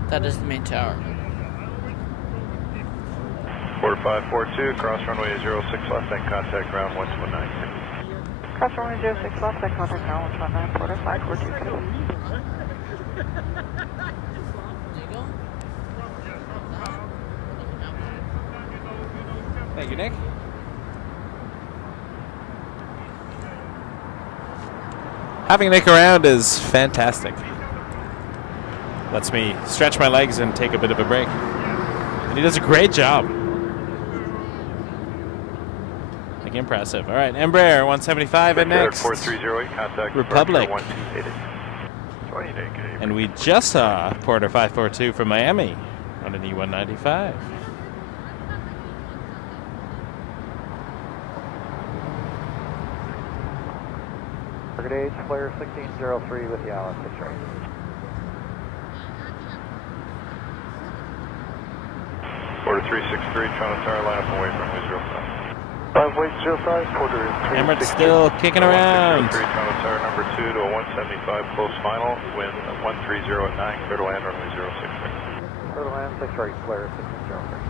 That is the main tower. 4542, cross runway 06 left and contact ground 119. Cross runway 06 left and contact ground 119, Porter 5422. Thank you, Nick. Having Nick around is fantastic. Lets me stretch my legs and take a bit of a break. And he does a great job. Like, impressive. All right, Embraer 175 and next. 4308, contact Republic. 1280. And we just saw Porter 542 from Miami on an E195. Target age, flare 1603 with the ILS 6 right. Porter 363, Toronto Tower, line up and wait runway 05. Runway 05, Porter Emirates still kicking around. 3 Toronto Tower, number 2 to a 175, close final, wind 130 at 9, clear to land runway 06 right. Clear to land 6 right, flare 1603.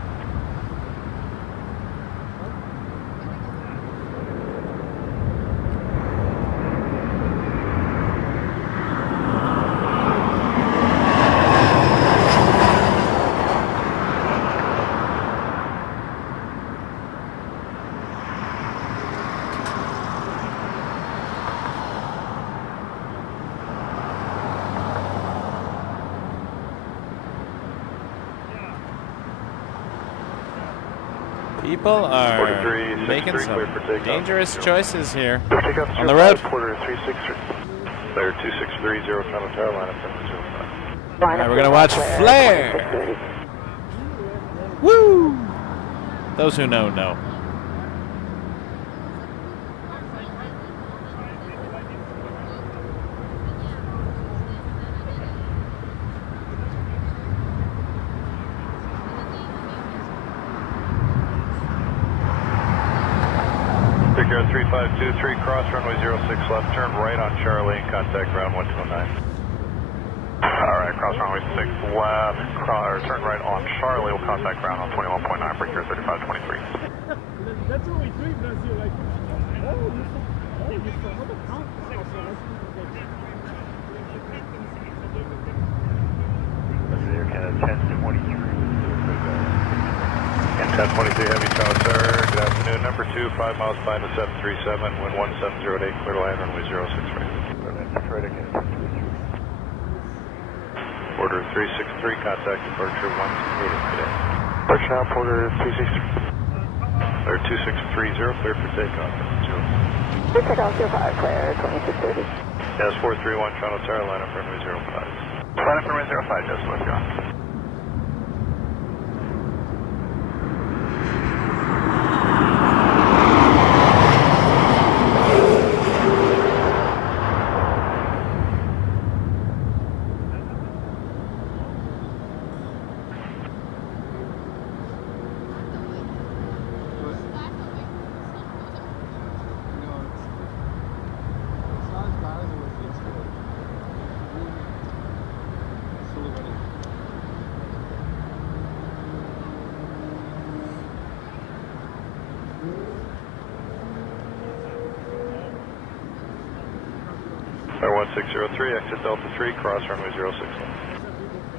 People are 43, making some dangerous choices here Takeoff on the road. Porter 363. Flare 2630, Toronto Tower, line up runway 05. All right, we're going to watch Flare. Woo! Those who know, know. Victor 3523, cross runway 06 left, turn right on Charlie and contact ground 1209. Alright, cross runway 6 left, turn right on Charlie, we'll contact ground on 21.9, break here 3523. That's what we do in Brazil, like, you're from other countries also, Air Canada 1023. And 1023 Heavy Tower, sir. Good afternoon. Number 2, 5 miles behind the 737, wind 1708, clear to land runway 06 right. Porter 363, contact departure 180 today. Departure now, Porter 363. Clear 2630, clear for takeoff. Takeoff 05, clear 2630. Yes, 431, Toronto Tower, line up runway 05. Line up runway 05, just with you. 1603, exit Delta 3, cross runway 06.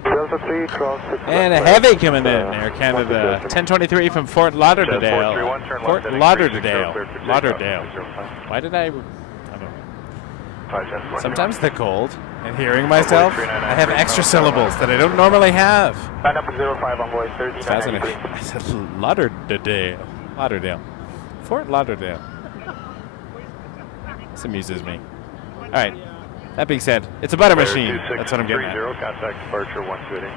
Delta 3, cross 6. And a heavy coming in, Air Canada. 1023 from Fort Lauderdale. Fort Lauderdale. Lauderdale. Why did I don't know. Sometimes the cold. And hearing myself, I have extra syllables that I don't normally have. Line up 05 on voice 39. Fascinating. I said Lauderdale. Lauderdale. Fort Lauderdale. This amuses me. All right. That being said, it's a butter machine. That's what I'm getting at. Contact departure 1280.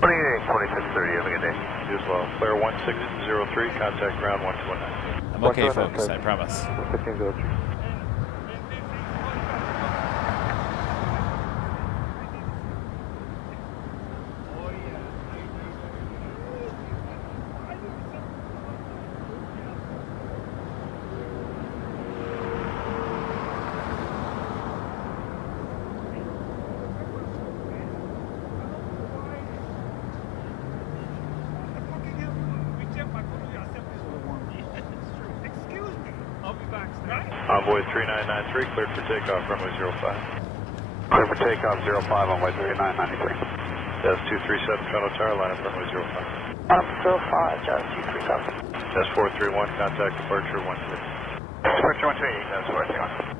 2630, have a good day. You as well. Flare 1603, contact ground 1219. I'm okay, folks, I promise. 1503. Envoy 3993, cleared for takeoff, runway 05. Clear for takeoff 05 on way 3993. Jazz 237, Toronto Tower, line up runway 05. Line up 05, Jazz 237. Jazz 431, contact departure 128. Departure 128, Jazz 431.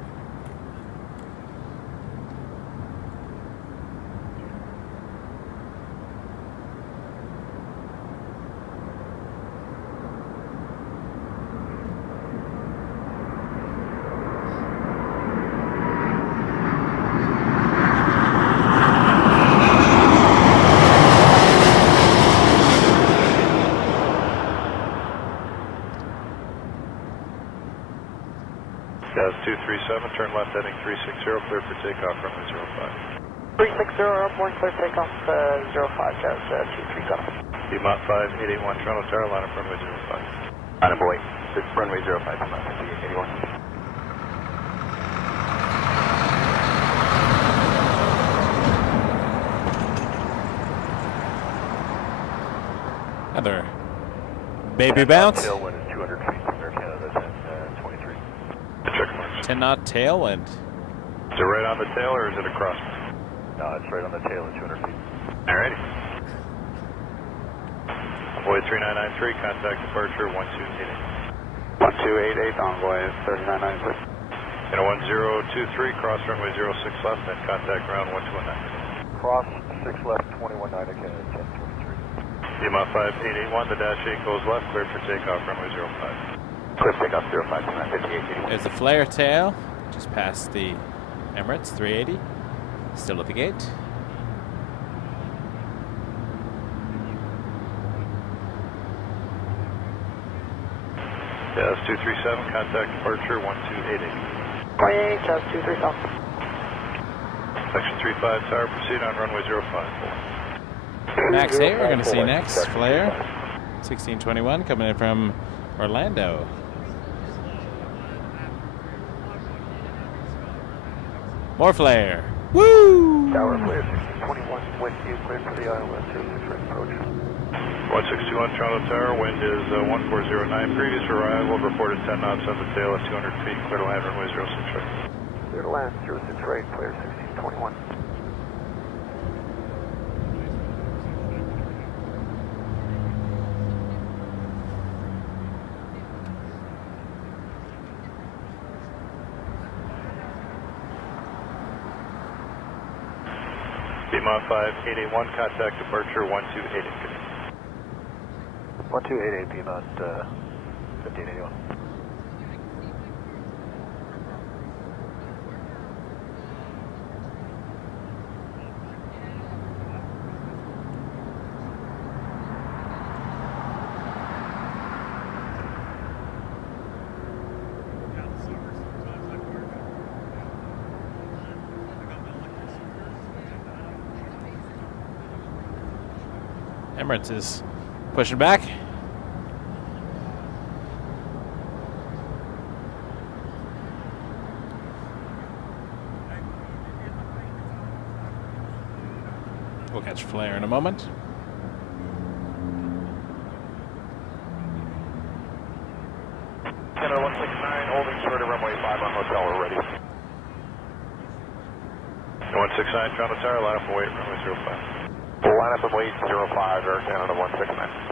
Jazz 237, turn left heading 360, clear for takeoff, runway 05. 360, airborne, clear takeoff 05, Jazz 237. Emirates 5881, Toronto Tower, line up runway 05. Line up boy, runway 05, Emirates 5881. Another baby bounce. Tailwind is 200 feet from Air Canada, 1023. Check marks. 10 knot tailwind. Is it right on the tail or is it across? No, it's right on the tail at 200 feet. Alrighty. Envoy 3993, contact departure 1288. 1288, Envoy 3993. And a 1023, cross runway 06 left, and contact ground 1219. Cross 6 left, 219 again, 1023. Emirates 5881, the dash 8 goes left, clear for takeoff, runway 05. Clear for takeoff 05, 5881. There's the flare tail, just past the Emirates 380. Still at the gate. Jazz 237, contact departure 1288. 28, Jazz 237. Section 35 tower, proceed on runway 05. Max 8, we're going to see next. Flare 1621 coming in from Orlando. More flare. Woo! Tower flare 1621, wind due, clear for the Iowa 06 approach. 1621 Toronto Tower, wind is 1409. Previous arrival reported 10 knots on the tail at 200 feet. Clear to land runway 06 right. Clear to land 06 right, clear 1621. Emirates 5881, contact departure 1288. 1288, Emirates 5881. Emirates is pushing back. We'll catch flare in a moment. Canada 169, holding short of runway 5 on hotel, we're ready. 169 Toronto Tower, line up and wait, runway 05. Line up and wait, 05, Air Canada 169.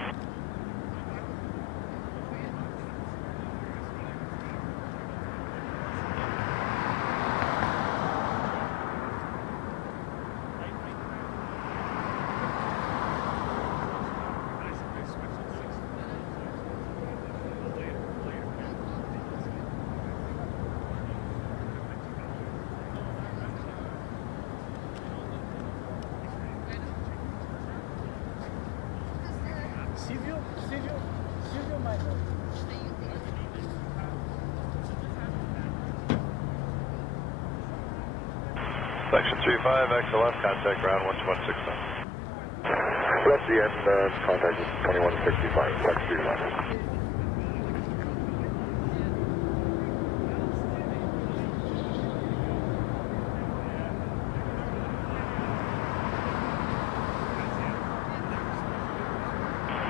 Section 35, XLF, contact ground 12169. That's the end, contact is 2165, Section 35.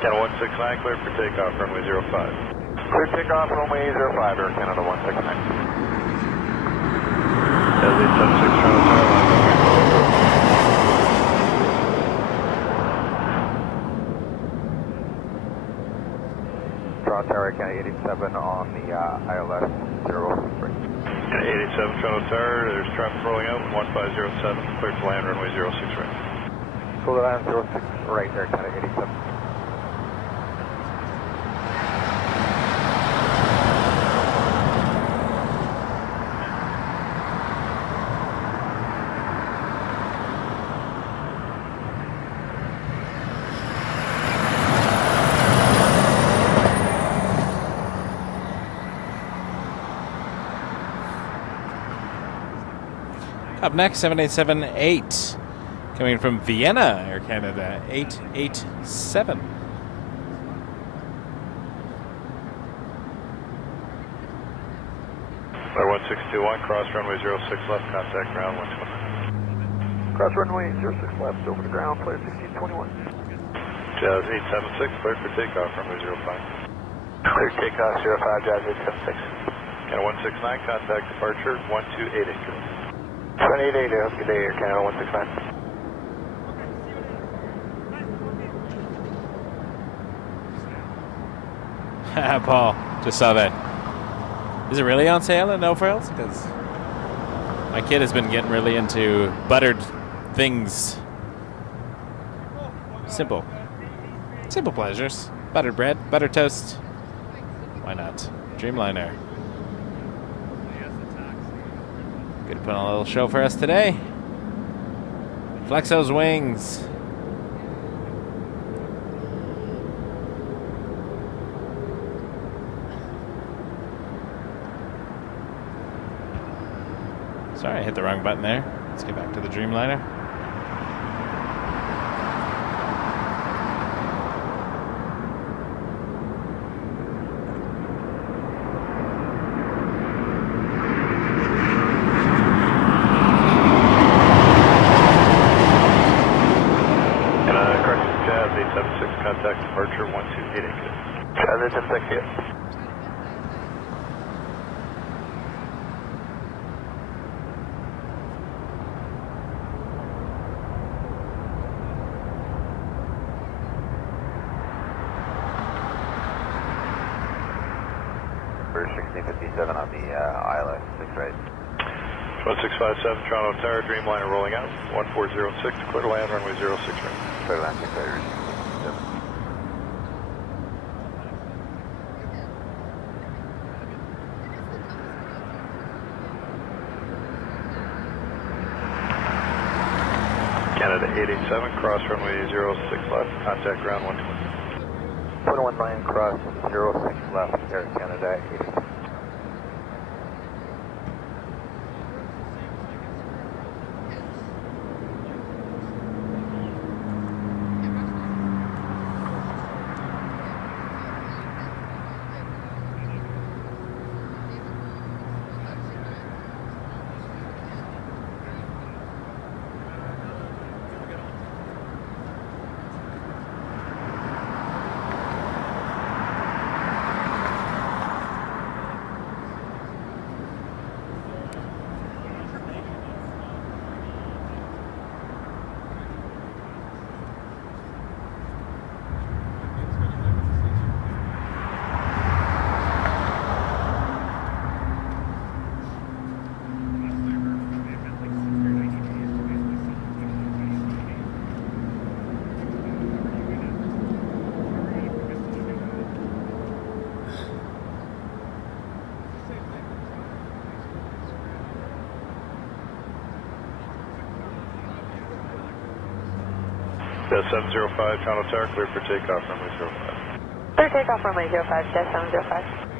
Canada 169, clear for takeoff, runway 05. Clear takeoff, runway 05, Air Canada 169. LA 76 Toronto Tower, line up and wait. Toronto Tower, Canada 87 on the ILS 063. Canada 87 Toronto Tower, there's traffic rolling out, 1507, clear to land, runway 06 right. Clear to land 06 right, Air Canada 87. Up next, 7878, coming from Vienna, Air Canada 887. Clear 1621, cross runway 06 left, contact ground 129. Cross runway 06 left, over the ground, clear 1621. Jazz 876, clear for takeoff, runway 05. Clear takeoff 05, Jazz 876. Canada 169, contact departure 1288. 2880, good day, Air Canada 169. Paul, just saw that. Is it really on sale at No Frills? Because my kid has been getting really into buttered things. Simple pleasures. Buttered bread, buttered toast. Why not? Dreamliner. Good to put on a little show for us today. Flex those wings. Sorry, I hit the wrong button there. Let's get back to the Dreamliner. Contact departure 1288. Jazz 876. We're 1657 on the ILS 6 right. 1657 Toronto Tower, Dreamliner rolling out, 1406, clear to land, runway 06 right. Clear to land 6 right. Canada 887, cross runway 06 left, contact ground 120. 219 cross 06 left, Air Canada 87. 705, Toronto Tower, cleared for takeoff, runway 05. Clear takeoff, runway 05, 705.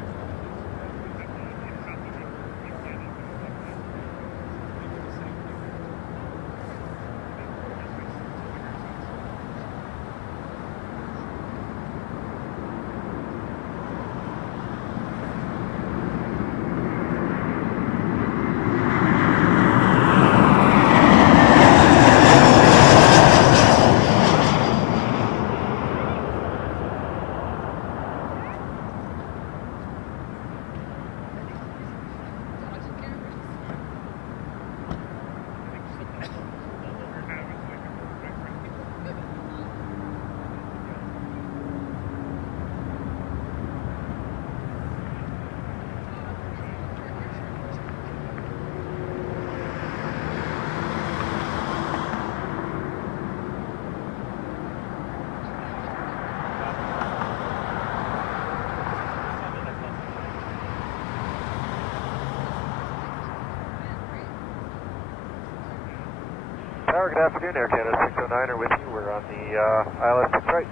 Good afternoon, Air Canada 609 are with you. We're on the ILS Detroit.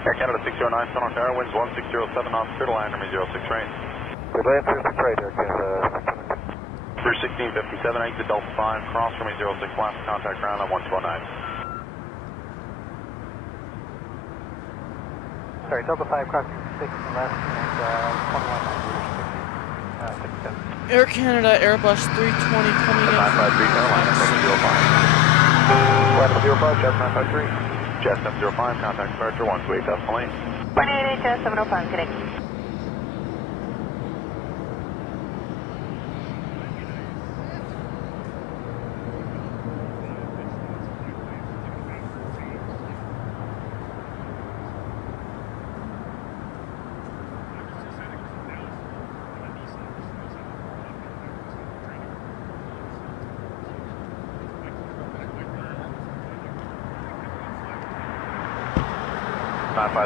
Air Canada 609, Toronto Tower, winds 1607 knots, clear to land, runway 06 range. Good land through Detroit, Air Canada 609. Through 1657, exit Delta 5, cross runway 06 left, contact ground on 1209. Sorry, Delta 5 crossing 6 left and 21 Air Canada Airbus 320 coming in. 953 Carolina, runway 05. Land 05, Jet 953. Jet 705, contact departure 128 decimal 8. 188, Jet 705, connect.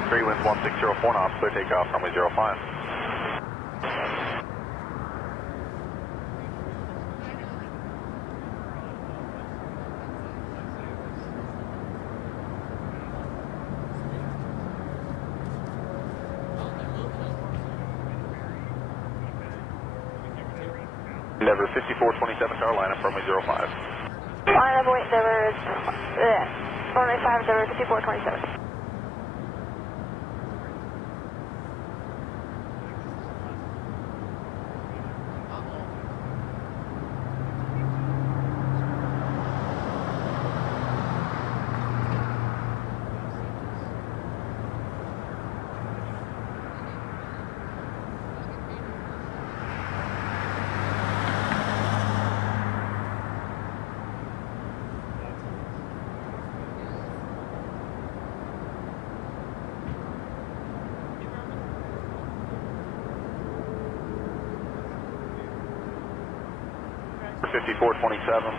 Three winds 1604 knots, clear takeoff, runway 05. Endeavor 5427 Carolina, runway 05. Line up, wait, Endeavor, runway 5, Endeavor 5427.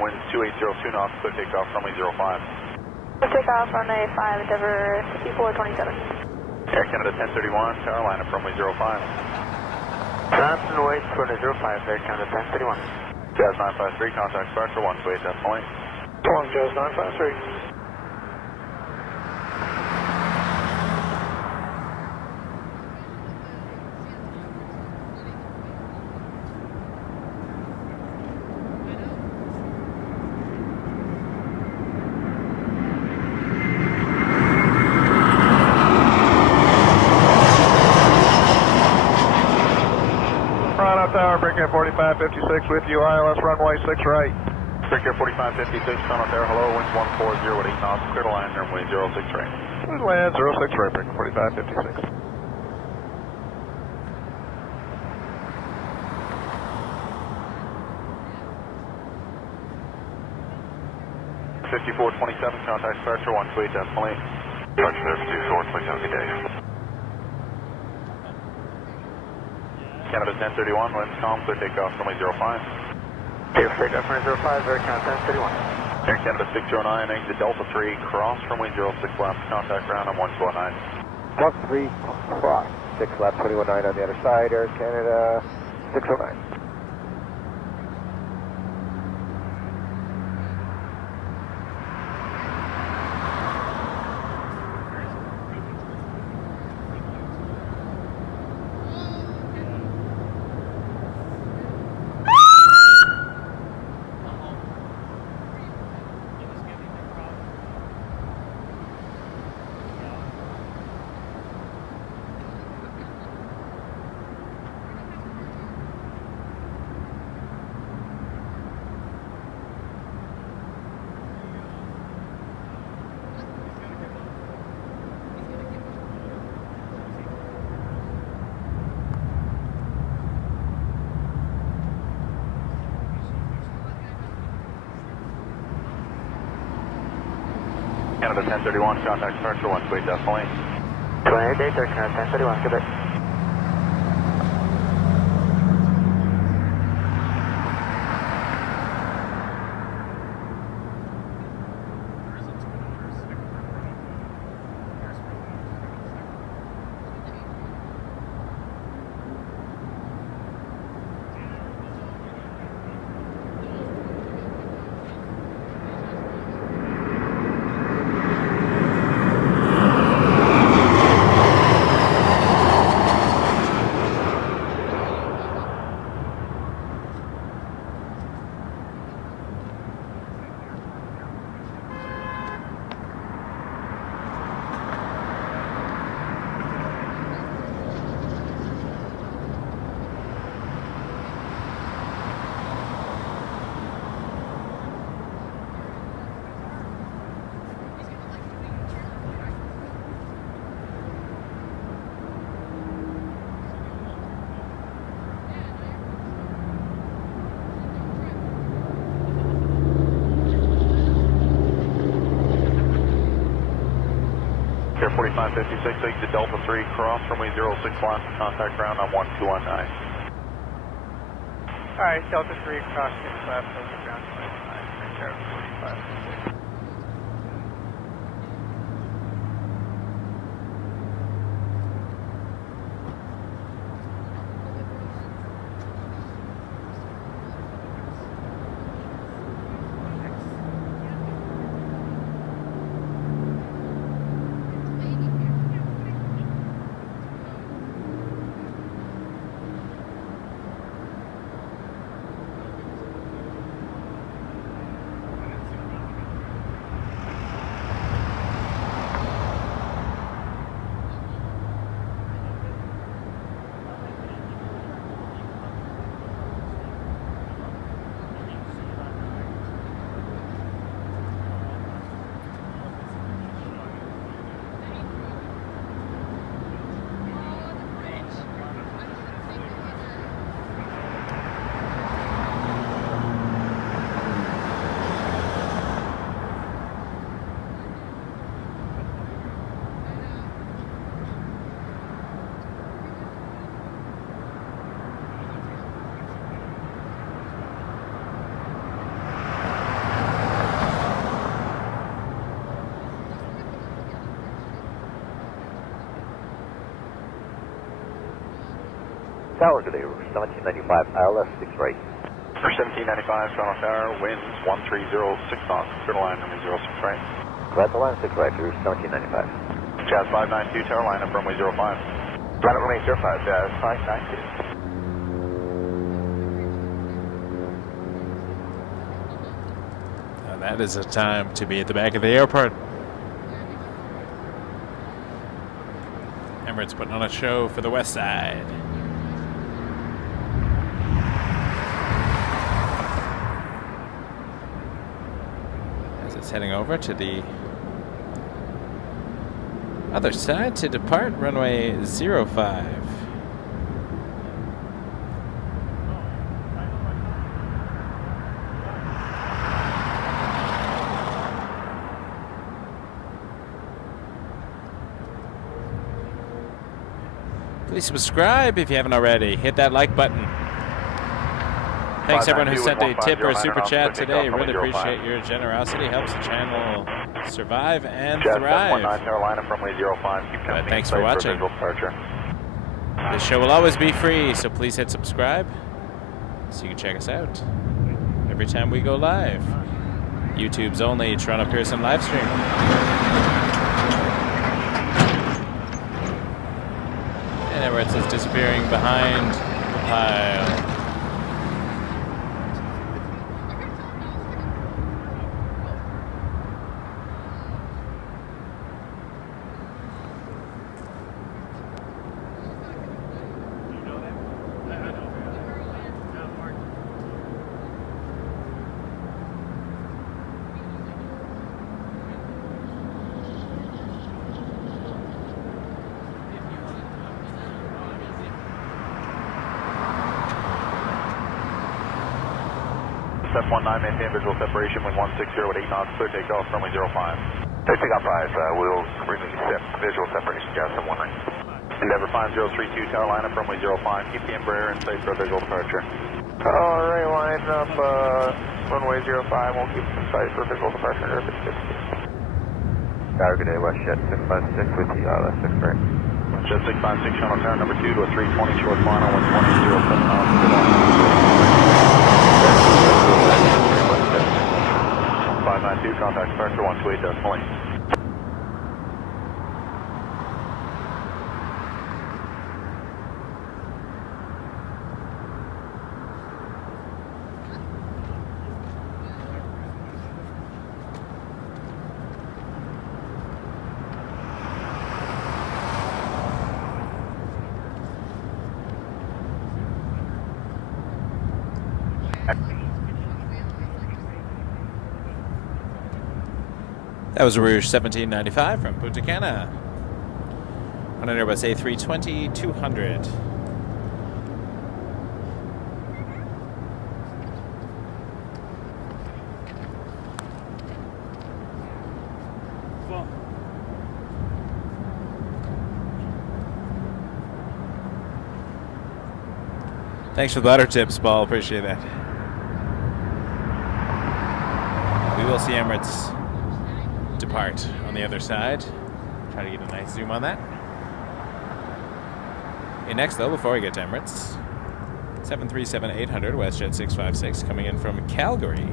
winds 2802 knots, clear takeoff, runway 05. Clear takeoff, runway 5, Endeavor 5427. Air Canada 1031, Carolina, runway 05. Johnson waits for the 05, Air Canada 1031. Jazz 953, contact departure 128 decimal 8. Long Jazz 953. Tower, Breaker 4556 with you, ILS runway 6 right. Breaker 4556, Toronto Tower, hello, winds 140 at 8 knots, clear to land, runway 06 right. Land 06 right, Breaker 4556. 5427, contact departure 128 decimal 8. Departure there for 24, please have a good day. Canada 1031, winds calm, clear takeoff, runway 05. Clear takeoff, runway 05, Air Canada 1031. Air Canada 609, exit Delta 3, cross runway 06 left, contact ground on 1209. Delta 3, cross, 6 left, 219 on the other side, Air Canada 609. Canada 1031, contact departure 128 decimal 28 Air Canada 1031, good day. Air 4556, exit Delta 3, cross runway 06 left, contact ground on 1219. Alright, Delta 3, cross 6 left, exit ground 29, Air 4556. Tower today, 1795, ILS 6 right. For 1795, Toronto Tower, winds 1306 knots, clear line runway 06 right. Glad the line 6 right, through 1795. Jazz 592, tower line up runway 05. Line up runway 05, Jazz 592. Now that is a time to be at the back of the airport. Emirates putting on a show for the west side. It's heading over to the other side to depart runway 05. Please subscribe if you haven't already. Hit that like button. Thanks everyone who sent a tip or a super chat today. Really appreciate your generosity. Helps the channel survive and thrive. But thanks for watching. This show will always be free, so please hit subscribe so you can check us out every time we go live. YouTube's only Toronto Pearson live stream. And Emirates is disappearing behind the pile. Step 19, maintain visual separation, wind 160 at 8 knots, clear takeoff, runway 05. Takeoff 5, we'll release visual separation, Jasmine 19. Endeavor 5032, tower line up runway 05, keep the Embraer in sight for a visual departure. Alright, line up runway 05, we'll keep in sight for visual departure at Air 60. Tower, good day, WestJet 656 with you, left 6 right. WestJet 656, shuttle turn number 2 to a 320 short final, 120.07 knots, 592, contact departure 128.8. That was Rouge 1795 from Punta Cana on an Airbus A320-200. Thanks for the butter tips, Paul. Appreciate that. We will see Emirates depart on the other side. Try to get a nice zoom on that. Okay, next though, before we get to Emirates, 737-800 WestJet 656 coming in from Calgary.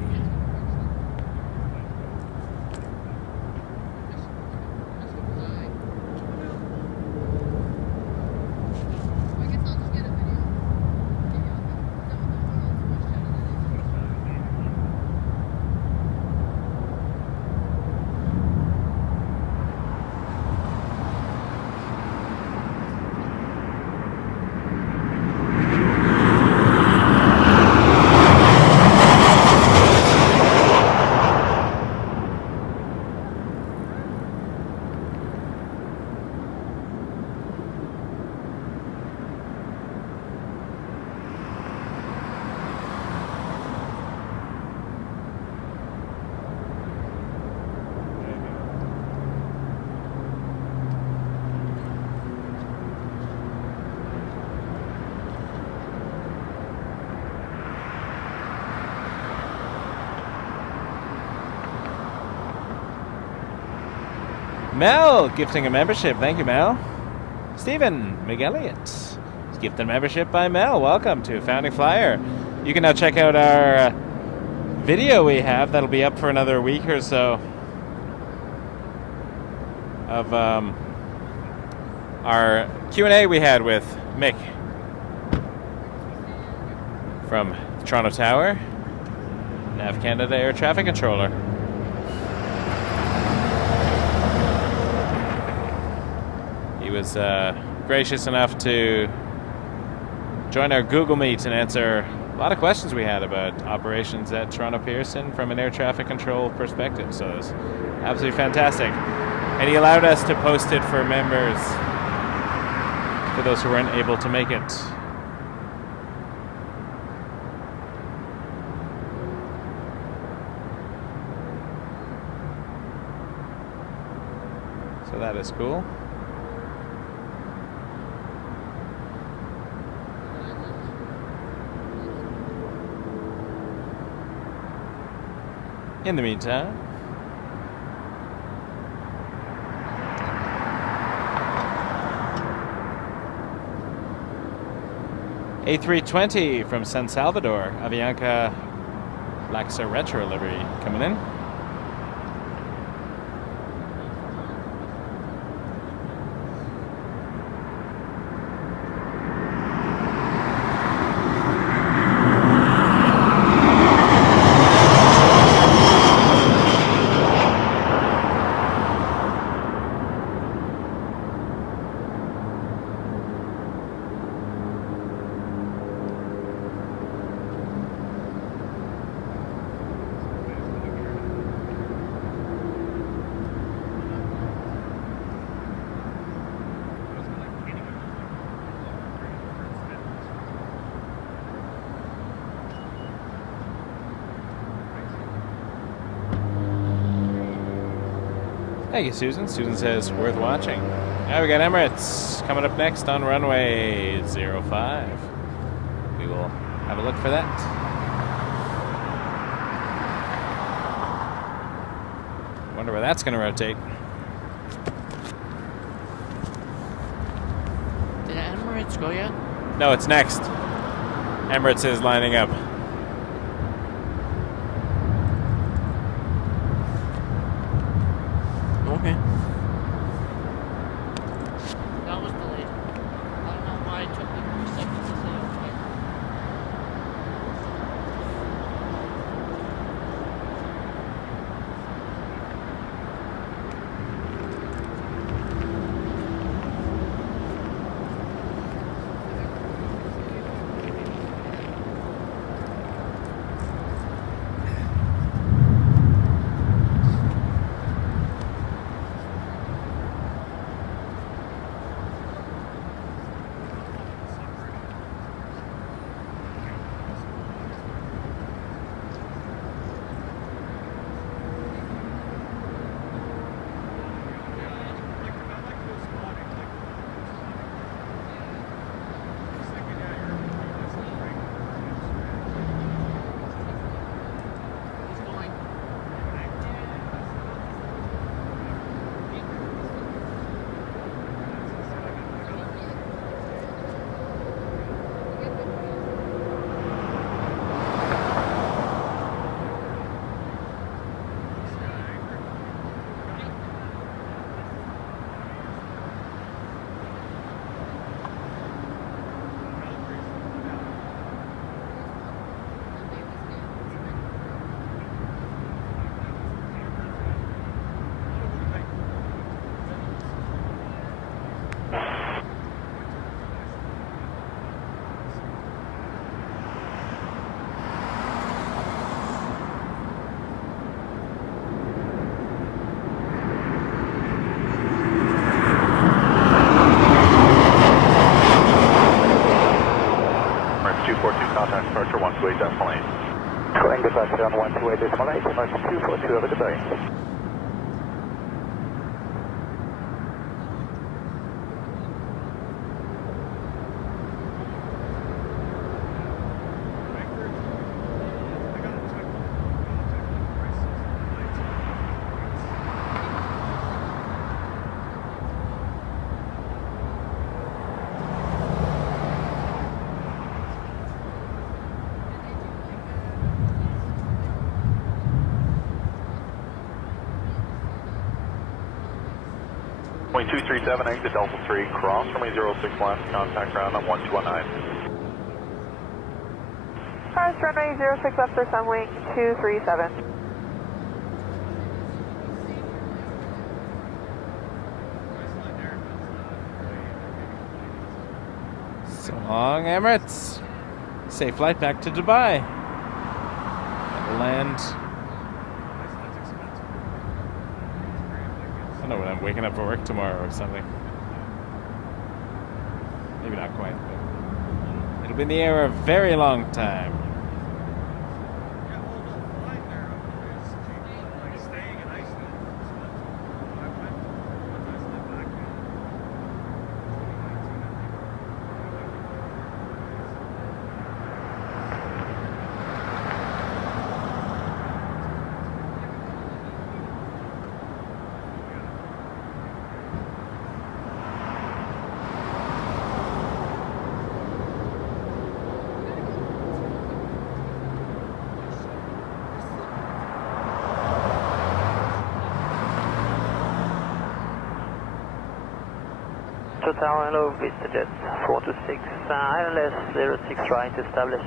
Mel gifting a membership. Thank you, Mel. Stephen McElliott gifted a membership by Mel. Welcome to Founding Flyer. You can now check out our video we have that'll be up for another week or so of our Q&A we had with Mick from the Toronto Tower, Nav Canada Air Traffic Controller. He was gracious enough to join our Google Meet and answer a lot of questions we had about operations at Toronto Pearson from an air traffic control perspective. So it was absolutely fantastic. And he allowed us to post it for members, for those who weren't able to make it. So that is cool. In the meantime, A320 from San Salvador, Avianca LACSA retro livery coming in. Thank you, Susan. Susan says, worth watching. Now we got Emirates coming up next on runway 05. We will have a look for that. Wonder where that's going to rotate. Did Emirates go yet? No, it's next. Emirates is lining up. Okay. That was delayed. I don't know why it took me 3 seconds to say okay. Contact departure 128 decimal 8. Correct departure on 128 decimal 8, emergency 242 over Dubai. Runway 237, exit Delta 3, cross runway 06 left, contact ground on 1219. Cars runway 06 left for Sunwing 237. So long, Emirates. Safe flight back to Dubai. And land. I don't know when I'm waking up for work tomorrow or something. Maybe not quite, but it'll be in the air a very long time. Total, hello, VistaJet 426, ILS 06 right established.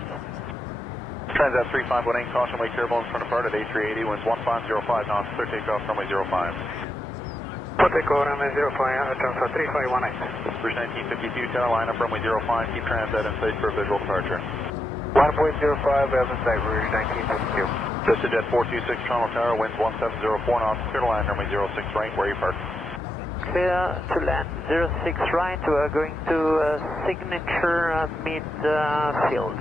Transat 3518, caution wake turbulence from depart at A380, winds 1505 knots, clear takeoff runway 05. Take over runway 05, Transat 3518. Bridge 1952, tower line up runway 05, keep Transat in sight for a visual departure. 1.05, as in sight, Bridge 1952. VistaJet 426, Toronto Tower, winds 1704 knots, clear to land runway 06 right, where you park. Clear to land 06 right, we are going to signature mid-field.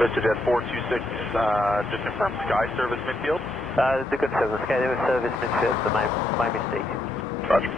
VistaJet 426, just confirm sky service midfield. The good service, Skydiver service midfield, my mistake. Roger.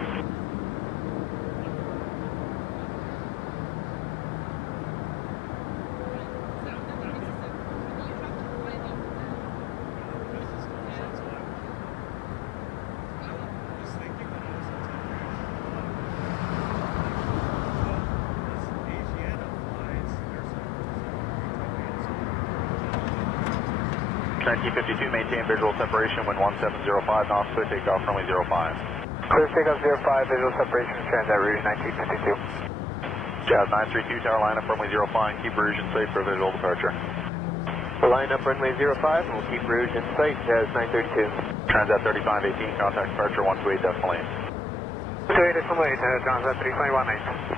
Maintain visual separation, wind 1705 knots, clear takeoff, runway 05. Clear takeoff 05, visual separation, Transat Rouge 1952. Jazz 932, tower line up runway 05, keep Rouge in sight for visual departure. Line up runway 05, and we'll keep Rouge in sight, Jazz 932. Transat 3518, contact departure 128 decimal 8. 28 decimal 8, Transat 321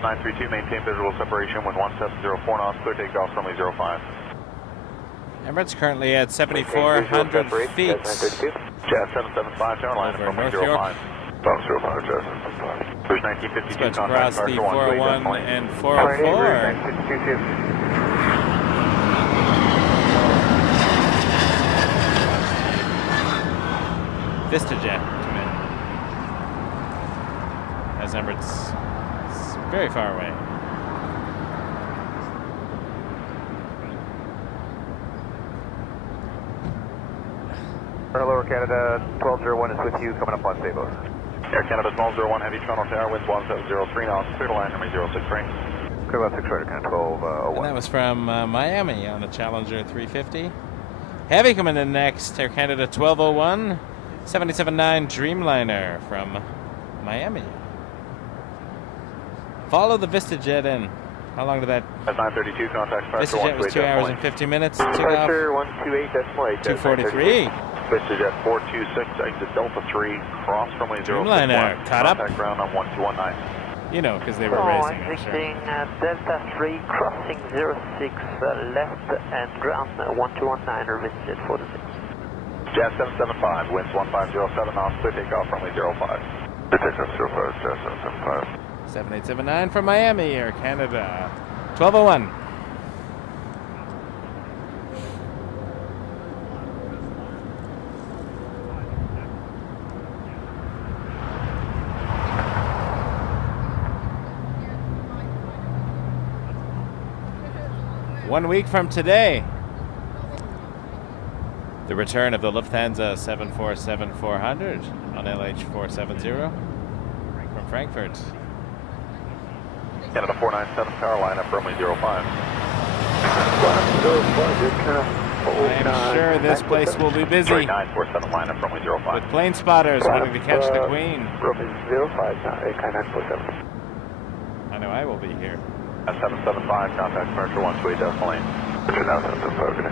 932, maintain visual separation, wind 1704 knots, clear takeoff, runway 05. Emirates currently at 7,400 feet. Jazz 775, tower line up runway 05. 05, Jazz 775. Rouge 1952, Let's contact cross the departure 401 and 404. VistaJet come in. As Emirates is very far away. Lower Canada 1201 is with you, coming up on Sabos. Air Canada 1201, heavy Toronto Tower, winds 1703 knots, clear to line, runway 06 right. Clear about 6 right, Canada 1201. And that was from Miami on the Challenger 350. Heavy coming in next, Air Canada 1201, 779 Dreamliner from Miami. Follow the VistaJet in. How long did that? At 932, contact VistaJet was 2 hours and 50 minutes. Took off Departure 128 decimal 8. 2:43. VistaJet 426, exit Delta 3, cross runway 06. Dreamliner, caught up. Contact ground on 1219. You know, because they were racing. I'm sure. Exiting Delta 3, crossing 06, left and ground 1219, or VistaJet 426. Jazz 775, winds 1507 knots, clear takeoff, runway 05. Clear takeoff 05, Jazz 775. 7879 from Miami, Air Canada 1201. One week from today, the return of the Lufthansa 747-400 on LH470 from Frankfurt. Canada 497, power line up runway 05. I'm sure this place will be busy 947 line up runway 05. with plane spotters wanting to catch the Queen. Runway 05, 947. I know I will be here. At 775, contact departure 128 decimal 8. Roger, now 775, good day.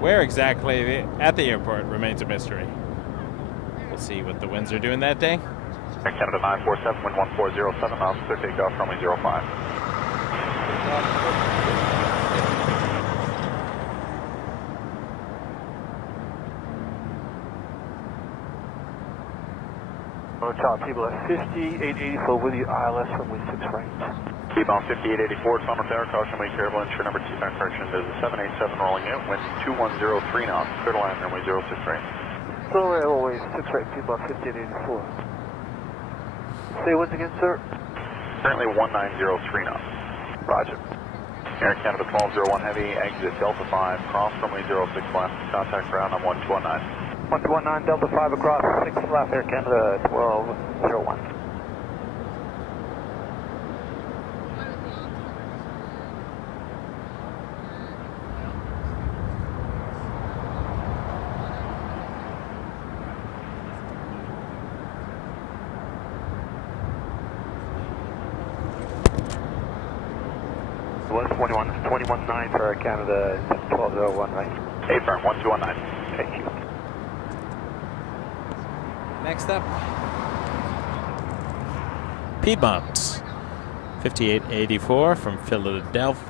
Where exactly at the airport remains a mystery. We'll see what the winds are doing that day. Air Canada 947, wind 1407 knots, clear takeoff, runway 05. Tower people at 5884 with you, ILS runway 6 right. T-bound 5884, Toronto Tower, caution wake turbulence, your number 2 correction is 787 rolling in, wind 2103 knots, clear to line, runway 06 right. Sorry, always 6 right, T-bound 5884. Say once again, sir. Currently 1903 knots. Roger. Air Canada 1201 heavy, exit Delta 5, cross runway 06 left, contact ground on 1219. 1219, Delta 5 across, 6 left, Air Canada 1201. West 219 for Canada 1201, right? Affirm, 1219. Thank you. Next up, Piedmont, 5884 from Philadelphia.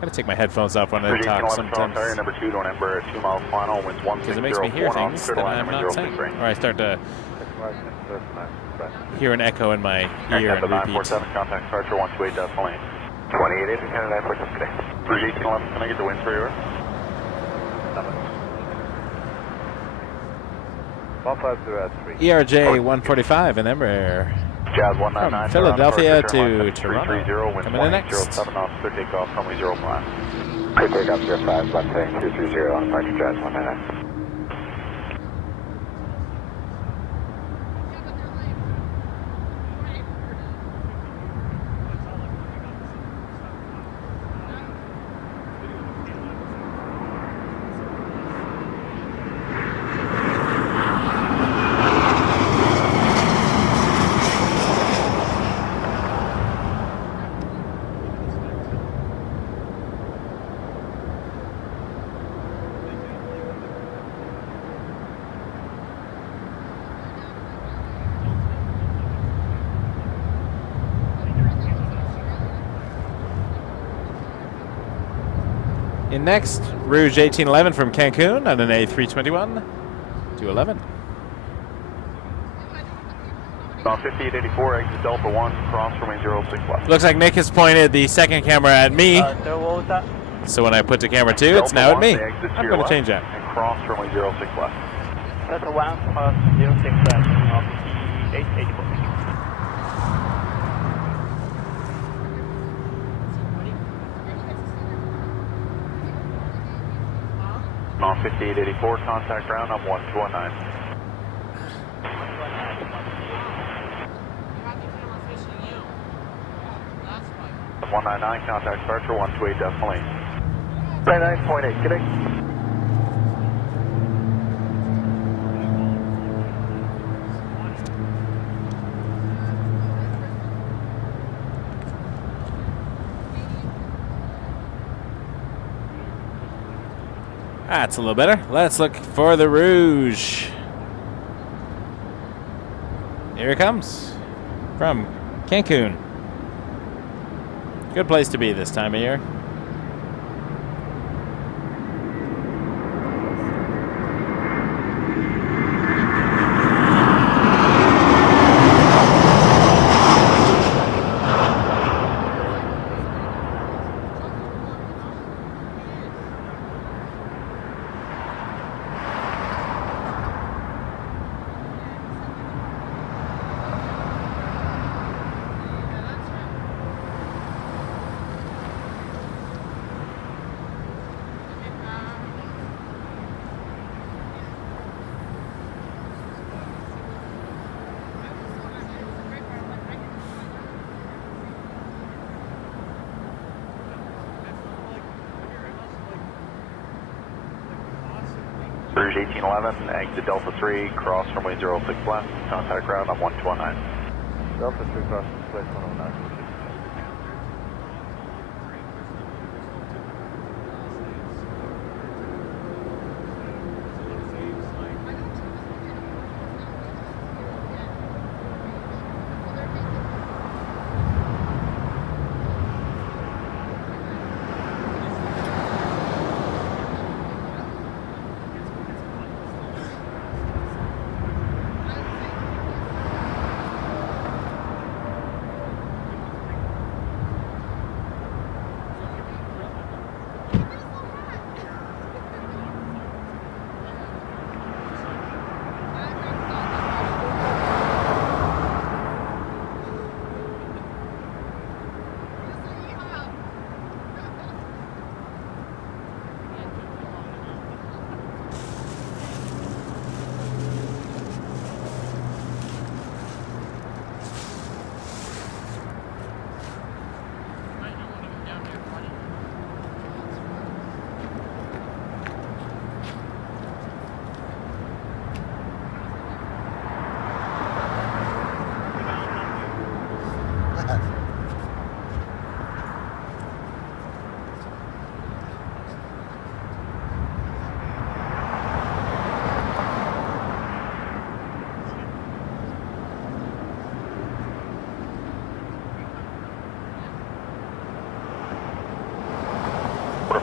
Gotta take my headphones off when I talk sometimes. Number 2 to an Embraer 2 miles final, winds 160. Because it makes me hear things that I'm not saying. Or I start to hear an echo in my ear and repeat. 947, contact departure 128 decimal lane. 28 to Canada 947 today. Rouge 1811, can I get the winds for you? 150 at 3. ERJ 145 in Embraer. Jazz 199. From Philadelphia to Toronto. Coming in next. 07 knots, clear takeoff, runway 05. Clear takeoff 05, left heading 230 on departure Jazz 199. In next, Rouge 1811 from Cancun on an A321 to 11. 5884, exit Delta 1, cross runway 06 left. Looks like Nick has pointed the second camera at me. So what was that? So when I put to camera 2, it's now at me. I'm going to change that. And cross runway 06 left. Delta 1, cross 06 left, 5884. 5884, contact ground, I'm 1219. I'm 199, contact departure, 128 decimal lane. 99.8, kidding. That's a little better. Let's look for the Rouge. Here it comes from Cancun. Good place to be this time of year. Rouge 1811, exit Delta 3, cross runway 06 left, contact ground, I'm 1219. Delta 3 cross place 109.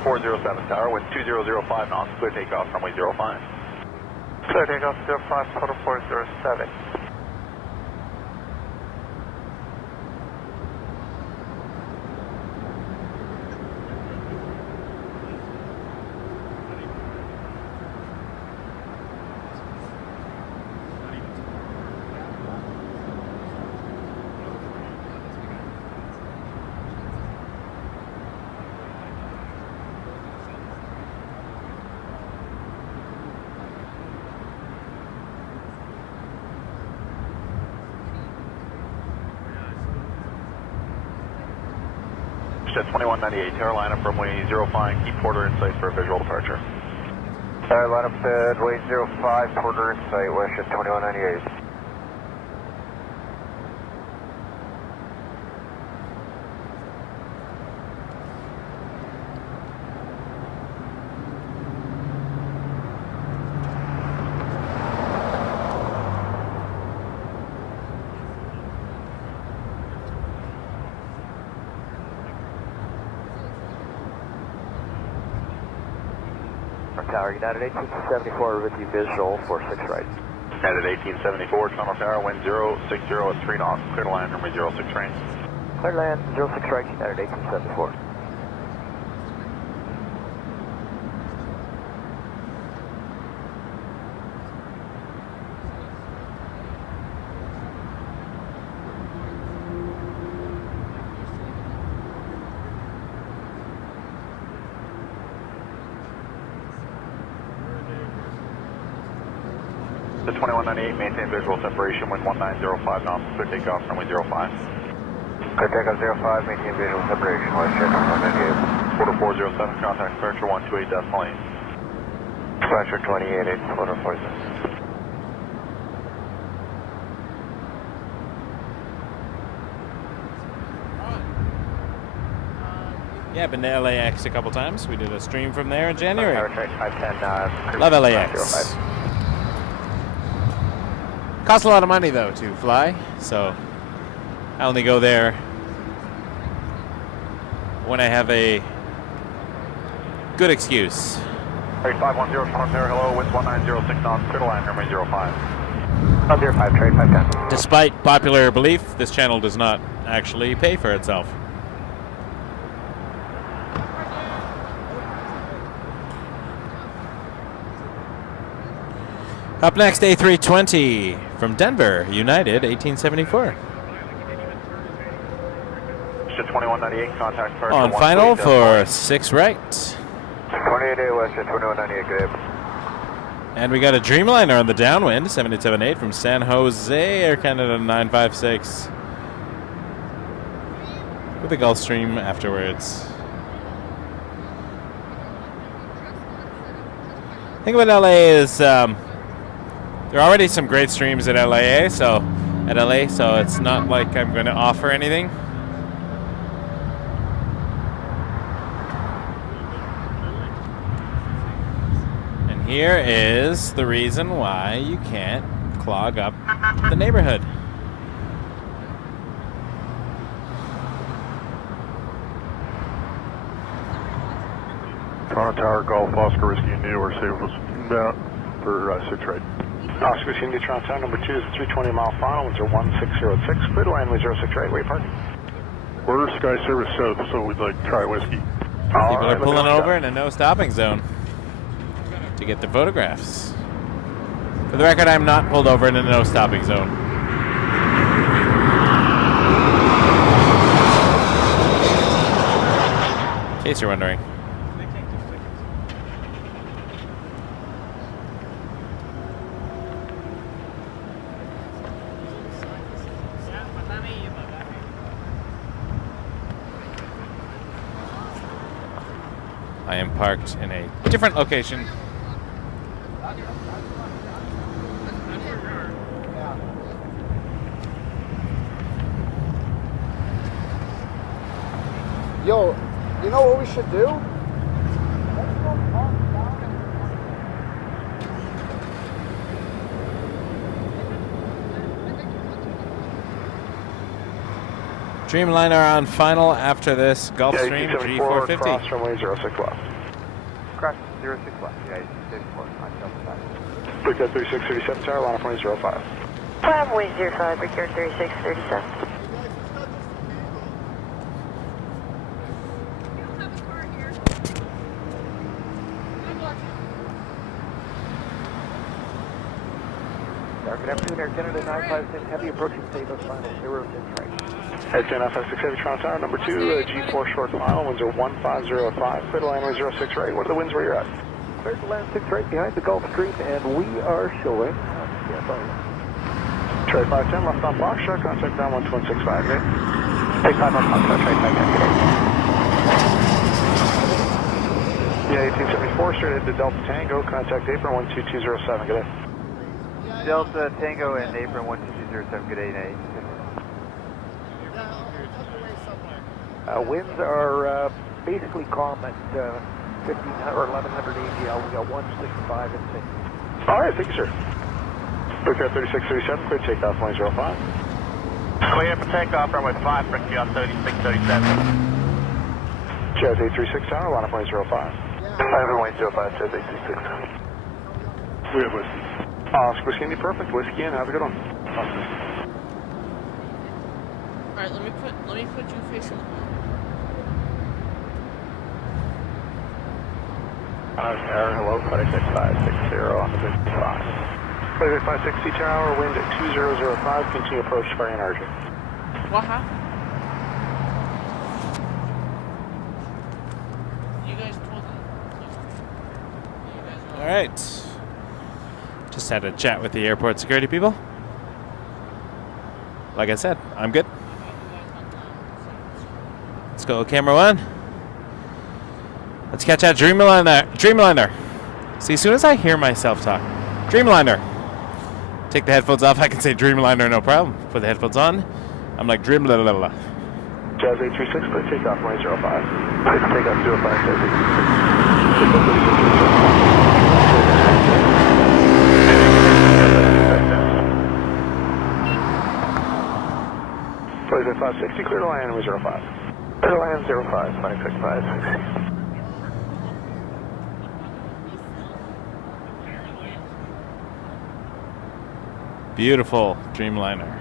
4407 tower, wind 2005 knots, clear takeoff, runway 05. Clear takeoff 05, total 407. Jet 2198, tower line up runway 05, keep Porter in sight for a visual departure. Line up runway 05, Porter in sight, West Jet 2198. Tower, United 1874 with you visual 46 right. United 1874, Toronto Tower, wind 060 at 3 knots, clear to land, runway 06 range. Clear land, 06 right, United 1874. The 2198, maintain visual separation, wind 1905 knots, clear takeoff, runway 05. Clear takeoff 05, maintain visual separation, West Jet 2198. Quarter 407, contact departure 128.8. Departure 28, quarter 47. Yeah, been to LAX a couple times. We did a stream from there in January. Tower train 510, Love LAX. Costs a lot of money though to fly, so I only go there when I have a good excuse. 510, Toronto Tower, hello, wind 1906 knots, clear to land, runway 05. 05, trade 510. Despite popular belief, this channel does not actually pay for itself. Up next, A320 from Denver, United 1874. Jet 2198, contact departure On final for 6 right. 28 West Jet 2198, good. And we got a Dreamliner on the downwind, 778 from San Jose, Air Canada 956. With a Gulfstream afterwards. The thing about LA is there are already some great streams at LA, so it's not like I'm going to offer anything. And here is the reason why you can't clog up the neighborhood. Toronto Tower, Golf, Oscar Whiskey, New York, was inbound for 6 right. Oscar Whiskey, Toronto Tower, number 2 is a 320 mile final, winds are 1606, clear to land, 06 right, wait, parking. We're Sky Service South, so we'd like to try whiskey. People are pulling over in a no stopping zone to get their photographs. For the record, I'm not pulled over in a no stopping zone. In case you're wondering. I am parked in a different location. Yo, you know what we should do? Dreamliner on final after this Gulfstream G450. Cross runway 06 left. 06 left, yeah, 64 on Delta 5. Brickyard 3637 Tower, line up runway 05. Runway 05, Brickyard 3637. Good afternoon, Air Canada 956 Heavy approaching takeoff final 06 right. Air Canada 956 Heavy Toronto Tower, number 2, G4 short final, winds are 150 clear to land 06 right. What are the winds where you're at? Clear to land 6 right behind the Gulf Stream, and we are showing. Trade 510, left on block, short contact down 12165, okay? Take 5 on contact, trade 510, Yeah, 1874, straight into Delta Tango, contact apron 12207, good day. Delta Tango and apron 12207, good day, Winds are basically calm at 1500 or 1100 AGL. We got 165 at 6. All right, thank you, sir. Brickyard 3637, clear takeoff, line 05. Clear for takeoff, runway 5, Brickyard 3637. Jazz A36 Tower, line up line 05. Everyone 05, Jazz A36. We have whiskey. Oscar Whiskey Indy, perfect. Whiskey in, have a good one. Alright, let me put you facing the wall. Air, hello, 56560 on the 55. 560 Tower, wind at 2005, continue approach to Fire NRJ. What happened? You guys told them. Alright. Just had a chat with the airport security people. Like I said, I'm good. Let's go, camera 1. Let's catch that Dreamliner. See, as soon as I hear myself talk, Dreamliner. Take the headphones off, I can say Dreamliner, no problem. Put the headphones on, I'm like Dreamliner. Jazz A36, clear takeoff, line 05. Clear takeoff, 05, Jazz Please at 560, clear to land, 05. Clear to land, 05, 56560. Beautiful Dreamliner.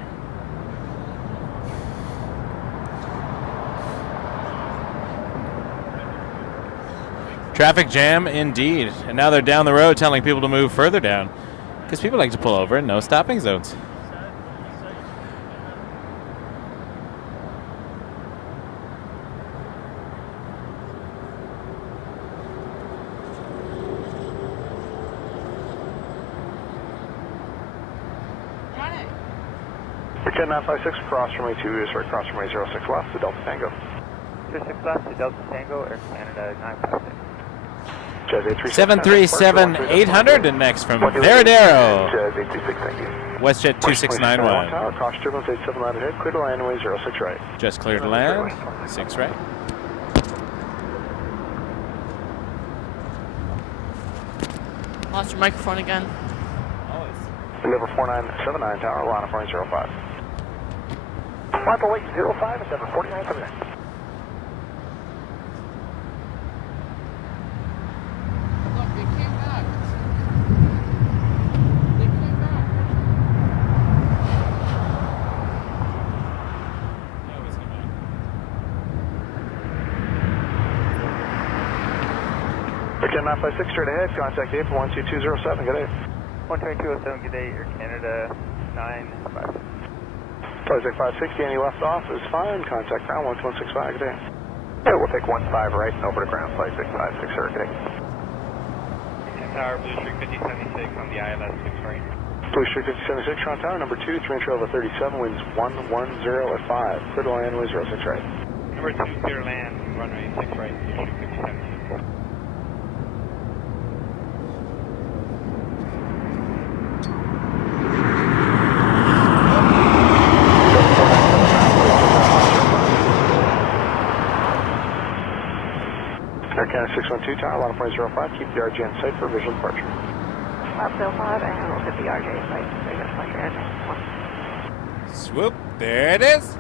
Traffic jam indeed. And now they're down the road telling people to move further down. Because people like to pull over in no stopping zones. Ken 956, cross runway 2 is right, cross runway 06 left to Delta Tango. 06 left to Delta Tango, Air Canada 956. Jazz A360. 737-800 and next from Veradero. Jazz A36, thank you. WestJet 2691. Tower, cross Turbulence 879 ahead, clear to land, runway 06 right. Just clear to land, 6 right. Lost your microphone again. Deliver 4979 Tower, line up runway 05. Michael Wait 05 and 74979. Look, they came back. They came back. They always come back. Ken 956, straight ahead, contact April 12207, good day. 12207, good day, Air Canada 956. Project 560, any left off is fine. Contact ground 12165, good day. Yeah, we'll take 15 right and over to ground, flight 656, sir, good day. Tower, Blue Streak 5076 on the ILS 6 right. Blue Streak 5076, Toronto Tower, number 2, 3 inch over 37, winds 110 at 5. Clear to land, runway 06 right. Number 2, clear land, runway 6 right, Blue Streak 5076. Air Canada 612 Tower, line up runway 05, keep the RJ in sight for visual departure. Left 05 and we'll get the RJ site. Swoop, there it is.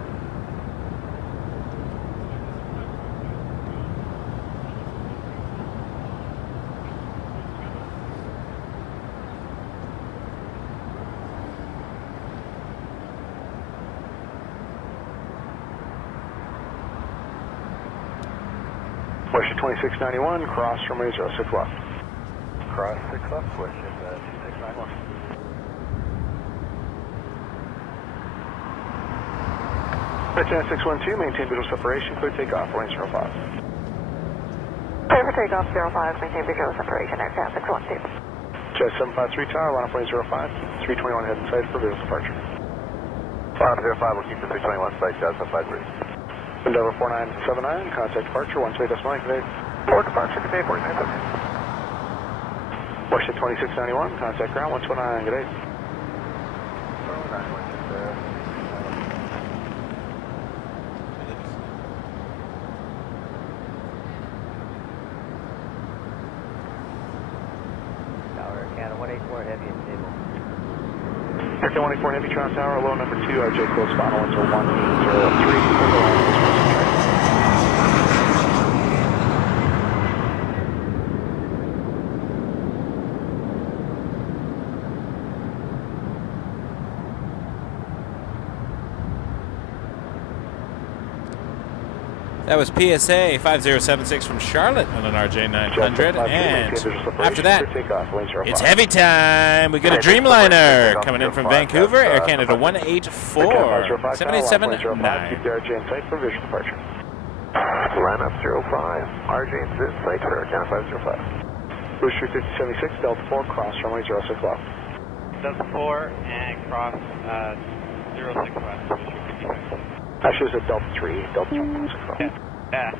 Question 2691, cross runway 06 left. Cross 6 left, question 2691. Channel 612, maintain visual separation, clear takeoff, runway 05. Clear for takeoff 05, maintain visual separation, Air Canada 612. Jet 753 tower, line up runway 05, 321 head inside for visual departure. Line up 05, we'll keep the 321 site, Jet 753. Endeavor 4979, contact departure, 128.9, Cathay. Forward departure, Cathay, 49, okay. Washington 2691, contact ground, 129, Cathay. Tower, Canada 184 heavy and stable. Air Canada 184 heavy, Toronto Tower, low number 2, RJ close final, 103. That was PSA 5076 from Charlotte on an RJ900, and after that, it's heavy time. We got a Dreamliner coming in from Vancouver, Air Canada 184, 787-9. Keep the RJ in sight for visual departure. Line up 05, RJ in sight for Air Canada 505. Booster 5076, Delta 4, cross runway 06 left. Delta 4 and cross 06 left. Actually, it's a Delta 3, Delta 3, 06 left. Yeah,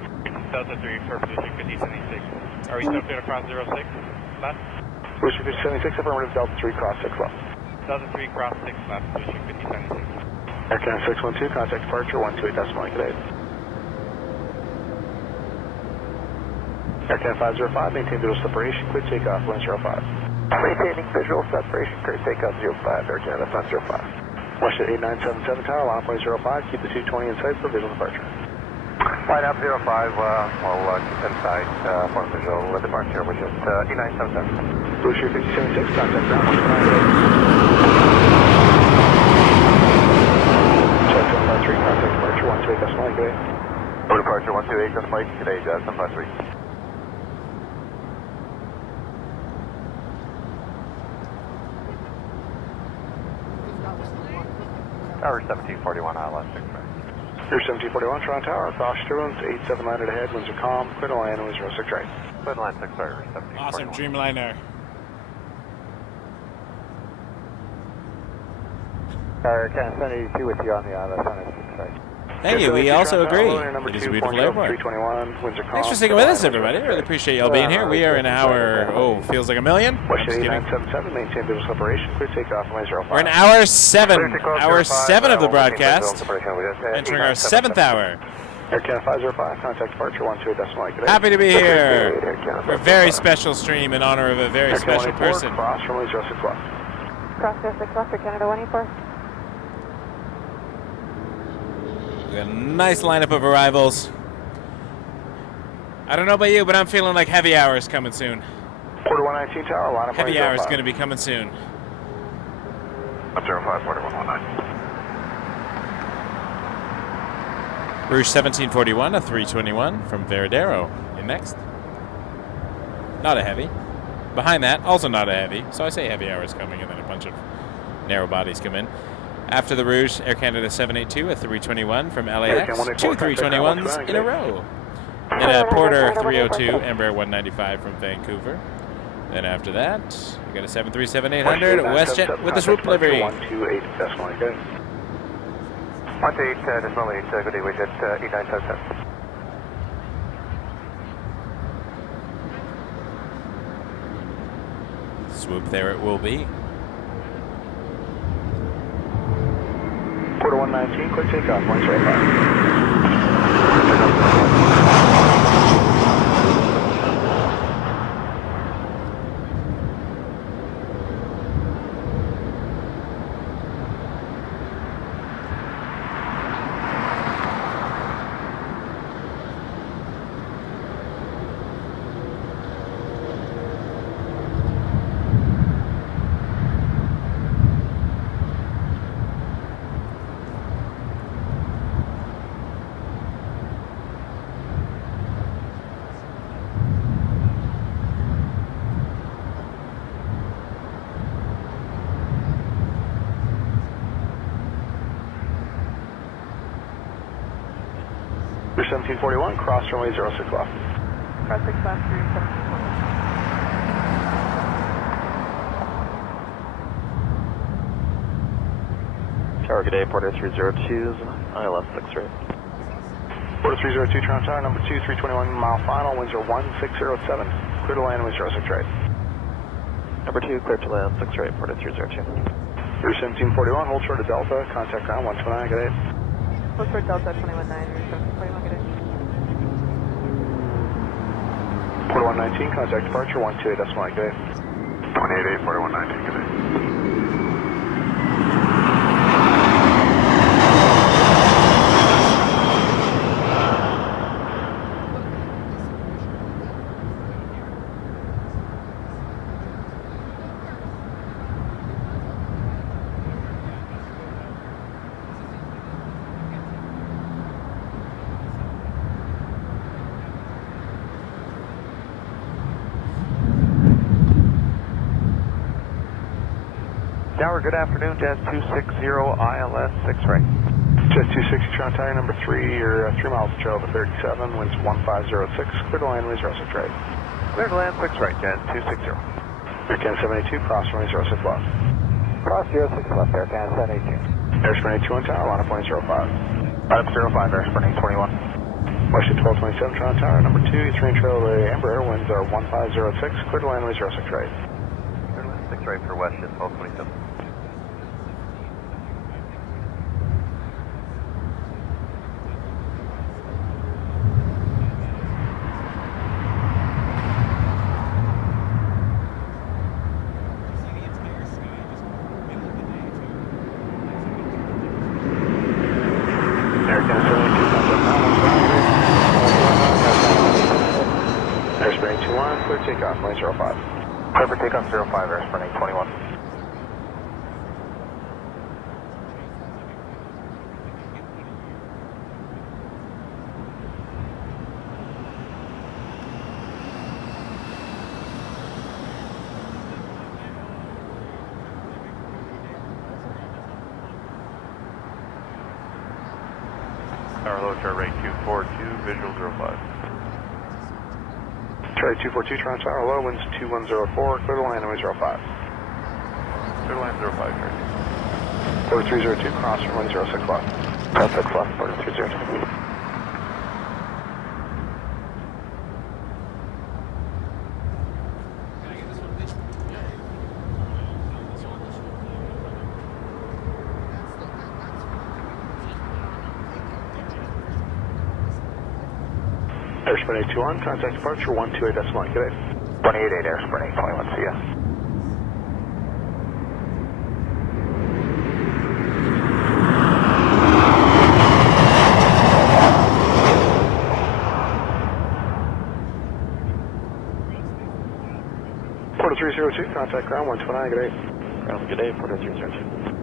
Delta 3 for position 5076. Are we still clear to cross 06 left? Booster 5076, affirmative, Delta 3, cross 6 left. Delta 3, cross 6 left, position 5076. Air Canada 612, contact departure, 128.9, Cathay. Air Canada 505, maintain visual separation, clear takeoff, runway 05. Maintaining visual separation, clear takeoff 05, Air Canada 505. Washington 8977 tower, line up runway 05, keep the 220 in sight for visual departure. Line up 05, we'll keep inside for visual departure, which is 8977. Booster 5076, contact ground, 129. Jet 753, contact departure, 128.9, Cathay. For departure 128.9, Cathay, Jet 753. Tower 1741, ILS 6 right. Air 1741, Toronto Tower, cross Turbulence, 87 line ahead, winds are calm, clear to land, winds 06 right. Clear to land 6 right, 1741. Awesome Dreamliner. Air Canada 782 with you on the ILS on 6 right. Thank you. We also agree. It is a beautiful airport. Thanks for sticking with us, everybody. I really appreciate y'all being here. We are in hour, feels like a million. Washington 977, maintain visual separation, clear takeoff, runway 05. We're in hour 7 of the broadcast, entering our 7th hour. Air Canada 505, contact departure 128.9. Happy to be here for a very special stream in honor of a very special person. Cross runway 06 left. Cross 06 left for Canada 184. We got a nice lineup of arrivals. I don't know about you, but I'm feeling like heavy hours coming soon. Quarter 119 tower, line up heavy hours going to be coming soon. 05, quarter 119. Rouge 1741, a 321 from Veradero. In next. Not a heavy. Behind that, also not a heavy. So I say heavy hours coming, and then a bunch of narrow bodies come in. After the Rouge, Air Canada 782, a 321 from LAX. 2 321s in a row. Then a Porter 302, Embraer 195 from Vancouver. Then after that, we got a 737-800 WestJet with the swoop livery. 128.8, 128.8, good day, WestJet 8977. Swoop there it will be. Quarter 119, quick takeoff, runway 05. You're 1741, cross runway 06 left. Cross 6 left through 1741. Tower, good day, Porter 302's ILS 6 right. Porter 302, Toronto Tower, number 2, 321 mile final, winds are 1607, clear to land, winds are 06 right. Number 2, clear to land 6 right, Porter 302. You're 1741, hold short of Delta, contact ground 129, good day. Hold short Delta 219, you're 1741, good day. Porter 119, contact departure 128, that's my good day. 288, Porter 119, good day. Tower, good afternoon, Jazz 260 ILS 6 right. Jazz 260, Toronto Tower, number 3, you're 3 miles to trail over 37, winds 1506, clear to land, winds 06 right. Clear to land 6 right, Jazz 260. Air Canada 782, cross runway 06 left. Cross 06 left, Air Canada 782. Airspan 821 Tower, line up point 05. Line up 05, Airspan 821. Western 1227, Toronto Tower, number 2, you 3 trail over Embraer, winds are 1506, clear to land, winds 06 right. Clear to land 6 right for West, 1227. Airspan 821, clear takeoff, line 05. Clear for takeoff 05, Airspan 821. Tower low, chart rate 242, visual 05. Try 242, Toronto Tower, low, winds 2104, clear to land, winds 05. Clear to land 05, chart. Porter 302, cross from wind 06 left. Cross 6 left, Porter 302. Airspan 821, contact departure 128, that's my good day. 288, Airspan 821, see ya. Porter 302, contact ground 129, good day. Ground, good day, Porter 302.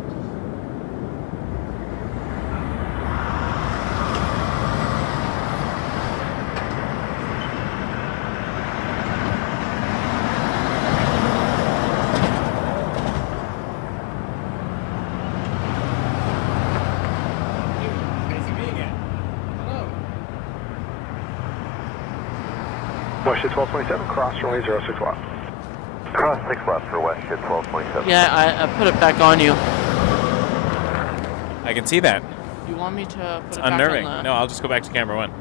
Western 1227, cross runway 06 left. Cross 6 left for Western 1227. Yeah, I put it back on you. I can see that. You want me to put It's it unnerving. back on No, I'll just go back to camera 1.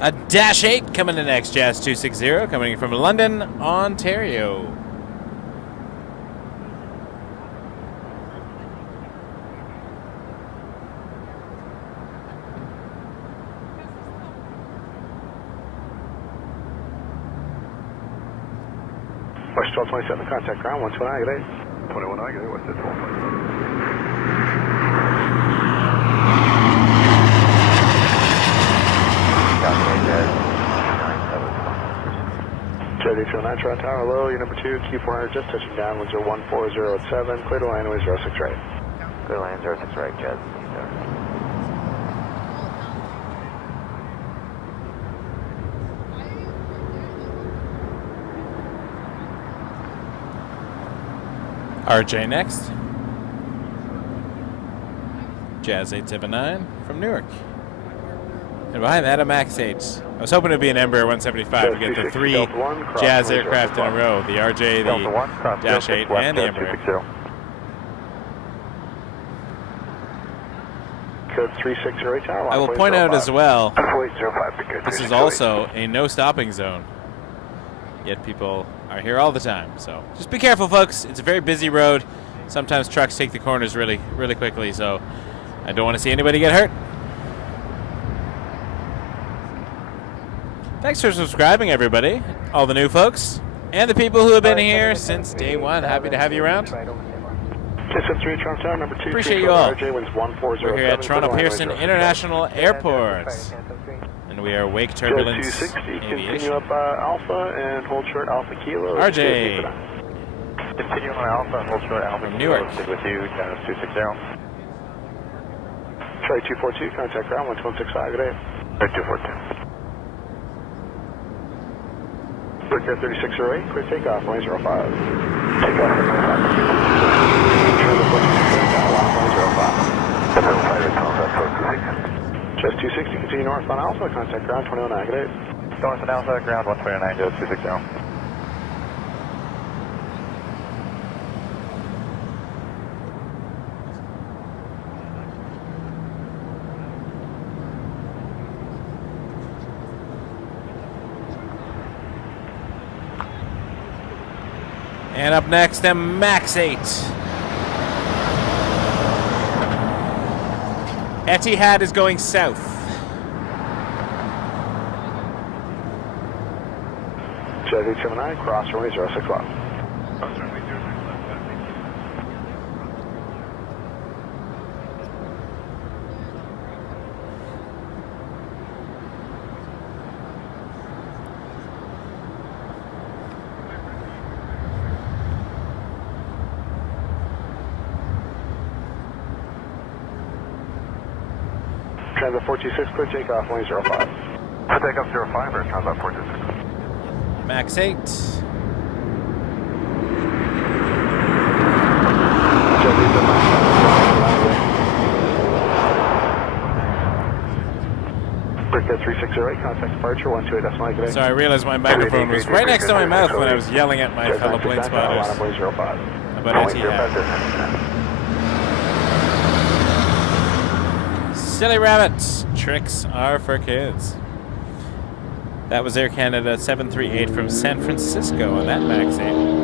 A Dash 8 coming in next, Jazz 260, coming from London, Ontario. West 1227, contact ground 129, good day. 21, good day, West 1227. Jet 809, Toronto Tower, low, your number 2, Q400, just touching down, winds are 14087, clear to land, winds 06 right. Clear to land 06 right, Jet. RJ next. Jazz 879 from Newark. And behind that, a MAX 8. I was hoping it would be an Embraer 175 to get the 3 Jazz aircraft in a row. The RJ, the Dash 8, and the Embraer. Code 360 tower. I will point out as well, this is also a no stopping zone. Yet people are here all the time. So just be careful, folks. It's a very busy road. Sometimes trucks take the corners really, really quickly. So I don't want to see anybody get hurt. Thanks for subscribing, everybody. All the new folks and the people who have been here since day one. Happy to have you around. Appreciate you all. We're here at Toronto Pearson International Airport. And we are Wake Turbulence Aviation. Continue up Alpha and hold short Alpha Kilo. RJ. Continue on Alpha and hold short Alpha from Newark. Kilo. Stick with you, Dennis 260. Try 242, contact ground 1265, good day. Try 242. Quick Air 3608, clear takeoff, runway 05. Takeoff, Just 260, continue north on Alpha, contact ground 219, good day. North on Alpha, ground 129, just 260. And up next, the MAX 8. Etihad is going south. Jazz 879, cross runway 06 left. Transat 426, clear takeoff, runway 05. Takeoff 05 or Transat 426? MAX 8. Breakdown 3608, contact departure 128.9. So I realized my microphone was right next to my mouth when I was yelling at my fellow plane spotters about Etihad. Silly rabbits. Tricks are for kids. That was Air Canada 738 from San Francisco on that MAX 8.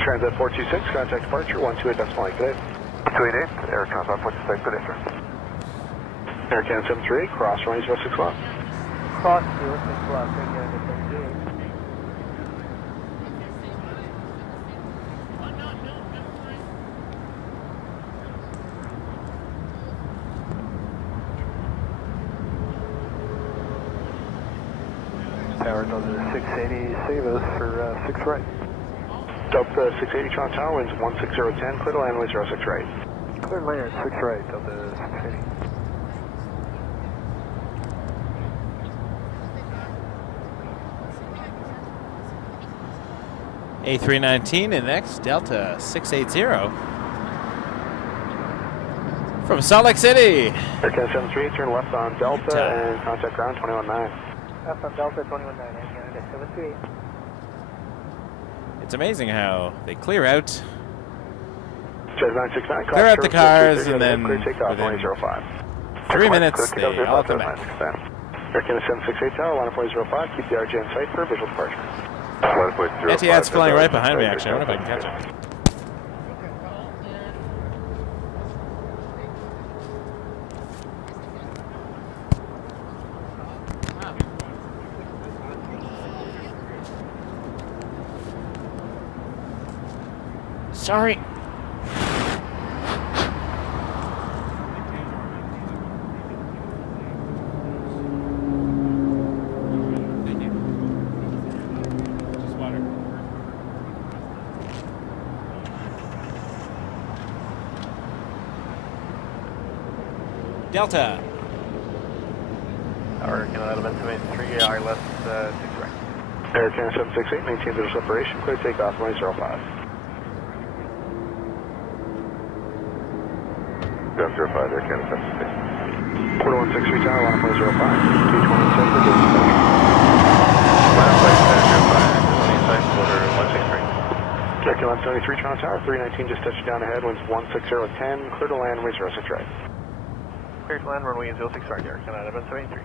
Transat 426, contact departure 128.9 today. 288, Air Transat 426, good day, sir. Air Canada 738, cross runway 06 left. Cross 06 left, Air Canada 78. Tower Delta 680, save us for 6 right. Delta 680, Toronto Tower, winds 16010, clear to land, runway 06 right. Clear land, 6 right, Delta 680. A319 and next, Delta 680. From Salt Lake City. Air Canada 738, turn left on Delta and contact ground 219. Left on Delta 219, Air Canada 738. It's amazing how they clear out, Jazz969, clear out the cars, and then clear takeoff, within 05. 3 minutes, they all come back. Air Canada 768 tower, line up 05, keep the RJ in sight for visual departure. Etihad's flying right behind me, actually. I wonder if I can catch it. Sorry. Delta. Tower Canada B777-300ER, ILS 6 right. Air Canada 768, maintain visual separation, clear takeoff, runway 05. 705, Air Canada 768. Quarter 163 tower, line up runway 05. 227 for distance. Line up runway 05, 26, quarter 163. Air Canada 73 Toronto Tower, 319 just touching down ahead, winds 16010, clear to land, runway 06 right. Clear to land, runway 06 right, Air Canada B773.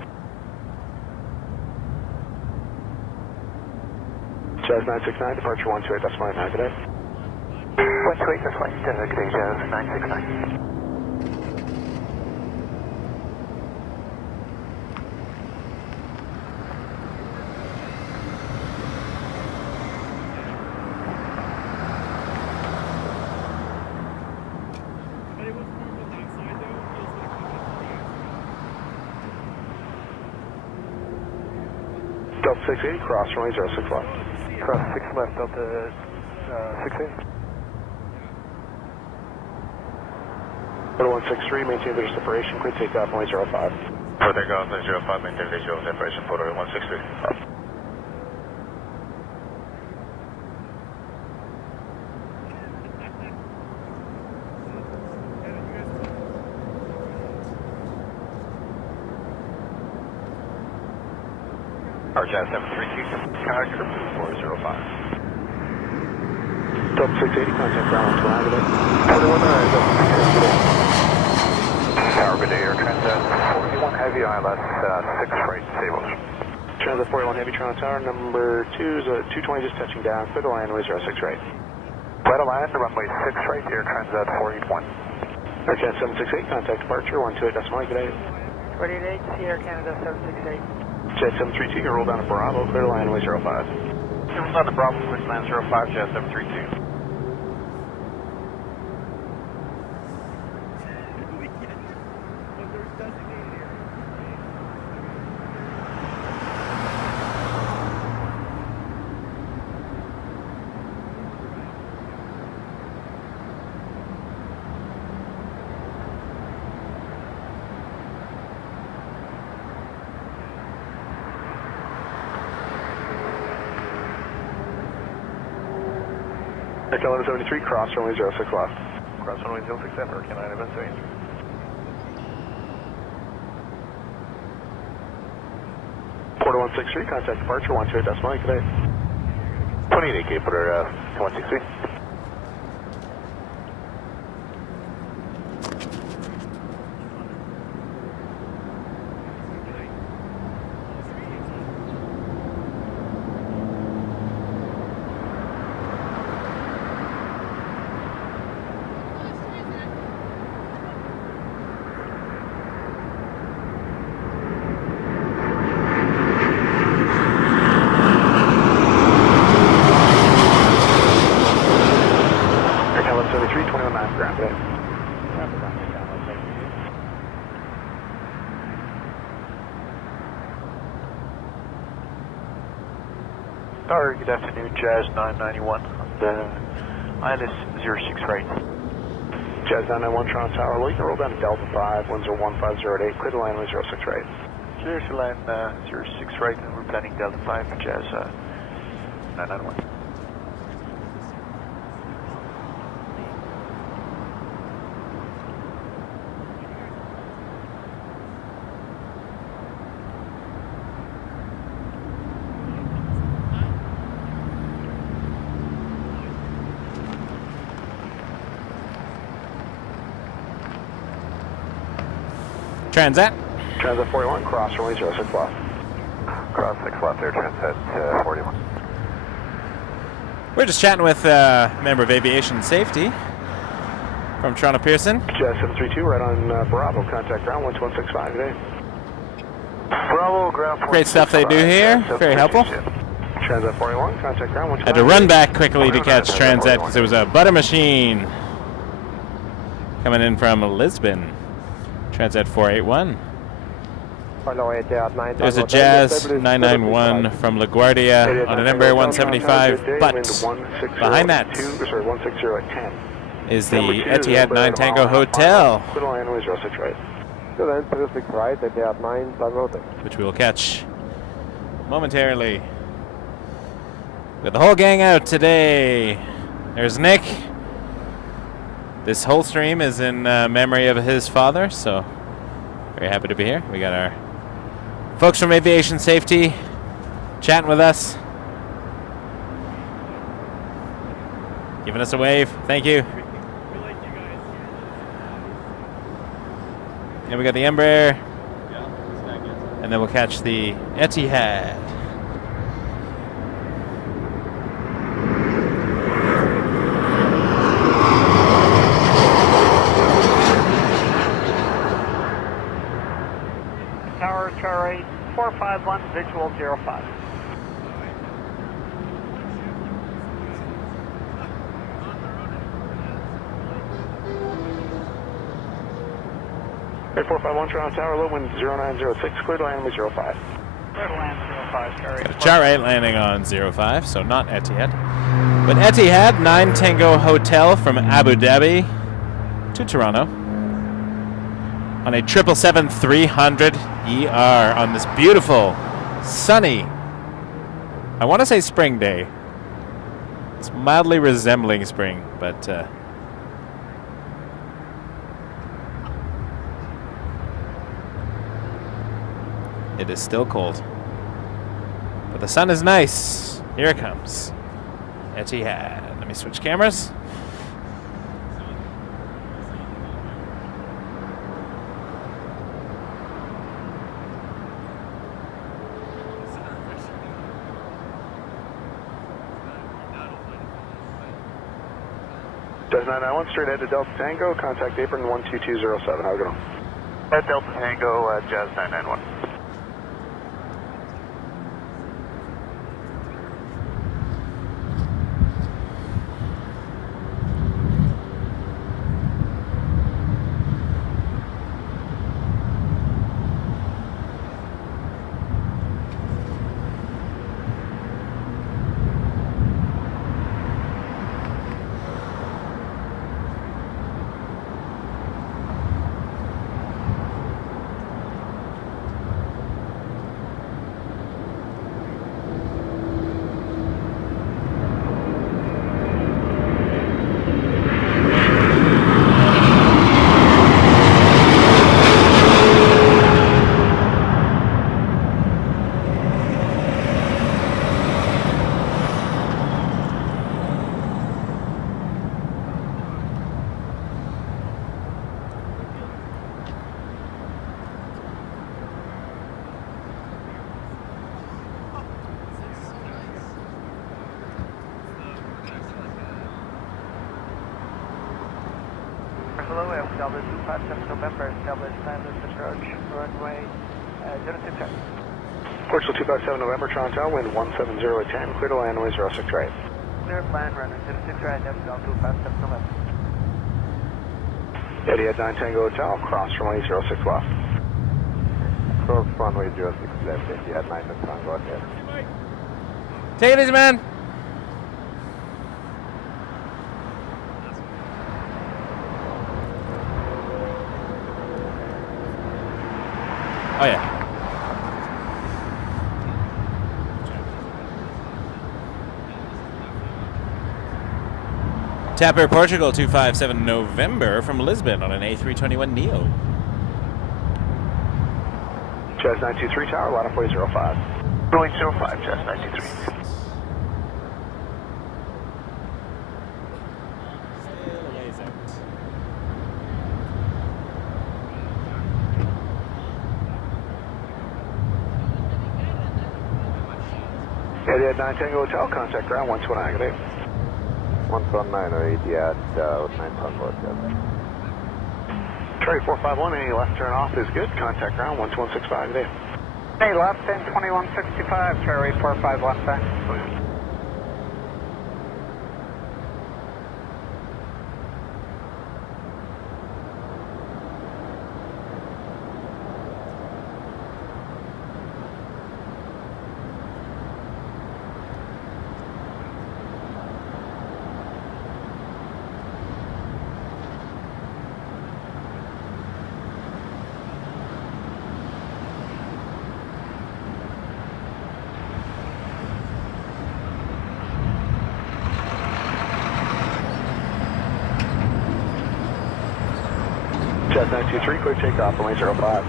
Jazz 969, departure 128, that's fine, now, good day. 128, that's fine, good day, Jazz 969. Delta 680, cross runway 06 left. Cross 6 left, Delta 680. Quarter 163, maintain visual separation, clear takeoff, runway 05. For takeoff, 05, maintain visual separation, quarter 163. Jazz 732, contact group 405. Delta 680, contact ground 129, good day. 41, Tower, good day, Air Transat 41 Heavy, ILS 6 right, stables. Transat 41 Heavy, Toronto Tower, number 2 is 220 just touching down, clear to land, runway 06 right. Clear to land, runway 6 right, Air Transat 481. Air Canada 768, contact departure 128, that's fine, good day. 48, Air Canada 768. Jet 732, you roll down to Bravo, clear to land, runway 05. Roll down to Bravo, clear to land 05, Jazz 732. Air Canada 73, cross runway 06 left. Cross runway 06 left, Air Canada B773. Quarter 163, contact departure 128, that's fine, good day. 28 Cape, quarter 163. Tower, good afternoon, Jazz 991 on the ILS 06 right. Jazz 991 Toronto Tower, well, you can roll down to Delta 5, 1015088, clear to land, runway 06 right. Clear to land 06 right, and we're planning Delta 5 for Jazz 991. Transat. Transat 41, cross runway 06 left. Cross 6 left, Air Transat 41. We're just chatting with a member of aviation safety from Toronto Pearson. Jazz 732, right on Bravo, contact ground 12165 today. Bravo, ground 165. Great stuff they do here, very helpful. Transat 41, contact ground 125. Had to run back quickly to catch Transat because there was a butter machine coming in from Lisbon. Transat 481. There's a Jazz 991 from LaGuardia on an Embraer 175, but behind that is the Etihad 9 Tango Hotel. Good, then 36 right, Etihad 9, Tango. Which we will catch momentarily. With the whole gang out today. There's Nick. This whole stream is in memory of his father, so very happy to be here. We got our folks from Aviation Safety chatting with us. Giving us a wave. Thank you. And we got the Embraer. And then we'll catch the Etihad. Tower, Charlie 451, visual 05. Air 451, Toronto Tower, low wind 0906, clear to land with 05. Clear to land 05, Charlie. Got a Char 8 landing on 05, so not Etihad. But Etihad, 9 Tango Hotel from Abu Dhabi to Toronto on a 777-300ER on this beautiful, sunny, I want to say spring day. It's mildly resembling spring, but it is still cold. But the sun is nice. Here it comes. Etihad. Let me switch cameras. Does 991 straight ahead to Delta Tango, contact apron 12207. How are we going? At Delta Tango, Jazz 991. Hello, Delta 257 November, establish time as approach, runway 06 right. Portugal 257 November, Toronto, wind 170 at 10, clear to land with 06 right. Clear to land, runway 06 right, Delta 257 November. Etihad 9 Tango Hotel, cross runway 06 left. Cross runway 06 left, Etihad 9 Tango Hotel. Take it easy, man. Oh, yeah. TAP Air Portugal 257 November from Lisbon on an A321 Neo. Jazz 923 Tower, line up way 05. Going 05, Jazz 923. Etihad 9 Tango Hotel, contact ground 129, good day. 119 or Etihad 9 Tango Hotel. Charlie 451, any left turn off is good, contact ground 12165, good day. Hey, left 10 2165, Charlie 451, thanks. Jazz 923, clear takeoff, runway 05.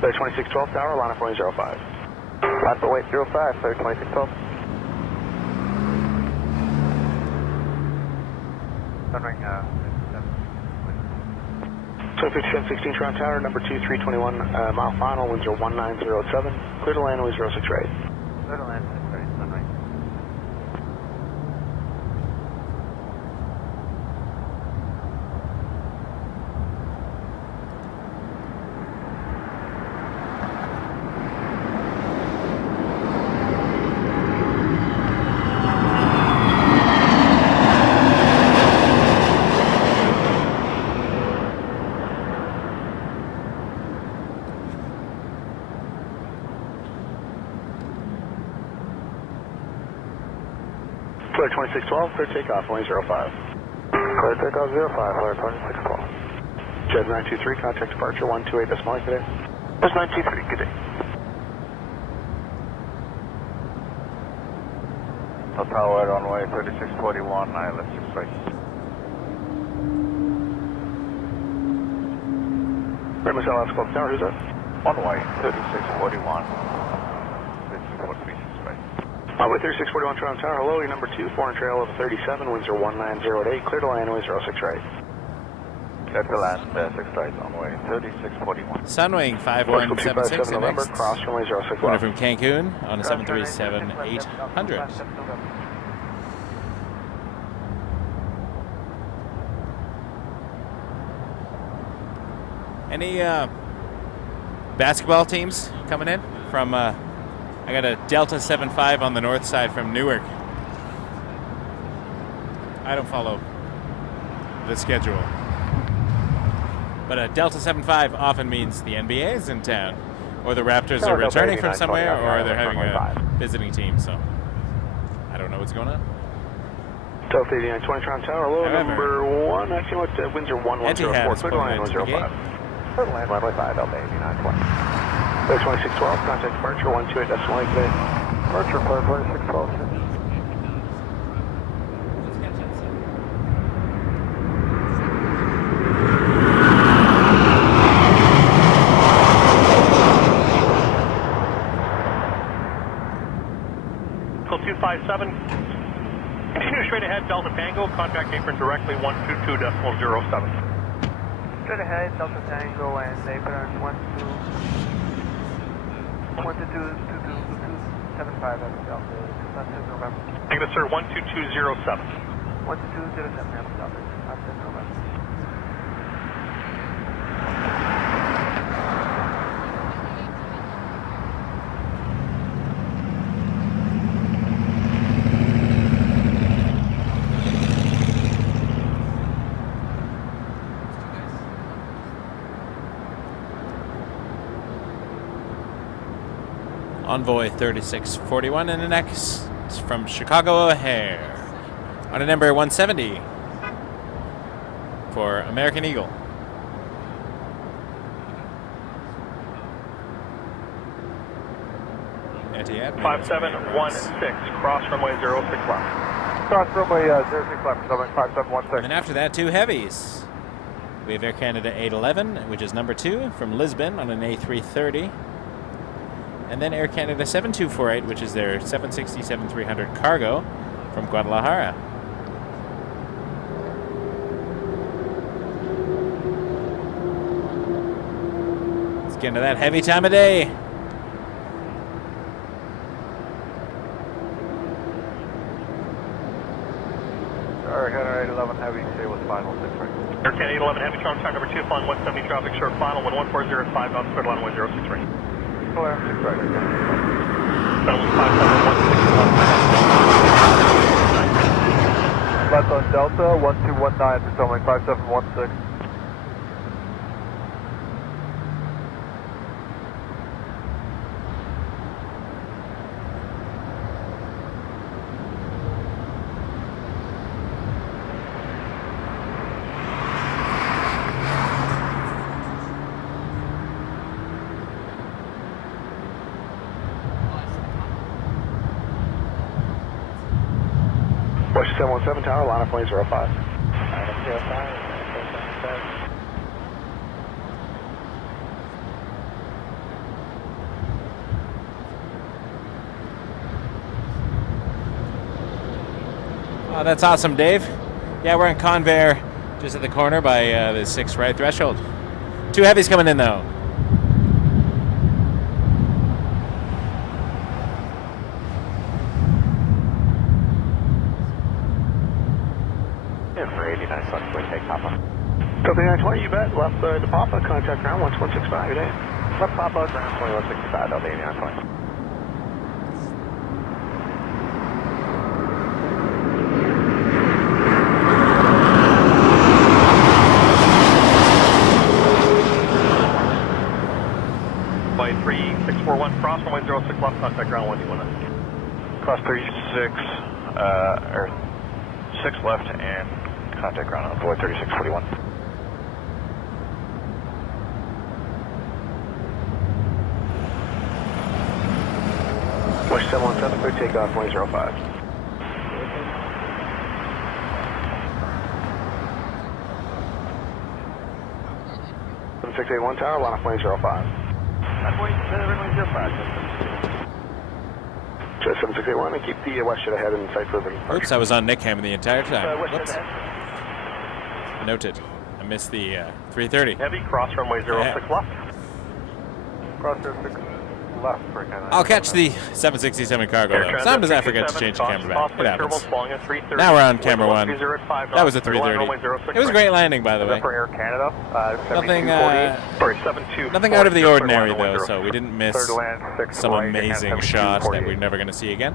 Clear 2612 tower, line up runway 05. Line for weight 05, clear 2612. Sunring, 5716 Toronto Tower, number 2321, mile final, wind 01907, clear to land, runway 06 right. Clear to land, sorry, Sunring. Clear 2612, clear takeoff, runway 05. Clear takeoff 05, clear 2612. Jazz 923, contact departure 128 decimal today. Jazz 923, good day. Tower runway 3641, ILS 6 right. Right, Miss LS Club Tower, who's that? Runway 3641, 6436 right. Runway 3641 Toronto Tower, hello, your number 2, foreign trail of 37, winds are 1908, clear to land, runway 06 right. Clear to land, 6 right, runway 3641. Sunwing 5176 and November, next. cross runway 06 Coming left. from Cancun on a 737-800. Any basketball teams coming in from? I got a Delta 75 on the north side from Newark. I don't follow the schedule, but a Delta 75 often means the NBA is in town, or the Raptors are returning from somewhere, or they're having a visiting team. So I don't know what's going on. Delta 8920 Toronto Tower, hello, However, number 1, actually what winds are 1104, Etihad is clear to land, pulling runway into the 05. gate. Clear to land, runway 5, Delta 8920. Clear 2612, contact departure 128 decimal today. Departure, clear 2612. Eagle 257. Continue straight ahead, Delta Tango, contact apron directly 122.07. Straight ahead, Delta Tango and apron 122.75 at Delta, November. Negative, sir, 122.07. 122.07 at Delta, November. Envoy 3641 and the next from Chicago O'Hare on a number 170 for American Eagle. Etihad 5716, cross runway 06 left. Cross runway 06 left, 5716. And then after that, two heavies. We have Air Canada 811, which is number 2 from Lisbon on an A330. And then Air Canada 7248, which is their 767-300 cargo from Guadalajara. Let's get into that heavy time of day. Air Canada 811 Heavy, stay with final 6 right. Air Canada 811 Heavy, Toronto Tower number 2, flying 170 traffic, short final, 11405, on square line 106 right. Clear, 6 right. Left on Delta, 1219, Potomac 5716. 717 Tower, line up plane 05. Line up 05. Oh, that's awesome, Dave. Yeah, we're in Convair, just at the corner by the 6 right threshold. 2 heavies coming in, though. Yeah, for 89 Fox, we take Papa. Copy 920, you bet. Left to Papa, contact ground 1165, good day. Left Papa, ground 2165, Delta 8920. By 3641 cross, runway 06 left, contact ground 121. Cross 36, or 6 left and contact ground on board 3641. Wish 717, clear takeoff, plane 05. Seven 681 Tower, line up plane 05. Runway 05. 7681, and keep the west jet ahead in sight for the departure. Oops, I was on NICAM the entire time. West Whoops. ahead. Noted. I missed the 330. Heavy, cross runway 06 left. Cross 06 left for Canada. I'll catch the 767 cargo, though. Sometimes I forget to change the camera back. It happens. Now we're on camera 1. That was a 330. It was a great landing, by the way. For Air Canada, Nothing out of the ordinary, though, so we didn't miss some amazing shot that we're never going to see again.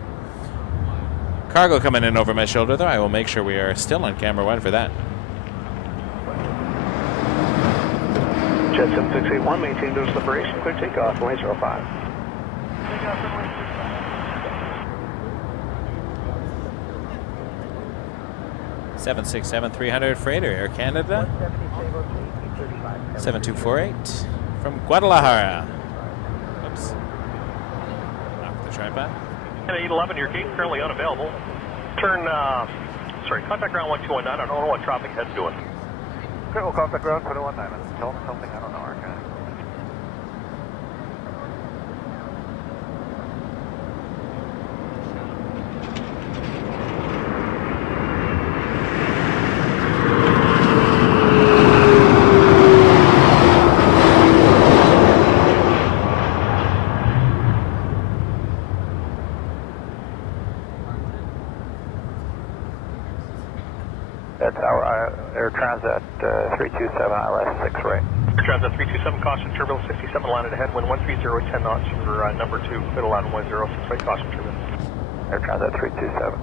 Cargo coming in over my shoulder, though. I will make sure we are still on camera 1 for that. Jet 7681, maintain those separation, clear takeoff, runway 05. 767-300 freighter, Air Canada. 7248 from Guadalajara. Oops. Off the tripod. Canada 811, your gate currently unavailable. Turn, contact ground 1219. I don't know what traffic head's doing. Okay, we'll contact ground 219. Tell them something I don't know, okay? That's our Air Transat 327 ILS 6 right. Transat 327, caution turbulence 67, line it ahead, wind 130, 10 knots for number 2, middle line 106 right, caution turbulence. Air Transat 327.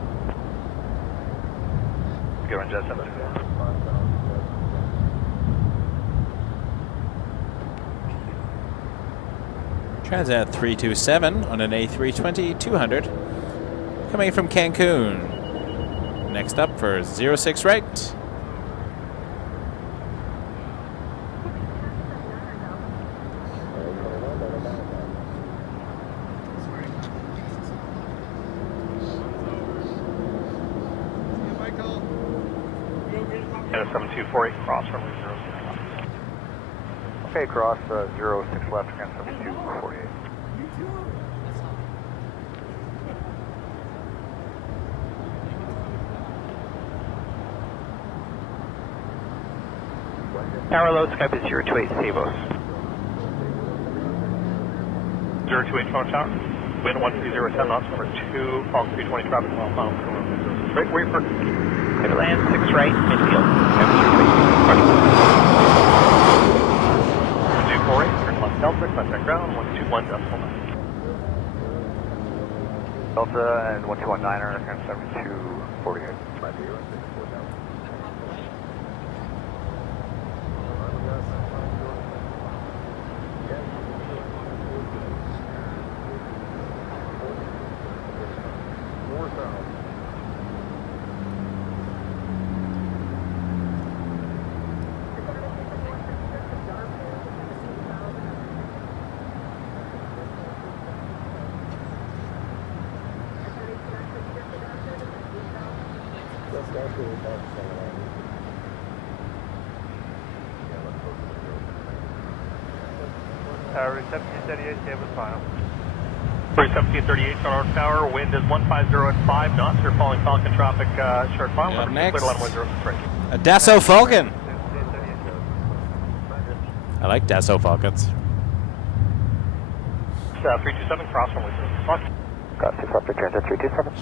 Go on, Jet 7. Transat 327 on an A320-200 coming from Cancun. Next up for 06 right. And a 7248 cross from 06 left. Okay, cross 06 left against 7248. Tower load, Skype is 028 Savos. 028 Toronto Tower. Wind 130, 10 knots, number 2, Falcon 320 traffic, mile final. Right, wait for. Clear to land, 6 right, midfield. 248, turn left Delta, contact ground, 121.9. Delta and 1219 are against 7248. Tower 1738, stable final. 1738 Toronto Tower, wind is 150 at 5 knots. You're following Falcon traffic, short final. Up next, Clear a Dassault Falcon. I like Dassault Falcons. 327, cross runway 06. Got 6 left, Transat 327.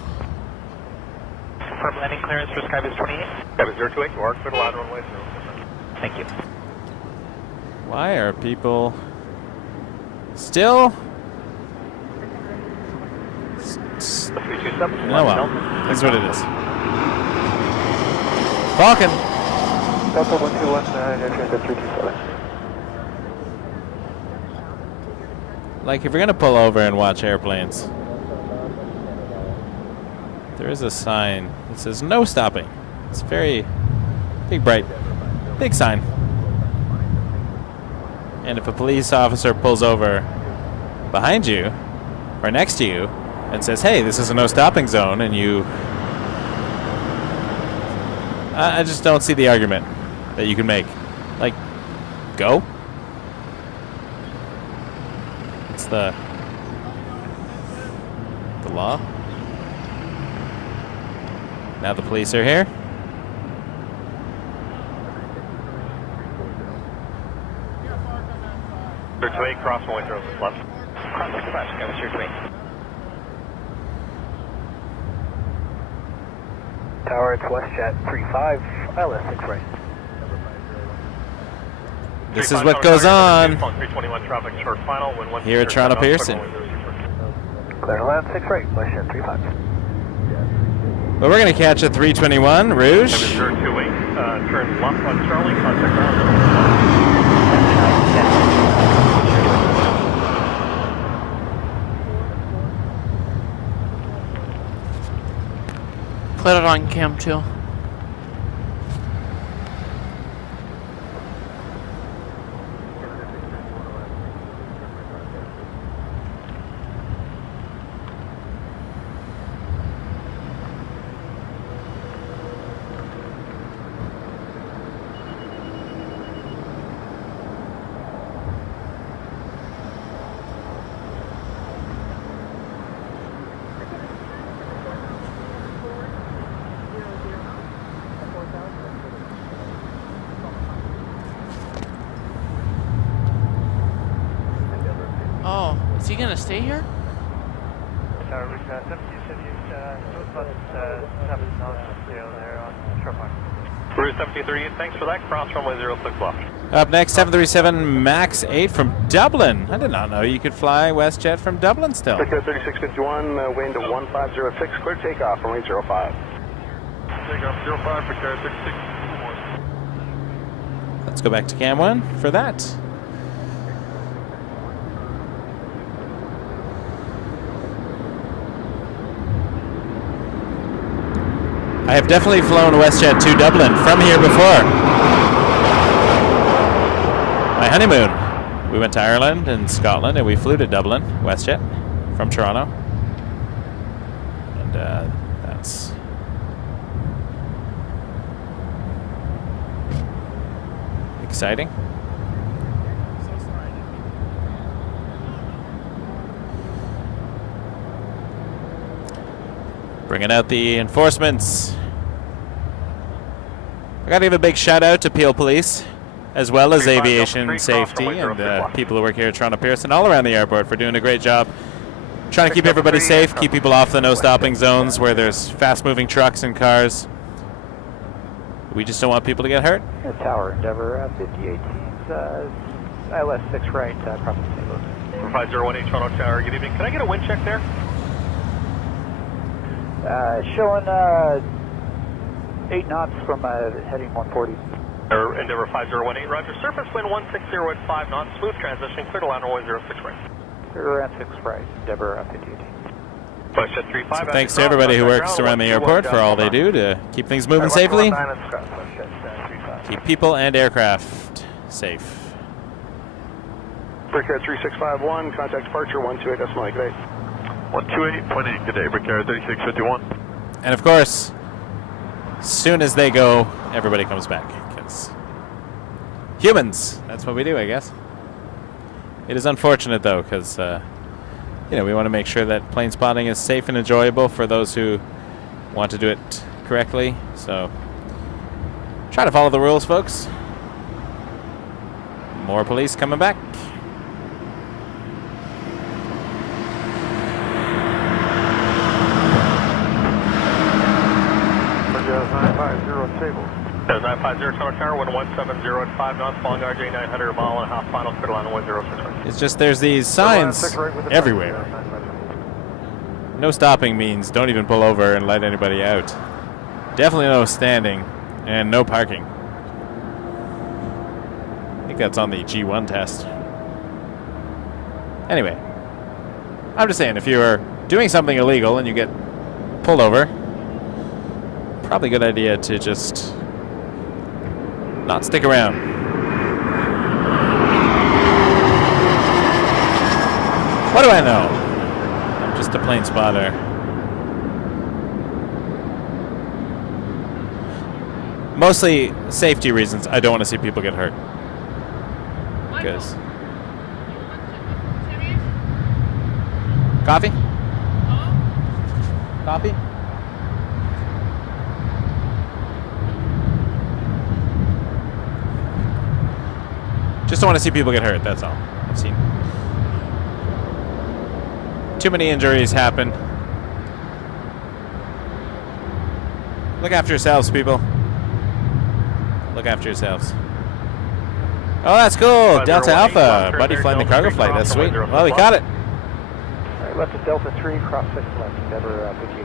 Confirm landing clearance for Skybus 28. Skybus 028, you are clear to land runway 06. Thank you. Why are people still? 327. Oh well, that's what it is. Falcon. Delta 121, Transat 327. Like, if you're gonna pull over and watch airplanes, there is a sign that says no stopping. It's very big, bright, big sign. And if a police officer pulls over behind you or next to you and says, hey, this is a no stopping zone, and you, I just don't see the argument that you can make. Like, go. It's the law. Now the police are here. Clear to 8, cross runway 06 left. Cross 6 left, Skybus 028. Tower, it's WestJet 35, ILS 6 right. This is what goes on here at Toronto Pearson. Clear to land 6 right, WestJet 35. Well, we're going to catch a 321 Rouge. Turn left on Charlie, contact ground. Put it on cam too. Oh, is he gonna stay here? Tower, 1738, 7 knots still there on short line. Route 1738, thanks for that. Cross runway 06 left. Up next, 737 MAX 8 from Dublin. I did not know you could fly WestJet from Dublin still. Victor 3651, wind 1506, clear takeoff, runway 05. Takeoff 05, Victor 3651. Let's go back to cam 1 for that. I have definitely flown WestJet to Dublin from here before. My honeymoon. We went to Ireland and Scotland, and we flew to Dublin, WestJet, from Toronto. And that's exciting. Bringing out the enforcements. I got to give a big shout out to Peel Police, as well as Aviation Safety and people who work here at Toronto Pearson all around the airport for doing a great job trying to keep everybody safe, keep people off the no stopping zones where there's fast moving trucks and cars. We just don't want people to get hurt. Tower Endeavour 58 ILS 6 right, crossing St. Louis. 5018 Toronto Tower, good evening. Can I get a wind check there? Showing 8 knots from heading 140. Endeavour 5018, roger. Surface wind 160 at 5 knots, smooth transition, clear to land runway 06 right. Clear and 6 right, Endeavour 58. So thanks to everybody who works around the airport for all they do to keep things moving safely, keep people and aircraft safe. Brickyard 3651, contact departure 128.8, good day. 128.8, good day, Brickyard 3651. And of course, As soon as they go, everybody comes back. Because humans, that's what we do, I guess. It is unfortunate, though, because you know, we want to make sure that plane spotting is safe and enjoyable for those who want to do it correctly. So try to follow the rules, folks. More police coming back. Jazz 950 stable. Jazz 950 Tower, 170 at 5 knots, following RJ900 a mile and a half final, clear line 106. It's just there's these signs everywhere. No stopping means don't even pull over and let anybody out. Definitely no standing and no parking. I think that's on the G1 test. Anyway, I'm just saying, if you are doing something illegal and you get pulled over, probably a good idea to just not stick around. What do I know? I'm just a plane spotter. Mostly safety reasons. I don't want to see people get hurt. Because coffee? Coffee? Just don't want to see people get hurt, that's all. I've seen too many injuries happen. Look after yourselves, people. Look after yourselves. Oh, that's cool. Delta Alpha. Buddy flying the cargo flight. That's sweet. Well, we caught it. All right, left at Delta 3, cross 6 left, Endeavour Fuji.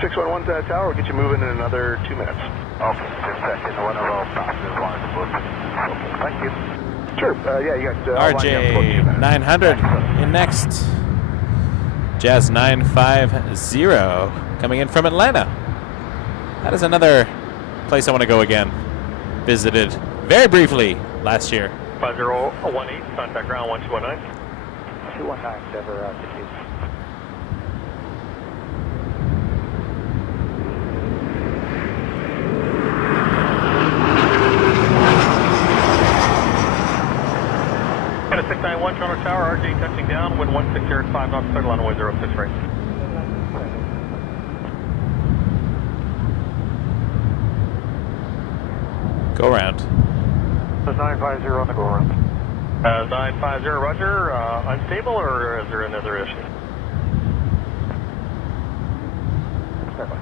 611 Tower, we'll get you moving in another 2 minutes. Okay, just checking. One of our passengers wanted to book. Okay, thank you. Sure, yeah, you got CRJ900 in next. Jazz 950 coming in from Atlanta. That is another place I want to go again. Visited very briefly last year. 5018, contact ground 1219. 219, Endeavour Fuji. Canada 691, Toronto Tower, RJ touching down, wind 160 at 5 knots, clear line 106 right. Go around. That's 950 on the go around. 950, roger. Unstable, or is there another issue? Stand by.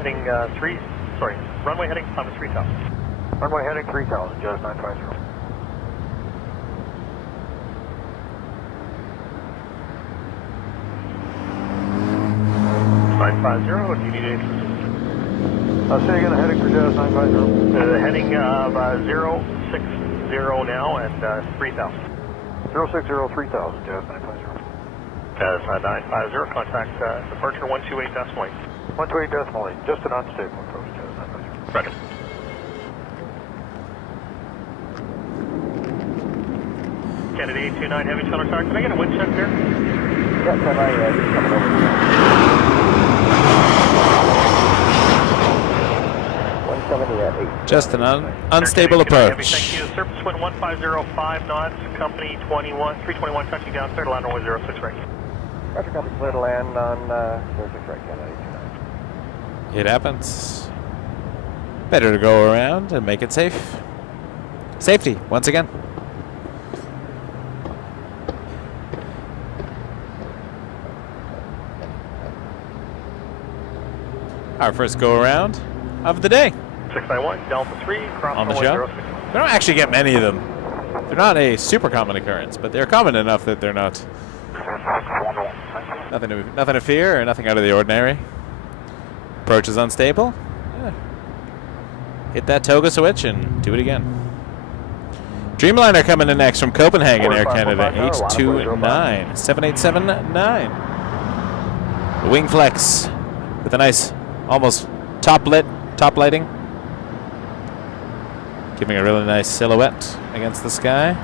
Heading 3, sorry, runway heading 3000. Runway heading 3000, Jazz 950. Do you need anything? Say again, heading for Jazz 950. Heading of 060 now and 3000. 060 3000, Jazz 950. Jazz 950, contact departure 128 decimal 8. 128 decimal 8, just an unstable approach, Jazz 950. Roger. Canada A380 heavy channel tower, can I get a wind check there? Yes, I'm just coming over here. 170 at 8. Just an unstable approach. Thank you. Surface wind 1505 knots, company 321 touching down, clear to land runway 06 right. Roger, copy, clear to land on 06 right, Canada A380. It happens. Better to go around and make it safe. Safety, once again. Our first go around of the day. 691, Delta 3, cross on the show. We don't actually get many of them. They're not a super common occurrence, but they're common enough that they're not nothing to fear or nothing out of the ordinary. Approach is unstable. Yeah. Hit that toga switch and do it again. Dreamliner coming in next from Copenhagen, Air Canada 829-787-9. The wing flex with a nice, almost top lighting. Giving a really nice silhouette against the sky.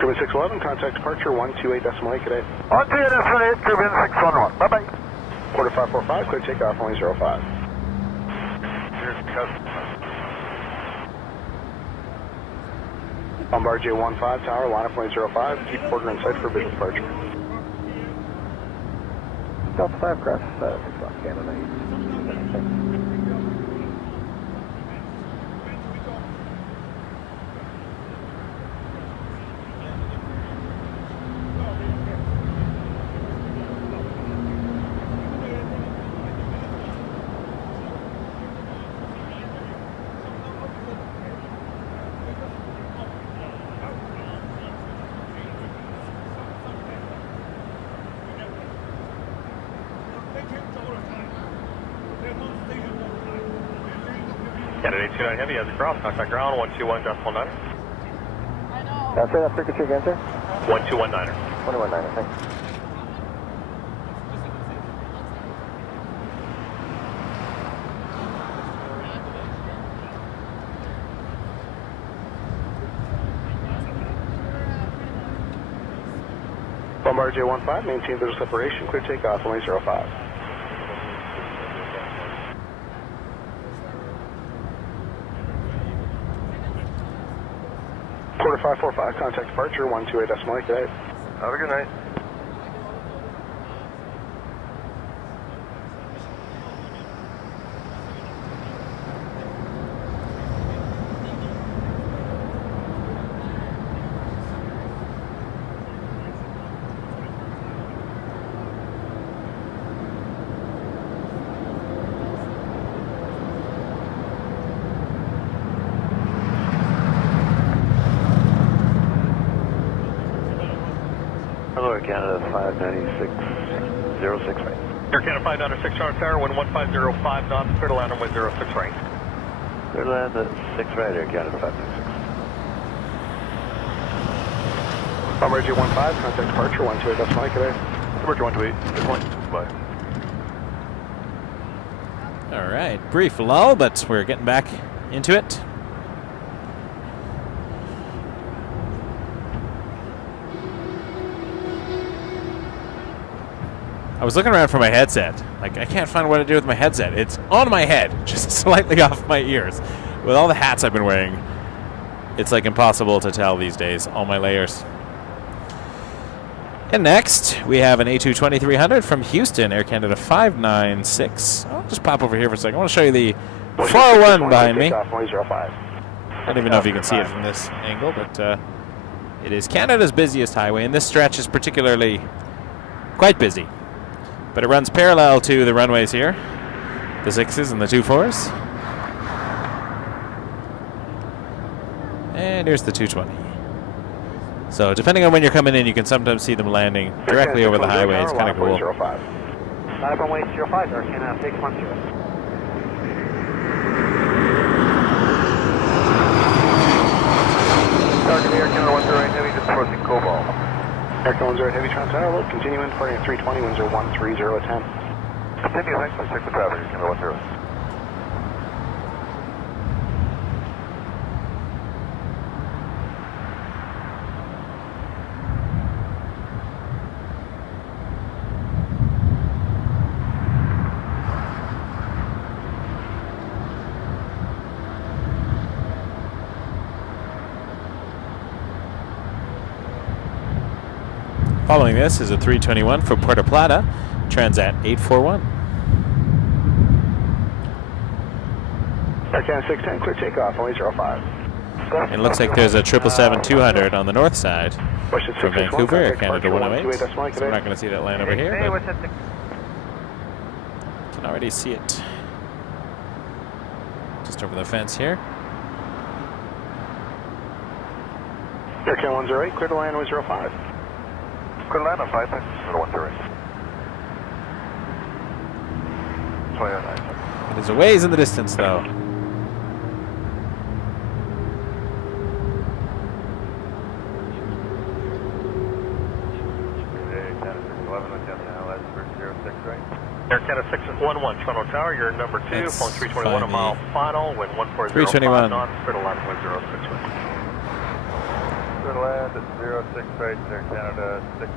Turbulence 611, contact departure 128.8 today. 128.8, Turbulence 611. Bye-bye. Quarter 545, clear takeoff, only 05. Bombardier 15 tower, line up only 05, keep quarter in sight for business departure. Delta 5 cross 6 Canada. Canada 829 Heavy has a cross, contact ground 121.9. Say that frequency again, sir? 1219. 21.9, thanks. Bombardier 15, maintain visual separation, clear takeoff, only 05. Quarter 545, contact departure 128.8 today. Have a good night. Hello, Air Canada 596.06 right. Air Canada 596 Toronto Tower, 11505 knots, clear to land runway 06 right. Clear to land at 6 right, Air Canada 596. Bombardier 15, contact departure 128.8 today. Departure 128, good point. Bye. All right, brief lull, but we're getting back into it. I was looking around for my headset. Like, I can't find what to do with my headset. It's on my head, just slightly off my ears. With all the hats I've been wearing, it's like impossible to tell these days, all my layers. And next, we have an A220-300 from Houston, Air Canada 596. I'll just pop over here for a second. I want to show you the 401 behind me. I don't even know if you can see it from this angle, but it is Canada's busiest highway, and this stretch is particularly quite busy. But it runs parallel to the runways here, the 6s and the 24s. And here's the 220. So depending on when you're coming in, you can sometimes see them landing directly over the highway. It's kind of cool. Line up runway 05, Air Canada 610. Target Air Canada 108 Heavy, just approaching Cobalt. Air Canada 10 Heavy, Toronto Tower, load, continuing, departing at 320, winds are 13010. Continue, thanks, let's check the traffic, Air Canada 10. Following this is a 321 from Puerto Plata, Transat 841. Air Canada 610, clear takeoff, only 05. It looks like there's a 777-200 on the north side from Vancouver, Air Canada 108. So we're not going to see that land over here, but you can already see it just over the fence here. Air Canada 108, clear to land, only 05. Clear to land on 5, 108. It is a ways in the distance, though. Air Canada 611, Toronto Tower, you're number 2, phone 321 a mile final, wind 1405 knots, clear to land, wind 06 right. Clear to land at 06 right, Air Canada 611.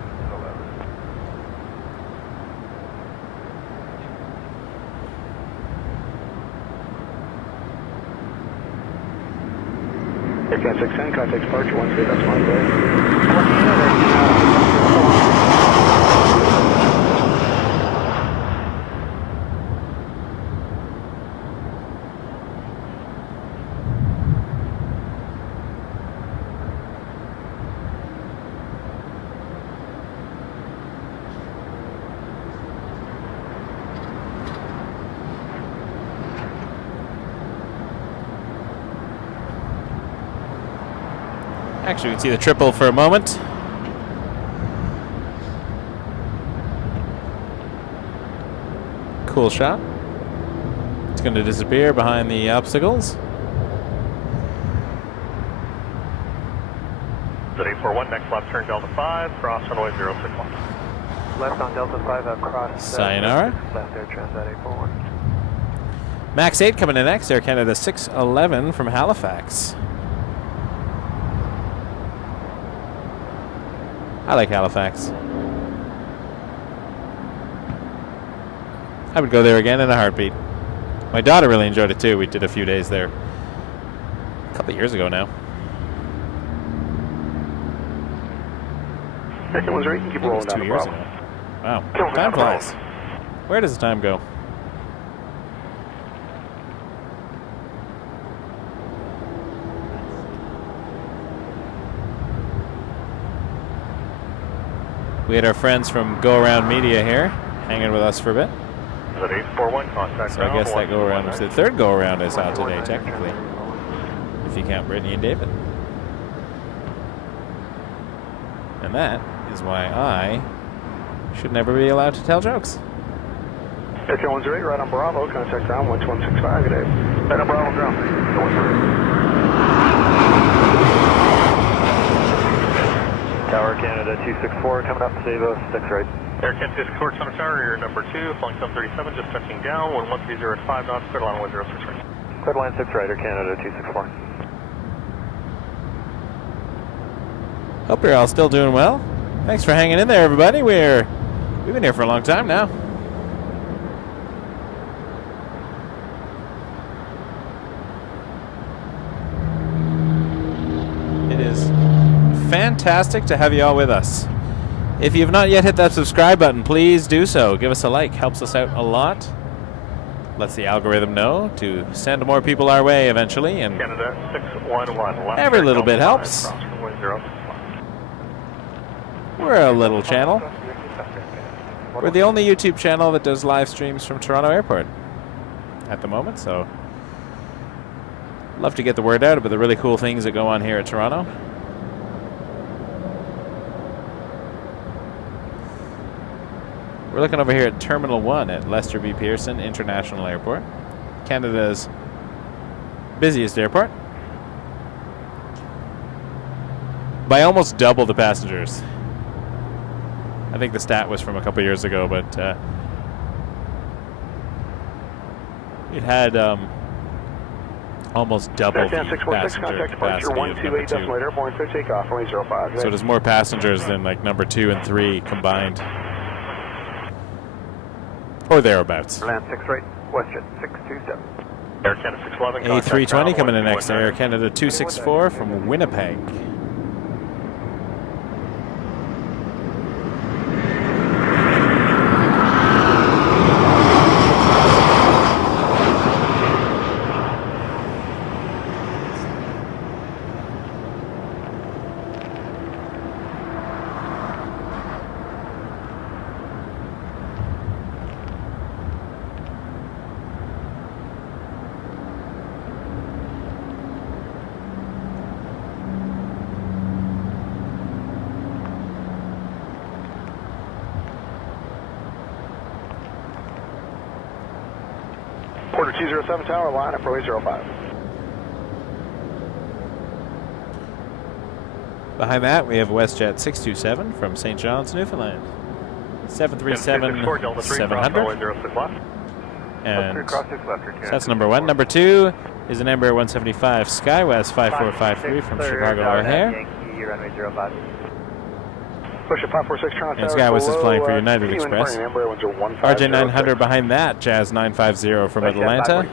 Air Canada 610, contact departure, 13, that's fine, Actually, we can see the triple for a moment. Cool shot. It's going to disappear behind the obstacles. At 841, next left turn Delta 5, cross runway 061. Left on Delta 5, cross. Sayonara. Left Air Transat 841. Max 8 coming in next, Air Canada 611 from Halifax. I like Halifax. I would go there again in a heartbeat. My daughter really enjoyed it too. We did a few days there a couple of years ago now. Second one's right, you can keep rolling down. 2 years ago. Wow. Time flies. Where does the time go? We had our friends from Go Around Media here, hanging with us for a bit. At 841, contact so I guess that go around was the third go around I saw today, technically, if you count Brittany and David. And that is why I should never be allowed to tell jokes. Air Canada 108, right on Bravo, contact ground 1265, good day. Right on Bravo, ground. Tower Canada 264 coming up, save us 6 right. Air Canada 264 Toronto Tower, you're number 2, flying 737, just touching down, 11305 knots, clear to line 106 right. Clear to line 6 right, Air Canada 264. Hope you're all still doing well. Thanks for hanging in there, everybody. We've been here for a long time now. It is fantastic to have you all with us. If you have not yet hit that subscribe button, please do so. Give us a like. Helps us out a lot. Lets the algorithm know to send more people our way eventually. And Canada 611. Every little bit helps. We're a little channel. We're the only YouTube channel that does live streams from Toronto Airport at the moment, so love to get the word out about the really cool things that go on here at Toronto. We're looking over here at Terminal 1 at Lester B. Pearson International Airport, Canada's busiest airport, by almost double the passengers. I think the stat was from a couple years ago, but it had almost double the passenger capacity of number 2. So there's more passengers than like number 2 and 3 combined. Or thereabouts. Land 6 right, Westjet 627. Air Canada 611. A320 coming in next. Air Canada 264 from Winnipeg. 207 Tower, line up runway 05. Behind that, we have WestJet 627 from St. John's, Newfoundland. 737-700. And so that's number 1. Number 2 is an Embraer 175 SkyWest 5453 from Chicago O'Hare. Push it 546 Toronto. And SkyWest is flying for United Express. CRJ900 behind that, Jazz 950 from Atlanta.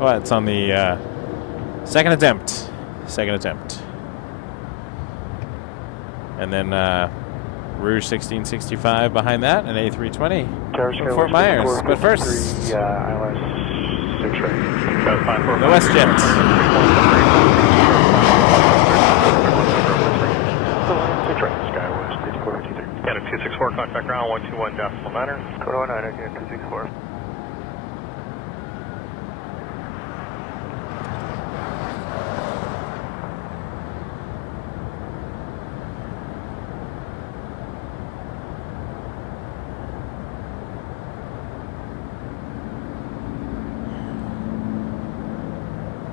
Oh, it's on the second attempt. And then Rouge 1665 behind that, an A320 from Fort Myers. But first, the WestJet. Canada 264, contact ground 121.9. Code 09, again 264.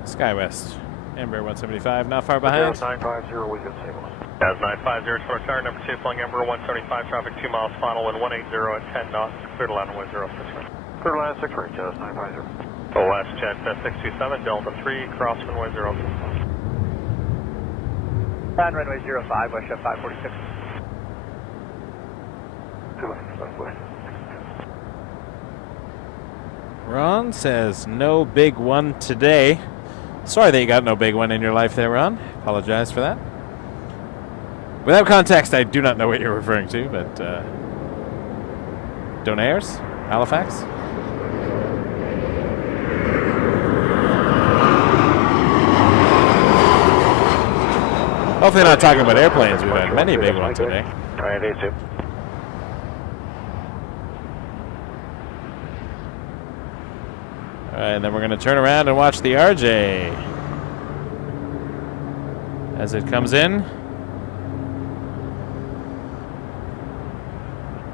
SkyWest, Embraer 175, not far behind. 950, we can say one. Jazz 950, short tower, number 2, flying Embraer 175, traffic 2 miles, final wind 180 at 10 knots, clear to land runway 06 right. Clear to land 6 right, Jazz 950. WestJet 627, Delta 3, cross runway 06. And runway 05, WestJet 546. Ron says no big one today. Sorry that you got no big one in your life there, Ron. Apologize for that. Without context, I do not know what you're referring to, but Donairs? Halifax? Hopefully not talking about airplanes. We've had many big ones today. Alright, A2. Alright, and then we're going to turn around and watch the RJ as it comes in.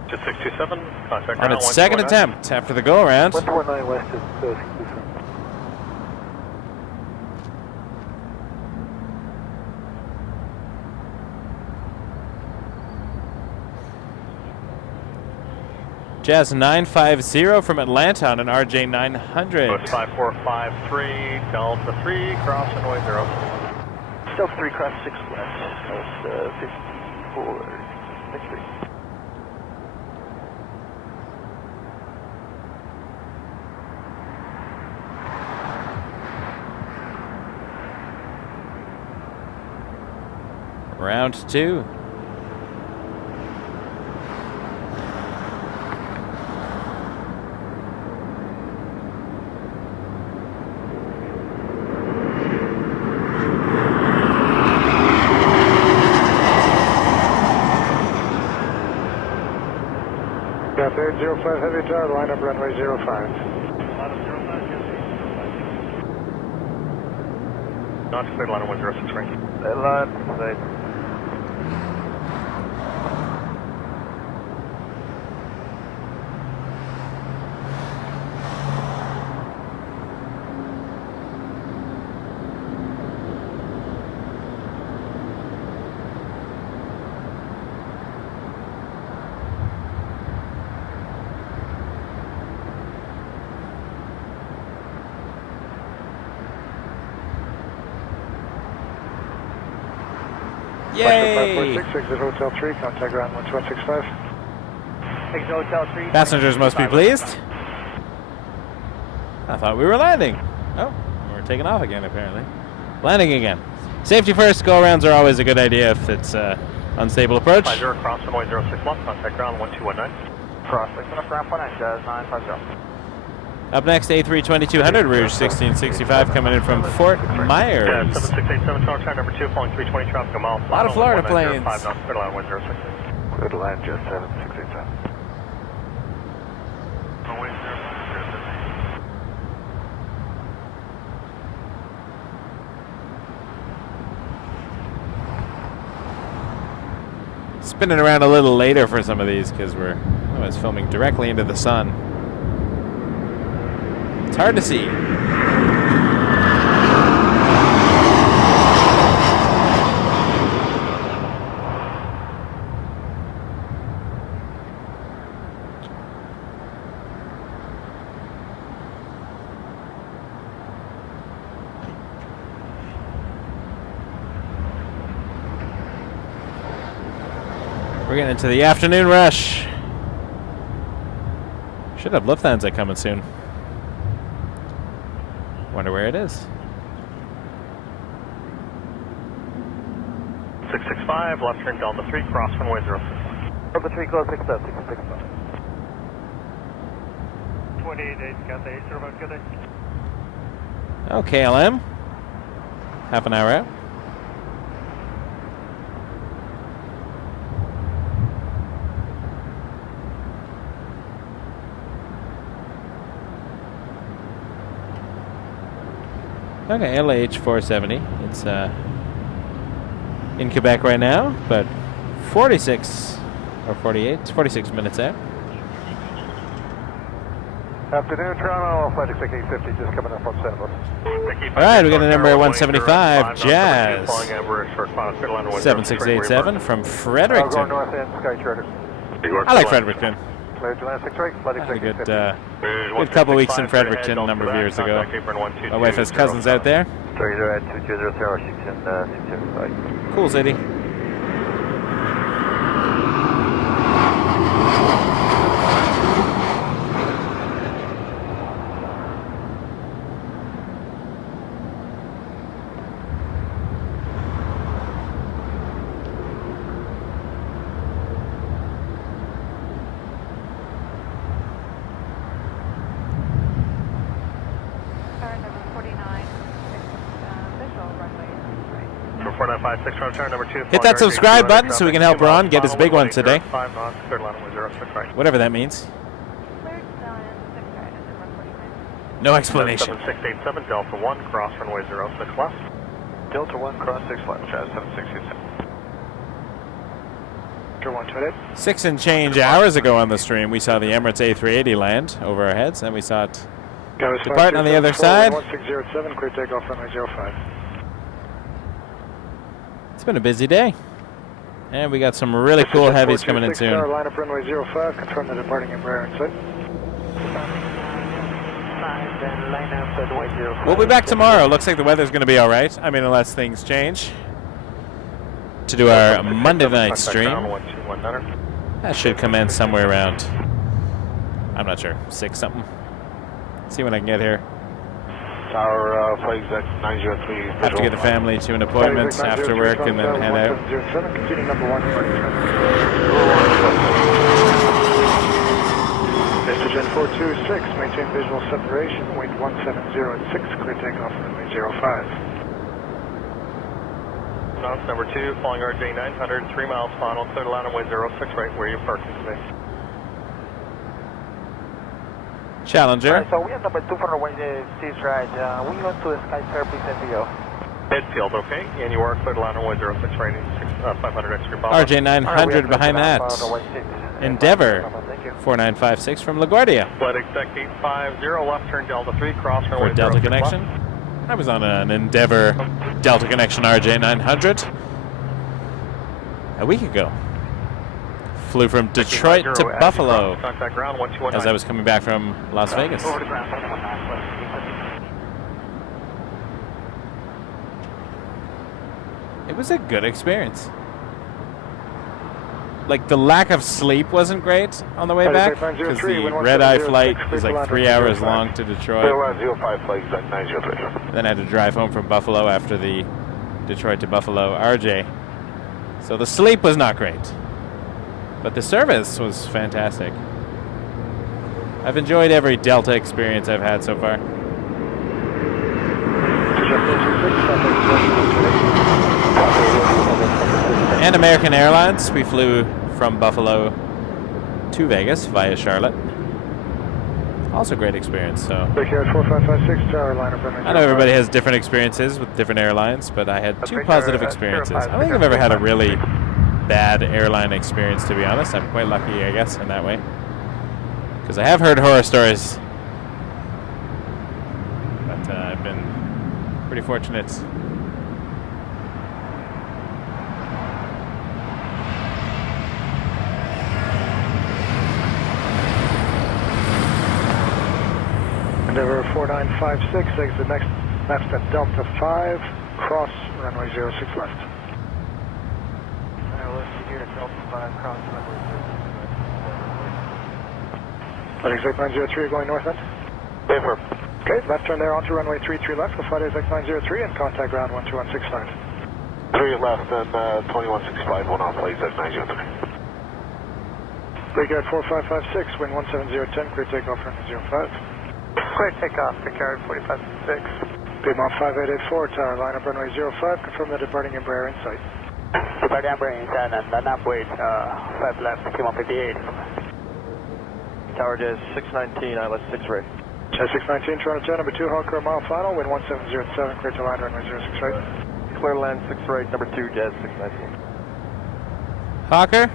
Just 627, contact On its second attempt after the go-around. 149 west is 627. Jazz 950 from Atlanta on an RJ900. 5453, Delta 3, cross runway 0. Delta 3, cross 6 west. That's 5463. Round 2. Cathay 05 heavy tower, line up runway 05. Not clear, line runway 06 right. Line, right. Yay! 546, exit Hotel 3, contact ground 1265. Exit Hotel 3. Passengers must be pleased. I thought we were landing. Oh, we're taking off again apparently. Landing again. Safety first, go-arounds are always a good idea if it's unstable approach. 50, cross runway 061, contact ground 1219. Cross, up ground 19, Jazz 950. Up next, A320-200, Rouge 1665 coming in from Fort Myers. Yeah, 7687, tower tower number 2, flying 320 traffic, a mile. A lot of Florida planes. 5 knots, clear to land 106. Clear to land, just 7687. Spinning around a little later for some of these because we're filming directly into the sun. It's hard to see. We're getting into the afternoon rush. Should have Lufthansa coming soon. Wonder where it is. 665, left turn Delta 3, cross runway 06. Delta 3, close 665. 28 Cathay, servo Cathay. Okay, LM. Half an hour out. Okay, LH 470. It's in Quebec right now, but 46 or 48, it's 46 minutes out. Afternoon, Toronto, flight exec 850, just coming up from Santa Barbara. All right, we got a number 175, Jazz. 7687 from Fredericton. North End, Sky Charter. I like Fredericton. Cleared to land 6-right, flight I exec had a good couple weeks in Fredericton a number of years ago. My wife has cousins out there. Cool city. Hit that subscribe button so we can help Ron get his big one today. Whatever that means. No explanation. 7687, Delta 1, cross runway 06 left. Delta 1, cross 6 left, Jazz 7687. 6 and change hours ago on the stream, we saw the Emirates A380 land over our heads, and we saw it depart on the other side. 1607, clear takeoff runway 05. It's been a busy day. And we got some really cool heavies coming in soon. Line up runway 05, confirm the departing Embraer in sight. We'll be back tomorrow. Looks like the weather's going to be all right. I mean, unless things change. To do our Monday night stream. That should commence somewhere around, I'm not sure, 6 something. See when I can get here. Tower, flight exec 903. Have to get the family to an appointment after work and then head out. Mr. Jet 426, maintain visual separation, wind 170 at 6, clear takeoff runway 05. Knots number 2, flying CRJ900, 3 miles final, clear to line runway 06 right where you're parking today. Challenger. Right, so we are number 2 for the YYZ right. We want to the sky surface NVO. Midfield, okay, and you are clear to line runway 06 right, 500 extra bomb. RJ900 behind that. Endeavor 4956 from LaGuardia. Flight exec 850, left turn Delta 3, cross runway for Delta 06 connection. left. I was on an Endeavor Delta connection RJ900 a week ago. Flew from Detroit to Buffalo as I was coming back from Las Vegas. It was a good experience. Like, the lack of sleep wasn't great on the way back, because the red-eye flight is like 3 hours long to Detroit. Then I had to drive home from Buffalo after the Detroit to Buffalo RJ. So the sleep was not great. But the service was fantastic. I've enjoyed every Delta experience I've had so far. And American Airlines, we flew from Buffalo to Vegas via Charlotte. Also great experience. So I know everybody has different experiences with different airlines, but I had 2 positive experiences. I don't think I've ever had a really bad airline experience, to be honest. I'm quite lucky, I guess, in that way. Because I have heard horror stories Pretty fortunate. Endeavour 4956, exit next at Delta 5, cross runway 06 left. Here at Delta 5, cross runway 06 left. Exit 903 going north end? Affirm. Okay, left turn there onto runway 33 left, we'll fly to exit 903 and contact ground 12165. 3 left and 2165, 1 off, please, at 903. Brigade 4556, wind 17010, clear takeoff runway 05. Clear takeoff, Brigade 4556. Piedmont 5884, tower line up runway 05, confirm the departing Embraer in sight. Departing Embraer in sight and upweight 5 left, Piedmont 58. Tower Jazz 619, ILS 6 right. Jazz 619, Toronto 10, number 2, Hawker, mile final, wind 1707, clear to line runway 06 right. Clear land 6 right, number 2, Jazz 619. Hawker?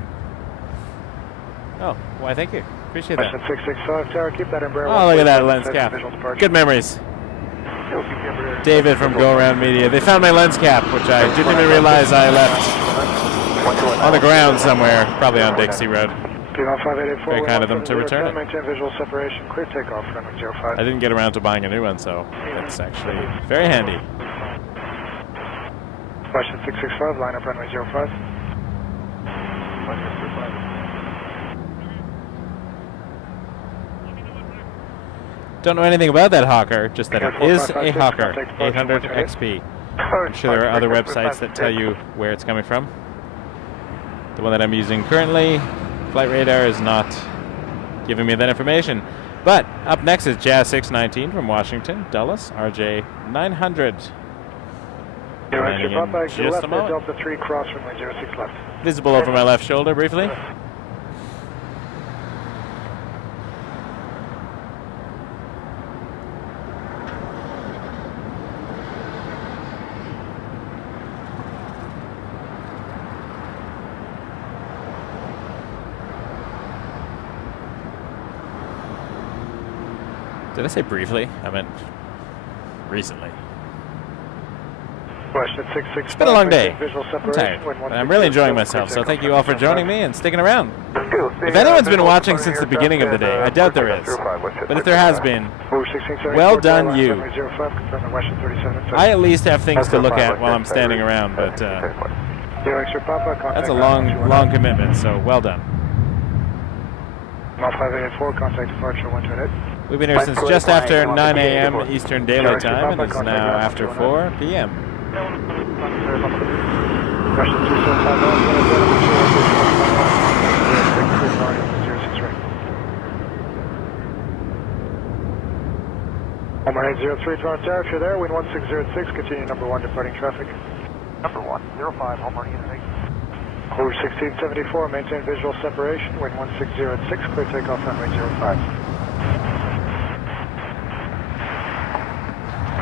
Oh, why thank you. Appreciate that. Question 665, tower, keep that Embraer. Oh, look at that lens cap. Good memories. David from Go Around Media. They found my lens cap, which I didn't even realize I left on the ground somewhere, probably on Dixie Road. Very kind of them to return it. Maintain visual separation, clear takeoff, runway 05. I didn't get around to buying a new one, so it's actually very handy. Question 665, line up runway 05. Don't know anything about that Hawker, just that it is a Hawker 800 XP. I'm sure there are other websites that tell you where it's coming from. The one that I'm using currently, Flight Radar, is not giving me that information. But up next is Jazz 619 from Washington, Dulles, CRJ900. Just a moment. Delta 3 cross runway 06 left. Visible over my left shoulder briefly. Did I say briefly? I meant recently. It's been a long day. I'm tired. And I'm really enjoying myself, so thank you all for joining me and sticking around. If anyone's been watching since the beginning of the day, I doubt there is. But if there has been, well done you. I at least have things to look at while I'm standing around, but that's a long commitment, so well done. 5884, contact departure 128. We've been here since just after 9 a.m. Eastern Daylight Time, and it's now after 4 p.m. Question 2759, Omar 803, Toronto Tower, if you're there, wind 1606, continue number 1, departing traffic. Number 105, Omar Unit 8. Over 1674, maintain visual separation, wind 1606, clear takeoff runway 05.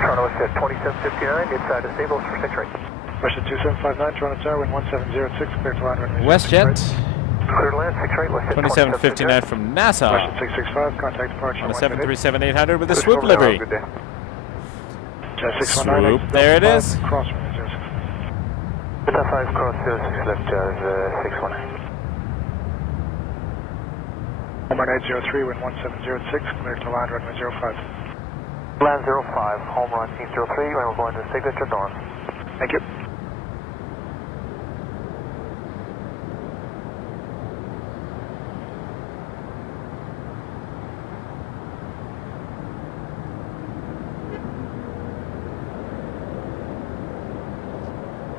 Toronto is at 2759, inside the stables for 6 right. Question 2759, Toronto Tower, wind 1706, clear to line runway 06 WestJet. right. Clear land, 6 right, Westjet 2759 from Nassau. Question 665, contact departure on a 737-800 with a swoop livery. Swoop, there it is. Cross runway 06. Delta 5 cross 06 left, Jazz 619. Omar 803, wind 1706, clear to line runway 05. Land 05, home run team 03, and we're going to signature north. Thank you.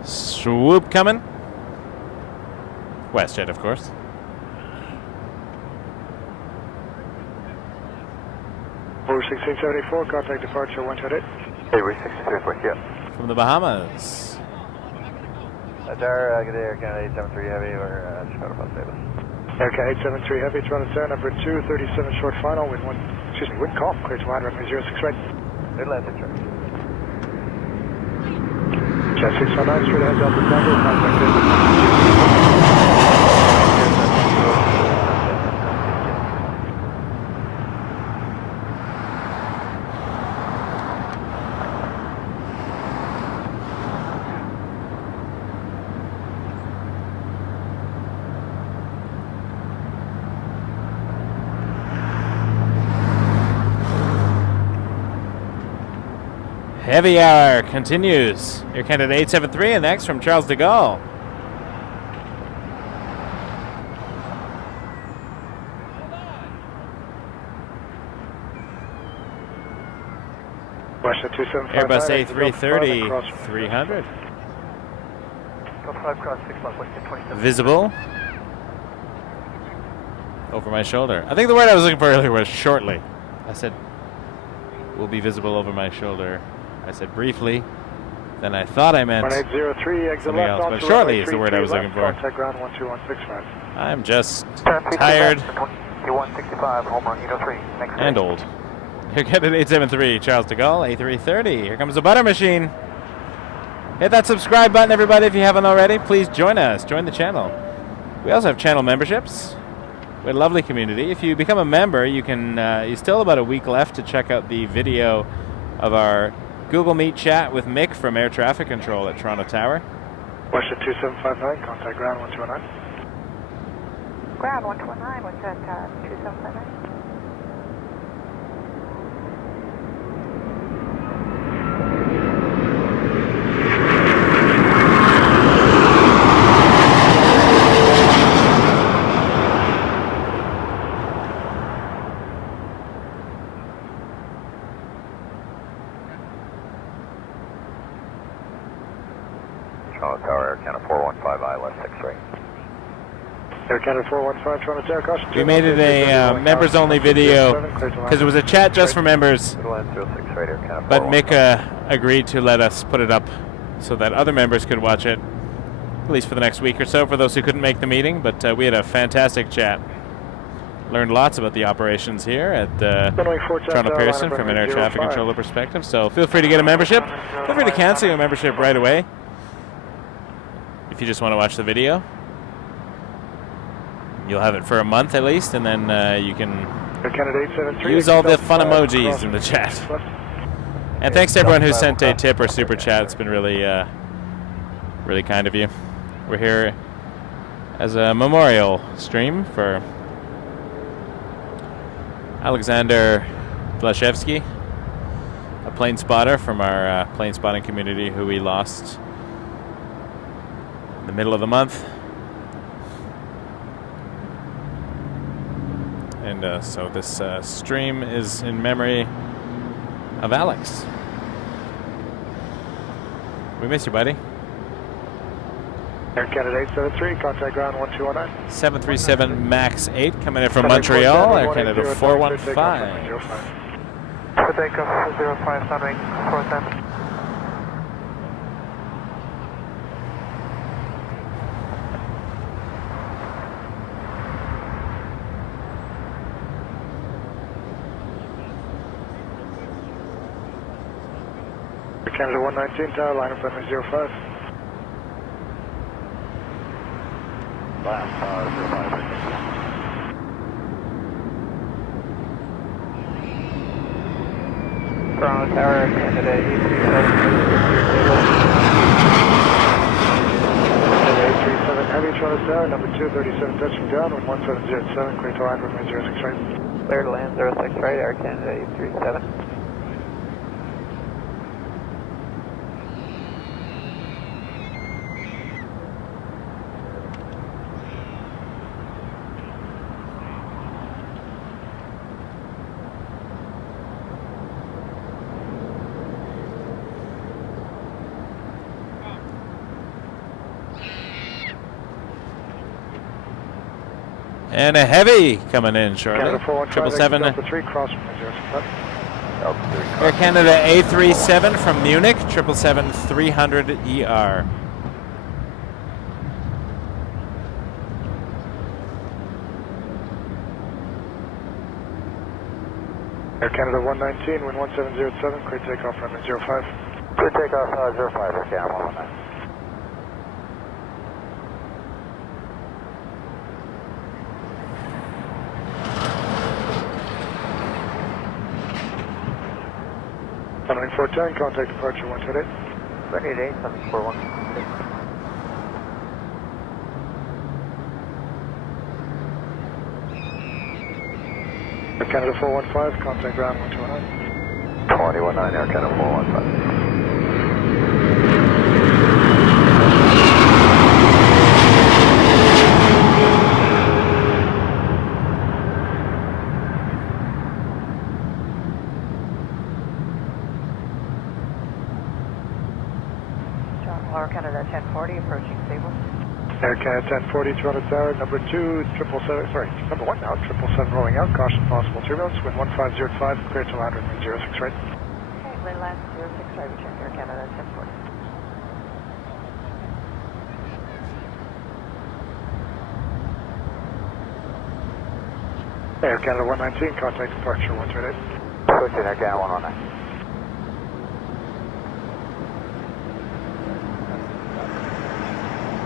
Swoop coming. WestJet, of course. Over 1674, contact departure 128. Airways 1674, yeah. From the Bahamas. Air Canada A380 Heavy, or Chicago Bus Davis. Air Canada 873 Heavy, Toronto Tower, number 2, 37 short final, wind calm, clear to line runway 06 right. Good land, 6 right. Jet 619, straight ahead, Delta Tango, contact Heavy hour continues. Air Canada 873 and next from Charles de Gaulle. Airbus A330 300. Visible over my shoulder. I think the word I was looking for earlier was shortly. I said will be visible over my shoulder. I said briefly. Then I thought I meant 1803, exit something left, else, but shortly is the word I was looking for. Contact ground 12165. I'm just tired 165, Homer 803. Next and old. Air Canada 873, Charles de Gaulle, A330. Here comes the butter machine. Hit that subscribe button, everybody, if you haven't already. Please join us. Join the channel. We also have channel memberships. We have a lovely community. If you become a member, you can. You still have about a week left to check out the video of our Google Meet chat with Mick from Air Traffic Control at Toronto Tower. Western 2759, contact ground 129. Ground 129, what's that, 2759? Toronto Tower, Air Canada 415, ILS 63. Air Canada 415, Toronto Tower, caution. We made it a members-only video because it was a chat just for members. But Mick agreed to let us put it up so that other members could watch it, at least for the next week or so, for those who couldn't make the meeting. But we had a fantastic chat. Learned lots about the operations here at Toronto Pearson from an air traffic controller perspective. So feel free to get a membership. Feel free to cancel your membership right away if you just want to watch the video. You'll have it for a month at least, and then you can use all the fun emojis in the chat. And thanks to everyone who sent a tip or super chat. It's been really, really kind of you. We're here as a memorial stream for Aleksandar Vlasevski, a plane spotter from our plane spotting community who we lost in the middle of the month. And so this stream is in memory of Alex. We miss you, buddy. Air Canada 873, contact ground 1219. 737 MAX 8 coming in from Montreal, Air Canada 415. For takeoff 05, runway 47. Air Canada 119, tower, line up runway 05. Last 05. Toronto Tower, Canada A370. Canada 837 Heavy, Toronto Tower, number 237 touching down, with 1707, clear to line, runway 06 right. Clear to land 06 right, Air Canada 837. And a heavy coming in shortly. 777. Air Canada A37 from Munich, 777-300ER. Air Canada 119, wind 1707, clear takeoff runway 05. Clear takeoff 05, Air Canada 119. Runway 410, contact departure 128. 28, 741. Air Canada 415, contact ground 129. 219, Air Canada 415. Air Canada 1040 approaching stable. Air Canada 1040, Toronto Tower, number 1 now, 777 rolling out, caution possible turbulence, wind 1505, clear to land, runway 06 right. Okay, land 06 right, return to Air Canada 1040. Air Canada 119, contact departure 138. Pushing Air Canada 119.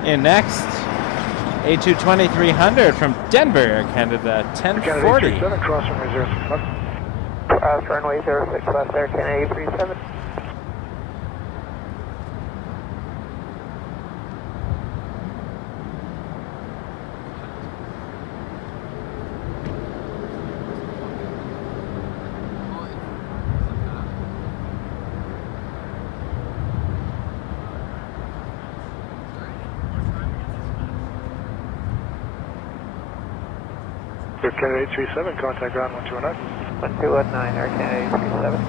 In next, A220-300 from Denver, Air Canada 1040. Canada A380, cross runway 06 left. Runway 06 left, Air Canada A380. Air Canada 837, contact ground 1219. 1219, Air Canada 837.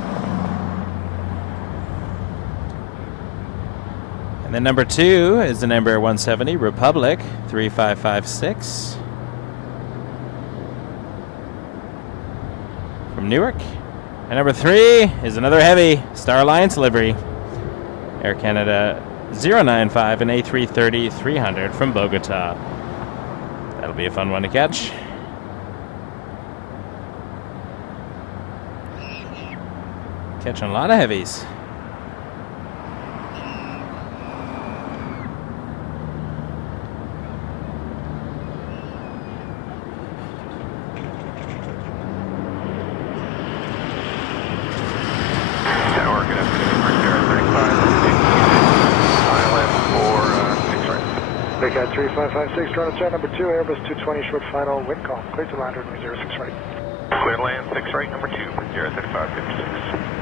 And then number 2 is the Embraer 170, Republic 3556 from Newark. And number 3 is another heavy, Star Alliance livery, Air Canada 095 and A330-300 from Bogota. That'll be a fun one to catch. Catching a lot of heavies. Tower, good afternoon. Brickyard 35. Island 4, 6 right. Brickyard 3556, Toronto Tower, number 2, Airbus 220, short final, wind calm, clear to land, runway 06 right. Clear land 6 right, number 2, Brickyard 3556.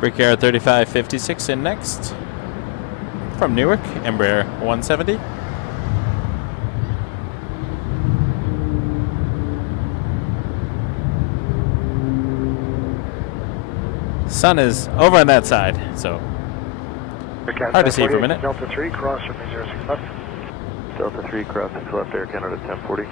Brickyard 3556 in next. From Newark, Embraer 170. Sun is over on that side, so hard to see for a minute. Delta 3, cross runway 06 left. Delta 3, cross 6 left, Air Canada 1040.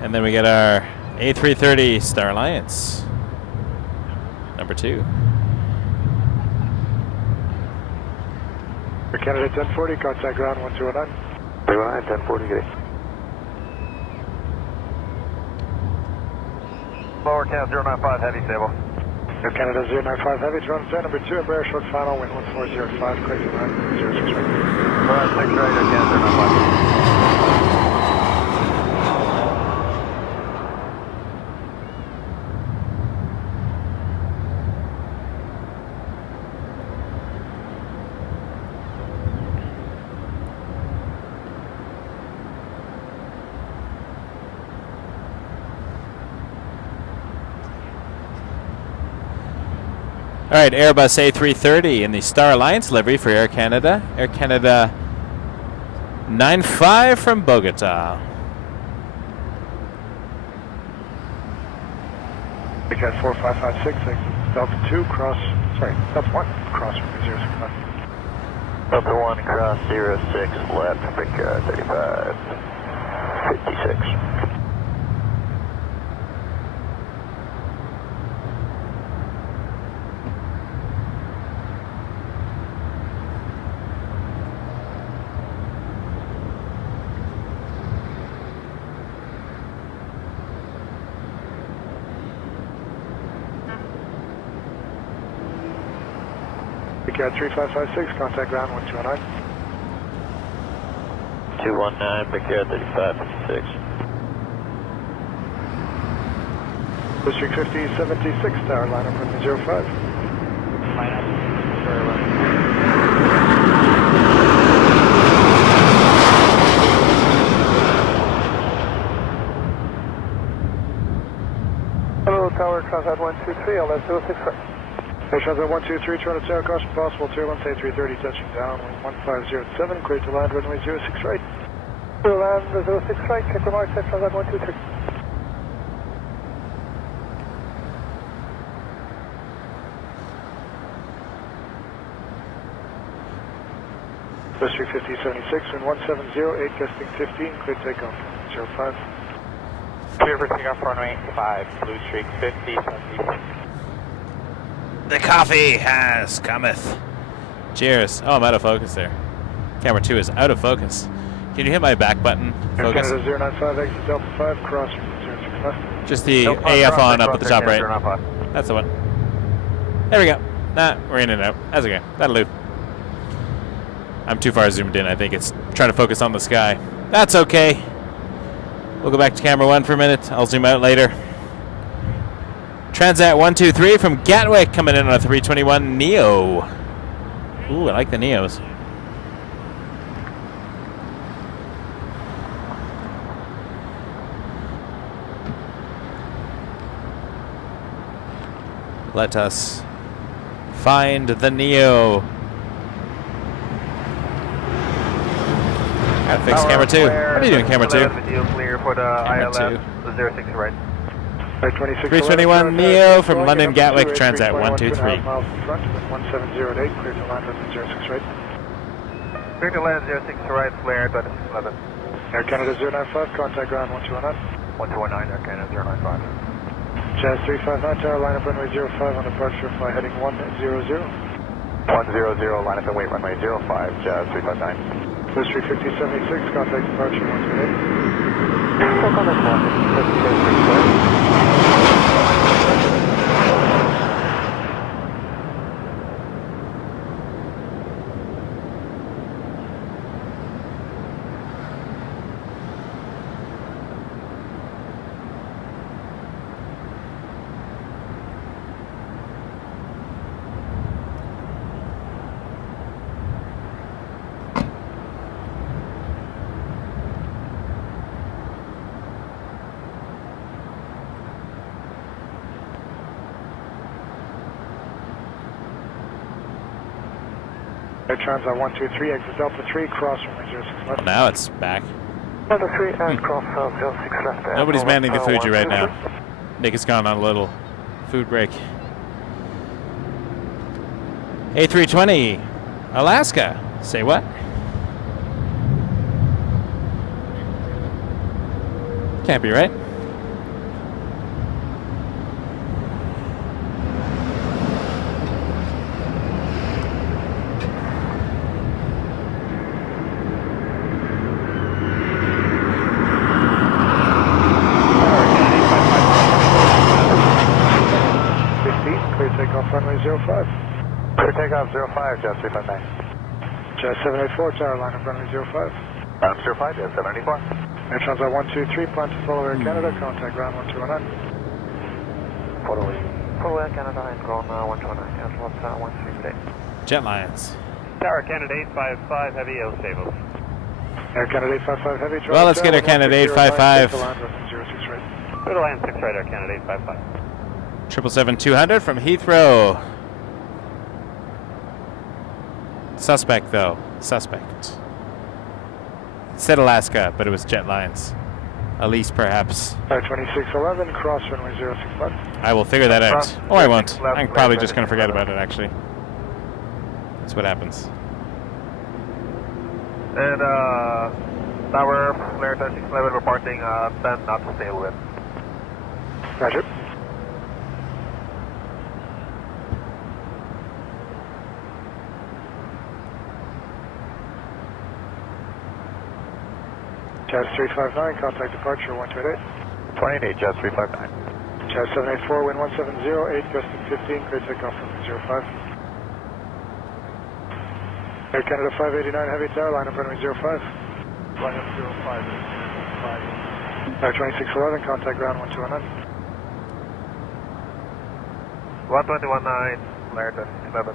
And then we get our A330 Star Alliance, number 2. Air Canada 1040, contact ground 1209. 319, 1040, get it. Lower Canada 095, heavy stable. Air Canada 095 heavy, Toronto Tower, number 2, Embraer short final, wind 1405, clear to land, 06 right. 6 right, Air Canada 095. All right, Airbus A330 in the Star Alliance livery for Air Canada. Air Canada 95 from Bogota. Because 4556, Delta 2, cross, Delta 1, cross runway 06 left. Delta 1, cross 06 left, Brickyard 3556. Brickyard 3556, contact ground 1209. 219, Brickyard 3556. District 5076, tower, line up runway 05. Line up. Hello, Tower, Transat 123, LS 06 right. Hey, Transat 123, Toronto Tower, caution possible, Turbulence A330 touching down, 1507, clear to land, runway 06 right. Clear to land, 06 right, check remarks at Transat 123. Bus 350-76, wind 170, 8 gusting 15, clear takeoff, 05. Clear for takeoff, runway 5, Blue Streak 50, 70. The coffee has cometh. Cheers. Oh, I'm out of focus there. Camera 2 is out of focus. Can you hit my back button? Focus. Canada 095, exit Delta 5, cross 06 left. Just the AF on up at the top right. That's the one. There we go. Nah, we're in and out. That's okay. That'll do. I'm too far zoomed in. I think it's trying to focus on the sky. That's okay. We'll go back to camera 1 for a minute. I'll zoom out later. Transat 123 from Gatwick coming in on a 321 Neo. Ooh, I like the Neos. Let us find the Neo. Gotta fix camera 2. What are you doing, camera 2? Clear for the ILS 06 right. 321 Neo from London Gatwick, Transat 123. Miles in front, 1708, clear to land, 06 right. Clear to land 06 right, flare 2611. Air Canada 095, contact ground 1219. 1219, Air Canada 095. Jazz 359, tower, line up runway 05 on departure, fly heading 100. 100, line up and wait runway 05, Jazz 359. Bus 350-76, contact departure 128. Air Transat 123, exit Delta 3, cross runway 06 left. Well, now it's back. Delta 3 and cross 06 left. Nobody's manning the Fuji right now. Nick has gone on a little food break. A320, Alaska. Say what? Can't be right. Runway 05. Clear takeoff 05, Jazz 359. Jazz 784, tower line up runway 05. Line up 05, Jazz 784. Air Transat 123, plan to follow Air Canada, contact ground 1219. Follow Air Canada and ground 129, Air 138. Jet Lions. Tower Canada 855, heavy, L stable. Air Canada 855 heavy. Well, let's get Air Canada 855. Clear to land 6 right, Air Canada 855. 777-200 from Heathrow. Suspect, though. Suspect. It said Alaska, but it was Jet Lines. Elise, perhaps. 2611, cross runway 06 left. I will figure that out. Or I won't. I'm probably just going to forget about it, actually. That's what happens. And, Tower, flare 3611, reporting 10 knots to sail with. Roger. Jazz 359, contact departure 128. 28, Jazz 359. Jazz 784, wind 170, 8 gusting 15, clear takeoff from 05. Air Canada 589, heavy tower, line up runway 05. Line up 05, 5. Air 2611, contact ground 1219. 1219, flare 11.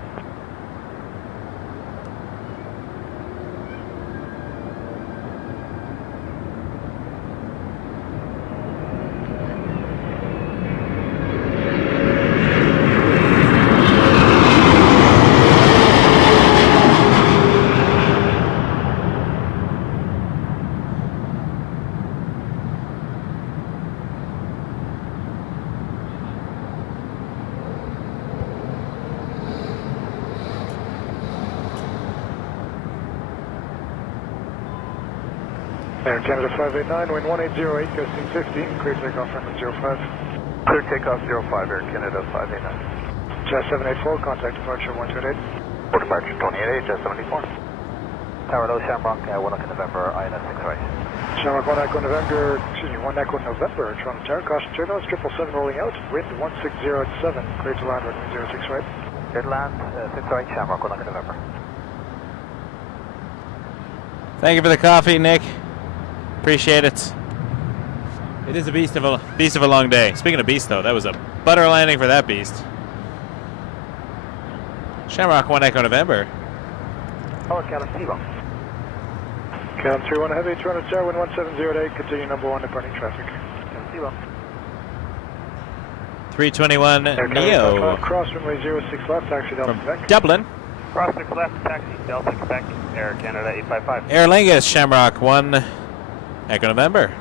Air Canada 589, wind 1808, gusting 15, clear takeoff runway 05. Clear takeoff 05, Air Canada 589. Jazz 784, contact departure 128. For departure 288, Jazz 74. Tower low, Shamrock, 1 November, INS 6 right. Shamrock 1 Echo November, 1 Echo November, Toronto Tower, caution turbulence, 777 rolling out, wind 160 at 7, clear to land, runway 06 right. Clear to land, 6 right, Shamrock 1 Echo November. Thank you for the coffee, Nick. Appreciate it. It is a beast of a long day. Speaking of beast, though, that was a butter landing for that beast. Shamrock 1 Echo November. Tower Calum T1. Calum 31 Heavy, Toronto Tower, wind 1708, continue number 1, departing traffic. Calum T1. 321 Neo. Cross runway 06 left, taxi Delta Quebec. Dublin. Cross 6 left, taxi Delta Quebec, Air Canada 855. Aer Lingus, Shamrock 1 Echo November.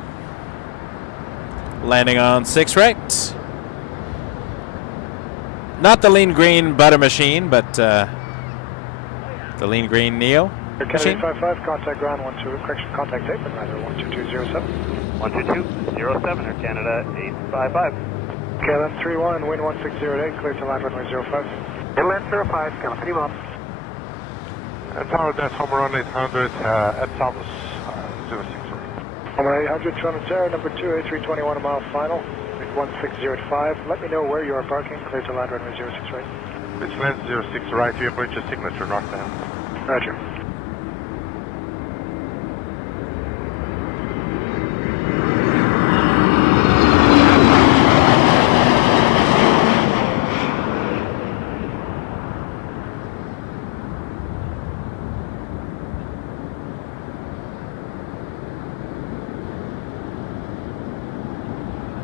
Landing on 6 right. Not the lean green butter machine, but the lean green Neo machine. Canada 855, contact ground 12, correction, contact tape, and rather 12207. 12207, Air Canada 855. KLM 31, wind 1608, clear to land runway 05. KLM 05, KLM 31. Tower, that's Homer on 800 at Thomas 06. Homer 800, Toronto Tower, number 2, A321, a mile final, wind 16085. Let me know where you are parking, clear to land runway 06 right. It's land 06 right, you approach your signature northbound. Roger.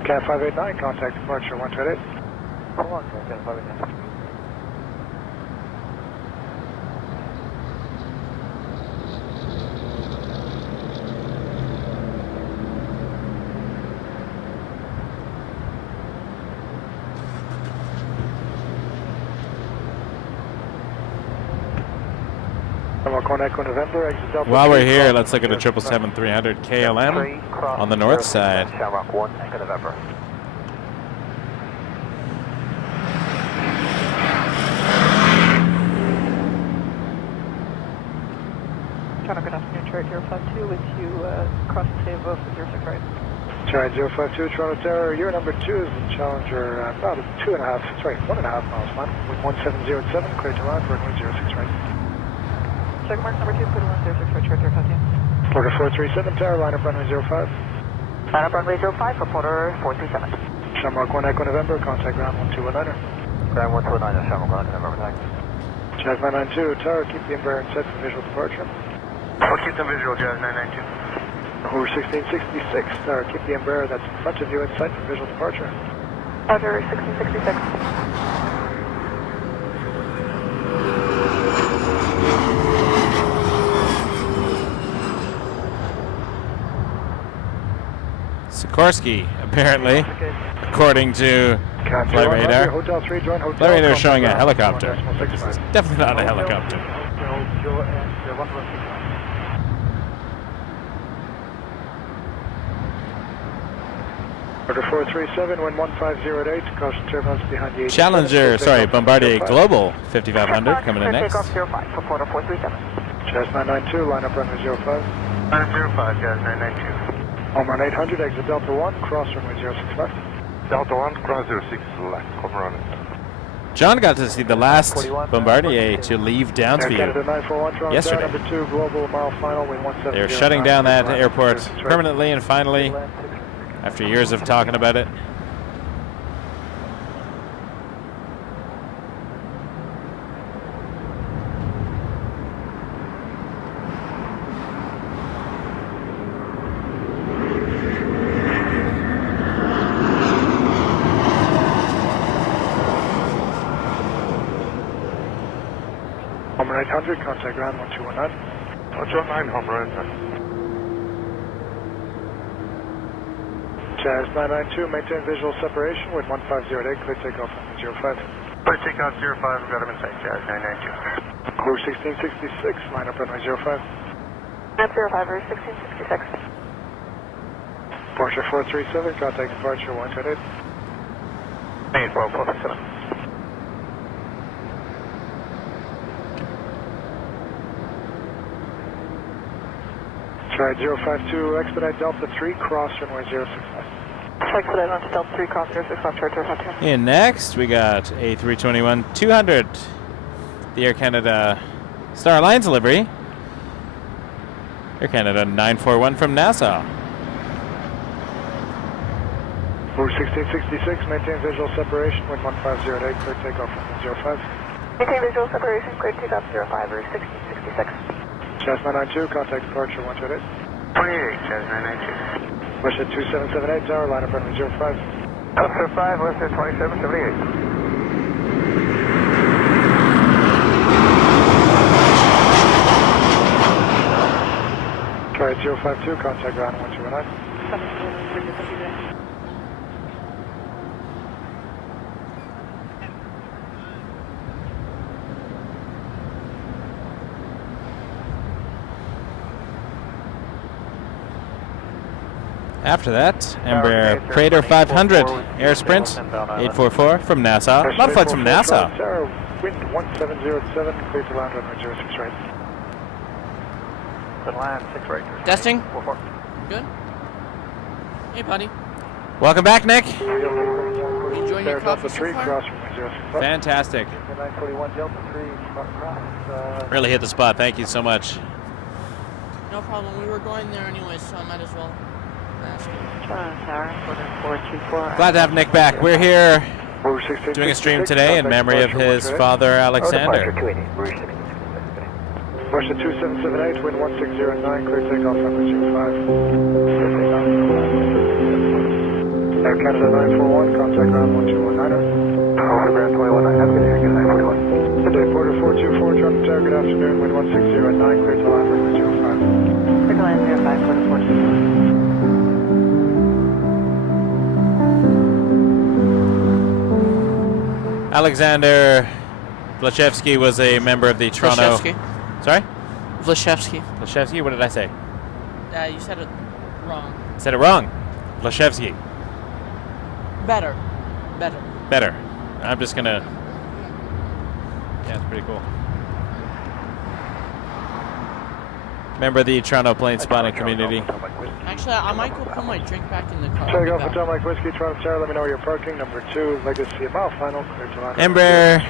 Cat 589, contact departure 128. Hold on, Cat 589. November, exit Delta. While we're here, let's look at a 777-300 KLM on the north side. Shamrock 1 Echo November. Toronto, good afternoon, Charlie 052 with you across the table for 06 right. Charlie 052, Toronto Tower, your number 2 is the Challenger, about 1.5 miles man, with 1707, clear to land, runway 06 right. Check mark number 2, put on 06 right, Charlie 052. Porter 437, Tower, line up runway 05. Line up runway 05 for Porter 437. Shamrock 1 Echo November, contact ground 1219er. Ground 1219er, Shamrock 1 Echo November, thanks. Jazz 992, Tower, keep the Embraer set for visual departure. I'll keep the visual, Jazz 992. Over 1666, Tower, keep the Embraer that's in front of you in sight for visual departure. Roger, 1666. Sikorsky, apparently, according to flight radar. Flight radar is showing a helicopter. This is definitely not a helicopter. Order 437, wind 1508, caution turbulence behind the Challenger, sorry, Bombardier Global 5500 coming in next. Takeoff 05 for Porter 437. Jazz 992, line up runway 05. Line 05, Jazz 992. Homer 800, exit Delta 1, cross runway 06 left. Delta 1, cross 06 left, Homer on it. John got to see the last Bombardier to leave Downsview yesterday. They're shutting down that airport permanently and finally, after years of talking about it. Homer 800, contact ground 1219. 119, Homer 800. Jazz 992, maintain visual separation with 1508, clear takeoff on 05. Clear takeoff 05, we've got him in sight, Jazz 992. Crew 1666, line up runway 05. Map 05, 1666. Porsche 437, contact departure 128. Main 447. Try 052, expedite Delta 3, cross runway 065. Expedite on to Delta 3, cross 065, charter 52. And next, we got A321-200, the Air Canada Star Alliance livery. Air Canada 941 from Nassau. Route 1666, maintain visual separation, wind 150 clear takeoff from 05. Maintain visual separation, clear takeoff 05, Route 1666. Cessna 92, contact departure 128. 28, Cessna 92. Western 2778, tower, line up runway 05. Delta 5, Western 2778. Try 052, contact ground 1219. After that, Embraer Praetor 500, Air Sprint 844 from Nassau. A lot of flights from Nassau. Wind 1707, clear to land runway 06 right. Good land, 6 right. Testing. Good. Hey, buddy. Welcome back, Nick. Enjoying your coffee so far? Fantastic. 941 Delta 3, cross. Really hit the spot. Thank you so much. No problem. We were going there anyway, so I might as well ask you. Glad to have Nick back. We're here doing a stream today in memory of his father, Aleksandar. Western 2778, wind 1609, clear takeoff runway 05. Air Canada 941, contact ground 1219. Over ground 219, have a good day, 941. Good day, Porter 424, Toronto Tower, good afternoon, wind 1609, clear to land runway 05. Clear to land 05, Porter 424. Aleksandar Vlasevski was a member of the Toronto... Sorry? Vlasevski. Vlasevski? What did I say? You said it wrong. Said it wrong. Vlasevski. Better. I'm just gonna... Yeah, it's pretty cool. Member of the Toronto Plane Spotting Community. Actually, I might go put my drink back in the car. Take off Hotel Mike Whiskey, Toronto Tower, let me know where you're parking. Number 2, Legacy mile final, clear to land. Embraer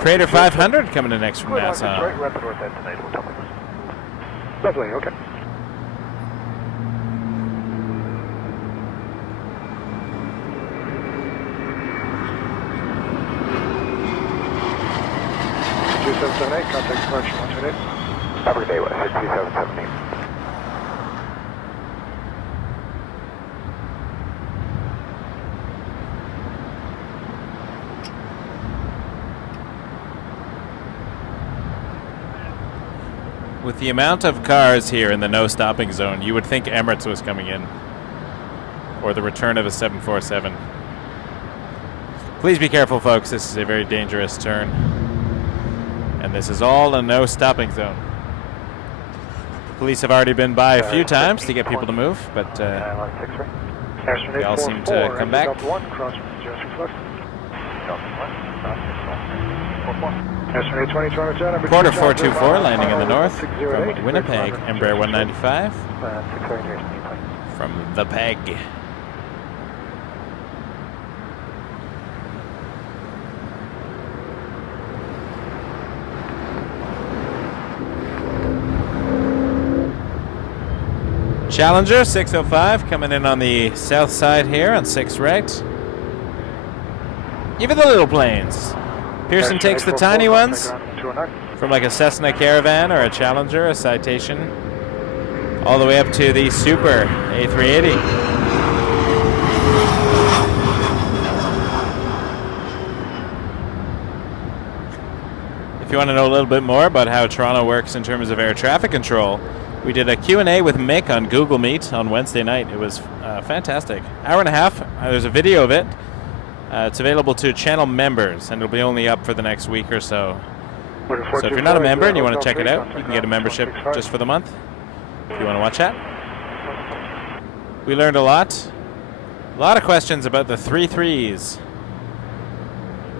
Praetor 500 coming in next from Nassau. Lovely, okay. Contact departure 128. Have a good day, Western 2778. With the amount of cars here in the no stopping zone, you would think Emirates was coming in. Or the return of a 747. Please be careful, folks. This is a very dangerous turn. And this is all a no stopping zone. Police have already been by a few times to get people to move, but they all seem to come back. Porter 424 landing in the north from Winnipeg, Embraer 195 from the Peg. Challenger 605 coming in on the south side here on 6 right. Even the little planes. Pearson takes the tiny ones from like a Cessna Caravan or a Challenger, a Citation, all the way up to the Super A380. If you want to know a little bit more about how Toronto works in terms of air traffic control, we did a Q&A with Mick on Google Meet on Wednesday night. It was fantastic. Hour and a half. There's a video of it. It's available to channel members, and it'll be only up for the next week or so. So if you're not a member and you want to check it out, you can get a membership just for the month if you want to watch that. We learned a lot. lot of questions about the 3.3s.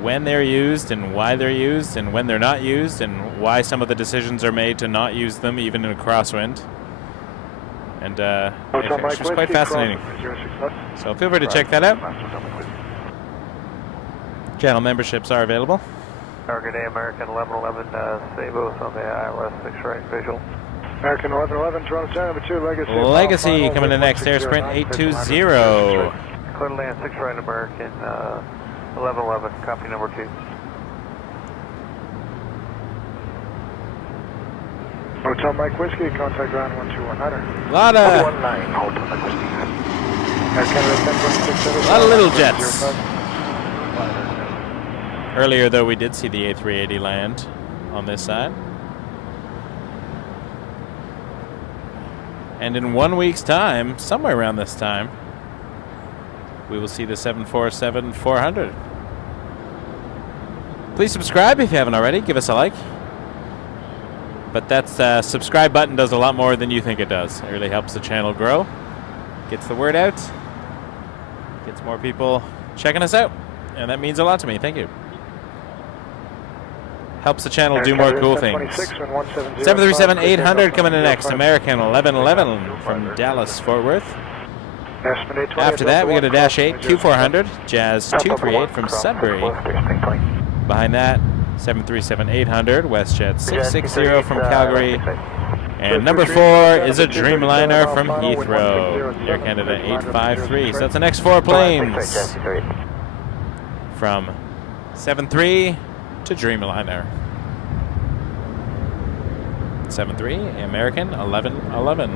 When they're used and why they're used and when they're not used and why some of the decisions are made to not use them even in a crosswind. And it's just quite fascinating. So feel free to check that out. Channel memberships are available. Good day, American 1111, stay both on the ILS 6 right visual. American 1111, Toronto Tower, number 2, Legacy. Legacy coming in next, Air Sprint 820. Clear to land 6 right, American 1111, copy number 2. Hotel Mike Whiskey, contact ground 12100. A lot of little jets. Earlier, though, we did see the A380 land on this side. And in 1 week's time, somewhere around this time, we will see the 747-400. Please subscribe if you haven't already. Give us a like. But that subscribe button does a lot more than you think it does. It really helps the channel grow. Gets the word out. Gets more people checking us out. And that means a lot to me. Thank you. Helps the channel do more cool things. 737-800 coming in next. American 1111 from Dallas, Fort Worth. After that, we got a Dash 8 Q400, Jazz 238 from Sudbury. Behind that, 737-800, WestJet 660 from Calgary. And number 4 is a Dreamliner from Heathrow, Air Canada 853. So that's the next 4 planes. From 73 to Dreamliner. 73, American 1111.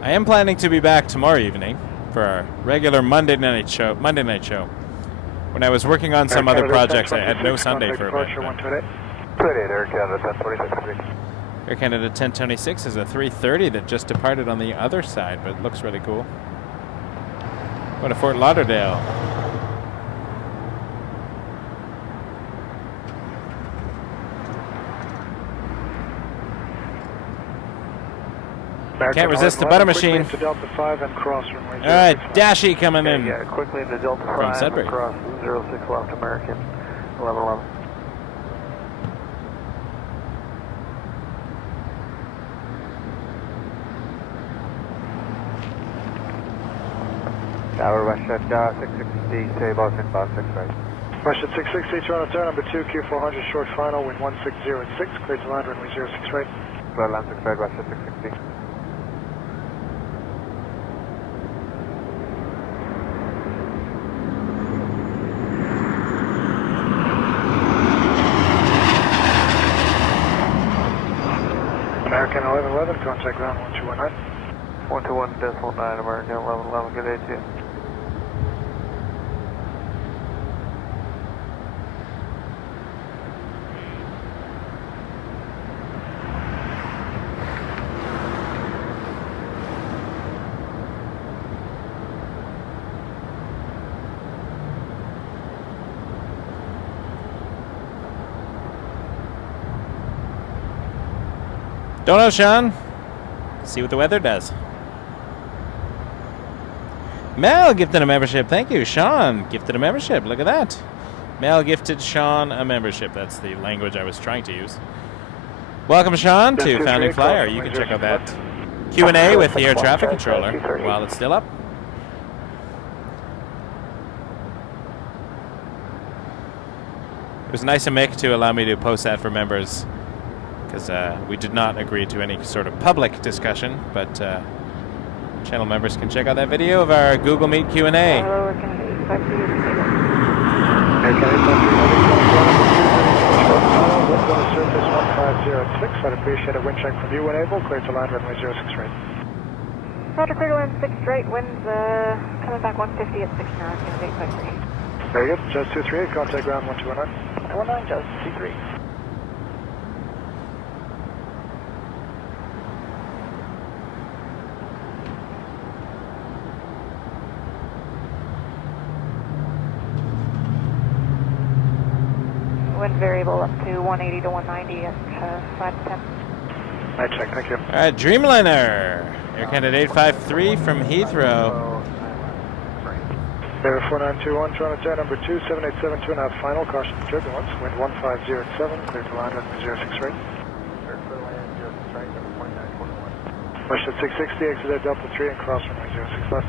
I am planning to be back tomorrow evening for our regular Monday night show. When I was working on some other projects, I had no Sunday for a bit. Air Canada 1026 is a 330 that just departed on the other side, but it looks really cool. Going to Fort Lauderdale. Can't resist the butter machine. Alright, Dashy coming in. Yeah, quickly into Delta 5 from Sudbury. Across 06 left American 1111. Tower WestJet 660, stay both inbound 6 right. WestJet 660, Toronto Tower, number 2, Q400, short final, wind 1606, clear to land, runway 06 right. Clear land 6 right, WestJet 660. American 1111, contact ground 1219. 121.9, American 1111, good day to you. Don't know, Sean. See what the weather does. Mel gifted a membership. Thank you. Sean gifted a membership. Look at that. Mel gifted Sean a membership. That's the language I was trying to use. Welcome, Sean, to Founding Flyer. You can check out that Q&A with the air traffic controller while it's still up. It was nice of Mick to allow me to post that for members, because we did not agree to any sort of public discussion, but channel members can check out that video of our Google Meet Q&A. Hello, I'd appreciate a wind check from you when able. Clear to land, runway 06 right. Roger, clear to land 6 right, winds coming back 150 at 6 now, it's 853. Very good, Jazz 238, contact ground 1219. 19, Jazz 23. wind variable up to 180 to 190 at 5 to 10. Night check, thank you. All right, Dreamliner, Air Canada 853 from Heathrow. Air 4921, Toronto Tower number 2, 787, 2.5 final, caution turbulence, wind 1507, clear to land runway 06 right. Westjet 660, exit at Delta 3 and cross runway 06 left.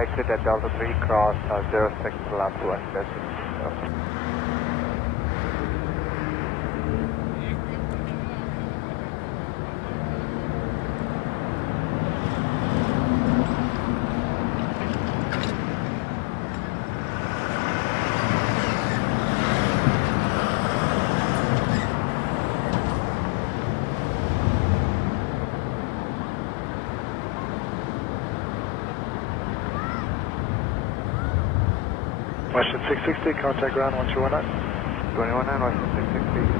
Exit at Delta 3, cross 06 left west. Westjet 660, contact ground 1219. 219, Westjet 660.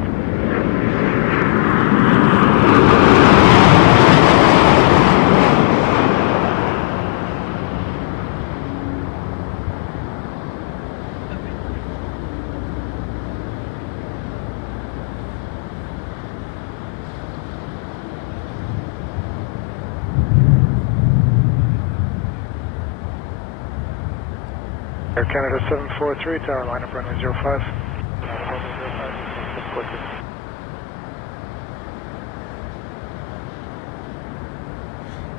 Air Canada 743, tower line up runway 05.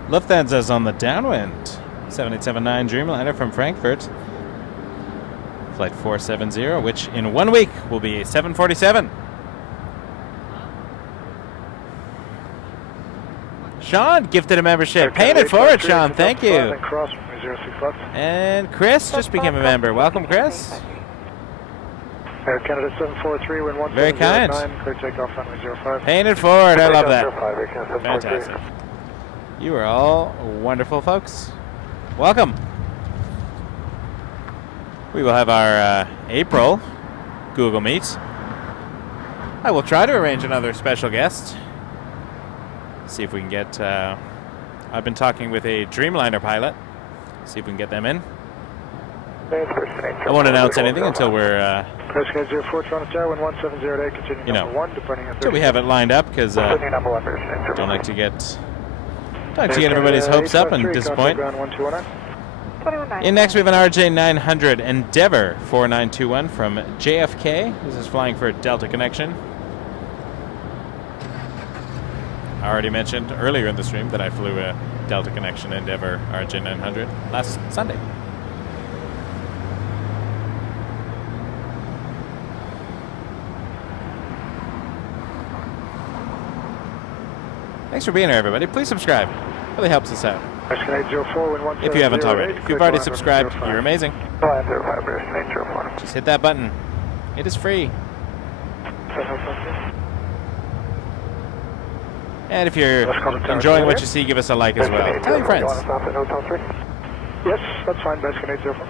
Lufthansa's on the downwind. 7879 Dreamliner from Frankfurt. Flight 470, which in 1 week will be a 747. Sean gifted a membership. Paying it forward, Sean. Thank you. And Chris just became a member. Welcome, Chris. Air Canada 743, wind 1709. Very kind. Clear takeoff runway 05. Paying it forward. I love that. 05, Fantastic. You are all wonderful folks. Welcome. We will have our April Google Meet. I will try to arrange another special guest. See if we can get... I've been talking with a Dreamliner pilot. See if we can get them in. I won't announce anything until we're... you know, until we have it lined up, because don't like to get everybody's hopes up and disappoint. In next we have an CRJ900 Endeavour 4921 from JFK. This is flying for Delta Connection. I already mentioned earlier in the stream that I flew a Delta Connection Endeavour CRJ900 last Sunday. Thanks for being here, everybody. Please subscribe. Really helps us out. If you haven't already. If you've already subscribed, you're amazing. Just hit that button. It is free. And if you're enjoying what you see, give us a like as well. Tell your friends. Yes, that's fine. Best Canadian 04.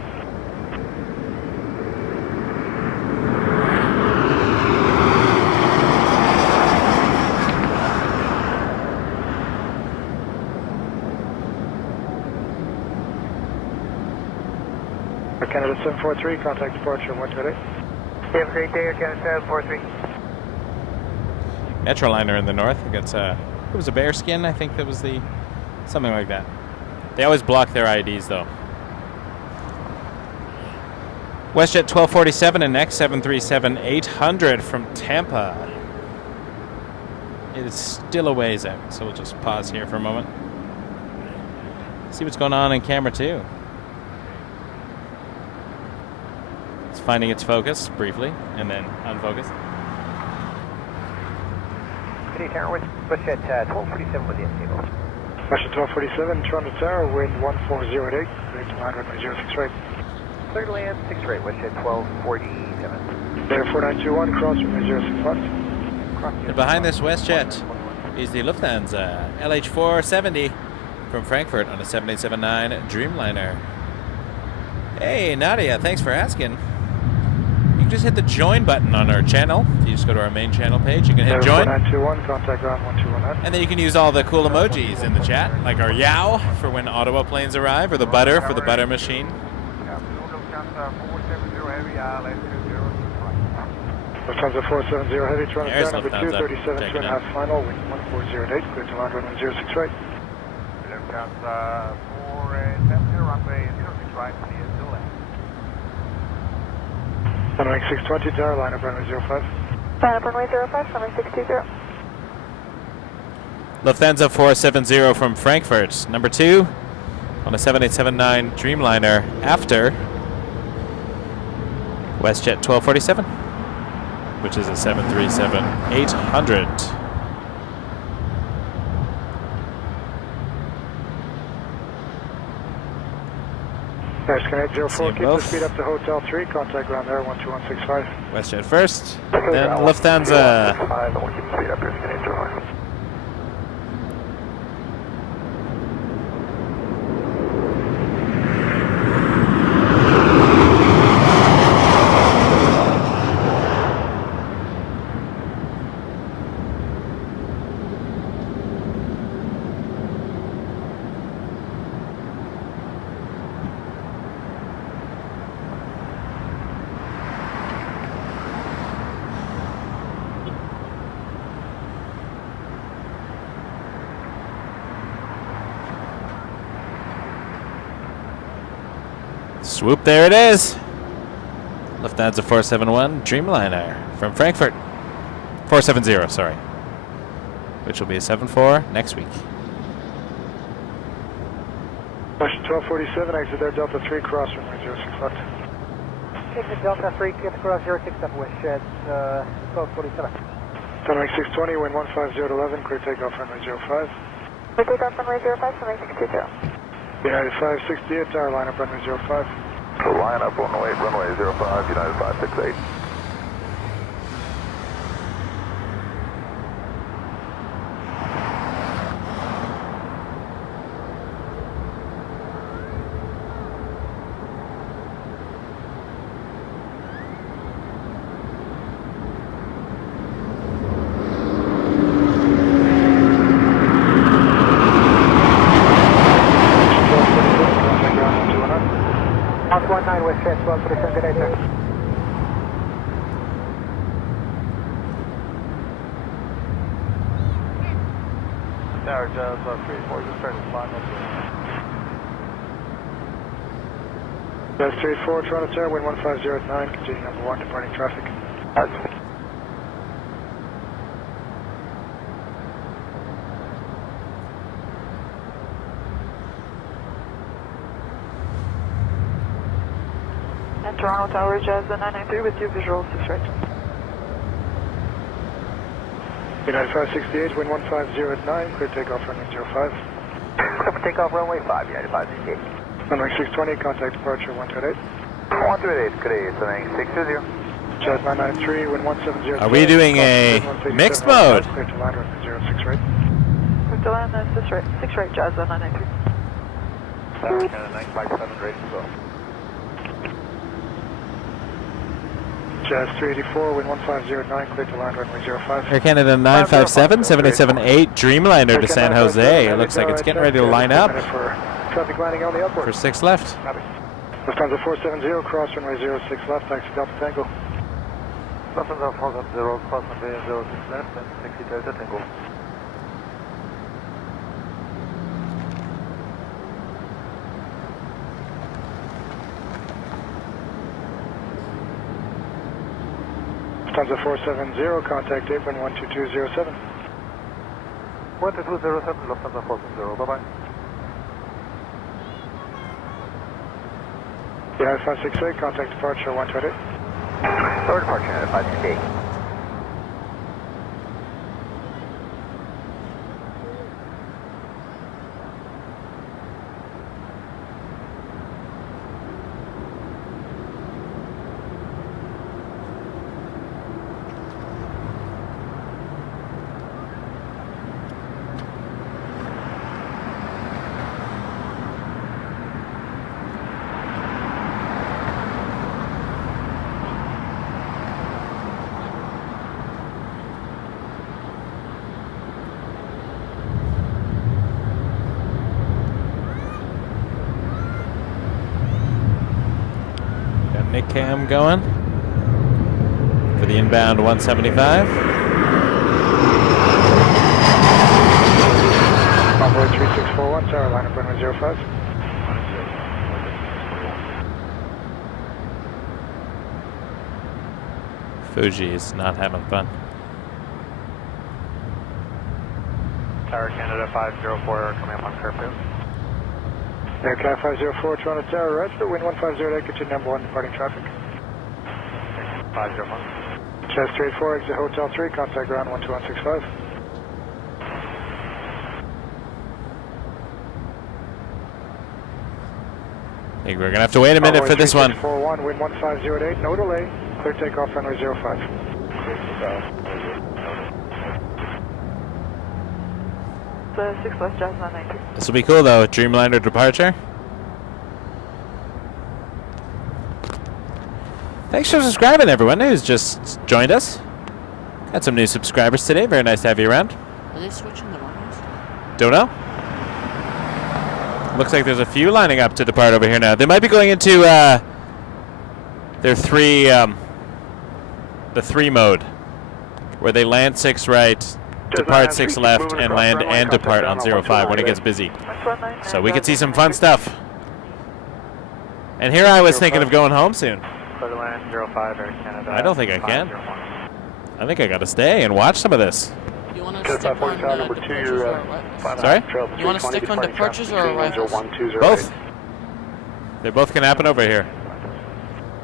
Canada 743, contact departure 128. Have a great day, Air Canada 743. Metroliner in the north. It was a bear skin, I think that was the... something like that. They always block their IDs, though. WestJet 1247 and next 737-800 from Tampa. It is still a ways out, so we'll just pause here for a moment. See what's going on in camera 2. It's finding its focus briefly, and then unfocused. Good day, Tower. WestJet 1247 with the table. WestJet 1247, Toronto Tower, wind 1408, clear to land runway 06 right. Clear to land 6 right, WestJet 1247. Air 4921, cross runway 06 left. And behind this WestJet is the Lufthansa LH470 from Frankfurt on a 7879 Dreamliner. Hey, Nadia, thanks for asking. You can just hit the join button on our channel. You just go to our main channel page. You can hit join. 4921, contact ground 1219. And then you can use all the cool emojis in the chat, like our yow for when Ottawa planes arrive, or the butter for the butter machine. Lufthansa 470 Heavy, Toronto There's number Lufthansa. 2, 37, Checking 2.5 final, wind 1408, clear to land runway 06 right. Lufthansa 470, runway 06 right, clear to land. Runway 620, tower, line up runway 05. Line up runway 05, runway 620. Lufthansa 470 from Frankfurt, number 2 on a 7879 Dreamliner after WestJet 1247, which is a 737-800. Connect 04, keep the speed up to Hotel 3, contact ground there 12165. WestJet first, then Lufthansa. We'll keep the speed up here, Connect 04. Swoop, there it is. Lufthansa 471 Dreamliner from Frankfurt. 470, sorry. Which will be a 74 next week. Question 1247, exit there, Delta 3, cross runway 06 left. Exit Delta 3, clear to cross 06 up WestJet 1247. Runway 620, wind 150 clear takeoff runway 05. Clear takeoff runway 05, runway 620. United 568, tower, line up runway 05. Line up runway 05, United 568. WestJet 1247, good day, sir. Tower, Jazz 34, just turn to final. Jazz 34, Toronto Tower, wind 1509, continue number 1, departing traffic. Toronto Tower, Jazz 993 with you, visual 6 right. United 568, wind 1509, clear takeoff runway 05. Clear for takeoff runway 5, United 568. Runway 620, contact departure 128. 128, good day, running 620. Jazz 993, wind 1705. Are we doing a mixed mode? Clear to land runway 06 right. Clear to land 6 right, Jazz 993. Canada 957, ready to go. Jazz 384, wind 1509, clear to land runway 05. Air Canada 957, 787-8 Dreamliner to San Jose. It looks like it's getting ready to line up. Traffic landing on the upward. For 6 left. Lufthansa 470, cross runway 06 left, taxi Delta Tango. Lufthansa 470, cross runway 06 left, and taxi Delta Tango. Lufthansa 470, contact apron 12207. 12207, Lufthansa 470, bye-bye. United 568, contact departure 128. Third departure, United 568. Nick Cam going. for the inbound 175. Envoy 3641, tower line up runway 05. Fuji is not having fun. Tower Canada 504 coming up on curfew. Aircraft 504, Toronto Tower, register, wind 150, continue number 1, departing traffic. 501. Chest 384, exit Hotel 3, contact ground 12165. I think we're gonna have to wait a minute for this one. 41, wind 1508, no delay, clear takeoff runway 05. The 6 left, Jazz 990. This will be cool though, Dreamliner departure. Thanks for subscribing, everyone who's just joined us. Got some new subscribers today. Very nice to have you around. Are they switching the runners? Don't know. Looks like there's a few lining up to depart over here now. They might be going into their the 3 mode, where they land 6 right, depart 6 left, and land and depart on 05 when it gets busy. So we could see some fun stuff. And here I was thinking of going home soon. Clear to land 05 Air Canada. I don't think I can. I think I got to stay and watch some of this. You want to stick on departures or arrivals? Sorry? You want to stick on departures or arrivals? Both. They both can happen over here.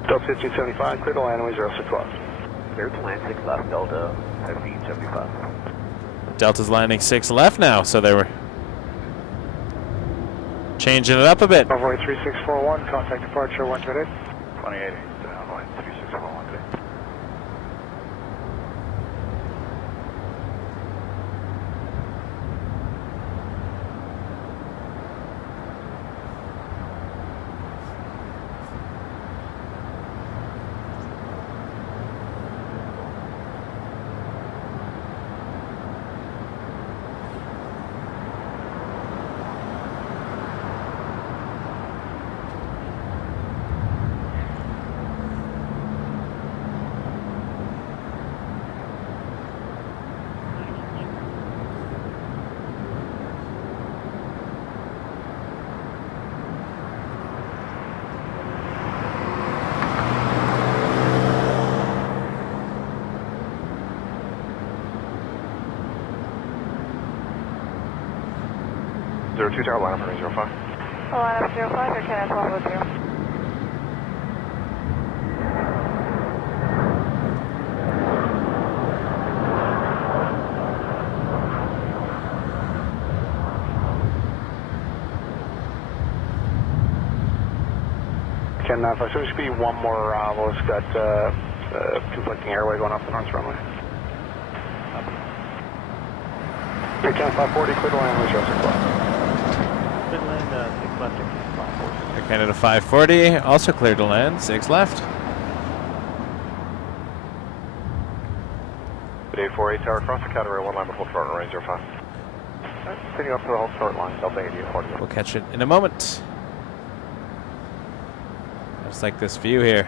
Delta 1575, clear to land, runway 06 left. Clear to land 6 left, Delta 1575. Delta's landing 6 left now, so they were changing it up a bit. Envoy 3641, contact departure 128. 2080, downwind 3641 today. Two tower line up runway 05. Line up 05, Air Canada 1210. Ken 95, so there should be one more arrival. It's got conflicting airway going off the north runway. Air Canada 540, clear to land, runway 06 left. Air Canada 540, also cleared to land, 6 left. 848 tower, cross the category 1 line before front runway 05. Continue up to the whole short line, Delta 80 at 40. We'll catch it in a moment. Just like this view here.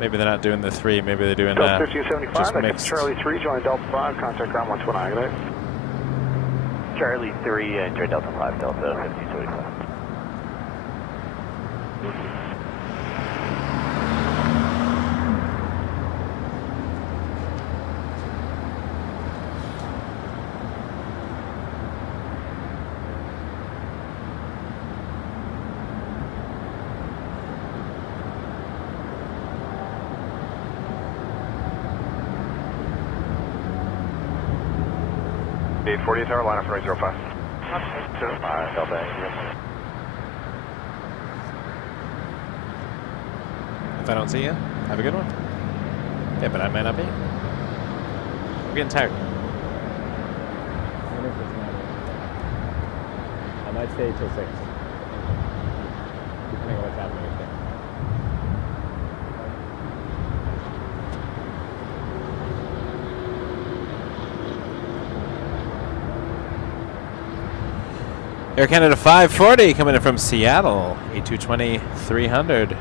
Maybe they're not doing the 3, maybe they're doing Delta 1575, just mixed. Charlie 3, join Delta 5, contact ground 129, good day. Charlie 3, enter Delta 5, Delta 1575. Eight 48 tower, line up runway 05. Delta 80. If I don't see you, have a good one. Yeah, but I might not be. I'm getting tired. I might stay till 6. Depending on what's happening. Air Canada 540 coming in from Seattle, A320 300.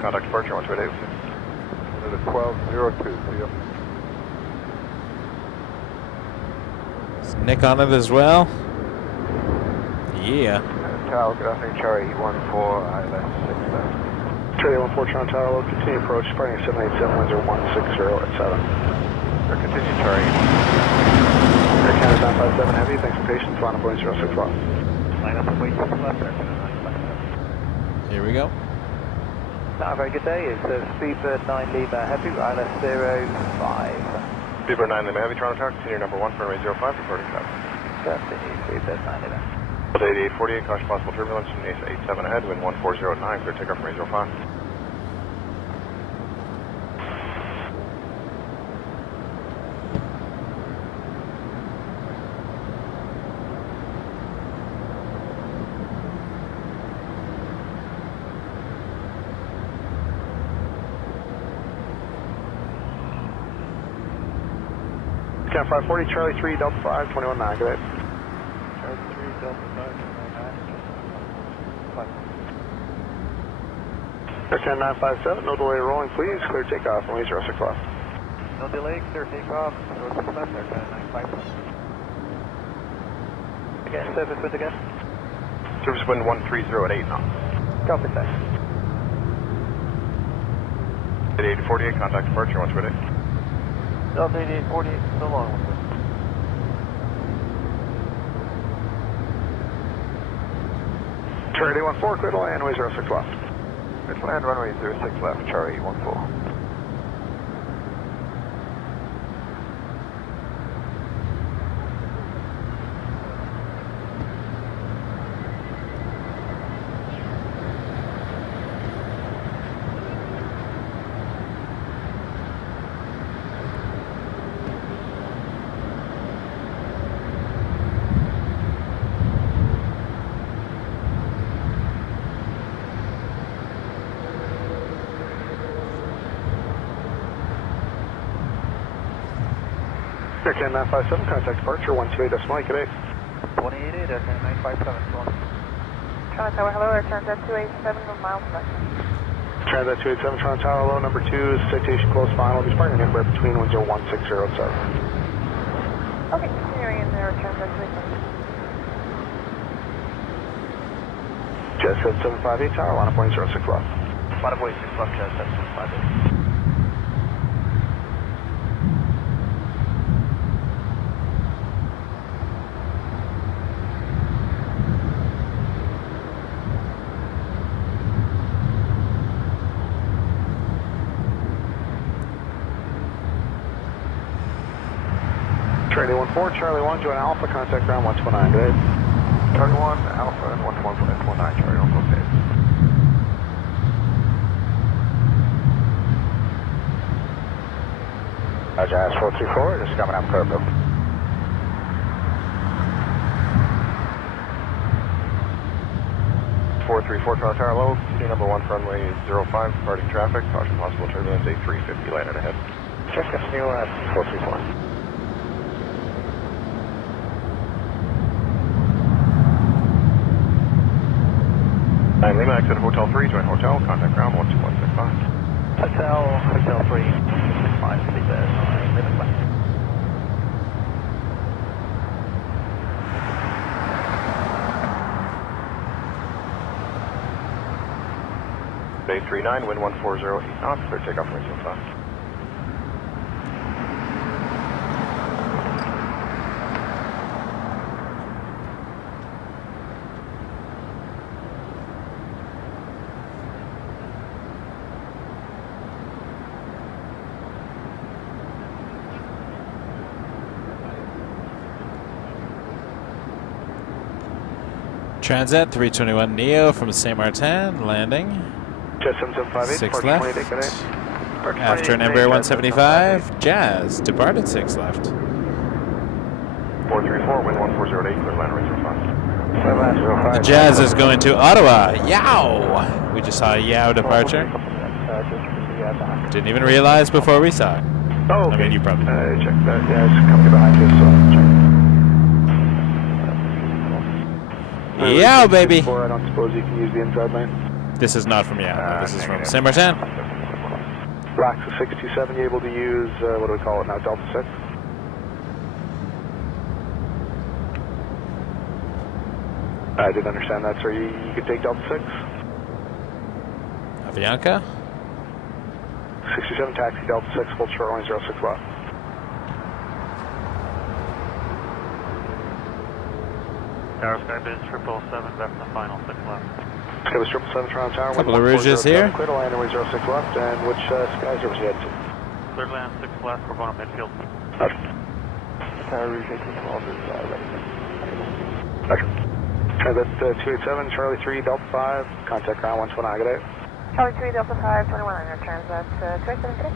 contact departure 128. Canada 1202, see you. Is Nick on it as well? Yeah. Tower, good afternoon, Cherry 14, ILS 6 left. Cherry 14, Toronto Tower, low, continue approach, departing 787-10160 at 7. Or continue Cherry. Air Canada 957 Heavy, thanks for patience, final point 06 left. Line up and wait just left there. Here we go. Have a very good day. It's Speedbird 9 Lima Heavy, ILS 05. Speedbird 9 Lima Heavy, Toronto Tower, continue number 1 for runway 05, reporting traffic. Continue, Speedbird 9 Lima. Delta 8848, caution possible turbulence, Nassau 87 ahead, wind 1409, clear takeoff from runway 05. Cam 540, Charlie 3, Delta 5, 21-9, good day. Charlie 3, Delta 5, 21-9. Air Canada 957, no delay rolling, please. Clear takeoff, runway 06 left. No delay, clear takeoff, 06 left, Air Canada 957. Again, service wind again. Service wind 130 at 8 knots. Copy that. 8848, contact departure 128. Delta 8848, so long. Charlie 14, clear to land, runway 06 left. Clear to land, runway 06 left, Charlie 14. Air Canada 957, contact departure 128.8, good day. 188, Air Canada 957, go on. Toronto Tower, hello, Air Transat 287, 1 mile left. Transat 287, Toronto Tower, low, number 2, citation close final, departing anywhere between 10160 and 7. Okay, continuing in there, Transat 287. Jet 7758, Tower, line up point 06 left. Line up point 6 left, Jet 7758. Charlie 14, Charlie 1, join Alpha, contact ground 129, good day. Charlie 1, Alpha, and 119, Charlie 1, okay. Jazz 434, just coming up curve. 434 Toronto Tower low, continue number 1 for runway 05, departing traffic, caution possible turbulence, A350 landed ahead. Check continue at 434. Lima, exit Hotel 3, join Hotel, contact ground 12165. Hotel 3, 65, sleep there, 9, limit left. Bay 39, wind 1408 knots, clear takeoff from 05. Transat 321 Neo from Saint Martin, landing. Jet 7758, 6 left. good day. After an Embraer 175, Jazz departed 6 left. 434, wind 1408, clear land range 05. The Jazz is going to Ottawa. Yow! We just saw a Yow departure. Didn't even realize before we saw it. Oh, okay. I mean, you probably did. Check that. Yeah, it's coming behind you, so check. Yeah, baby. I don't suppose you can use the inside lane. This is not from Yahoo. This is from Saint Martin. LACSA 67, you able to use, what do we call it now, Delta 6? I didn't understand that, sir. You could take Delta 6? Avianca? 67 taxi, Delta 6, full short line 06 left. Tower Skybiz 777, back to the final 6 left. Skybiz 777, Toronto Tower. Couple of rouges here. Clear to land, runway 06 left, and which sky service you head to? Clear to land 6 left, we're going to midfield. Tower Rouge 1812 is ready. Roger. That's 287, Charlie 3, Delta 5, contact ground 121, good day. Charlie 3, Delta 5, 21 on your Transat 273.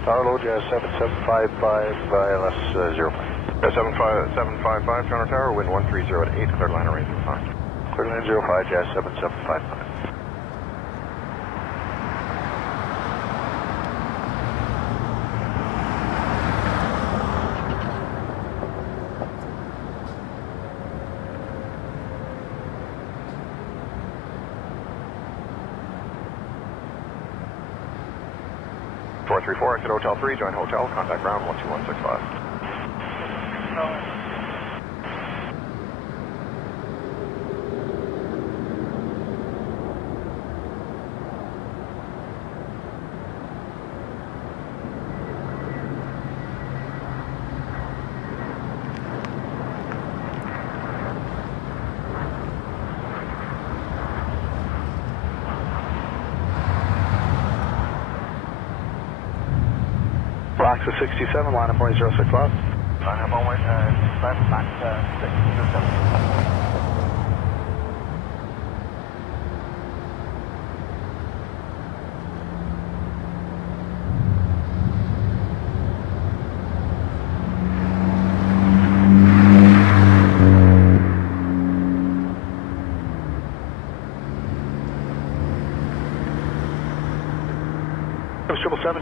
Tower low, Jazz 7755, ILS 05. 755, Toronto Tower, wind 130 at 8, clear line arrangement 5. Clear line 05, Jazz 7755. Exit Hotel 3, join Hotel, contact ground 12165. LACSA 67, line up point 06 left. Line up on point, LACSA 67.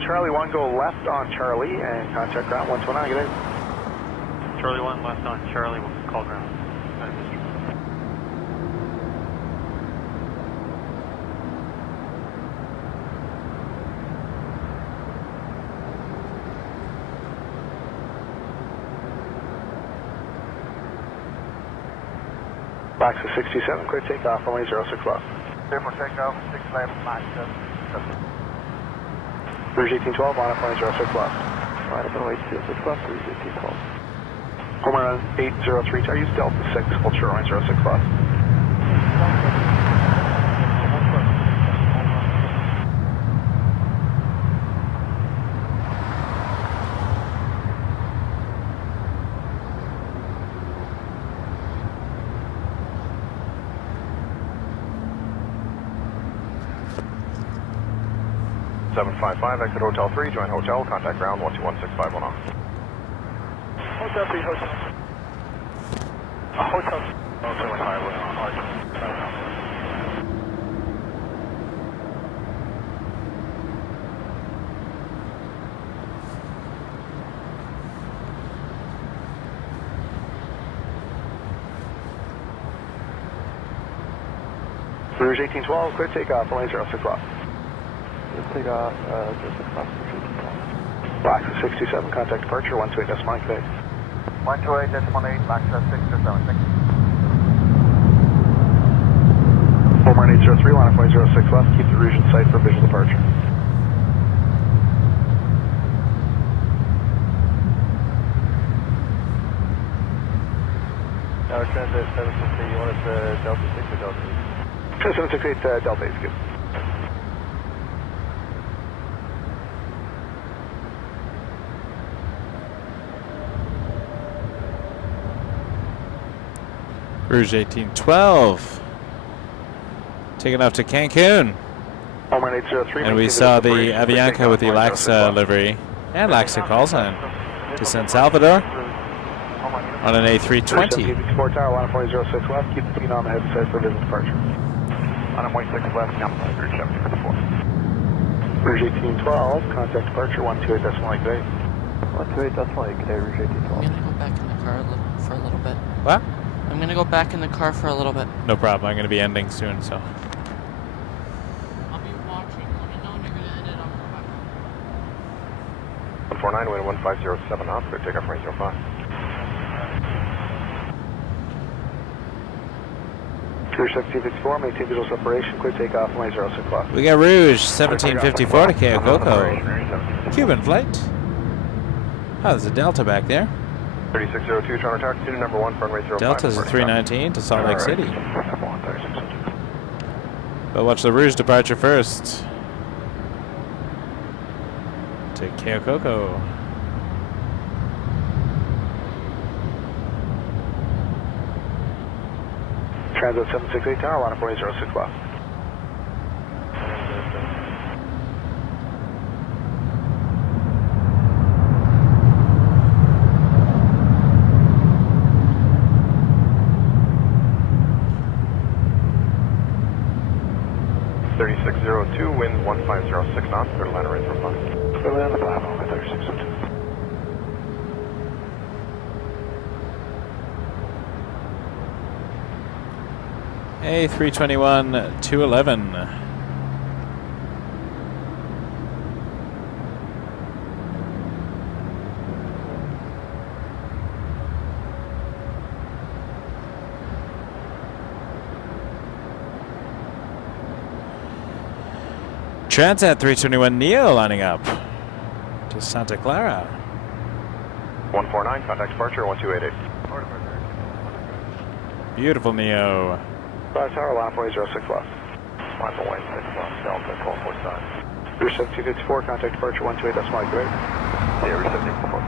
Charlie 1, go left on Charlie and contact ground 129, good day. Charlie 1, left on Charlie, we'll call ground. LACSA 67, clear takeoff, runway 06 left. Clear for takeoff, 6 left, Max Rouge 1812, line up runway 06 left. Line up runway 06 left, Rouge 1812. Homer 803, I use Delta 6, full short runway 06 left. Exit Hotel 3, join Hotel, contact ground 12165 on. Hotel 3, Hotel. Hotel 3. Rouge 1812, clear takeoff, runway 06 left. Takeoff, 06 left, LACSA 67, contact departure, 128.9 base. 128.8, LACSA 676. Homer 803, line up point 06 left, keep the Rouge in sight for visual departure. Tower Transat 768, you want us Delta 6 or Delta 8? 768, Delta 8 is good. Rouge 1812. Taking off to Cancun. And we saw the Avianca with the LACSA livery and LACSA call sign to San Salvador. On an A320. 4 Tower, line 4006 left, keep the team on the head side for visit departure. On 16 left, number 764. Rouge 1812, contact departure 128.8. 128.8, Cathay, Rouge 1812. I'm gonna go back in the car for a little bit. What? I'm gonna go back in the car for a little bit. No problem. I'm going to be ending soon, so. I'll be watching. Let me know when you're gonna end it. I'll go back. 149, wind 1507 knots, clear takeoff range 05. Rouge 1754, maintain visual separation, clear takeoff, runway 06 left. We got Rouge 1754 to Keokoko. Cuban flight. Oh, there's a Delta back there. 3602, Toronto Tower, continue number 1, runway 05. Delta's a 319 to Salt Lake City. But watch the Rouge departure first. To Keokoko. Transat 768 Tower, line 4006 left. Wind 1506 knots, clear to land range 05. Clear land on the 5, runway 3602. A321-211. Transat 321neo lining up to Santa Clara. 149, contact departure 1288. Beautiful Neo. 5 Tower, line 4006 left. Line 6 left, Delta 1245. Rouge 1754, contact departure 128.8. Yeah, Rouge 1754.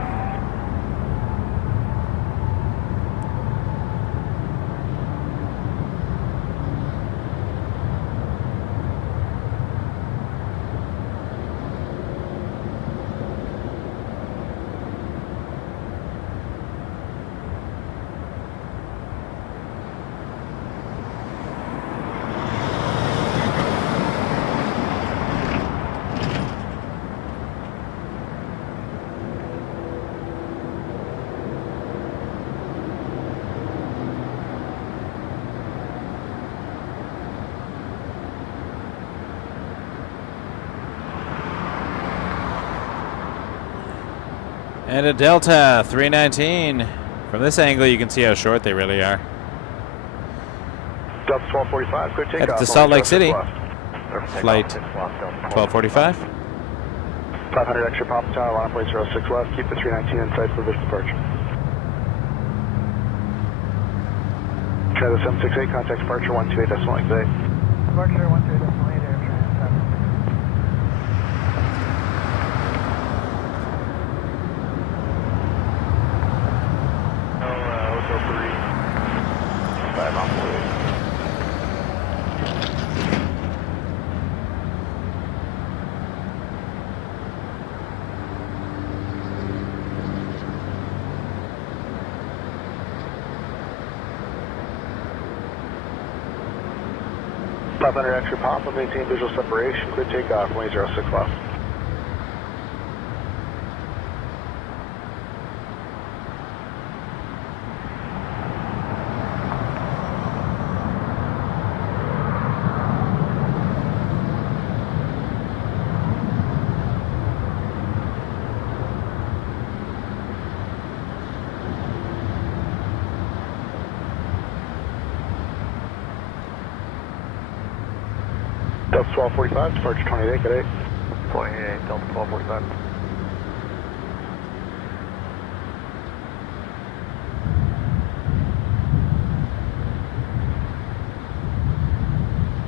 And a Delta 319. From this angle, you can see how short they really are. Delta 1245, clear takeoff. Headed to Salt Lake City. Flight 1245. 500 extra Papa Tower, line 06 left. Keep the 319 in sight for visit departure. Transat 768, contact departure 128.8. Departure 128.8, Air Transat. Extra Papa, maintain visual separation, clear takeoff, runway 06 left. Delta 1245, departure 28, good 8. 28, Delta 1245.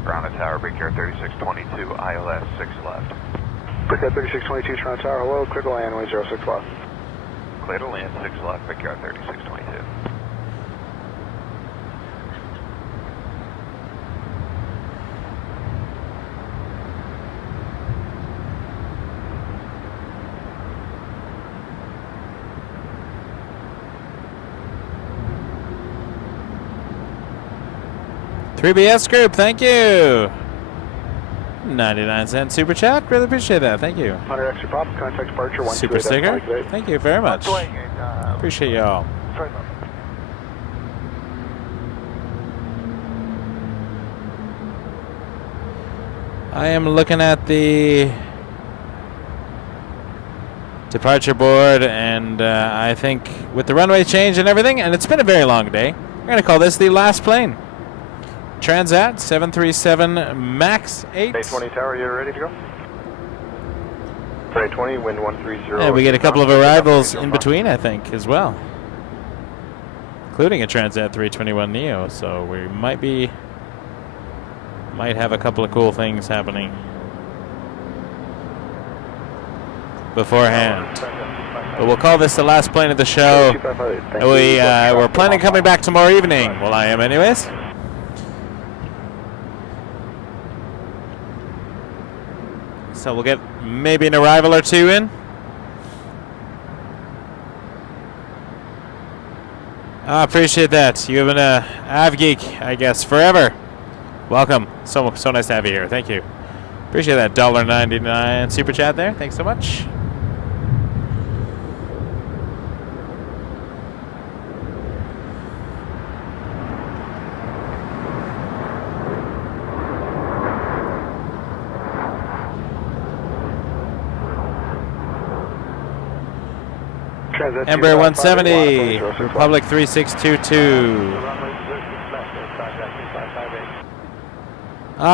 Ground at Tower, break air 3622, ILS 6 left. Break air 3622, Toronto Tower, hello, clear to land, runway 06 left. Clear to land 6 left, break air 3622. 3BS group, thank you. 99-cent super chat, really appreciate that. Thank you. Hunter extra pop, contact departure 128. Super sticker, thank you very much. Appreciate y'all. I am looking at the departure board, and I think with the runway change and everything, and it's been a very long day, we're going to call this the last plane. Transat 737 MAX 8. A20 tower, you're ready to go? A20, wind 130. And we get a couple of arrivals in between, I think, as well, including a Transat 321 Neo. So we might have a couple of cool things happening beforehand. But we'll call this the last plane of the show. We're planning on coming back tomorrow evening. Well, I am anyways. So we'll get maybe an arrival or two in. I appreciate that. You've been a Av geek, I guess, forever. Welcome. So nice to have you here. Thank you. Appreciate that $1.99 super chat there. Thanks so much. Embraer 170, Republic 3622.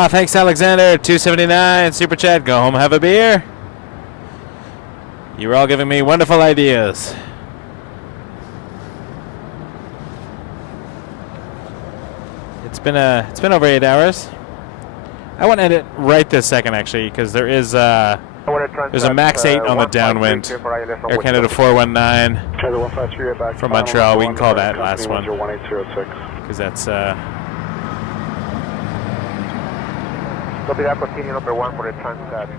Thanks, Alexander. 279 super chat. Go home, have a beer. You were all giving me wonderful ideas. It's been over 8 hours. I want to end it right this second, actually, because there's a MAX 8 on the downwind. Air Canada 419 from Montreal. We can call that last one because that's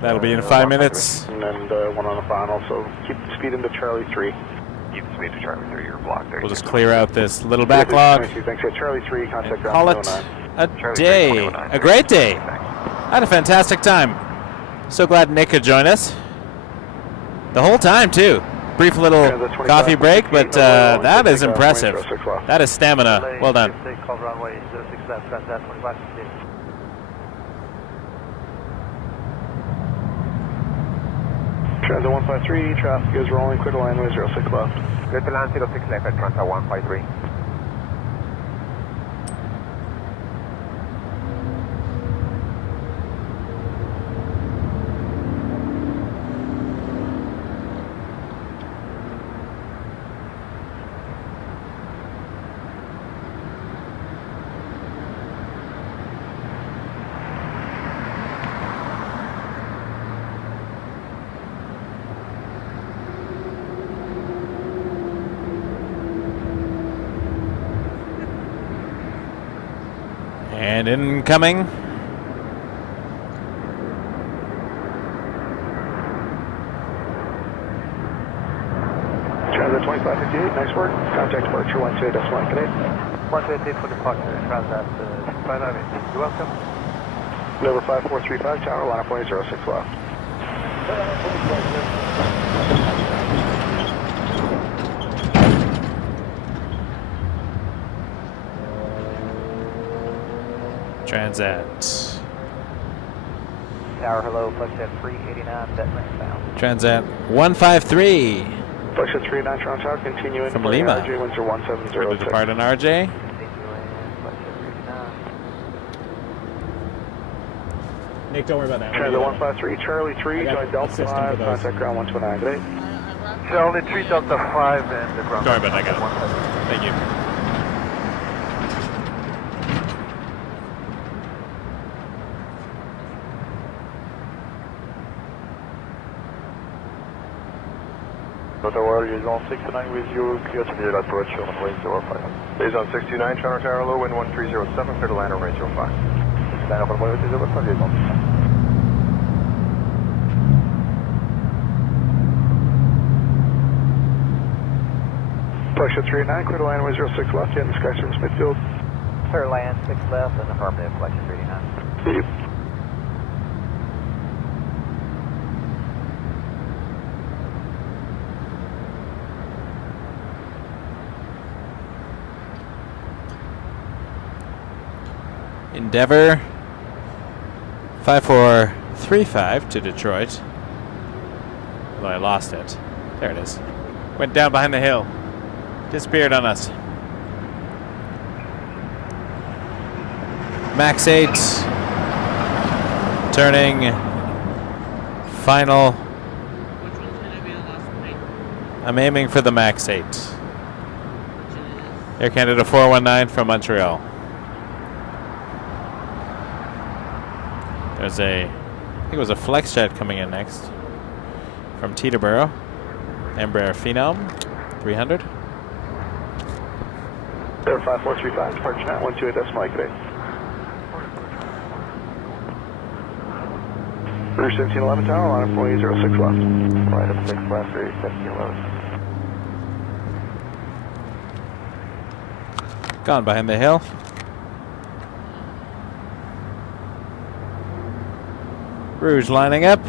that'll be in 5 minutes. And one on the final, so keep the speed into Charlie 3. Keep the speed to Charlie 3, you're blocked there. We'll just clear out this little backlog. Thanks. Charlie 3, contact ground. Call it a day, a great day. I had a fantastic time. So glad Nick could join us. The whole time, too. Brief little coffee break, but that is impressive. That is stamina. Well done. Transat 153, traffic is rolling, clear to landway 06 left. Clear to land 06 left at Transat 153. And incoming. Transat 2558, nice work. Contact departure 128.8. 128 for departure, Transat 558. You're welcome. Number 5435, tower, line up 06 left. Transat. Tower, hello, Fluxjet 389, Detman bound. Transat 153. Fluxjet 389, Toronto Tower, continuing. From Lima. RJ, winds are 1706. We're to depart on RJ. Nick, don't worry about that. Transat 153, Charlie 3, join Delta 5, contact ground 129. Good day. Charlie 3, Delta 5, and the ground. Sorry about that, I got it. Thank you. Toronto Tower, liaison 69 with you, clear to the approach on runway 05. Liaison 69, Toronto Tower, low wind 1307, clear to land on runway 05. Line up on runway 05, liaison 69. Fluxjet 389, clear to land runway 06 left, in the Skysurf Smithfield. Clear land, 6 left, and affirmative, collection 389. Endeavour 5435 to Detroit. Although I lost it. There it is. Went down behind the hill. Disappeared on us. Max 8. Turning. Final. I'm aiming for the Max 8. Air Canada 419 from Montreal. There's I think it was a flex jet coming in next from Teterboro. Embraer Phenom 300. Air 5435, departure net 128 decimal eight. Route 1711 tower, line up 4806 left. Line up 6 left, route 1711. Gone behind the hill. Rouge lining up.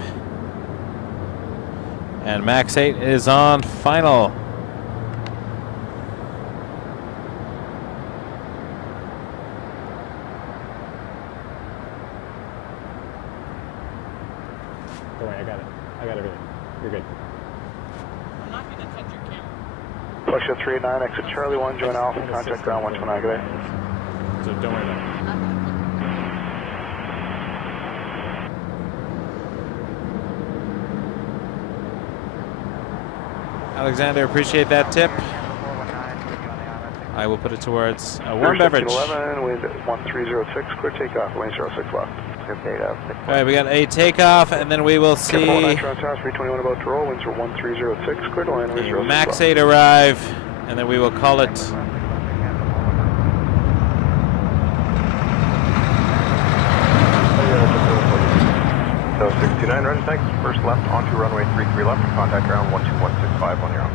And Max 8 is on final. Don't worry, I got it. I got everything. You're good. I'm not going to touch your camera. Flexion 389, exit Charlie 1, join Alpha, contact ground 129, good day. So don't worry about it. Aleksandar, appreciate that tip. I will put it towards a warm beverage. 11, wind 1306, clear takeoff, lane 06 left. Clear takeoff. All right, we got a takeoff, and then we will see Toronto 321 about to roll, winds are 1306, clear to land, lane 06 Max 8 arrive, and then we will call it. So 69, roger, thanks. First left onto runway 33 left, contact ground 12165 on your own.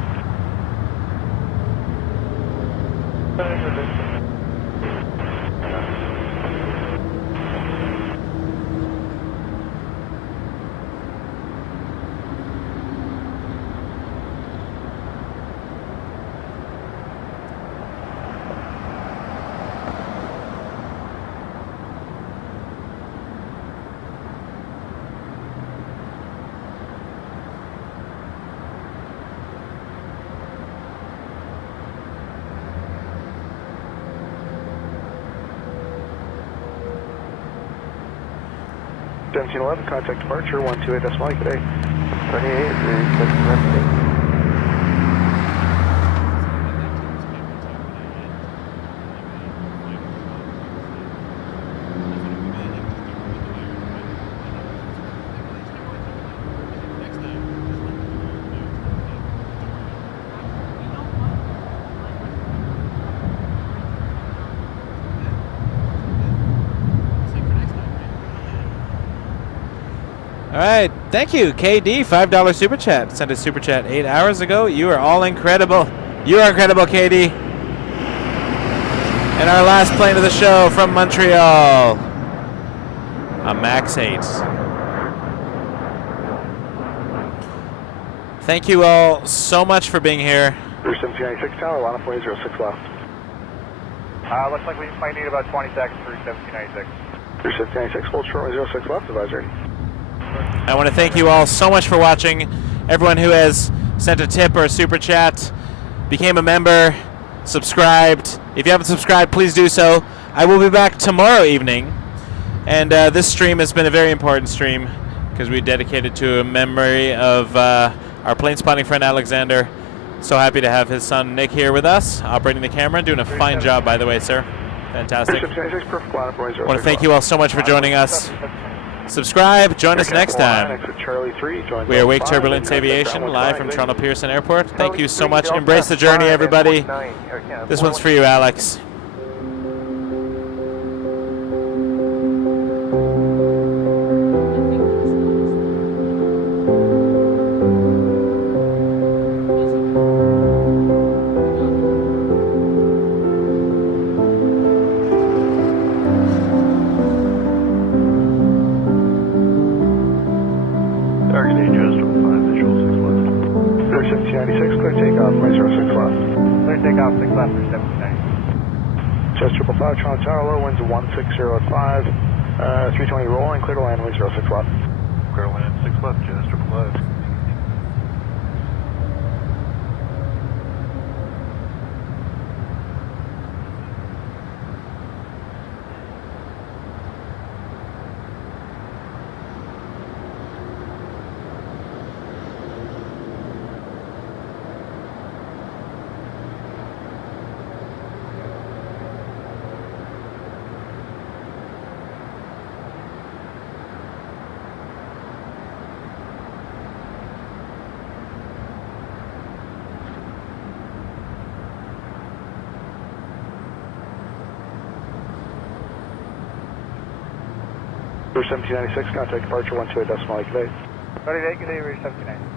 Contact departure 128 decimal eight, good day. 28, All right, thank you, KD, $5 super chat. Sent a super chat 8 hours ago. You are all incredible. You are incredible, KD. And our last plane of the show from Montreal, a Max 8. Thank you all so much for being here. Route 1796 tower, line up 06 left. looks like we might need about 20 seconds for 1796. Route 1796, hold short 06 left, advisory. I want to thank you all so much for watching. Everyone who has sent a tip or a super chat, became a member, subscribed. If you haven't subscribed, please do so. I will be back tomorrow evening. And this stream has been a very important stream because we dedicated to a memory of our plane spotting friend Aleksandar. So happy to have his son Nick here with us, operating the camera. Doing a fine job, by the way, sir. Fantastic. I want to thank you all so much for joining us. Subscribe, join us next time. We are Wake Turbulence Aviation, live from Toronto Pearson Airport. Thank you so much. Embrace the journey, everybody. This one's for you, Alex. 1796, clear takeoff, runway 06 left. Clear takeoff, 6 left for 1796. Chest 555, Toronto Tower, low winds 160 at 5. 320 rolling, clear to land, runway 06 left. Clear to land, 6 left, Jazz 555. Rouge 1796, contact departure 128 decimal 8 Cathay. Ready, Cathay, Rouge 1796.